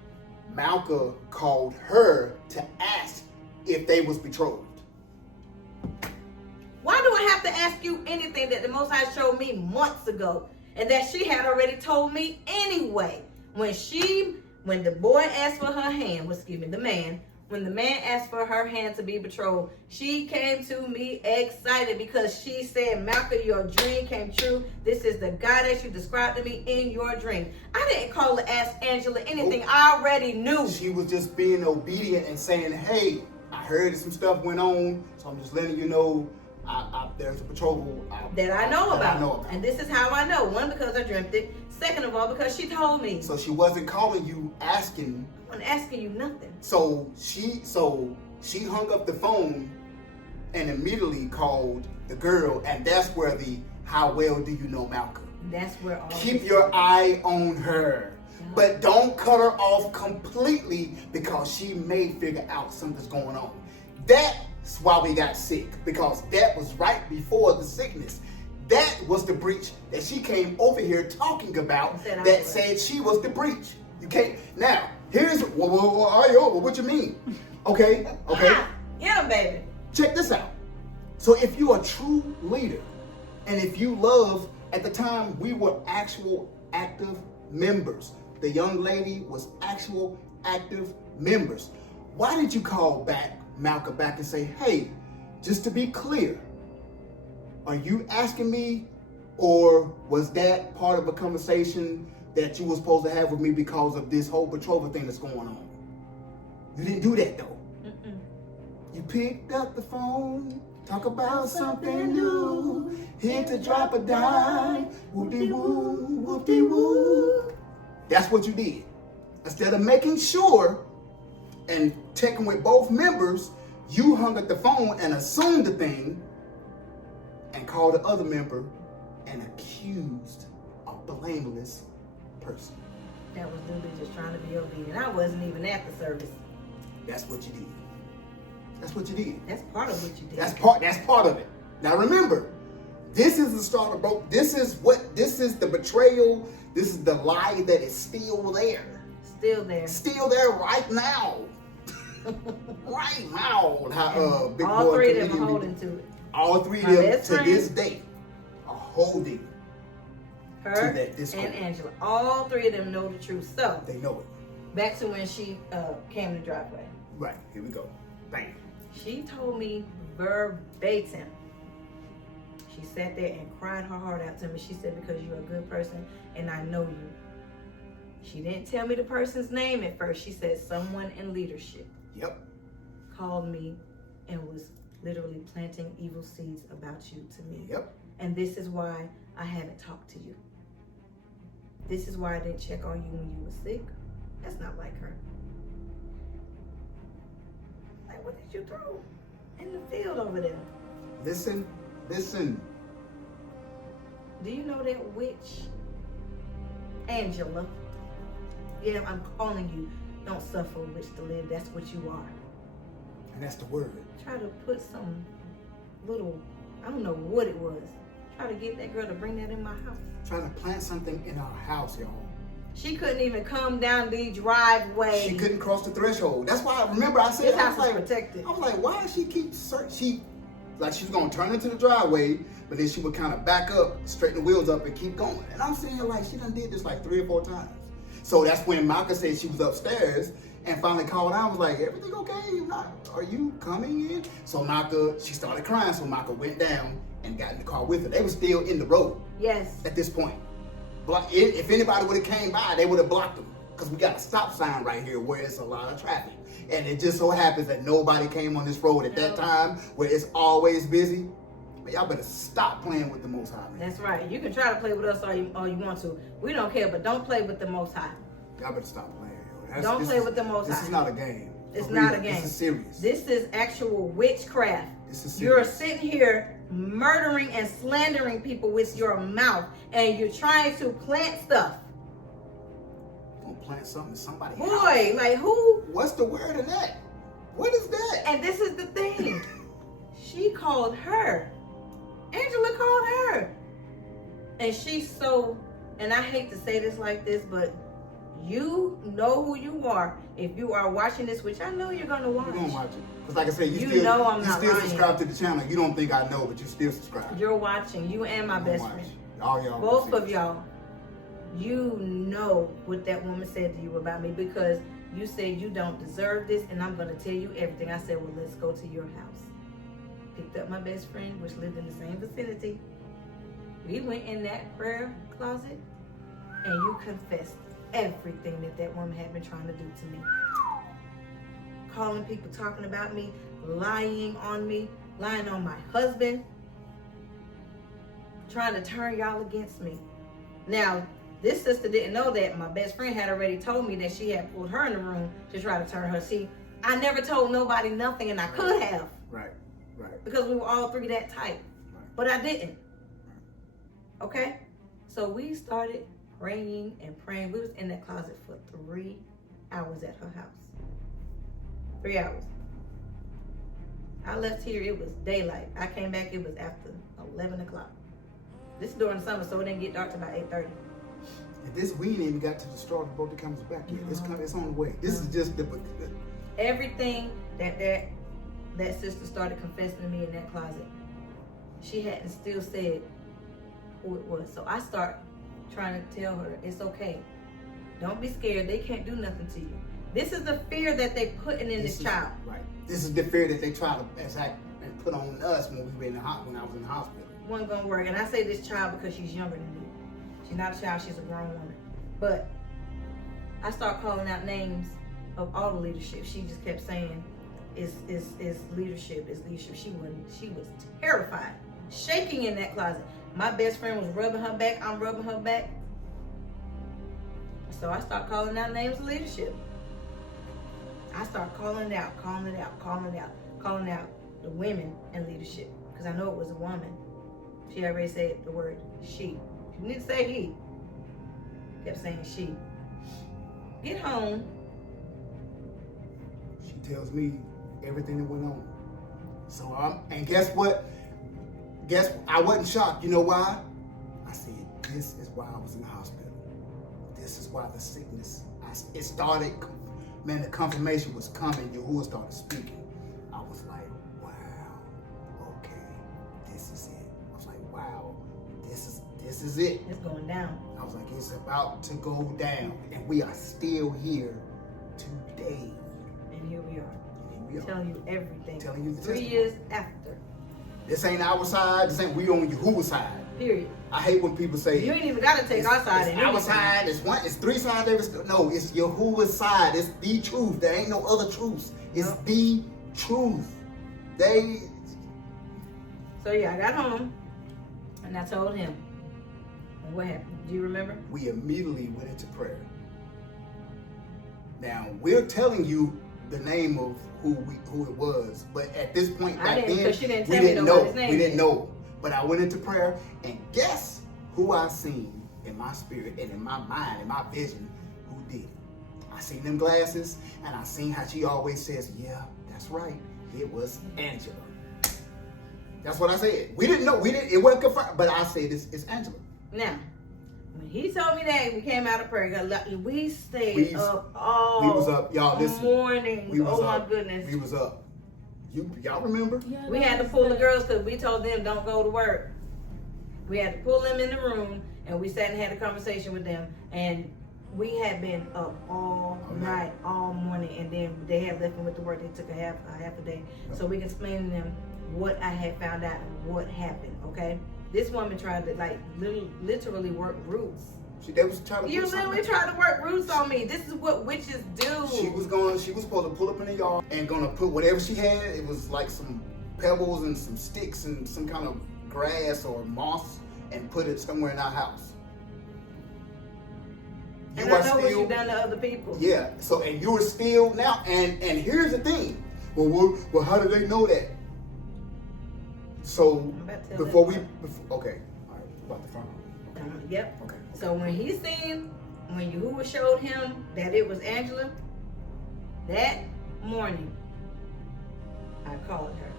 Malcolm called her to ask if they was betrothed. Why do I have to ask you anything that the Most High showed me months ago and that she had already told me anyway? When the boy asked for her hand, when the man asked for her hand to be betrothed, she came to me excited because she said, Malcolm, your dream came true. This is the guy that you described to me in your dream. I didn't call to ask Angela anything. I already knew. She was just being obedient and saying, hey, I heard some stuff went on, so I'm just letting you know there's a betrothal that I know about. And this is how I know. 1, because I dreamt it. 2nd of all, because she told me. So she wasn't calling you asking. I wasn't asking you nothing. So she hung up the phone and immediately called the girl, and that's where the how well do you know Malcolm? That's where all keep your eye on her. But don't cut her off completely because she may figure out something's going on. That's why we got sick, because that was right before the sickness. That was the breach that she came over here talking about that said she was the breach. You can't. Now, here's, what you mean? Okay. Yeah, baby. Check this out. So if you're a true leader, and if you love, at the time we were actual active members. The young lady was actual active members. Why did you call Malcolm back and say, hey, just to be clear, are you asking me, or was that part of a conversation that you were supposed to have with me because of this whole betrothal thing that's going on? You didn't do that though. You picked up the phone, talk about something new, hit to drop a dime, whoop-de-woo, whoop-de-woo. That's what you did. Instead of making sure and checking with both members, you hung up the phone and assumed the thing and called the other member and accused a blameless person. That was literally just trying to be obedient. I wasn't even at the service. That's what you did. That's what you did. That's part of what you did. That's part of it. Now remember, this is the start of both. This is the betrayal. This is the lie that is still there. Still there. Still there right now. Right now. How big all boy 3 of them are holding to it. All 3 of them to this day are holding her to that discord. And Angela. All 3 of them know the truth. So they know it. Back to when she came to the driveway. Right, here we go. Bam. She told me verbatim. She sat there and cried her heart out to me. She said, because you're a good person and I know you. She didn't tell me the person's name at first. She said someone in leadership. Yep. Called me and was literally planting evil seeds about you to me. Yep. And this is why I haven't talked to you. This is why I didn't check on you when you were sick. That's not like her. Like, what did you throw in the field over there? Listen. Do you know that witch, Angela? Yeah, I'm calling you. Don't suffer a witch to live. That's what you are. And that's the word. Try to put some little, I don't know what it was. Try to get that girl to bring that in my house. Try to plant something in our house, y'all. She couldn't even come down the driveway. She couldn't cross the threshold. That's why I remember I said, This house is protected. I was like, why does she keep searching? Like she was gonna turn into the driveway, but then she would kind of back up, straighten the wheels up, and keep going. And I'm saying, like, she done did this like 3 or 4 times. So that's when Micah said she was upstairs and finally called out. I was like, everything okay? Are you coming in? So Micah, she started crying. So Micah went down and got in the car with her. They were still in the road. Yes. At this point. If anybody would have came by, they would have blocked them. Because we got a stop sign right here where it's a lot of traffic. And it just so happens that nobody came on this road at that time where it's always busy. But y'all better stop playing with the Most High. That's right. You can try to play with us all you want to. We don't care, but don't play with the Most High. Y'all better stop playing. Don't play with the Most High. This is not a game. It's not a game. This is serious. This is actual witchcraft. This is serious. You're sitting here murdering and slandering people with your mouth, and you're trying to plant stuff. You're gonna plant something in somebody's house. Boy, like who? What's the word in that? What is that? And this is the thing. She called her. Angela called her. And she's so, and I hate to say this like this, but you know who you are. If you are watching this, which I know you're gonna watch. You're gonna watch it. Because like I said, you still subscribe to the channel. You don't think I know, but you still subscribe. You're watching. You and my best friend. Y'all both of y'all. You know what that woman said to you about me, because you said you don't deserve this, and I'm gonna tell you everything. I said, well, let's go to your house. Picked up my best friend, which lived in the same vicinity. We went in that prayer closet, and you confessed everything that woman had been trying to do to me. Calling people, talking about me, lying on me, lying on my husband, trying to turn y'all against me. Now, this sister didn't know that my best friend had already told me that she had pulled her in the room to try to turn her. See, I never told nobody nothing, and I could have. Right. Because we were all three that tight. But I didn't. Okay? So we started praying and praying. We was in that closet for 3 hours at her house. 3 hours. I left here, it was daylight. I came back, it was after 11 o'clock. This is during the summer, so it didn't get dark till about 8:30. We ain't even got to the straw that broke the camel's back yet. It's on the way. This is just the... Everything that sister started confessing to me in that closet, she hadn't still said who it was. So I start trying to tell her, it's okay. Don't be scared. They can't do nothing to you. This is the fear that they putting in this child. Right. This is the fear that they try to attack and put on us when we were when I was in the hospital. Wasn't gonna work. And I say this child because she's younger than me. She's not a child, she's a grown woman. But I start calling out names of all the leadership. She just kept saying, it's leadership, it's leadership. She was terrified, shaking in that closet. My best friend was rubbing her back, I'm rubbing her back. So I start calling out names of leadership. I start calling out the women in leadership, because I know it was a woman. She already said the word she. She didn't say he. Kept saying she. Get home. She tells me everything that went on. So and guess what? I wasn't shocked. You know why? I said, this is why I was in the hospital. This is why the sickness, it started, man, the confirmation was coming. Yahuah started speaking. I was like, wow, okay, this is it. I was like, wow, this is it. It's going down. I was like, it's about to go down. And we are still here today. And here we are. Telling you everything. Telling you the 3 years after. This ain't our side. This ain't we on Yahuah's side. Period. I hate when people say you ain't even gotta take our side. It's our side. It's 3 sides. No, it's Yahuah's side. It's the truth. There ain't no other truths. It's the truth. So yeah, I got home and I told him. And what happened? Do you remember? We immediately went into prayer. Now we're telling you the name of who it was, but at this point back then, we didn't know. We didn't know. But I went into prayer, and guess who I seen in my spirit and in my mind, in my vision, who did it? I seen them glasses, and I seen how she always says, yeah, that's right. It was Angela. That's what I said. We didn't know. It wasn't confirmed, but I said it's Angela. Now, When he told me that, we came out of prayer. We stayed up all we was up, y'all. Listen, morning. We was my up. goodness. We was up. Y'all remember? Yeah, We had to pull the girls because we told them don't go to work. We had to pull them in the room, and we sat and had a conversation with them. And we had been up all night, all morning, and then they had left me with the work. They took a half a day, so we can explain to them what I had found out and what happened. Okay, this woman tried to literally work roots. They was trying to. You literally tried to work roots on me. This is what witches do. She was supposed to pull up in the yard and gonna put whatever she had. It was like some pebbles and some sticks and some kind of grass or moss, and put it somewhere in our house. And I know what you've done to other people. Yeah. So, and you are still now. And here's the thing. Well, how do they know that? So before we, okay, all right, about the phone. Yep. Okay. So when Yahuah showed him that it was Angela, that morning, I called her.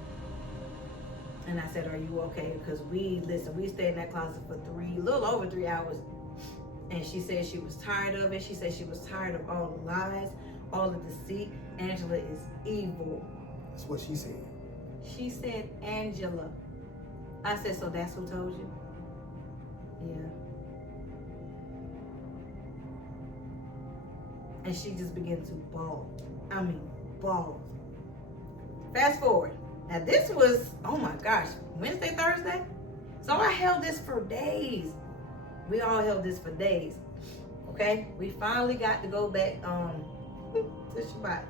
And I said, are you okay? Because we stayed in that closet for a little over 3 hours. And she said she was tired of it. She said she was tired of all the lies, all the deceit. Angela is evil. That's what she said. She said, Angela. I said, so that's who told you? Yeah. And she just began to bawl. I mean, bawl. Fast forward. Now this was, oh my gosh, Wednesday, Thursday? So I held this for days. We all held this for days. Okay? We finally got to go back to Shabbat.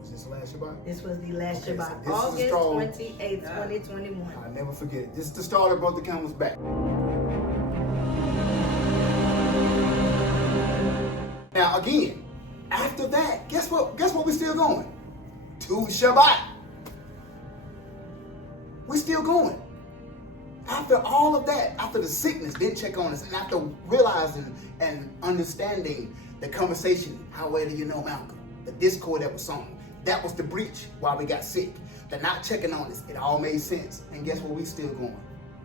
Was this the last Shabbat? This was the last Shabbat. So August 28th, 2021. I'll never forget it. This is the start of Brother Campbell's back. Now again, after that, guess what we're still going? To Shabbat. We're still going. After all of that, after the sickness didn't check on us, and after realizing and understanding the conversation, how well do you know Malcolm? The discord that was sown. That was the breach while we got sick. The not checking on us. It all made sense. And guess what? We still going.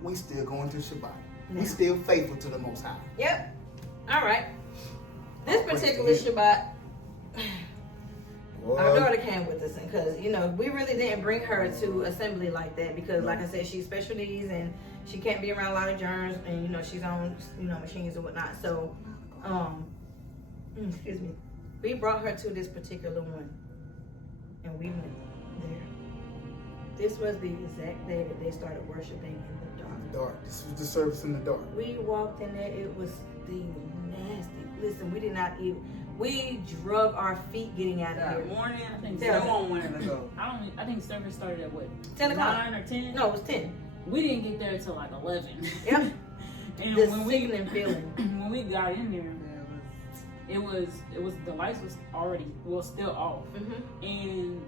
We still going to Shabbat. We still faithful to the Most High. Yep. All right. This particular Shabbat, our daughter came with us, because we really didn't bring her to assembly like that, because like I said, she's special needs and she can't be around a lot of germs, and she's on machines and whatnot. So excuse me, we brought her to this particular one, and we went there. This was the exact day that they started worshiping in the dark. In the dark. This was the service in the dark. We walked in there. It was the nasty. Listen, we did not even. We drug our feet getting out of here. Morning, I think no one wanted to go. I think service started at what? 10 o'clock. 9 or 10? No, it was 10. We didn't get there until like 11. Yep. And the when sickening feeling. When we got in there, it was the lights was still off, and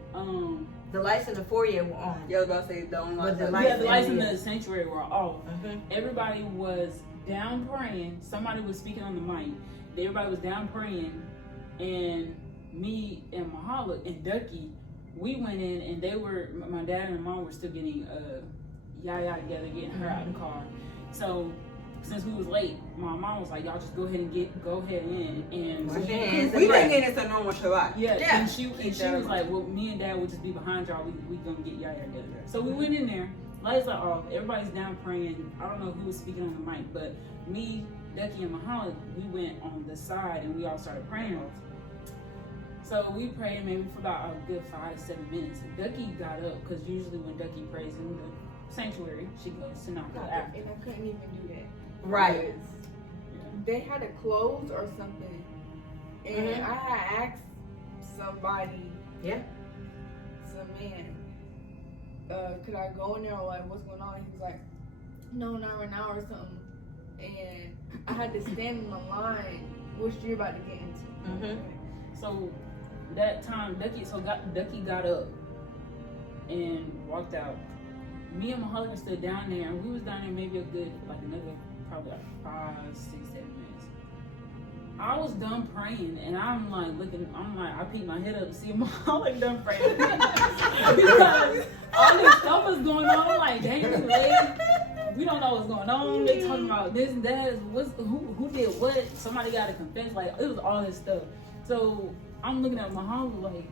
the lights in the foyer were on. Yeah, I was about to say the only lights. The lights in the sanctuary were off. Everybody was down praying. Somebody was speaking on the mic. Everybody was down praying, and me and Mahala and Ducky, we went in, and my dad and mom were still getting Yaya together, getting her out of the car. So since we was late, my mom was like, y'all just go ahead in, and wash your hands. We didn't get into normal Shabbat. Yeah. And she was like, well, me and Dad would just be behind y'all. We gonna get Yaya together. So we went in there. Lights are off. Everybody's down praying. I don't know who was speaking on the mic, but me, Ducky, and Mahala, we went on the side and we all started praying. So we prayed maybe for about a good 5 to 7 minutes. Ducky got up, because usually when Ducky prays in the sanctuary, she goes to knock out after. And I couldn't even do that. Right. They had to close or something. And I had asked somebody, some man, could I go in there, or like, what's going on? He was like, no, not right now, or something. And I had to stand in the line, which you're about to get into. So that time, Ducky got up and walked out. Me and Mahala were still down there, and we was down there maybe a good, another probably 5, 6, 7 minutes. I was done praying, and I'm like, I peeked my head up to see Mahala done praying. Because all this stuff was going on. I'm like, dang, this lady. we don't know what's going on. They talking about this and that. Who did what? Somebody got to confess. Like, it was all this stuff. So I'm looking at Muhammad like,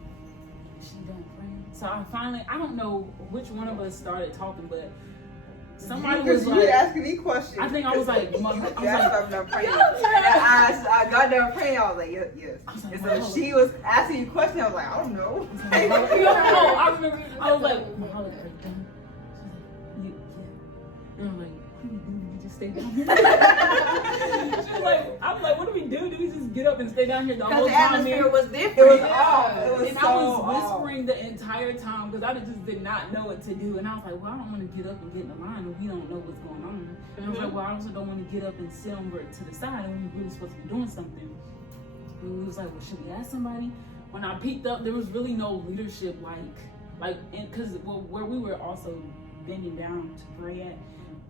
she done praying. So I don't know which one of us started talking, but somebody was like, asking me questions. I think I was like, I'm done praying. I got done praying. I was like, yes. And so she was asking you questions. I was like, I don't know. I remember. I was like, Muhammad, are you done? She was like, yeah. And I'm like, what do we do? We just stay down here? She was like, I was like, what do we do? Do we just get up and stay down here the whole time? Because the atmosphere was different. It was off. It was and so I was off. whispering the entire time because I just did not know what to do. And I was like, well, I don't want to get up and get in the line if we don't know what's going on. And I was like, well, I also don't want to get up and sit over to the side and we're really supposed to be doing something. And we was like, well, should we ask somebody? When I peeked up, there was really no leadership because where we were also bending down to pray at,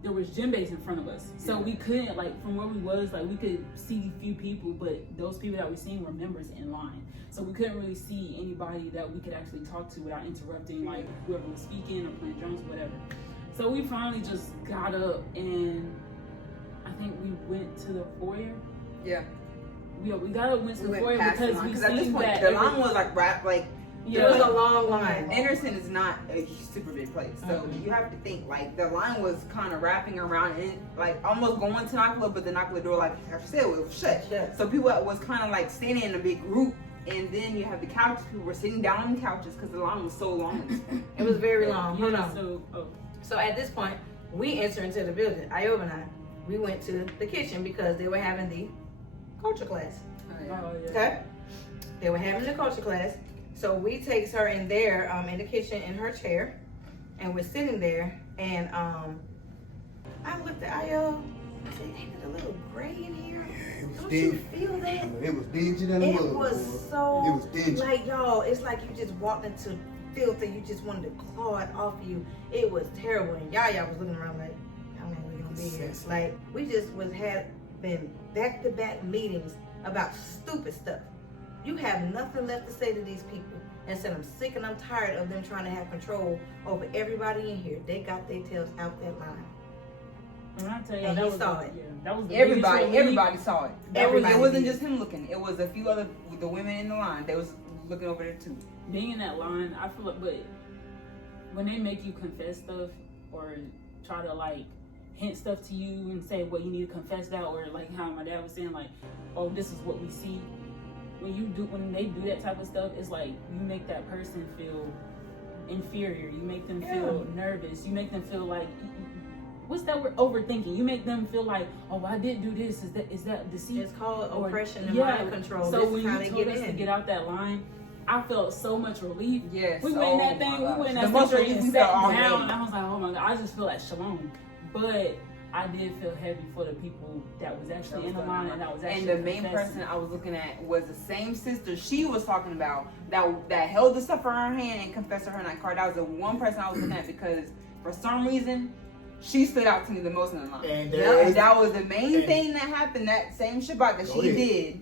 there was djembes in front of us. So we couldn't, from where we was, we could see a few people, but those people that we seen were members in line. So we couldn't really see anybody that we could actually talk to without interrupting, whoever was speaking or playing drums or whatever. So we finally just got up and I think we went to the foyer. Yeah. We got up, went to the foyer because we at this seen point, that the line was It was a long line. Anderson is not a super big place, so you have to think the line was kind of wrapping around and almost going to Nakla, but the Nakla door, like I said, was shut. So people was kind of standing in a big group, and then you have the couches. People were sitting down on the couches because the line was so long. It was very long. Hold on. So at this point, we enter into the building. Iyob and I, we went to the kitchen because they were having the culture class. Okay, they were having the culture class. So we takes her in there, in the kitchen in her chair, and we're sitting there. And I looked at Iyob. I said, "Ain't it a little gray in here? Don't you feel that?" It was dingy than It mud. was so It was dingy. y'all. It's like you just walked into filth and you just wanted to claw it off of you. It was terrible. And y'all was looking around like, how long are we gonna be here? We just had been back-to-back meetings about stupid stuff. You have nothing left to say to these people. And said, I'm sick and I'm tired of them trying to have control over everybody in here. They got their tails out that line. And I tell you, and that he was saw it. Yeah, that was the Everybody saw it. Everybody it wasn't did. just him looking. It was a few other the women in the line. They was looking over there too. Being in that line, I feel but when they make you confess stuff or try to hint stuff to you and say, well, you need to confess that, or how my dad was saying, oh, this is what we see. When they do that type of stuff, it's you make that person feel inferior. You make them feel nervous. You make them feel what's that word? Overthinking. You make them feel oh, I did do this. Is that deceit? It's called oppression and mind control. So this when is how you they told get us in. to get out that line, I felt so much relief. Yes. We went in that thing. We went in that picture and sat down. And I was like, oh my God, I just feel like shalom. But I did feel heavy for the people that was actually in the line and that was actually. And the main person I was looking at was the same sister she was talking about that held the stuff in her hand and confessed to her in that car. That was the one person I was looking at because for some reason she stood out to me the most in the line. And that was the main thing that happened that same Shabbat that she did,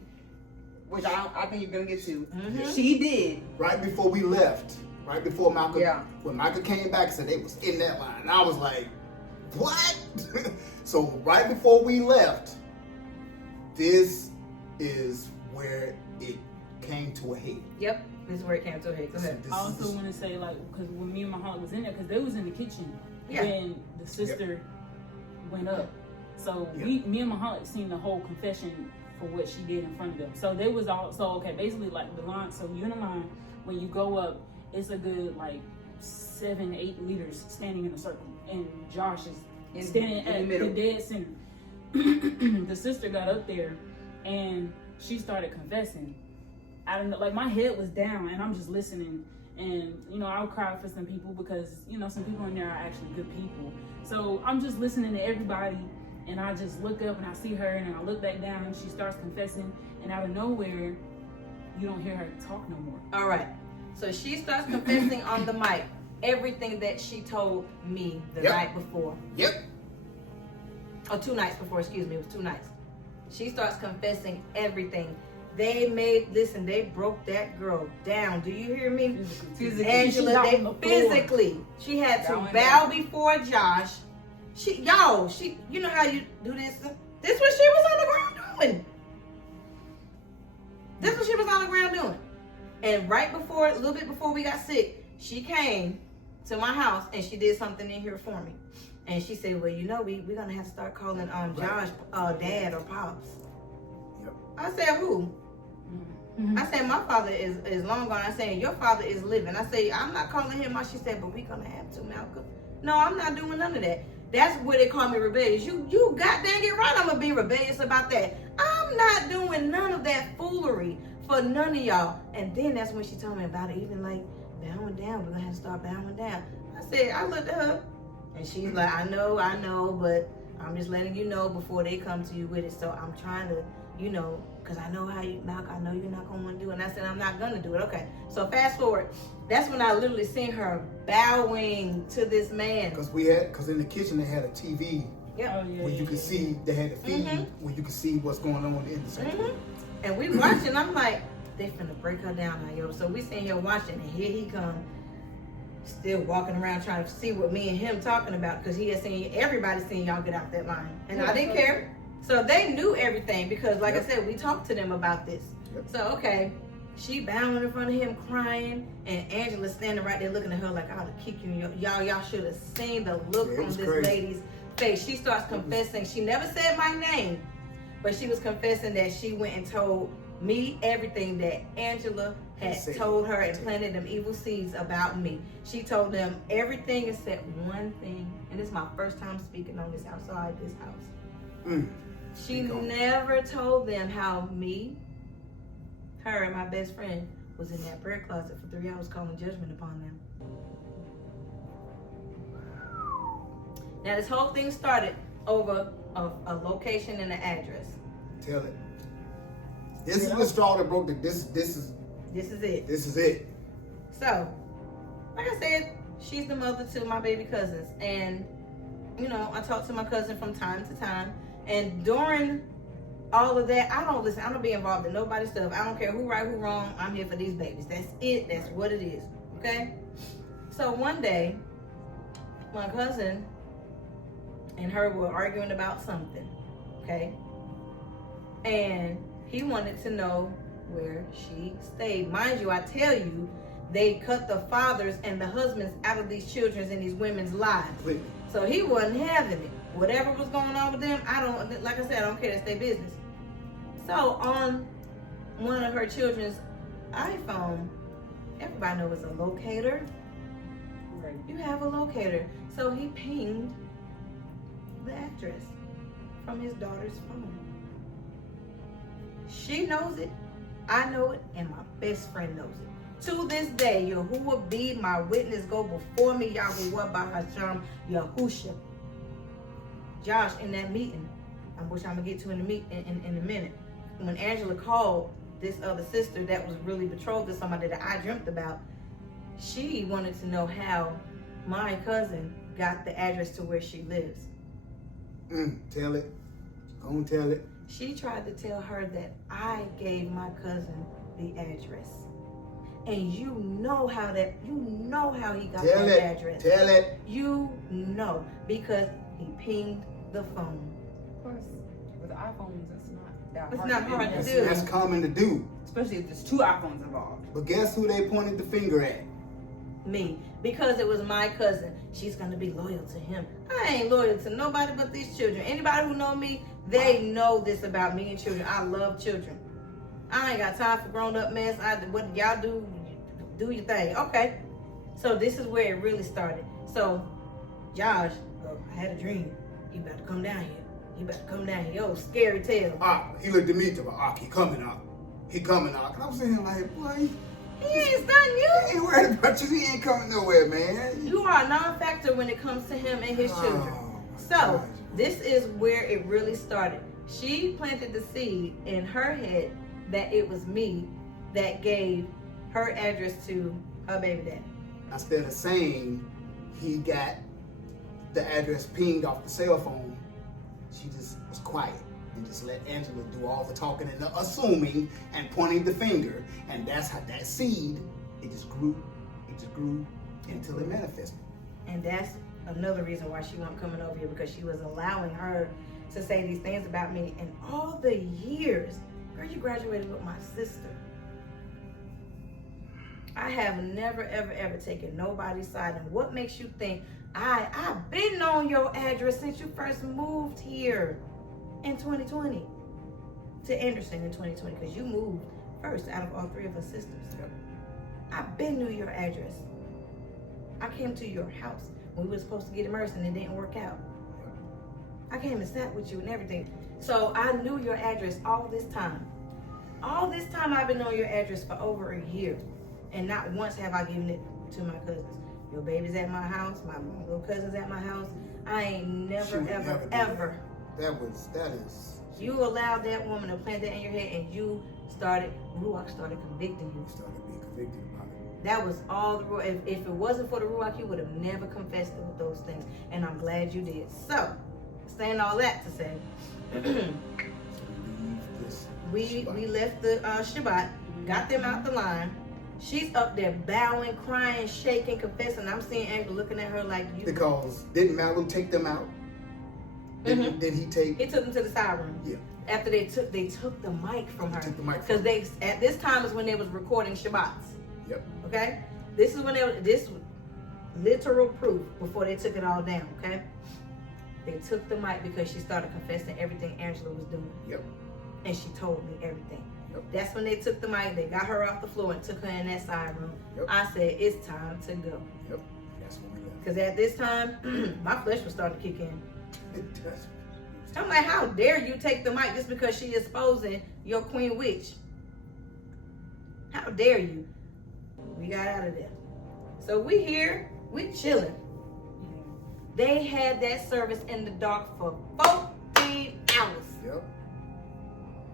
which I think you're gonna get to. Mm-hmm. She did right before we left. Right before Malcolm, when Michael came back, said they was in that line. And I was like, what? So right before we left, this is where it came to a head. Yep, this is where it came to a head. Go ahead. I also want to say, because when me and Muhammad was in there, because they was in the kitchen when the sister went up. So me and Muhammad seen the whole confession for what she did in front of them. So they was all, basically the line, so you're in the line, when you go up, it's a good 7-8 leaders standing in a circle, and Josh is standing at the dead center. The sister got up there and she started confessing. I don't know, my head was down and I'm just listening, and I'll cry for some people because some people in there are actually good people. So I'm just listening to everybody, and I just look up and I see her, and then I look back down and she starts confessing, and out of nowhere you don't hear her talk no more. All right, so she starts confessing on the mic everything that she told me the night before. Or 2 nights before, excuse me, it was 2 nights. She starts confessing everything. They broke that girl down. Do you hear me? Physically. Angela, she had to bow before Josh. you know how you do this? This what she was on the ground doing. This what she was on the ground doing. And a little bit before we got sick, she came to my house and she did something in here for me. And she said, well, we're going to have to start calling Josh dad or pops. Yep. I said, who? Mm-hmm. I said, my father is long gone. I said, your father is living. I said, I'm not calling him. She said, but we're going to have to, Malcolm. No, I'm not doing none of that. That's where they call me rebellious. You got dang it right. I'm going to be rebellious about that. I'm not doing none of that foolery for none of y'all. And then that's when she told me about it, even like bowing down. We're going to have to start bowing down. I looked at her and she's like, I know, but I'm just letting you know before they come to you with it. So I'm trying to, because I know how you, Malcolm, I know you're not going to want to do it. And I said, I'm not going to do it. Okay. So fast forward. That's when I literally seen her bowing to this man. Because in the kitchen they had a TV. Yep. Where you could see, they had a feed where you could see what's going on in the sanctuary. And we watching, I'm like, they finna break her down now, yo. So we sitting here watching, and here he come, still walking around trying to see what me and him talking about, because he had seen, everybody seen y'all get out that line. And I didn't care. So they knew everything, because like I said, we talked to them about this. So, okay, she bowing in front of him, crying, and Angela standing right there looking at her like, I ought to kick you. Y'all should have seen the look on this lady's face. She starts confessing. She never said my name, but she was confessing that she went and told me everything that Angela had told her and planted them evil seeds about me. She told them everything except one thing, and this is my first time speaking on this outside this house. She never told them how me, her, and my best friend was in that prayer closet for 3 hours calling judgment upon them. Now this whole thing started over a location and an address. Tell it. This is the straw that broke the. This is it. This is it. So, like I said, she's the mother to my baby cousins, and I talk to my cousin from time to time. And during all of that, I don't be involved in nobody's stuff. I don't care who right, who wrong. I'm here for these babies. That's it. That's what it is. Okay. So one day, my cousin and her were arguing about something. Okay. And he wanted to know where she stayed. Mind you, I tell you, they cut the fathers and the husbands out of these children's and these women's lives. Please. So he wasn't having it. Whatever was going on with them, I don't care, that's their business. So on one of her children's iPhone, everybody knows it's a locator. Right. You have a locator. So he pinged the address from his daughter's phone. She knows it, I know it, and my best friend knows it. To this day, Yahuah be my witness, go before me, Yahuah Bahasham Yahusha. Josh, in that meeting, which I'm gonna get to in a minute, when Angela called this other sister that was really betrothed to somebody that I dreamt about, she wanted to know how my cousin got the address to where she lives. Tell it. Go and tell it. She tried to tell her that I gave my cousin the address. And you know how he got that address. Tell it. You know, because he pinged the phone. Of course, with iPhones, that's not that hard. It's not hard to do. That's common to do. Especially if there's 2 iPhones involved. But guess who they pointed the finger at? Me. Because it was my cousin. She's going to be loyal to him. I ain't loyal to nobody but these children. Anybody who know me, they know this about me and children. I love children. I ain't got time for grown-up mess. What y'all do your thing. Okay. So this is where it really started. So, Josh, I had a dream. You better come down here. Yo, scary tale. He looked at me to he coming out. And I was saying like, boy, he ain't stunned you. He ain't worried about you. He ain't coming nowhere, man. You are a non-factor when it comes to him and his children. So, this is where it really started. She planted the seed in her head that it was me that gave her address to her baby daddy. Instead of saying he got the address pinged off the cell phone, she just was quiet and just let Angela do all the talking and the assuming and pointing the finger. And that's how that seed, it just grew until it manifested. And that's another reason why she wasn't coming over here, because she was allowing her to say these things about me. And all the years, girl, you graduated with my sister. I have never, ever, ever taken nobody's side. And what makes you think I've been on your address since you first moved here in 2020 to Anderson in 2020, because you moved first out of all three of us sisters. I've been knew your address. I came to your house when we were supposed to get immersed and it didn't work out. I came and sat with you and everything. So I knew your address all this time. All this time I've been on your address for over a year. And not once have I given it to my cousins. Your baby's at my house, my little cousin's at my house. I ain't never, ever. That is. You allowed that woman to plant that in your head, and Ruach started convicting you. Started being convicted about it. That was all the Ruach. If it wasn't for the Ruach, you would have never confessed with those things. And I'm glad you did. So, saying all that to say, we left the Shabbat, got them out the line. She's up there bowing, crying, shaking, confessing. I'm seeing Angel looking at her like you. Because didn't Malou take them out? Did he take? He took them to the side room. Yeah. After they took the mic from her. Took the mic because they at this time is when they was recording Shabbats. Yep. Okay. This is when this literal proof before they took it all down. Okay. They took the mic because she started confessing everything Angela was doing. Yep. And she told me everything. Yep. That's when they took the mic. They got her off the floor and took her in that side room. Yep. I said, it's time to go. Yep. That's when we left. Because at this time, my flesh was starting to kick in. I'm like, how dare you take the mic just because she is exposing your queen witch? How dare you? We got out of there. So we here, we chilling. They had that service in the dark for 14 hours. Yep.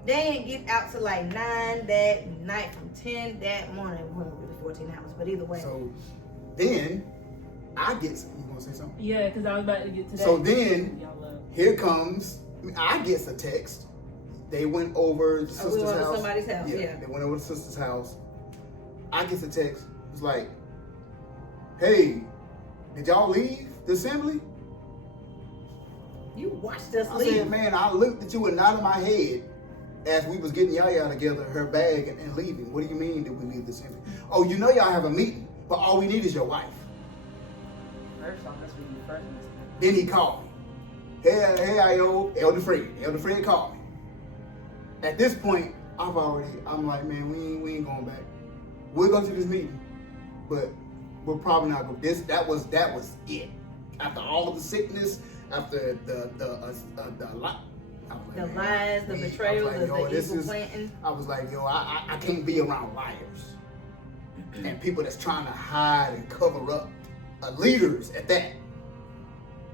They didn't get out till like 9 that night from 10 that morning. It wasn't really 14 hours, but either way. So then I get, you want to say something? Yeah, because I was about to get to that. So then here comes, I get a text. They went over the sister's we went house. to somebody's house, yeah. They went over to the sister's house. I get a text. It's like, hey, did y'all leave the assembly? You watched us I leave. said, man, I looked at you and nodded my head as we was getting Yaya together, her bag, and leaving. What do you mean that we leave the assembly? Oh, you know y'all have a meeting, but all we need is your wife. First off, that's when you first missed it. Then he called me. Hey, Iyob, Elder Fred called me. At this point, I'm like, man, we ain't going back. We'll go to this meeting, but we're probably not going. That was it. After all of the sickness, after the lies, the betrayal, the evil planting. I was like, yo, I can't be around liars and people that's trying to hide and cover up leaders at that.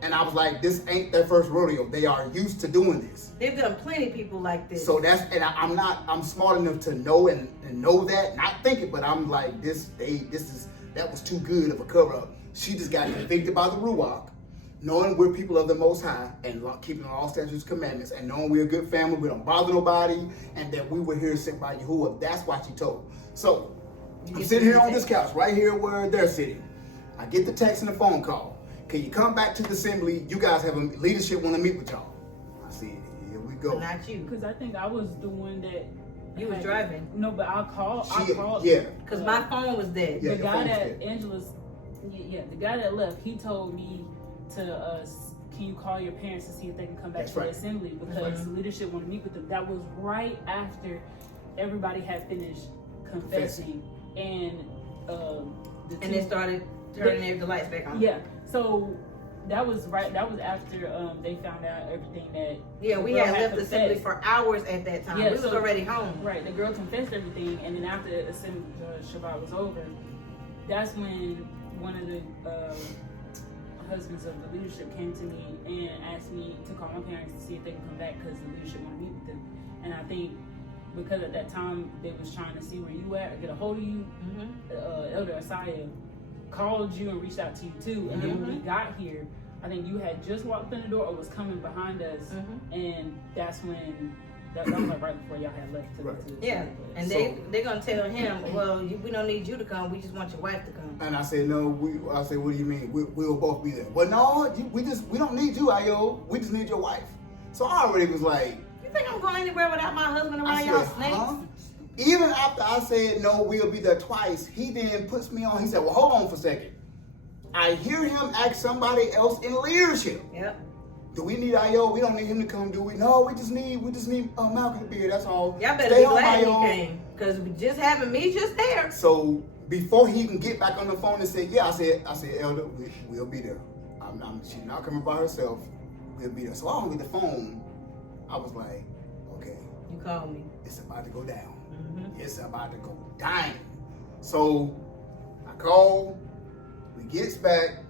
And I was like, this ain't their first rodeo. They are used to doing this. They've done plenty of people like this. So I'm smart enough to know and know that, not thinking, but I'm like, that was too good of a cover up. She just got convicted by the Ruach, knowing we're people of the Most High and keeping all statutes and commandments, and knowing we're a good family, we don't bother nobody, and that we were here sent by Yahuah. That's why she told. So I'm sitting here on this couch, right here where they're sitting. I get the text and the phone call. Can you come back to the assembly? You guys have a leadership want to meet with y'all. I said, here we go. Not you. Because I think I was the one that... You was driving. No, but I called. Yeah. Because my phone was dead. Yeah, the guy that Angela's... Yeah, the guy that left, he told me to... can you call your parents to see if they can come back to the assembly? Because leadership want to meet with them. That was right after everybody had finished confessing. And they started turning the lights back on. Yeah. So that was right. That was after they found out everything that. Yeah, we had left the assembly for hours at that time. Yeah, we was already home. Right. The girl confessed everything, and then after the assembly Shabbat was over, that's when one of the husbands of the leadership came to me and asked me to call my parents to see if they can come back because the leadership want to meet with them. And I think because at that time they was trying to see where you at or get a hold of you, Elder Asaya called you and reached out to you too. And then when we got here, I think you had just walked in the door or was coming behind us, and that's when That was like right before y'all had left to Yeah, and they're gonna tell him, well, we don't need you to come. We just want your wife to come. And I said, no. I said, what do you mean? We'll both be there. But no, we don't need you, Iyob. We just need your wife. So I already was like, You think I'm going anywhere without my husband around y'all snakes? Huh? Even after I said no, we'll be there twice, he then puts me on. He said, well, hold on for a second. I hear him ask somebody else in leadership. Yep. Do we need Iyob? We don't need him to come, do we? No, we just need Malcolm to be here. That's all. Y'all better be glad he came, because just having me just there. So before he can get back on the phone and say, yeah, I said, Elder, we'll be there. She's not coming by herself. We'll be there. So I don't get the phone. I was like, okay. You called me. It's about to go down. Mm-hmm. It's about to go down. So I call. We gets back.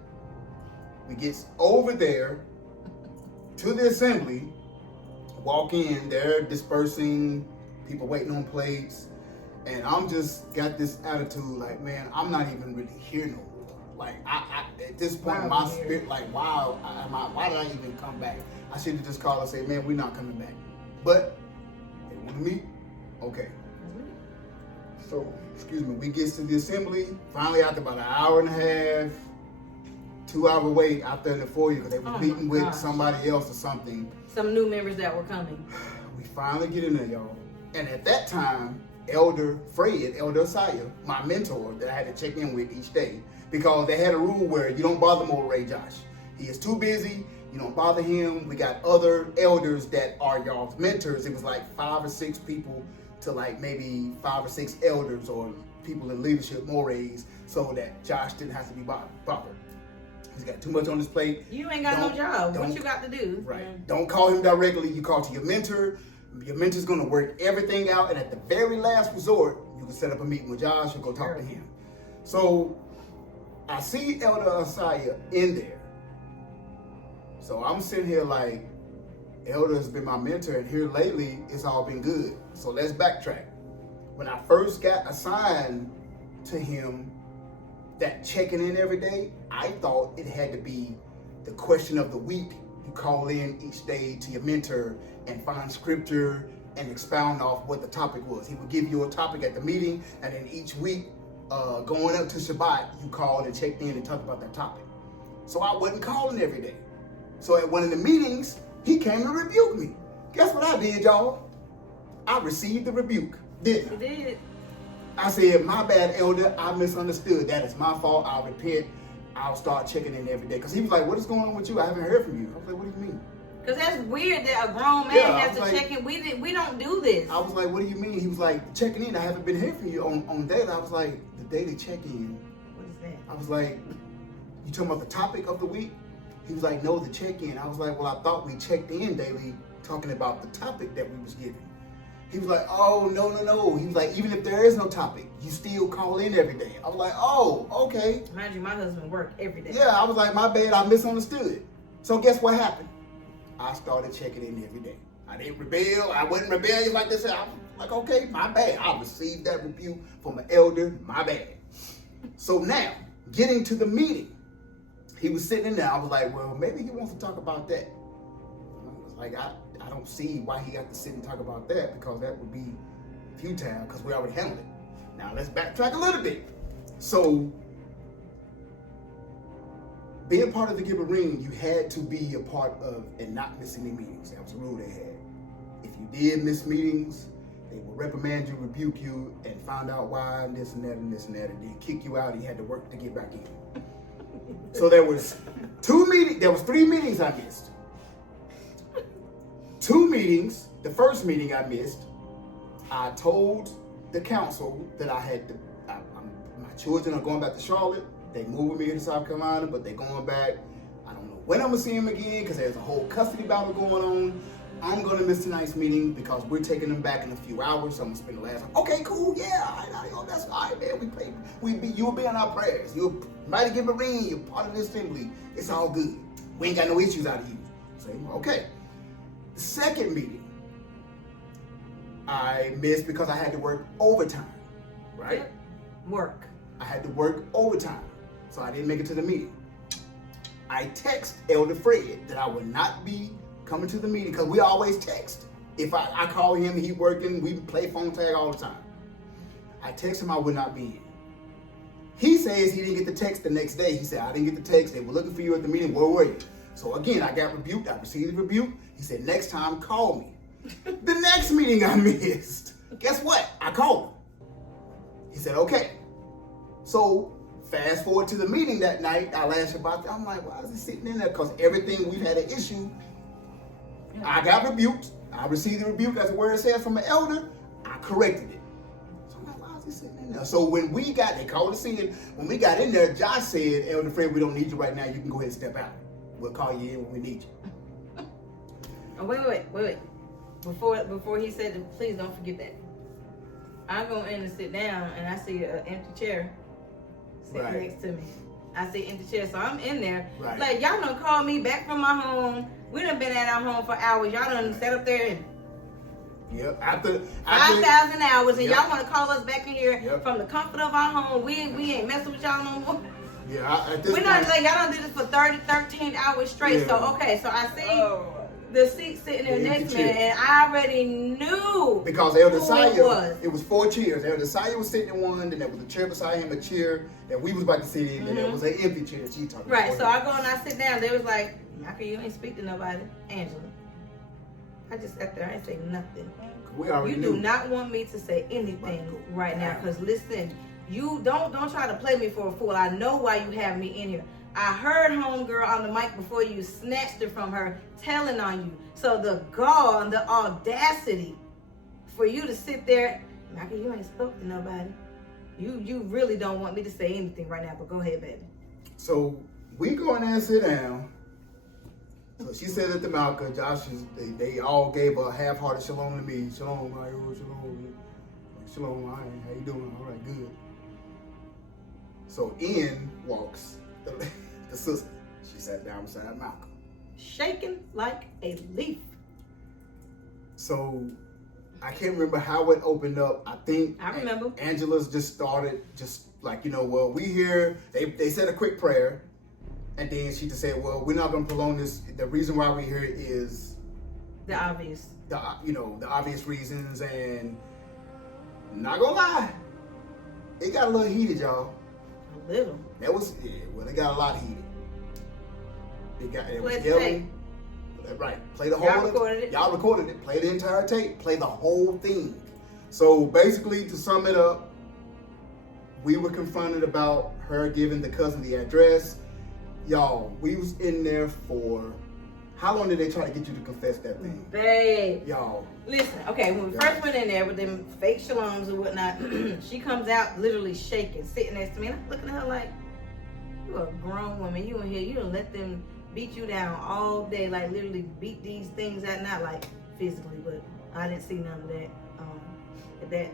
We gets over there to the assembly. Walk in. They're dispersing. People waiting on plates. And I'm just got this attitude like, man, I'm not even really here no more. Like, I at this point, my spirit, like, wow, why did I even come back? I should have just called and say, man, we're not coming back. But they want to meet. Okay. So, excuse me, we get to the assembly. Finally, after about an hour and a half, 2 hour wait out there in the foyer because they were meeting with somebody else or something. Some new members that were coming. We finally get in there, y'all. And at that time, Elder Isaiah, my mentor that I had to check in with each day, because they had a rule where you don't bother Moreh Josh. He is too busy. You don't bother him. We got other elders that are y'all's mentors. It was like 5 or 6 people to like maybe 5 or 6 elders or people in leadership, Morehs, so that Josh didn't have to be bothered. He's got too much on his plate. You ain't got no job. What you got to do? Right. Don't call him directly. You call to your mentor. Your mentor's going to work everything out. And at the very last resort, you can set up a meeting with Josh and go talk to him. So I see Elder Isaiah in there. So I'm sitting here like, Elder has been my mentor, and here lately, it's all been good. So let's backtrack. When I first got assigned to him, that checking in every day, I thought it had to be the question of the week. You call in each day to your mentor and find scripture and expound off what the topic was. He would give you a topic at the meeting, and then each week, going up to Shabbat, you called and checked in and talked about that topic. So I wasn't calling every day. So at one of the meetings, he came to rebuke me. Guess what I did, y'all? I received the rebuke, didn't I? You did. I said, my bad, Elder. I misunderstood. That is my fault. I'll repent. I'll start checking in every day. Because he was like, what is going on with you? I haven't heard from you. I was like, what do you mean? Because that's weird that a grown man has to check in. We don't do this. I was like, what do you mean? He was like, checking in. I haven't been hearing from you on daily. I was like, the daily check-in. What is that? I was like, you talking about the topic of the week? He was like, no, the check-in. I was like, well, I thought we checked in daily talking about the topic that we was given. He was like, oh, no. He was like, even if there is no topic, you still call in every day. I was like, oh, okay. Mind you, my husband worked every day. Yeah, I was like, my bad, I misunderstood. So guess what happened? I started checking in every day. I didn't rebel. I wasn't rebellious like this. I was like, okay, my bad. I received that rebuke from an elder, my bad. So now, getting to the meeting, he was sitting in there. I was like, well, maybe he wants to talk about that. I was like, I don't see why he got to sit and talk about that, because that would be futile because we already handled it. Now let's backtrack a little bit. So being part of the Gibberim, you had to be a part of and not miss any meetings. That was a rule they had. If you did miss meetings, they will reprimand you, rebuke you, and find out why, and this and that, and this and that, and then kick you out, and you had to work to get back in. So there was 3 meetings I missed. 2 meetings. The first meeting I missed, I told the council that I had to, my children are going back to Charlotte. They moved me to South Carolina, but they're going back. I don't know when I'm gonna see them again, because there's a whole custody battle going on. I'm gonna miss tonight's meeting because we're taking them back in a few hours. So I'm gonna spend the last. Okay, cool, yeah, that's all right, man. You'll be in our prayers. You're mighty Gibberim. You're part of the assembly. It's all good. We ain't got no issues out of you. Say, okay. The second meeting I missed because I had to work overtime. Right? Work. I had to work overtime, so I didn't make it to the meeting. I text Elder Fred that I would not be coming to the meeting, because we always text. If I call him, he working, we play phone tag all the time. I text him I would not be in. He says he didn't get the text the next day. He said, I didn't get the text. They were looking for you at the meeting. Where were you? So again, I got rebuked. I received the rebuke. He said, next time, call me. The next meeting I missed, guess what? I called him. He said, okay. So fast forward to the meeting that night. I asked about that. I'm like, why is he sitting in there? Because everything we've had an issue. I got rebuked. I received the rebuke as the word says from an elder. I corrected it. So I'm like, why is he sitting in there? So when we got, they called us in. When we got in there, Josh said, Elder Fred, we don't need you right now. You can go ahead and step out. We'll call you in when we need you. Oh, wait. Before he said, please don't forget that. I go in and sit down, and I see an empty chair sitting next to me. I see empty chair, so I'm in there. Right. Like, y'all done called me back from my home. We done been at our home for hours. Y'all done sat up there and Yep. After 5,000 hours, and yep. y'all want to call us back in here Yep. from the comfort of our home. We ain't messing with y'all no more. Yeah, at this We point, done, like, y'all done did this for 13 hours straight. Yeah. So, okay, so I see the seat sitting there The next empty to me, chair. and I already knew because Elder who Saya, it was 4 chairs. Elder Saya was sitting in one, then there was a chair beside him, a chair that we was about to sit in, and there was an empty chair she talking Right, about. so I go and I sit down. They was like, Malcolm, you ain't speak to nobody. Angela. I just sat there. I ain't say nothing. We already You knew. do not want me to say anything right now, because listen, you don't try to play me for a fool. I know why you have me in here. I heard homegirl on the mic before you snatched it from her, telling on you. So the gall and the audacity for you to sit there, Malcolm, you ain't spoke to nobody. You really don't want me to say anything right now, but go ahead, baby. So we go in there and sit down. So she said it to Malcolm. Josh, they all gave a half-hearted shalom to me. Shalom, Iyoh, shalom. Shalom, how you doing? All right, good. So in walks the sister. She sat down beside Malcolm. Shaking like a leaf. So I can't remember how it opened up. I think I remember. Angela's just started just like, well, we here. They said a quick prayer. And then she just said, well, we're not going to prolong this. The reason why we're here is the obvious. The obvious reasons. And I'm not going to lie. It got a little heated, y'all. A little. That was, it got a lot heated. It was Let's yelling. Right. Play the whole. Y'all recorded it. Y'all recorded it. Play the entire tape. Play the whole thing. So basically, to sum it up, we were confronted about her giving the cousin the address. Y'all, we was in there for, how long did they try to get you to confess that thing? Babe. Y'all. Listen, okay, when we first went in there with them fake shaloms and whatnot, she comes out literally shaking, sitting next to me, and I'm looking at her like, you a grown woman, you in here, you don't let them beat you down all day, like literally beat these things out, not like physically, but I didn't see none of that at that,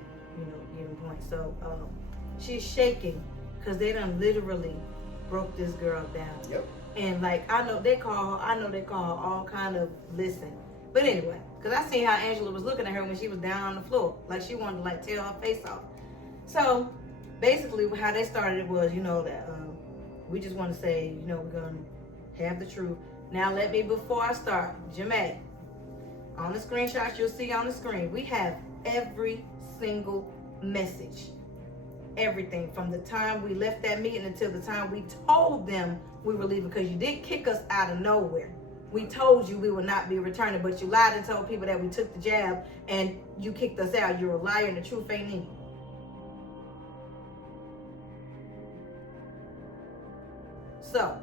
given point. So she's shaking because they done literally broke this girl down. Yep. And like I know they call her all kind of listen. But anyway, because I seen how Angela was looking at her when she was down on the floor, like she wanted to like tear her face off. So basically, how they started it was, that we just want to say, we're gonna have the truth. Now let me, before I start, Jermaine, on the screenshots you'll see on the screen, we have every single message. Everything from the time we left that meeting until the time we told them we were leaving, because you didn't kick us out of nowhere. We told you we would not be returning, but you lied and told people that we took the jab and you kicked us out. You're a liar and the truth ain't in you. So,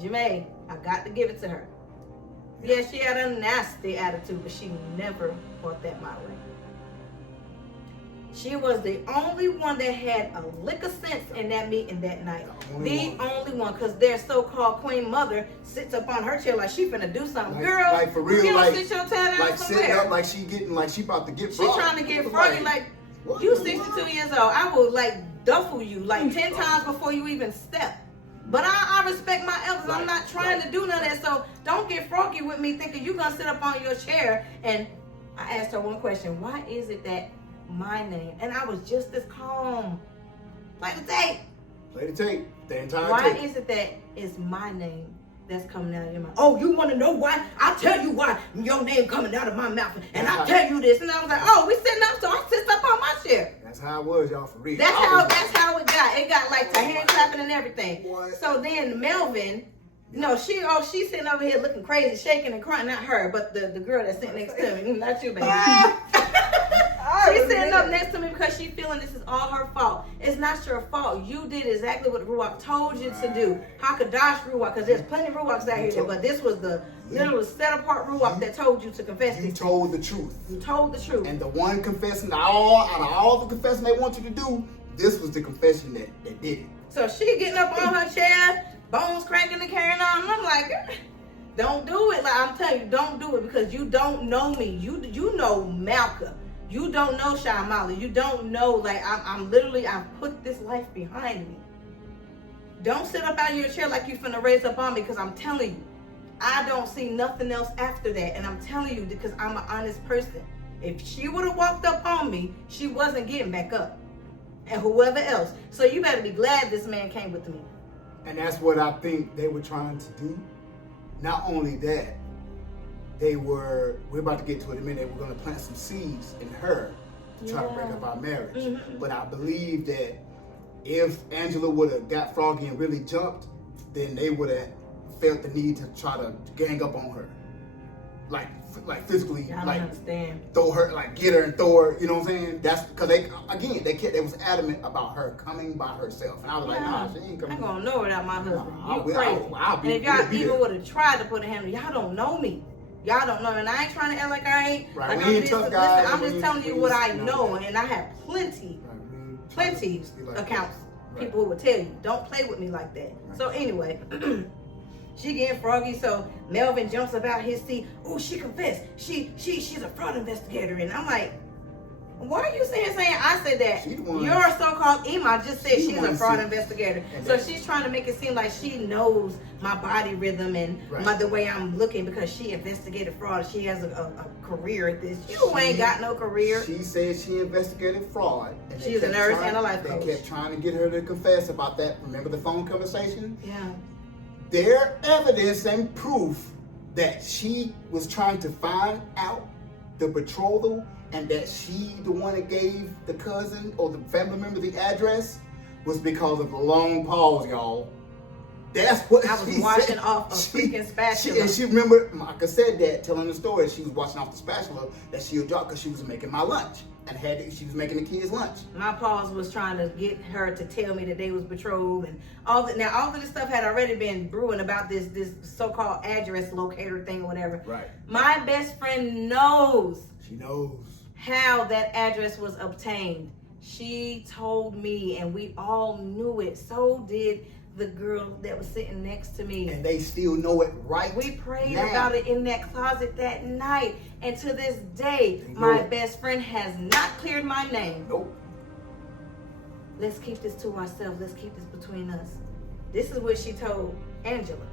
Jermaine, I got to give it to her. Yeah, she had a nasty attitude, but she never brought that my way. She was the only one that had a lick of sense in that meeting that night. The only one, because their so-called queen mother sits up on her chair like she finna do something. Girl, like for real, you like sit your tail down like somewhere. sitting up, like she about to get. She trying to get froggy, like you 62 years old. I will like duffel you like 10 times before you even step. But I respect my elders. I'm not trying to do none of that. So don't get froggy with me thinking you're gonna sit up on your chair. And I asked her one question: why is it that my name? And I was just as calm. Play the tape. Play the tape. The entire Why tape. is it that it's my name that's coming out of your mouth. Oh, you want to know why? I'll tell you why your name coming out of my mouth. And I'll tell you this. And I was like, oh, we sitting up, so I sit up on my chair. That's how it was, y'all, for real. That's how it got. It got like the hand clapping and everything. What? So then Melvin, she's sitting over here looking crazy, shaking and crying. Not her, but the girl that's sitting next to me. Not you, baby. She's sitting up next to me because she's feeling this is all her fault. It's not your fault. You did exactly what the Ruach told you to do. Hakadash Ruach, because there's plenty of Ruachs out here, but this was the little set apart Ruach that told you to confess. You told the truth. You told the truth. And the one confessing out of all the confessing they want you to do, this was the confession that did it. So she getting up on her chair, bones cracking and carrying on. And I'm like, don't do it. Like, I'm telling you, don't do it because you don't know me. You know Malka. You don't know Shamali. You don't know, like, I've put this life behind me. Don't sit up out of your chair like you finna raise up on me because I'm telling you, I don't see nothing else after that. And I'm telling you because I'm an honest person. If she would have walked up on me, she wasn't getting back up. And whoever else. So you better be glad this man came with me. And that's what I think they were trying to do. Not only that, we're about to get to it in a minute, they were going to plant some seeds in her to try to break up our marriage. Mm-hmm. But I believe that if Angela would have got froggy and really jumped, then they would have felt the need to try to gang up on her. Like physically, like throw her, like get her and throw her, you know what I'm saying? That's because they was adamant about her coming by herself. And I was like, nah, she ain't coming. I'm going nowhere without my husband. You crazy. And if y'all even would have tried to put a handle, y'all don't know me. Y'all don't know, and I ain't trying to act like I ain't. Right. Like I'm just telling you what I know, and I have plenty accounts. Right. People who will tell you, don't play with me like that. Right. So anyway, she getting froggy. So Melvin jumps about his seat. Oh, she confessed. She's a fraud investigator, and I'm like, why are you saying I said that? Your so-called Ima just said she's a fraud investigator. So she's trying to make it seem like she knows my body rhythm and the way I'm looking because she investigated fraud. She has a career at this. You ain't got no career. She said she investigated fraud. And she's a nurse and a life coach. They kept trying to get her to confess about that. Remember the phone conversation? Yeah. Their evidence and proof that she was trying to find out the betrothal and that she, the one that gave the cousin or the family member the address, was because of the long pause, y'all. That's what I was washing off a freaking spatula. And she remember, Micah said that, telling the story, she was washing off the spatula that she had dropped because she was making my lunch. And she was making the kids lunch. My pause was trying to get her to tell me that they was betrothed and all of this stuff had already been brewing about this so-called address locator thing or whatever. Right. My best friend knows. She knows how that address was obtained. She told me and we all knew it. So did the girl that was sitting next to me. And they still know it right We prayed about it in that closet that night. And to this day, my best friend has not cleared my name. Nope. Let's keep this to ourselves. Let's keep this between us. This is what she told Angela.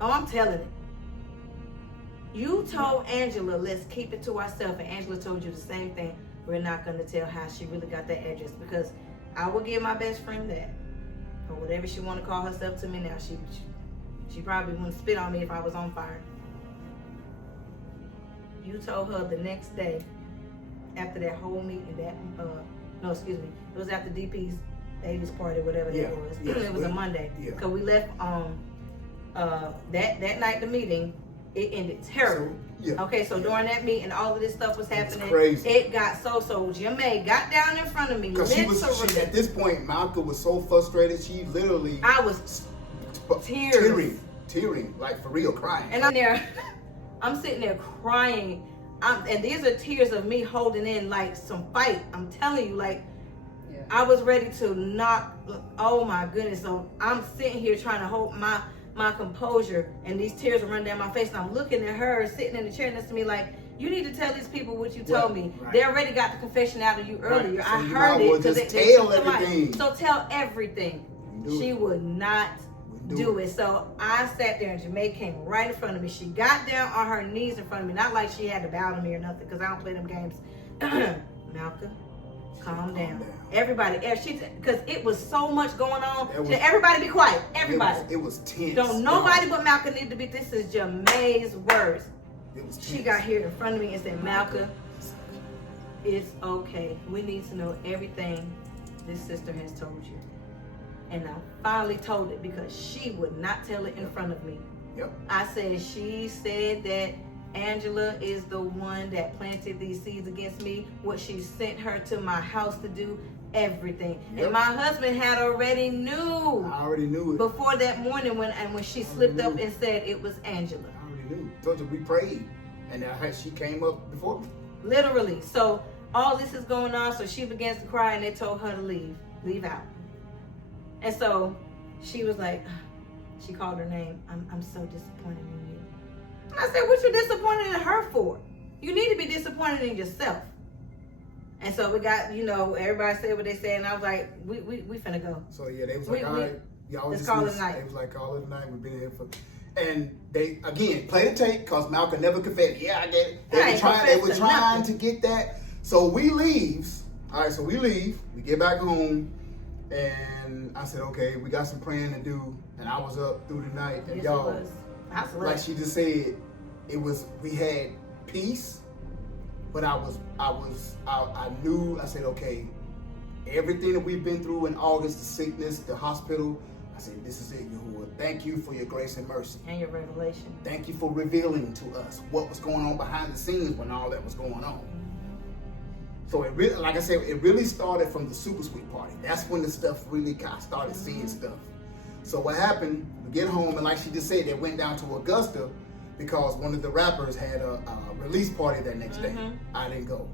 Oh, I'm telling it. You told Angela, let's keep it to ourselves. And Angela told you the same thing. We're not going to tell how she really got that address because I will give my best friend that. Or whatever she want to call herself to me now. She probably wouldn't spit on me if I was on fire. You told her the next day, after that whole meeting, it was after DP's 80s party, whatever that was. It was a Monday. Because we left that night the meeting, it ended terrible. Okay, so during that meeting, all of this stuff was happening. Crazy. It got so Jamae got down in front of me. Because she at this point, Malka was so frustrated, she literally... I was tearing, like for real, crying. And I'm sitting there crying. And these are tears of me holding in like some fight. I'm telling you, like, I was ready to knock, oh my goodness. So I'm sitting here trying to hold my composure and these tears are running down my face and I'm looking at her sitting in the chair next to me like, you need to tell these people what you told me. Right. They already got the confession out of you earlier. Right. So I heard it because they tell everything. So tell everything. She would not do it. So I sat there and Jamae came right in front of me. She got down on her knees in front of me. Not like she had to bow to me or nothing because I don't play them games. Malka, calm down. Everybody, because it was so much going on. Everybody be quiet. Everybody. It was tense. Don't nobody but Malka need to be. This is Jamae's words. It was tense. She got here in front of me and said, Malka, it's okay. We need to know everything this sister has told you. And I finally told it because she would not tell it in front of me. Yep. I said, she said that Angela is the one that planted these seeds against me. What she sent her to my house to do, everything. Yep. And my husband had already knew. I already knew it. Before that morning when she slipped up and said it was Angela. I already knew. Told you we prayed. And she came up before me. Literally. So all this is going on. So she begins to cry and they told her to leave out. And so she was like, she called her name. I'm so disappointed in you. And I said, what you disappointed in her for? You need to be disappointed in yourself. And so we got, everybody said what they said, and I was like, we finna go. So yeah, they was like, all right, y'all let's just call it a night. They was like, call it a night. We've been here for, and they again play the tape because Malcolm never confessed. Yeah, I get it. They were trying to get that. So we leaves. All right, so we leave. We get back home, and I said, okay, we got some praying to do. And I was up through the night, and yes, y'all, like she just said, we had peace. But I knew, I said, okay, everything that we've been through in August, the sickness, the hospital, I said, this is it, Yahuah. Thank you for your grace and mercy. And your revelation. Thank you for revealing to us what was going on behind the scenes when all that was going on. So it really, like I said, it really started from the Super Sweet Party. That's when the stuff really got started seeing stuff. So what happened, we get home, and like she just said, they went down to Augusta because one of the rappers had a release party that next day. I didn't go.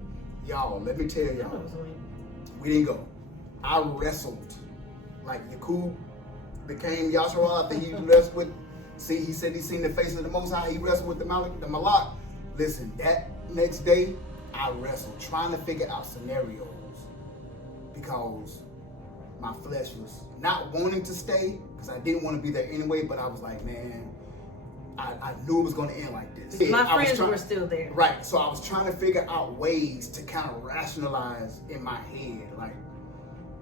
Y'all, let me tell y'all, we didn't go. I wrestled. Like Yakub became Yahshua after he wrestled with, he said he seen the face of the Most High, he wrestled with the Malak. Listen, that next day, I wrestled, trying to figure out scenarios because my flesh was not wanting to stay because I didn't want to be there anyway, but I was like, man, I knew it was going to end like this. My friends were still there. Right. So I was trying to figure out ways to kind of rationalize in my head, like,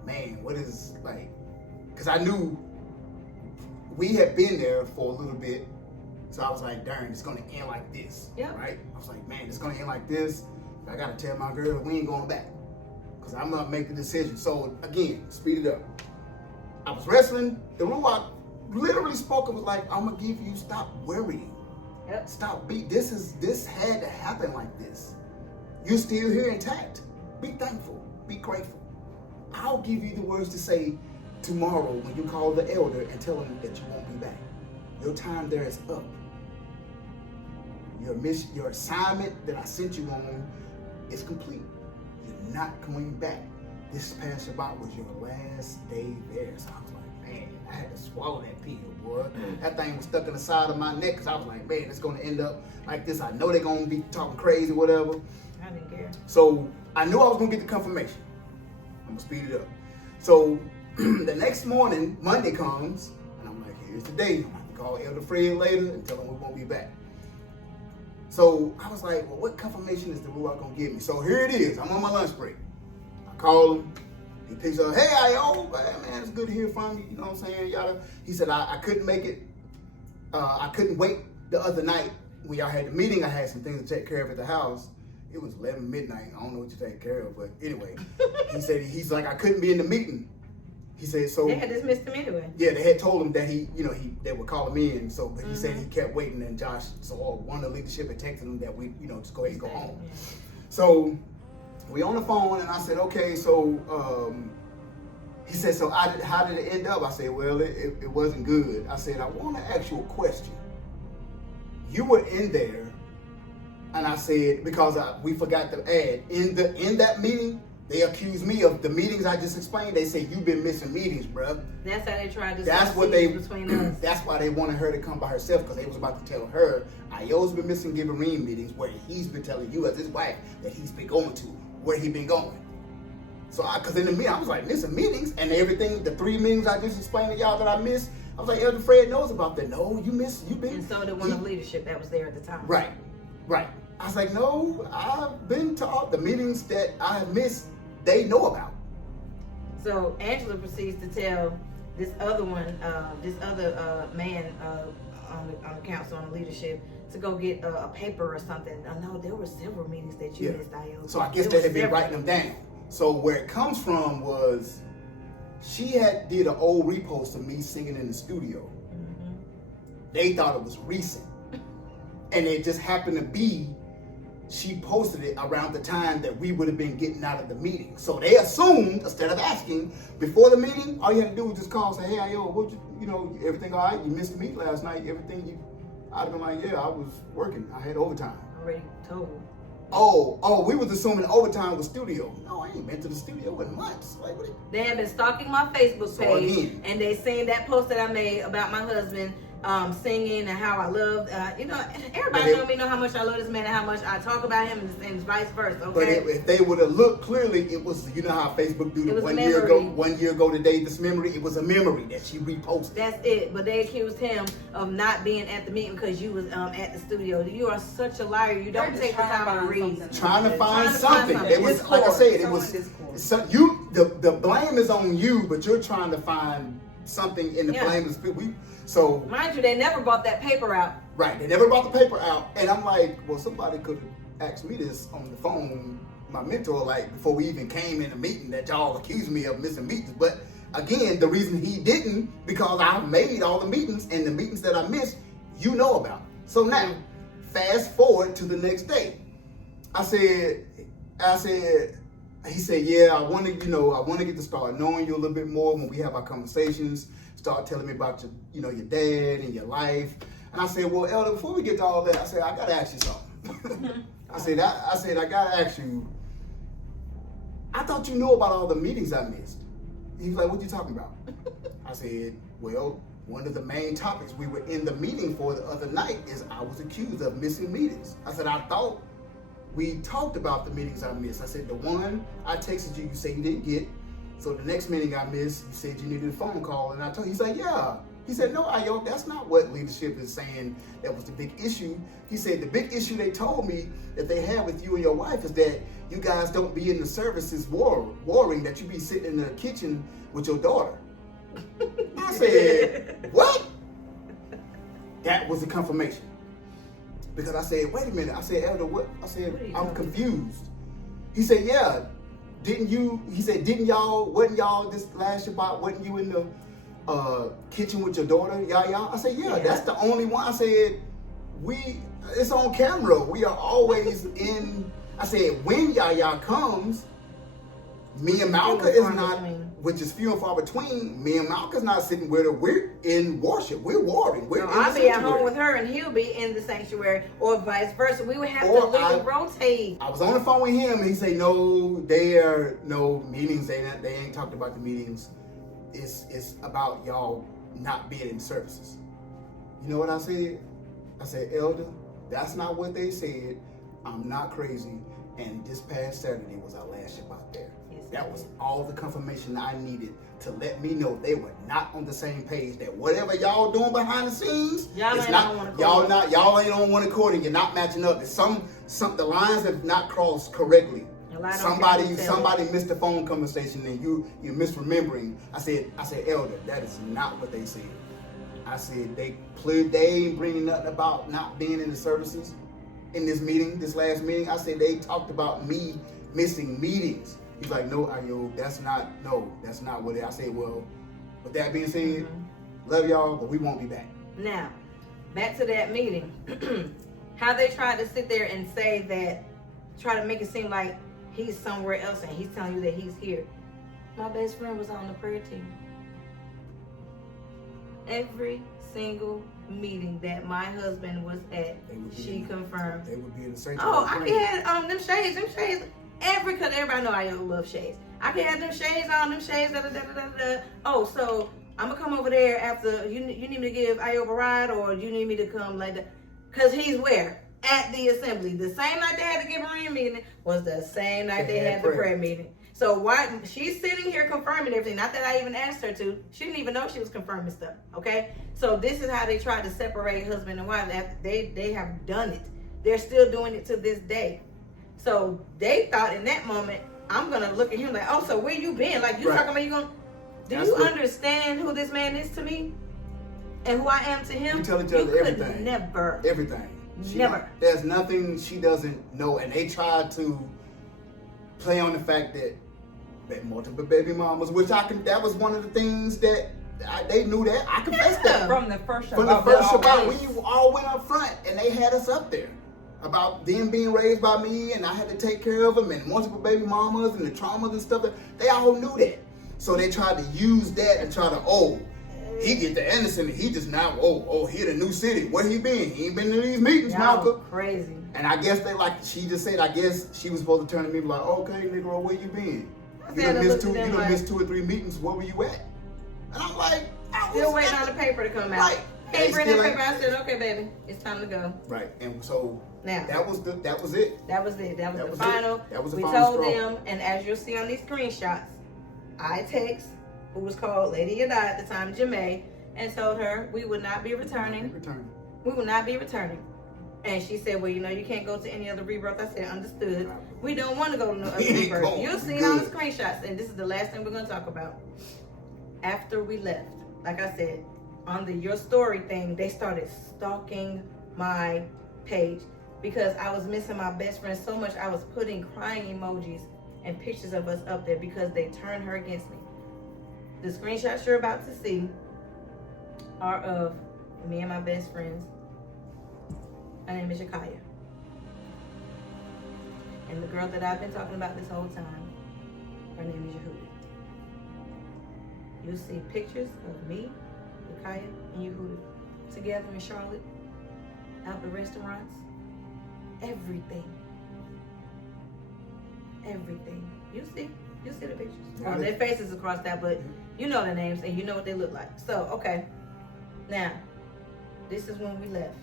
man, what is, like, because I knew we had been there for a little bit. So I was like, darn, it's going to end like this. Yep. Right? I was like, man, it's going to end like this. I got to tell my girl we ain't going back because I'm going to make the decision. So, again, speed it up. I was wrestling. The Ruach literally spoke and was like, I'm gonna give you, stop worrying. Yep. Stop this had to happen like this. You're still here intact. Be thankful. Be grateful. I'll give you the words to say tomorrow when you call the elder and tell him that you won't be back. Your time there is up. Your assignment that I sent you on is complete. You're not coming back. This past Shabbat was your last day there. So I was like, man, I had to swallow that pill, boy. That thing was stuck in the side of my neck because I was like, man, it's going to end up like this. I know they're going to be talking crazy, whatever. I didn't care. So I knew I was going to get the confirmation. I'm going to speed it up. So the next morning, Monday comes, and I'm like, here's the date. I'm going to call Elder Fred later and tell him we won't be back. So I was like, well, what confirmation is the Ruach going to give me? So here it is. I'm on my lunch break. I call him. He picks up, hey, Iyob, man, it's good to hear from you. You know what I'm saying? Yada. He said, I couldn't make it. I couldn't wait the other night when y'all had the meeting. I had some things to take care of at the house. It was 11 midnight. I don't know what you take care of, but anyway. He said, he's like, I couldn't be in the meeting. He said, so. They had dismissed him anyway. Yeah, they had told him that they would call him in. So, but he said he kept waiting, and Josh, one of the leadership had texted him that we, just go ahead and go home. Yeah. So we on the phone, and I said, okay, so he said, so how did it end up? I said, well, it wasn't good. I said, I want to ask you a question. You were in there, and I said, because we forgot to add, in that meeting, they accused me of the meetings I just explained. They said, you've been missing meetings, bruh. That's how they tried to between us. That's why they wanted her to come by herself, because they was about to tell her, Iyob's been missing Giverine meetings where he's been telling you as his wife that he's been going to, where he been going. So, because in the meeting, I was like, missing meetings, and everything, the 3 meetings I just explained to y'all that I missed, I was like, Elder Fred knows about that. No, you been. And so did one of the leadership that was there at the time. Right. I was like, no, I've been to all the meetings that I have missed. they know about. So Angela proceeds to tell this other one, man on the council, on the leadership, to go get a paper or something. No, there were several meetings that you missed, Iyob. So I guess they had been writing them down. So where it comes from was she had did an old repost of me singing in the studio. Mm-hmm. They thought it was recent. And it just happened to be she posted it around the time that we would have been getting out of the meeting. So they assumed, instead of asking before the meeting, all you had to do was just call and say, hey, yo, what everything all right? You missed the meeting last night. I'd have been like, yeah, I was working. I had overtime. Already told. Oh, we was assuming overtime was studio. No, I ain't been to the studio in months. Like, what? They have been stalking my Facebook page, and they seen that post that I made about my husband singing and how I love, everybody know how much I love this man and how much I talk about him and vice versa. Okay. But if they would have looked clearly, it was, you know how Facebook do the 1 year ago today, this memory, it was a memory that she reposted. That's it. But they accused him of not being at the meeting because you was at the studio. You are such a liar. You don't take the time to read. Trying to find something. It was, like I said, it was, the blame is on you, but you're trying to find something in the blame is so mind you, they never brought that paper out. Right, they never brought the paper out, and I'm like, well, somebody could have asked me this on the phone, my mentor, like before we even came in a meeting that y'all accused me of missing meetings. But again, the reason he didn't, because I made all the meetings, and the meetings that I missed, you know about. So now, fast forward to the next day. I said, he said, yeah, I want to get to start knowing you a little bit more when we have our conversations. Start telling me about your dad and your life. And I said, well, Elder, before we get to all that, I said, I gotta ask you something. I said, I gotta ask you. I thought you knew about all the meetings I missed. He was like, what you talking about? I said, well, one of the main topics we were in the meeting for the other night is I was accused of missing meetings. I said, I thought we talked about the meetings I missed. I said, the one I texted you, you said you didn't get. So the next meeting I missed, you said you needed a phone call, and I told you, he's like, yeah. He said, no, Iyob, that's not what leadership is saying that was the big issue. He said, the big issue they told me that they have with you and your wife is that you guys don't be in the services warring, that you be sitting in the kitchen with your daughter. I said, what? That was a confirmation. Because I said, wait a minute. I said, Elder, what? I said, I'm confused. He said, yeah. Wasn't y'all this last Shabbat, wasn't you in the kitchen with your daughter, Yaya? I said, yeah, that's the only one. I said, it's on camera. We are always in. I said, when Yaya comes, me and Malka is not, which is few and far between. Me and Malka's not sitting with her. We're in worship. We're warring. I'll be at home with her and he'll be in the sanctuary, or vice versa. We would have to rotate. I was on the phone with him and he said, no, there are no meetings. They ain't talked about the meetings. It's about y'all not being in services. You know what I said? I said, Elder, that's not what they said. I'm not crazy. And this past Saturday was our last Shabbat there. That was all the confirmation I needed to let me know they were not on the same page. That whatever y'all doing behind the scenes, y'all ain't on one accord, and you're not matching up. It's the lines have not crossed correctly. Somebody missed the phone conversation and you're misremembering. I said, Elder, that is not what they said. I said they ain't bringing nothing about not being in the services in this last meeting. I said they talked about me missing meetings. He's like, no, Iyob, that's not what it is. I say, well, with that being said, love y'all, but we won't be back. Now, back to that meeting. How they tried to sit there and say that, try to make it seem like he's somewhere else and he's telling you that he's here. My best friend was on the prayer team. Every single meeting that my husband was at, she confirmed. They would be in the same. Oh, I had them shades. Because everybody know I love shades. I can have them shades on, Oh, so I'm gonna come over there after you need me to give Iyob a ride, or you need me to come like that? Cause he's where? At the assembly. The same night they had the Gibberin meeting was the same night they had the prayer meeting. So why she's sitting here confirming everything? Not that I even asked her to. She didn't even know she was confirming stuff. Okay. So this is how they tried to separate husband and wife. They have done it. They're still doing it to this day. So they thought in that moment I'm gonna look at him like, oh, so where you been? Like, you Right. talking about you gonna? Do That's you the- understand who this man is to me, and who I am to him? We tell each You other could everything. Never. Everything. Never. There's nothing she doesn't know, and they try to play on the fact that multiple baby mamas, which that was one of the things that they knew that. I confessed that. From the first From the Shabbat, first we Shabbat, we all went up front, and they had us up there about them being raised by me, and I had to take care of them, and multiple baby mamas, and the traumas and stuff. They all knew that. So they tried to use that and try to, he get the innocent, and he just now, he in a new city. Where he been? He ain't been to these meetings, Malcolm. Crazy. And I guess she just said, I guess she was supposed to turn to me like, okay, Negro, where you been? You done missed 2 or 3 meetings. Where were you at? And I'm like, Still waiting on the paper to come out. Right. Hey, bring that Still paper. I said, okay, baby, it's time to go. Right. And so Now that was it. That was it. That was the final. That was the we final told straw. them, and as you'll see on these screenshots, I text who was called Lady Yada at the time, Jamae, and told her we would not be returning. We will not be returning. And she said, well, you can't go to any other rebirth. I said, understood. We don't want to go to no other rebirth. You'll see it on the screenshots, and this is the last thing we're going to talk about. After we left, like I said, on the Your Story thing, they started stalking my page because I was missing my best friend so much. I was putting crying emojis and pictures of us up there because they turned her against me. The screenshots you're about to see are of me and my best friends. Her name is Yahuah. And the girl that I've been talking about this whole time, her name is Yahuah. You'll see pictures of me, Yahuah, and Yahuah together in Charlotte, out the restaurants, everything. Everything. You see the pictures. Well, their faces are crossed out, but you know their names and you know what they look like. So, okay. Now, this is when we left.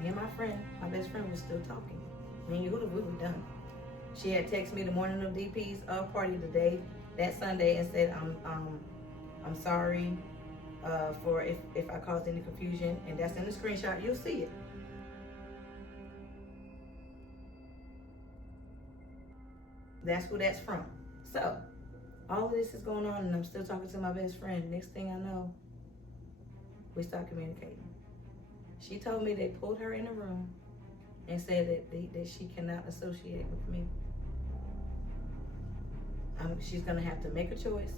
Me and my best friend was still talking. Me and Yahuah, we were done. She had texted me the morning of DP's party today, that Sunday, and said, I'm sorry for if I caused any confusion, and that's in the screenshot. You'll see it. That's who that's from. So, all of this is going on, and I'm still talking to my best friend. Next thing I know, we start communicating. She told me they pulled her in a room and said that she cannot associate with me. She's gonna have to make a choice,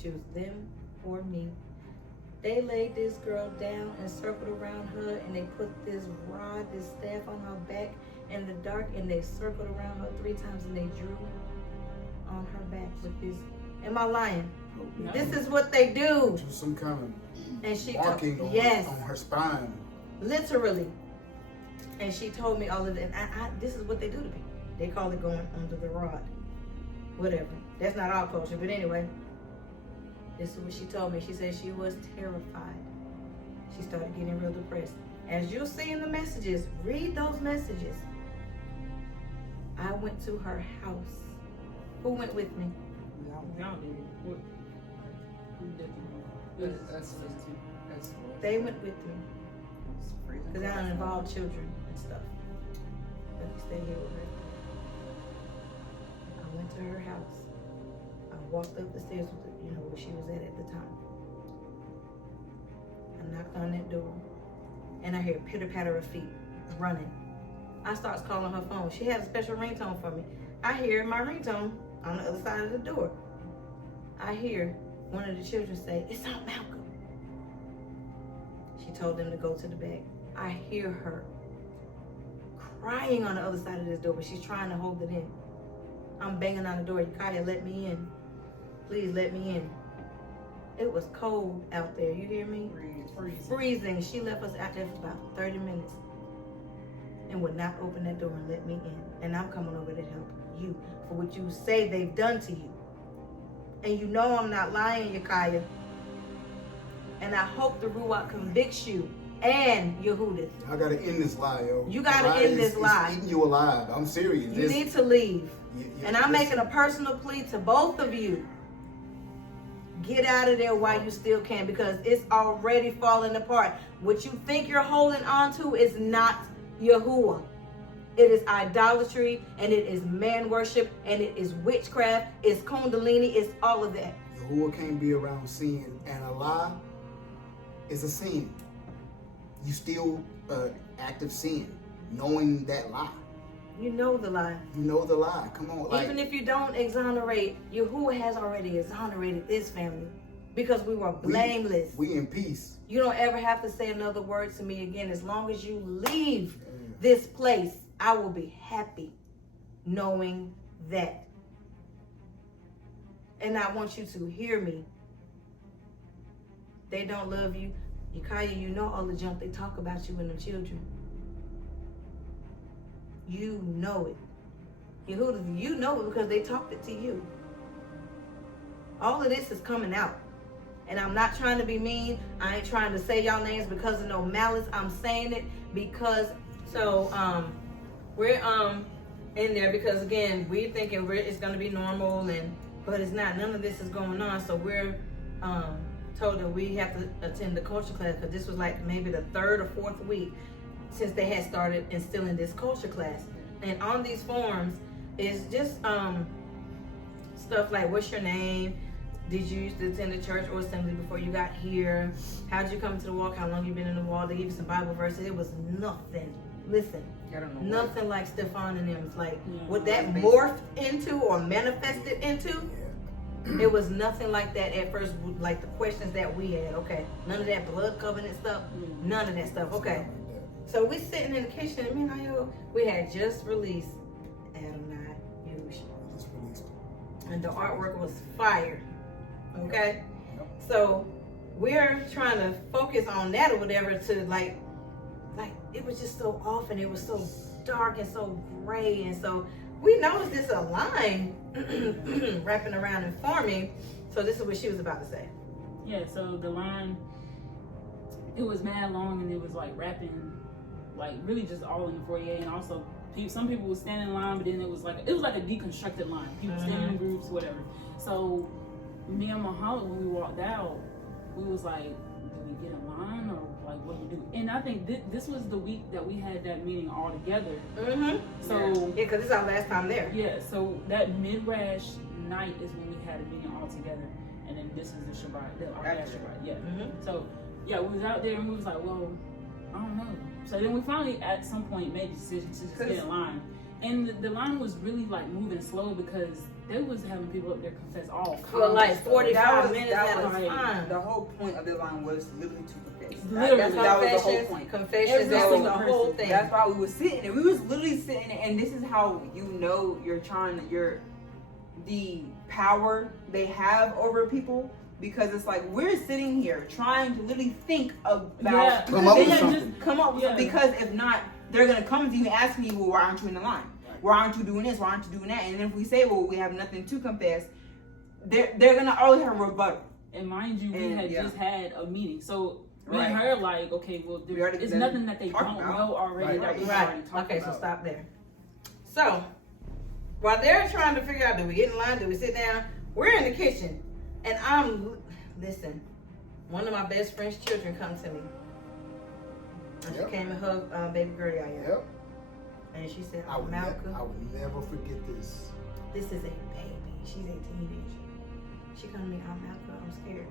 choose them or me. They laid this girl down and circled around her, and they put this staff on her back in the dark, and they circled around her 3 times, and they drew on her back with this. Am I lying? No. This is what they do. Some kind of marking on her spine. Literally. And she told me all of it. And this is what they do to me. They call it going under the rod. Whatever. That's not our culture. But anyway, this is what she told me. She said she was terrified. She started getting real depressed. As you'll see in the messages, read those messages. I went to her house. Who went with me? Y'all did. What? Who did They went with me. Because I don't involve children and stuff. Let me stay here with her. I went to her house. I walked up the stairs with where she was at the time. I knocked on that door, and I hear pitter patter of feet running. I starts calling her phone. She had a special ringtone for me. I hear my ringtone on the other side of the door. I hear one of the children say, "It's Aunt Malcolm." She told them to go to the back. I hear her crying on the other side of this door, but she's trying to hold it in. I'm banging on the door. Yahuah, let me in. Please let me in. It was cold out there. You hear me? Freezing. She left us out there for about 30 minutes and would not open that door and let me in. And I'm coming over to help you for what you say they've done to you. And you know I'm not lying, Yahuah. And I hope the Ruach convicts you and Yahuah. I gotta end this lie, yo. You gotta end this lie. It's eating you alive. I'm serious. You need to leave. And I'm making a personal plea to both of you. Get out of there while you still can, because it's already falling apart. What you think you're holding on to is not Yahuah. It is idolatry, and it is man worship, and it is witchcraft, it's kundalini, it's all of that. Yahuah can't be around sin, and a lie is a sin. You still active sin, knowing that lie. You know the lie. You know the lie. Come on. Like, even if you don't exonerate, Yahuah has already exonerated this family because we were blameless. We in peace. You don't ever have to say another word to me again. As long as you leave this place, I will be happy knowing that. And I want you to hear me. They don't love you. Yakaya, you know all the junk they talk about you and the children. You know it. Yahudah, you know it because they talked it to you. All of this is coming out. And I'm not trying to be mean. I ain't trying to say y'all names because of no malice. I'm saying it because, we're in there because, again, we're thinking it's going to be normal, but it's not. None of this is going on. So we're told that we have to attend the culture class because this was like maybe the 3rd or 4th week since they had started instilling this culture class. And on these forms is just stuff like, what's your name? Did you used to attend the church or assembly before you got here? How did you come to the walk? How long you been in the wall? They give you some Bible verses. It was nothing. Listen, nothing like Stefan and them. It's like what that morphed into or manifested into. It was nothing like that at first. Like the questions that we had. Okay, none of that blood covenant stuff. None of that stuff. Okay, so we sitting in the kitchen and me and Iyob, we had just released Adonai Yahushua, and the artwork was fire. Okay, so we're trying to focus on that or whatever to like it was just so off and it was so dark and so gray, and so we noticed this a line wrapping around and forming. So this is what she was about to say. Yeah, so the line, it was mad long and it was like wrapping, like really just all in the foyer, and also some people would stand in line, but then it was like a deconstructed line. People standing in groups, whatever. So me and Mahalo, when we walked out, we was like, do we get a line or like what do we do? And I think this was the week that we had that meeting all together. So yeah, because it's our last time there. Yeah, so that Midrash night is when we had a meeting all together, and then this is the Shabbat, our last Shabbat. Yeah. So yeah, we was out there and we was like, well, I don't know. So then we finally at some point made the decision to just get in line, and the line was really like moving slow because they was having people up there confess all kinds for like of 45 minutes at a time. The whole point of the line was literally to confess. Literally, that was the whole point. Confessions, that was the whole thing. That's why we was sitting and we was literally sitting, and this is how you know the power they have over people, because it's like we're sitting here trying to literally think about come up with something. Because if not, they're gonna come to you and ask me, well, why aren't you in the line? Why aren't you doing this? Why aren't you doing that? And if we say, well, we have nothing to confess, they're gonna always have a rebuttal. And mind you, we had just had a meeting, so we and her like, okay, well, it's nothing that they don't know already that we already talked about. So stop there. So while they're trying to figure out, do we get in line? Do we sit down? We're in the kitchen, and listen. One of my best friend's children come to me. And she came and hugged baby girl Yaya. And she said, I would never forget this. This is a baby. She's a teenager. She come to me, Malku, I'm scared.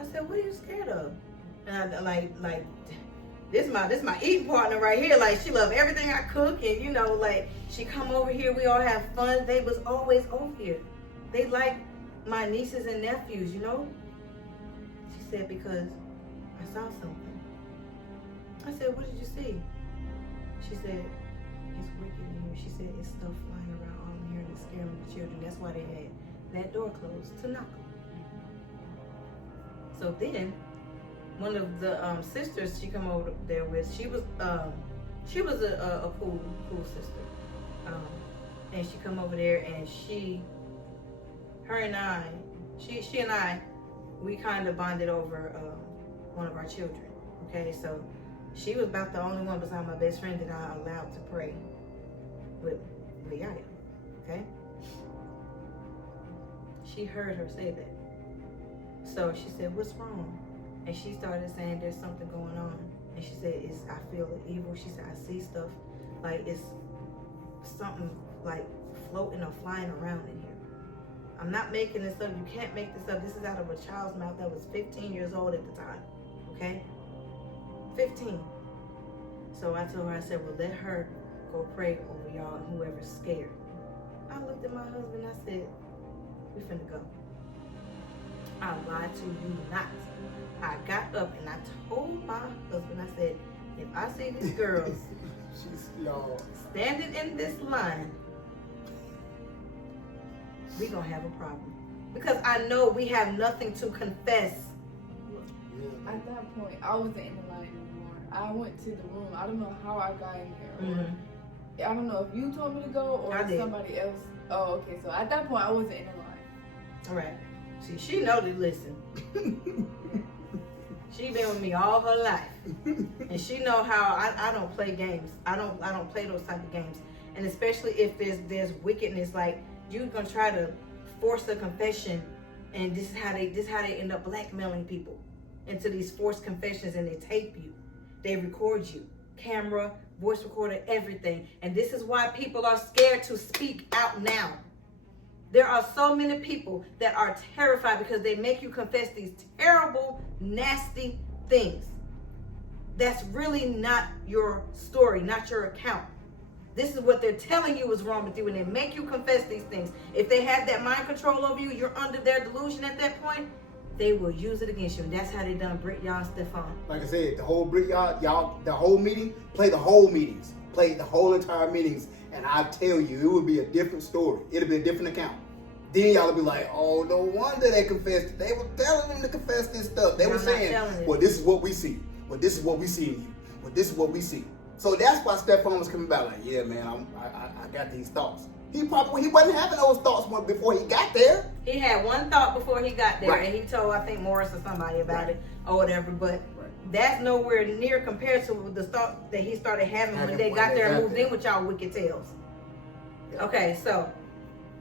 I said, what are you scared of? And I like this my eating partner right here. Like, she love everything I cook, and you know, like, she come over here, we all have fun. They was always over here. They like my nieces and nephews, you know? She said, because I saw something. I said, what did you see? She said, it's wicked in here. She said, it's stuff flying around all in here and it's scaring the children. That's why they had that door closed to knock on. So then, one of the sisters she come over there with, she was a cool sister. And she come over there and she and I, we kind of bonded over one of our children. Okay, so she was about the only one beside my best friend that I allowed to pray with Yaya. Okay? She heard her say that. So she said, what's wrong? And she started saying there's something going on. And she said, I feel evil. She said, I see stuff like it's something like floating or flying around in here. I'm not making this up. You can't make this up. This is out of a child's mouth that was 15 years old at the time. Okay? 15. So I told her, I said, well, let her go pray over y'all and whoever's scared. I looked at my husband and I said, we finna go. I lied to you not. I got up and I told my husband, I said, if I see these girls standing in this line, we gonna have a problem. Because I know we have nothing to confess. At that point, I wasn't in the line anymore. I went to the room. I don't know how I got in there. Or I don't know if you told me to go or if somebody else. Oh, okay. So at that point, I wasn't in the line. All right. See, she know to listen. She been with me all her life, and she know how I don't play games. I don't play those type of games, and especially if there's wickedness. Like you're gonna try to force a confession, and this is how they end up blackmailing people into these forced confessions, and they tape you, they record you, camera, voice recorder, everything. And this is why people are scared to speak out now. There are so many people that are terrified because they make you confess these terrible, nasty things. That's really not your story, not your account. This is what they're telling you is wrong with you, and they make you confess these things. If they have that mind control over you, you're under their delusion at that point, they will use it against you. And that's how they done Britt, y'all, and Stefan. Like I said, the whole Britt, y'all, the whole meeting, play the whole meetings. Play the whole entire meetings. And I tell you, it would be a different story. It'll be a different account. Then y'all will be like, oh, no wonder they confessed. They were telling them to confess this stuff. They were saying, well, this is what we see. Well, this is what we see in you. Well, this is what we see. So that's why Stefan was coming back like, yeah, man, I got these thoughts. He wasn't having those thoughts before he got there. He had one thought before he got there, right. And he told, I think, Morris or somebody about right. it or whatever. But that's nowhere near compared to the thought that he started having when they got there and moved in with y'all wicked tales. Yeah. Okay, so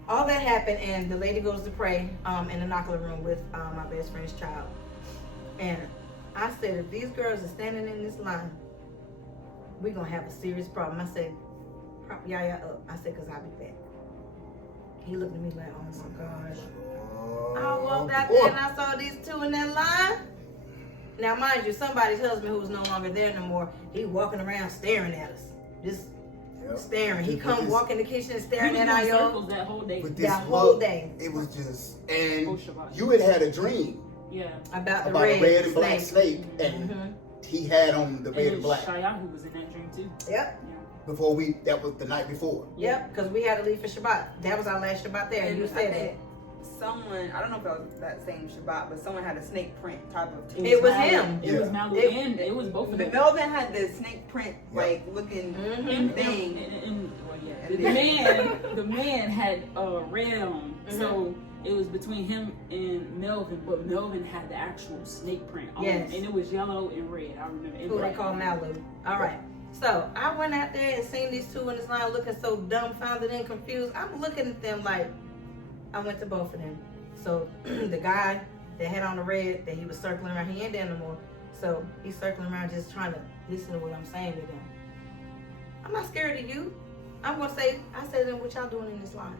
all that happened, and the lady goes to pray in the Knockler room with my best friend's child. And I said, if these girls are standing in this line, we're going to have a serious problem. I said, prop Yaya up. I said, because I'll be back. He looked at me like, oh my gosh. I walked out there and I saw these two in that line. Now, mind you, somebody's husband who was no longer there no more, he walking around staring at us. Just staring. He come walk in the kitchen staring at Iyob. That whole day. That whole day. It was just, and you had a dream. Yeah. About the red and black snake. And he had on the red and black. Yahuah was in that dream too. Yep. That was the night before. Yep, because we had to leave for Shabbat. That was our last Shabbat there. And you said that. Someone, I don't know if that was that same Shabbat, but someone had a snake print type of It was him. It was Malku and it was both of them. But Melvin had the snake print like looking thing. The man had red on. So it was between him and Melvin, but Melvin had the actual snake print on. Yes. And it was yellow and red. I remember. Who they call Malu. All right. So I went out there and seen these two in this line looking so dumbfounded and confused. I'm looking at them like I went to both of them. So the guy that had on the red that he was circling around, he ain't there no more. So he's circling around just trying to listen to what I'm saying to them. I'm not scared of you. I'm gonna say, I said to them, what y'all doing in this line?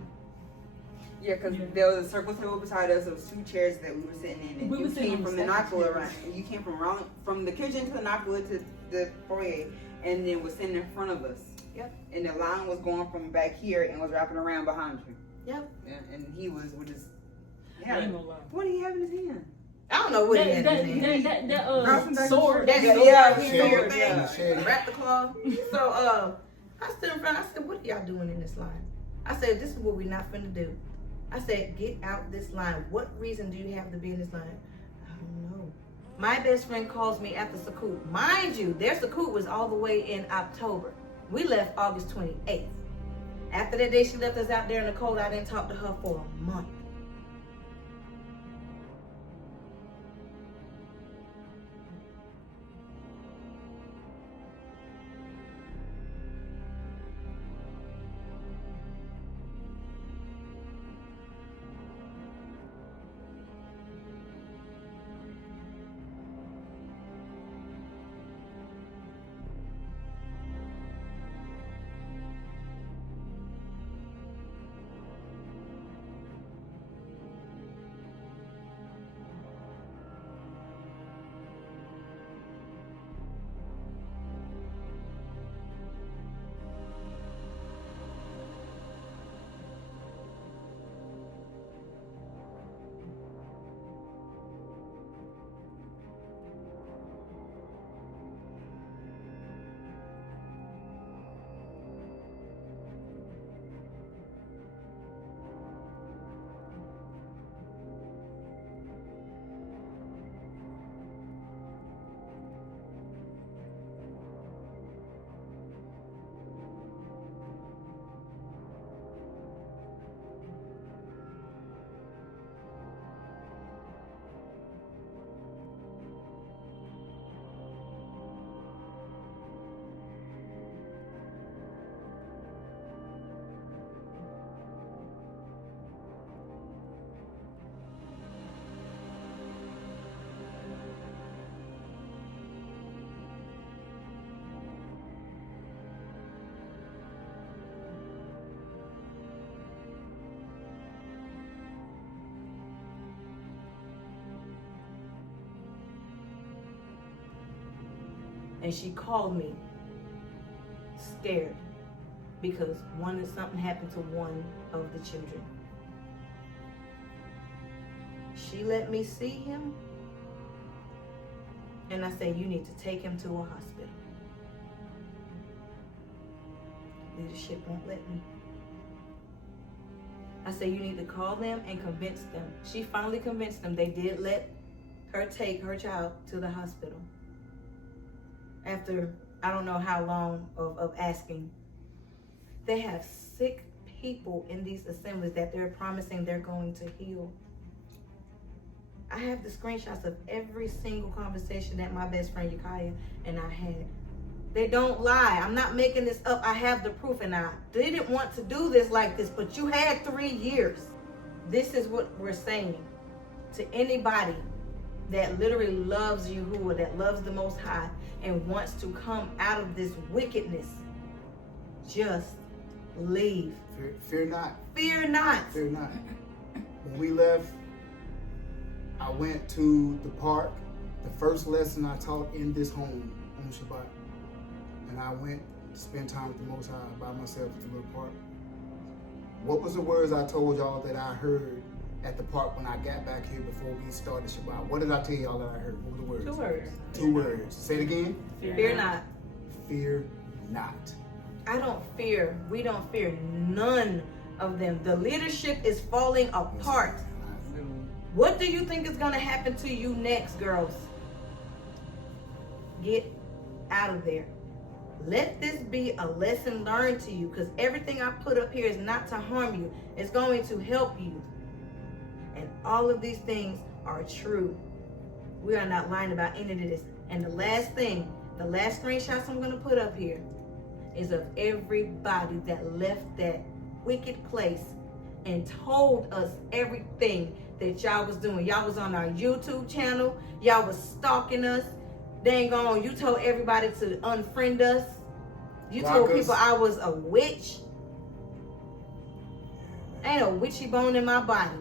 Yeah, because there was a circle table beside us. There was two chairs that we were sitting in, and you came from the Knockler around. You came from the kitchen to the Knockler to the foyer, and then was sitting in front of us. Yep. And the line was going from back here and was wrapping around behind you. Yep. Yeah, and he was with his. Yeah. What did he have in his hand? I don't know what he had in his hand. That sword. That sword thing. Wrap the claw. So I stood in front. I said, what are y'all doing in this line? I said, this is what we're not finna do. I said, get out this line. What reason do you have to be in this line? I don't know. My best friend calls me after Sukkot. Mind you, their Sukkot was all the way in October. We left August 28th. After that day she left us out there in the cold, I didn't talk to her for a month. And she called me scared because something happened to one of the children. She let me see him, and I said, you need to take him to a hospital. Leadership won't let me. I said, you need to call them and convince them. She finally convinced them. They did let her take her child to the hospital. After, I don't know how long of asking. They have sick people in these assemblies that they're promising they're going to heal. I have the screenshots of every single conversation that my best friend Yakaya and I had. They don't lie. I'm not making this up. I have the proof, and I didn't want to do this like this, but you had 3 years. This is what we're saying to anybody that literally loves Yahuah, that loves the Most High, and wants to come out of this wickedness. Just leave. Fear not. Fear not. Fear not. When we left, I went to the park. The first lesson I taught in this home on Shabbat. And I went to spend time with the Most High by myself at the little park. What was the words I told y'all that I heard at the park when I got back here before we started Shabbat? What did I tell y'all that I heard? What were the words? 2 words. 2 words. Say it again. Fear not. Fear not. I don't fear. We don't fear none of them. The leadership is falling apart. What do you think is going to happen to you next, girls? Get out of there. Let this be a lesson learned to you, because everything I put up here is not to harm you. It's going to help you. And all of these things are true. We are not lying about any of this. And the last thing, the last screenshots I'm going to put up here is of everybody that left that wicked place and told us everything that y'all was doing. Y'all was on our YouTube channel. Y'all was stalking us. Dang on, you told everybody to unfriend us. You told people I was a witch. Ain't a witchy bone in my body.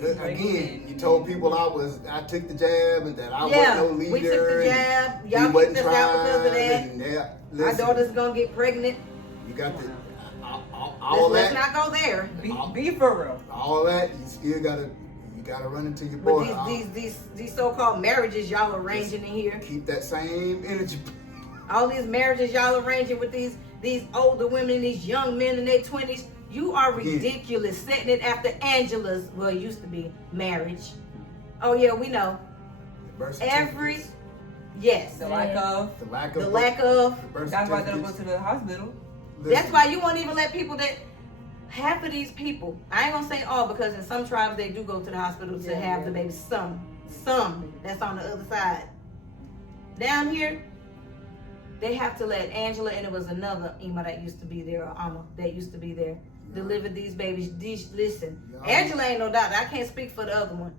Again, you told people I took the jab and that I wasn't no leader. We took the jab. Y'all kicked us out because of that. Our daughter's gonna get pregnant. You got the all let's that. Let's not go there. Be for real. All that you still gotta run into your boy. But these so-called marriages y'all arranging in here. Keep that same energy. All these marriages y'all arranging with these older women and these young men in their 20s. You are ridiculous. Setting it after Angela's, well, it used to be marriage. Oh yeah, we know. Yes. The lack of. That's why they don't go to the hospital. That's why you won't even let people that, half of these people, I ain't gonna say all, because in some tribes they do go to the hospital to have the baby. Some, that's on the other side. Down here, they have to let Angela, and it was another Ima that used to be there, or Amma that used to be there, deliver these babies. Listen, Angela ain't no doctor. I can't speak for the other one.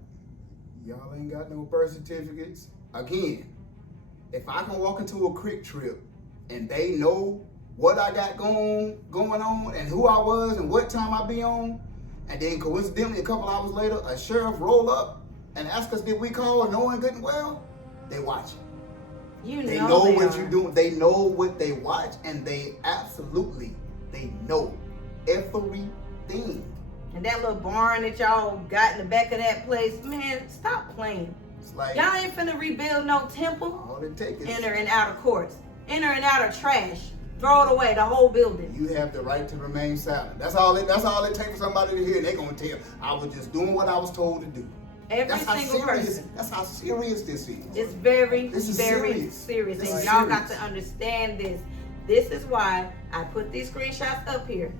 Y'all ain't got no birth certificates. Again, if I can walk into a Quick Trip and they know what I got going on and who I was and what time I be on, and then coincidentally a couple hours later a sheriff roll up and ask us did we call knowing good and well, they watch. They know what you're doing. They know what they watch, and they know everything. And that little barn that y'all got in the back of that place, man, stop playing. It's like, y'all ain't finna rebuild no temple. All it takes is enter and outer courts, enter and outer trash. Throw it away, the whole building. You have the right to remain silent. That's all it takes for somebody to hear, and they're gonna tell I was just doing what I was told to do. Every single person. That's how serious this is. It's very serious. And y'all got to understand this. This is why I put these screenshots up here.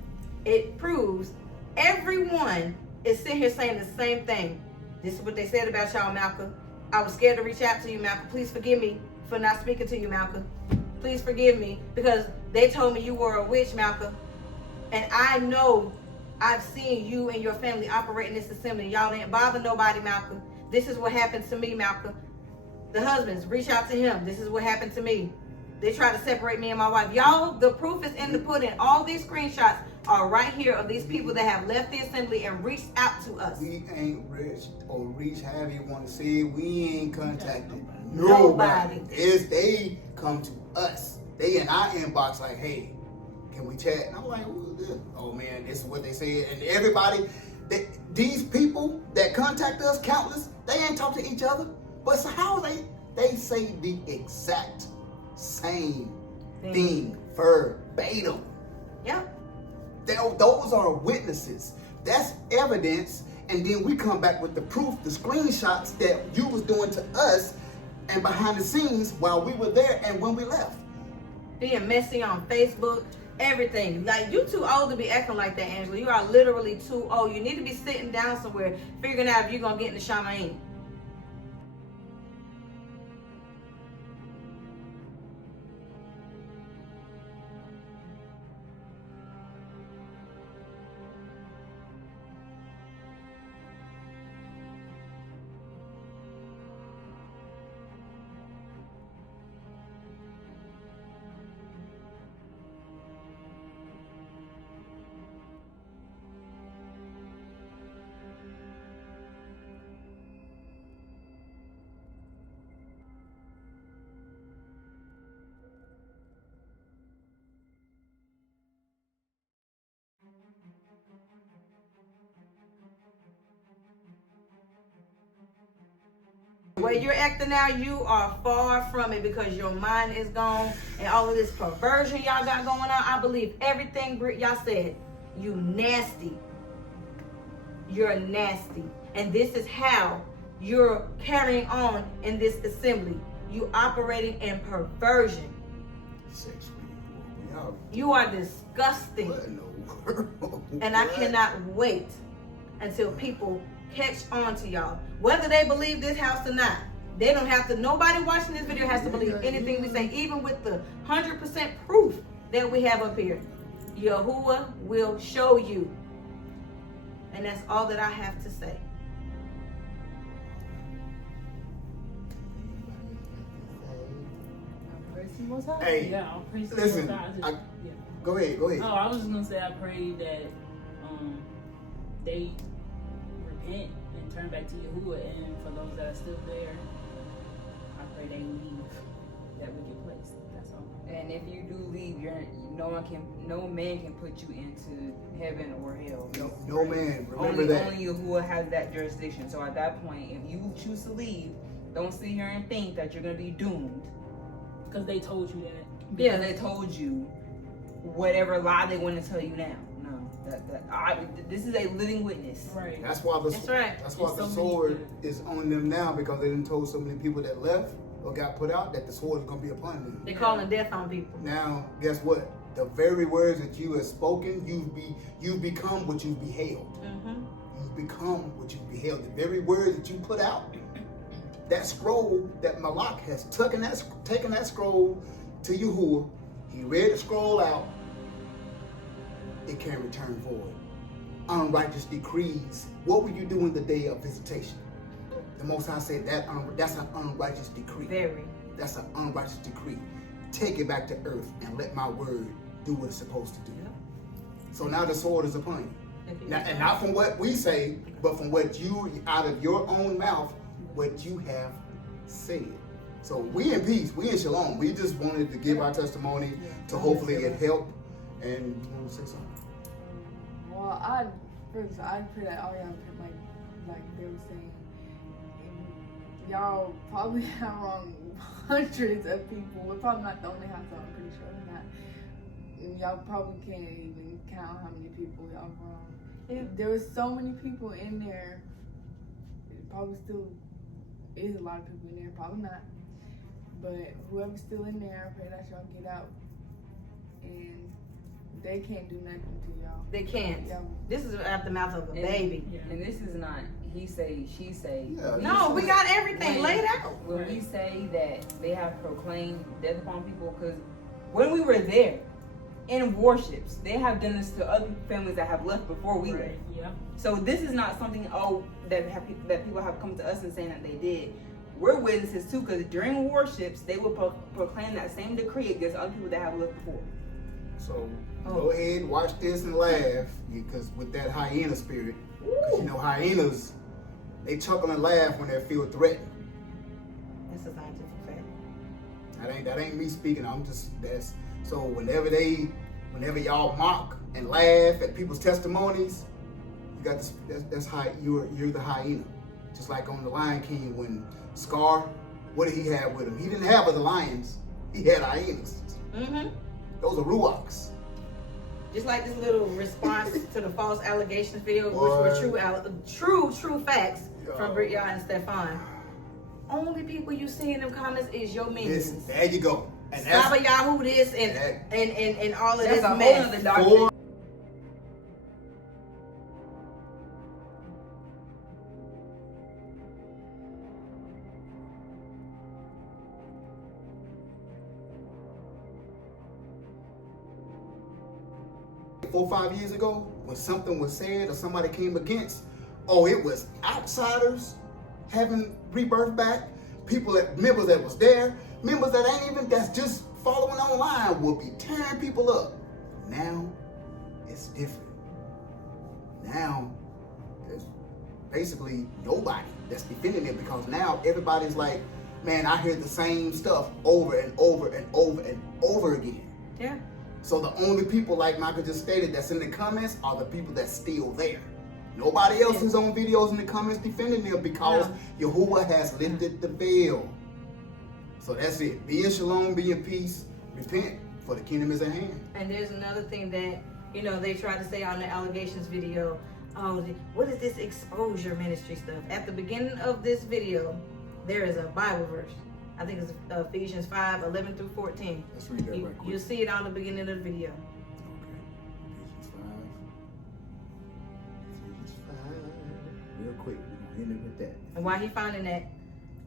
It proves everyone is sitting here saying the same thing. This is what they said about y'all, Malcolm. I was scared to reach out to you, Malcolm. Please forgive me for not speaking to you, Malcolm. Please forgive me, because they told me you were a witch, Malcolm. And I know I've seen you and your family operate in this assembly. Y'all didn't bother nobody, Malcolm. This is what happened to me, Malcolm. The husbands, reach out to him. This is what happened to me. They try to separate me and my wife. Y'all, the proof is in the pudding. All these screenshots are right here of these people that have left the assembly and reached out to us. We ain't reached, however you want to say it. We ain't contacted nobody. They come to us. They in our inbox like, hey, can we chat? And I'm like, oh man, this is what they said. And everybody, these people that contact us, countless, they ain't talk to each other. But so how they say the exact same thing verbatim. Yeah. Those are witnesses. That's evidence. And then we come back with the proof, the screenshots that you was doing to us and behind the scenes while we were there and when we left. Being messy on Facebook, everything. Like, you too old to be acting like that, Angela. You are literally too old. You need to be sitting down somewhere figuring out if you're going to get in the shaman. Where you're acting now, you are far from it because your mind is gone and all of this perversion y'all got going on. I believe everything y'all said. You nasty. You're nasty. And this is how you're carrying on in this assembly. You operating in perversion. You are disgusting. And I cannot wait until people catch on to y'all. Whether they believe this house or not, they don't have to, nobody watching this video has to believe anything we say, even with the 100% proof that we have up here. Yahuah will show you. And that's all that I have to say. Hey, yeah, I'll praise the listen, Most High. Go ahead. Oh, I was just gonna say, I pray that they repent and turn back to Yahuah, and for those that are still there, I pray they leave that wicked place. That's all. And if you do leave, no man can put you into heaven or hell. No man. Remember that. Only Yahuah has that jurisdiction. So at that point, if you choose to leave, don't sit here and think that you're gonna be doomed. Because they told you that. Yeah, they told you whatever lie they want to tell you now. No, this is a living witness. Right. That's why the sword is on them now, because they didn't told so many people that left or got put out that the sword is going to be upon them. They're calling death on people. Now, guess what? The very words that you have spoken, you've become what you've beheld. Mm-hmm. You've become what you've beheld. The very words that you put out, that scroll that Malak has taken that scroll to Yahuah. He read the scroll out. It can't return void. Unrighteous decrees. What will you do in the day of visitation? The Most High said that's an unrighteous decree. Very. That's an unrighteous decree. Take it back to earth and let my word do what it's supposed to do. Yeah. So now the sword is upon you. Now, and not from what we say, but from what you, out of your own mouth, what you have said. So we in peace, we in shalom. We just wanted to give our testimony to hopefully it help. And you want to say something? Well, I pray that all y'all like they were saying, y'all probably have wrong hundreds of people. We're probably not the only house, I'm pretty sure we're not. And y'all probably can't even count how many people y'all wrong. Yeah. There were so many people in there. It probably still is a lot of people in there, probably not. But whoever's still in there, I pray that y'all get out. And they can't do nothing to y'all. They can't. Y'all, this is out the mouth of a baby. And this is not he say, she say. Yeah, no, we got everything laid out. When we say that they have proclaimed death upon people, because when we were there in warships, they have done this to other families that have left before we left. Yeah. So this is not something that people have come to us and saying that they did. We're witnesses too, because during warships, they will proclaim that same decree against other people that have left before. So go ahead, watch this and laugh, because with that hyena spirit, because you know hyenas, they chuckle and laugh when they feel threatened. That's a scientific fact. That ain't me speaking. So whenever y'all mock and laugh at people's testimonies, you got this. That's how you're the hyena. Just like on the Lion King when Scar, what did he have with him? He didn't have other lions. He had hyenas. Mm-hmm. Those are ruachs. Just like this little response to the false allegations video, which were true facts from Britt Yahuah and Stefan. Only people you see in them comments is your minions. There you go. And Saba Yahu this and all of this That's a mess. whole other doctrine. 4 or 5 years ago, when something was said or somebody came against, it was outsiders having rebirth back, members that was there, members that's just following online will be tearing people up. Now, it's different. Now, there's basically nobody that's defending it because now everybody's like, man, I hear the same stuff over and over and over and over again. Yeah. So the only people, like Michael just stated, that's in the comments are the people that's still there. Nobody else is on videos in the comments defending them because Yahuah has lifted the veil. So that's it. Be in shalom, be in peace, repent, for the kingdom is at hand. And there's another thing that, they tried to say on the allegations video. What is this exposure ministry stuff? At the beginning of this video, there is a Bible verse. I think it's Ephesians 5:11-14. Let's read that right quick. You'll see it on the beginning of the video. Okay. Ephesians 5. Real quick, we're gonna hit it with that. And while he finding that,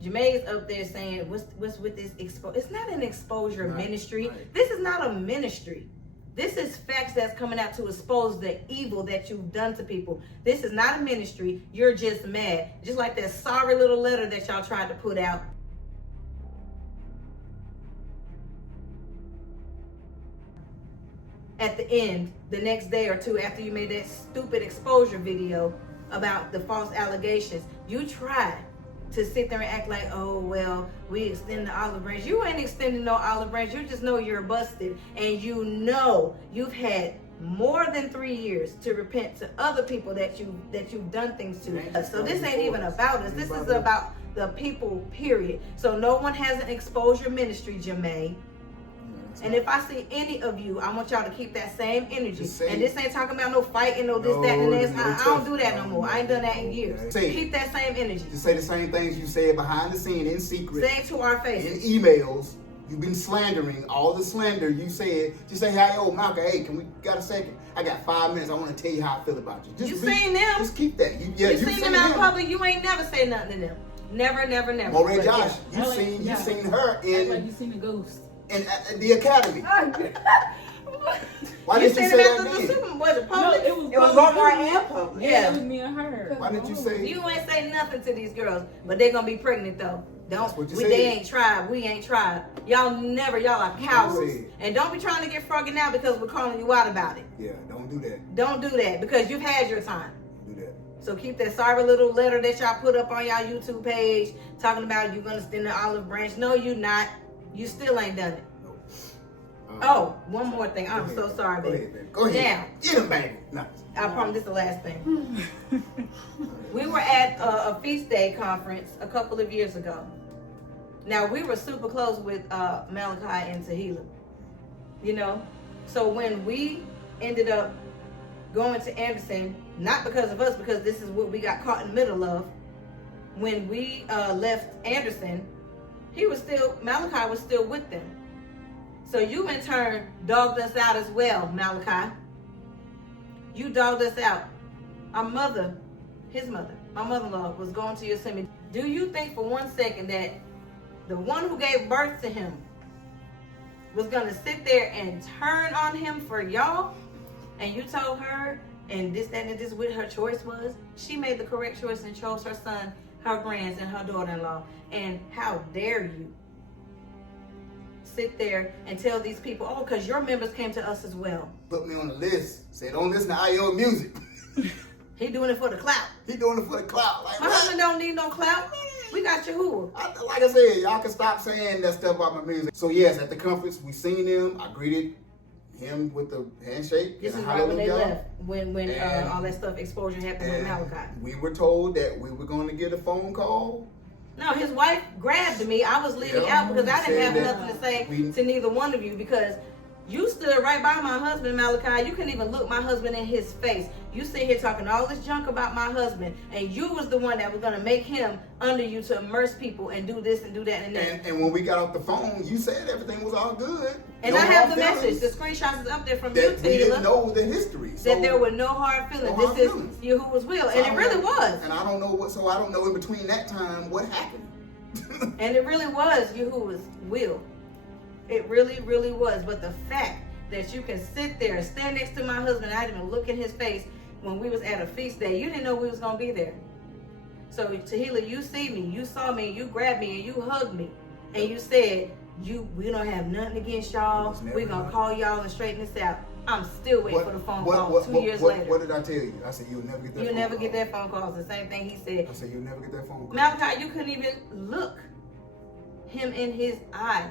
Jermaine's up there saying, what's with this exposure? It's not an exposure ministry. Right. This is not a ministry. This is facts that's coming out to expose the evil that you've done to people. This is not a ministry. You're just mad. Just like that sorry little letter that y'all tried to put out. At the end, the next day or two after you made that stupid exposure video about the false allegations, you tried to sit there and act like, oh, well, we extend the olive branch. You ain't extending no olive branch. You just know you're busted. And you've had more than 3 years to repent to other people that you've done things to. So this ain't even about us. This is about the people, period. So no one has an exposure ministry, Jermaine. And if I see any of you, I want y'all to keep that same energy. And this ain't talking about no fighting, no this, that, and this. I don't do that no more. I ain't done that in years. Keep that same energy. Just say the same things you said behind the scene, in secret. Say it to our faces. In emails. You've been slandering all the slander you said. Just say, hey, Malcolm, hey, can we got a second? I got 5 minutes. I want to tell you how I feel about you. You seen them. Just keep that. You seen them out in public. You ain't never say nothing to them. Never. Moreh Josh, you seen her in. Like you seen a ghost. In the academy. Why did you say that? Was it public? No, it was Moreh and public. Yeah, it was me and her. Why did you say? You ain't say nothing to these girls, but they gonna be pregnant though. They ain't tried. We ain't tried. Y'all are cowards. And don't be trying to get froggy now because we're calling you out about it. Yeah, don't do that. Don't do that because you've had your time. Do that. So keep that sorry little letter that y'all put up on y'all YouTube page talking about you gonna extend the olive branch. No, you not. You still ain't done it. One more thing. I'm so sorry, baby. Go ahead. Now, get him, baby. No. I promise this is the last thing. We were at a feast day conference a couple of years ago. Now, we were super close with Malachi and Tehillah. So when we ended up going to Anderson, not because of us, because this is what we got caught in the middle of. When we left Anderson, Malachi was still with them. So you in turn dogged us out as well, Malachi. You dogged us out. Our mother, his mother, my mother-in-law, was going to Yosemite. Do you think for 1 second that the one who gave birth to him was going to sit there and turn on him for y'all? And you told her, and this, that, and this, what her choice was? She made the correct choice and chose her son, her grands, and her daughter-in-law. And how dare you sit there and tell these people, because your members came to us as well. Put me on the list. Say, don't listen to Iyob music. He doing it for the clout. He doing it for the clout. Like, my husband don't need no clout. We got Yahuah. Like I said, y'all can stop saying that stuff about my music. So yes, at the conference, we seen them. I greeted him with the handshake. This is right when they left. When all that stuff exposure happened with Malachi. We were told that we were going to get a phone call. No, his wife grabbed me. I was leaving out because I didn't have nothing to say to neither one of you because you stood right by my husband, Malachi. You couldn't even look my husband in his face. You sit here talking all this junk about my husband, and you was the one that was going to make him under you to immerse people and do this and do that and that. And when we got off the phone, you said everything was all good. And I have the message. The screenshots is up there from you, we didn't know the history. So that there were no hard feelings. This is Yahuwah's will. And it really was. And I don't know so I don't know in between that time what happened. And it really was Yahuwah's will. It really, really was. But the fact that you can sit there and stand next to my husband, I didn't even look in his face when we was at a feast day. You didn't know we was going to be there. So, Tahila, you see me, you saw me, you grabbed me, and you hugged me. And you said, we don't have nothing against y'all. We're going to call y'all and straighten this out. I'm still waiting for the phone call 2 years later. What did I tell you? I said, you'll never get that phone call. You'll never get that phone call. It's the same thing he said. I said, you'll never get that phone call. Malachi, you couldn't even look him in his eye.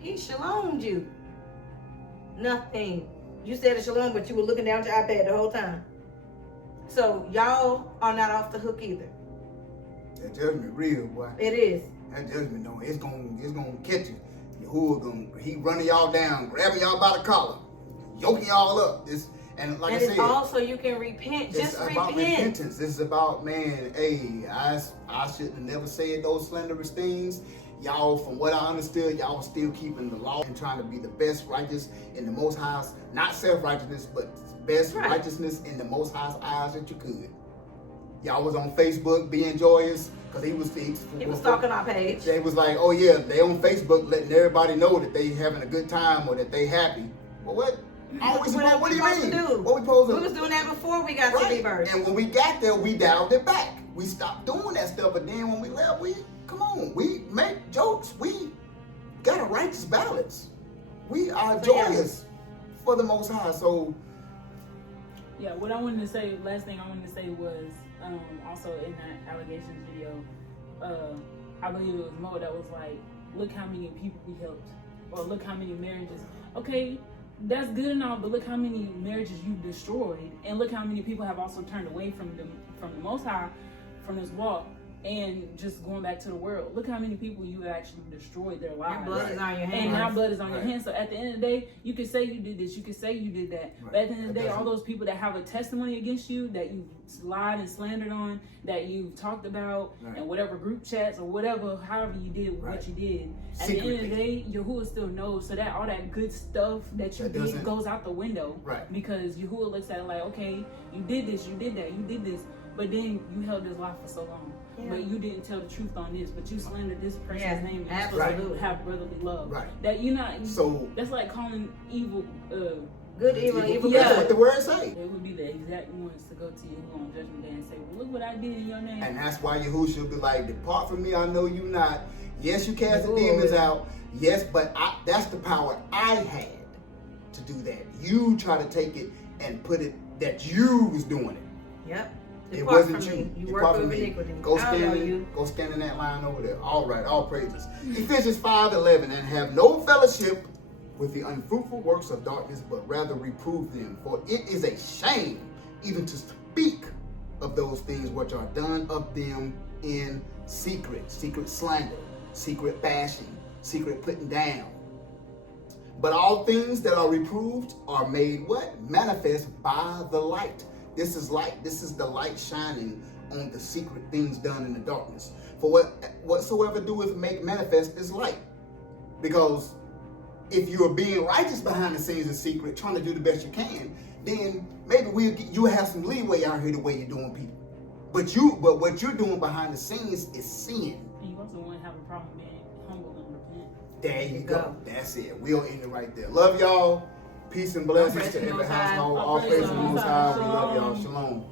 He shalommed you. Nothing. You said a shalom, but you were looking down at your iPad the whole time. So y'all are not off the hook either. That judgment real, boy. It is. That judgment, no, it's gonna catch you. He running y'all down, grabbing y'all by the collar, yoking y'all up. And I said, it's also you can repent. Just repent. It's about repentance. This is about, man, hey, I shouldn't have never said those slanderous things. Y'all, from what I understood, y'all still keeping the law and trying to be the best righteous in the Most High's, not self-righteousness, but best righteousness in the Most High's eyes that you could. Y'all was on Facebook being joyous because he was stalking our page. They was like, oh yeah, they on Facebook letting everybody know that they having a good time or that they happy. But what? What do you mean? What we supposed to do? We was doing that before we got to Rebirth. And when we got there, we dialed it back. We stopped doing that stuff. But then when we left, we make jokes. We got a righteous balance. We are joyous for the Most High. So yeah, what I wanted to say, last thing I wanted to say was also in that allegations video, I believe it was Mo that was like, look how many people we helped, or look how many marriages. Okay, that's good and all, but look how many marriages you destroyed, and look how many people have also turned away from the Most High, from this walk, and just going back to the world. Look how many people you actually destroyed their lives. Your blood is on your hands. And now blood is on your hands. So at the end of the day, you can say you did this, you can say you did that. But at the end of the day, all those people that have a testimony against you, that you lied and slandered on, that you talked about, and whatever group chats or whatever, however you did what you did. At the end of the day, Yahuwah still knows. So that all that good stuff that you did goes out the window. Because Yahuwah looks at it like, okay, you did this, you did that, you did this. But then you held this life for so long. But you didn't tell the truth on this. But you slandered this person's name. You're supposed to have brotherly love. That you're not. So that's like calling evil. Good evil, evil good. That's what the word say. They would be the exact ones to go to Yahuwah on Judgment Day and say, well, look what I did in your name. And that's why Yahuwah should be like, depart from me, I know you not. Yes, you cast the demons out. Yes, but that's the power I had to do that. You try to take it and put it that you was doing it. Yep. It wasn't you. You work with iniquity. Go stand in that line over there. All right, all praises. Ephesians 5:11, and have no fellowship with the unfruitful works of darkness, but rather reprove them. For it is a shame even to speak of those things which are done of them in secret. Secret slander, secret bashing, secret putting down. But all things that are reproved are made what? Manifest by the light. This is light. This is the light shining on the secret things done in the darkness. For whatsoever doeth make manifest is light. Because if you are being righteous behind the scenes in secret, trying to do the best you can, then maybe you have some leeway out here the way you're doing people. But what you're doing behind the scenes is sin. And you also want to have a problem being humble and repent. There you go. That's it. We'll end it right there. Love y'all. Peace and blessings to every household. All praise to the Most High. We love y'all. Shalom.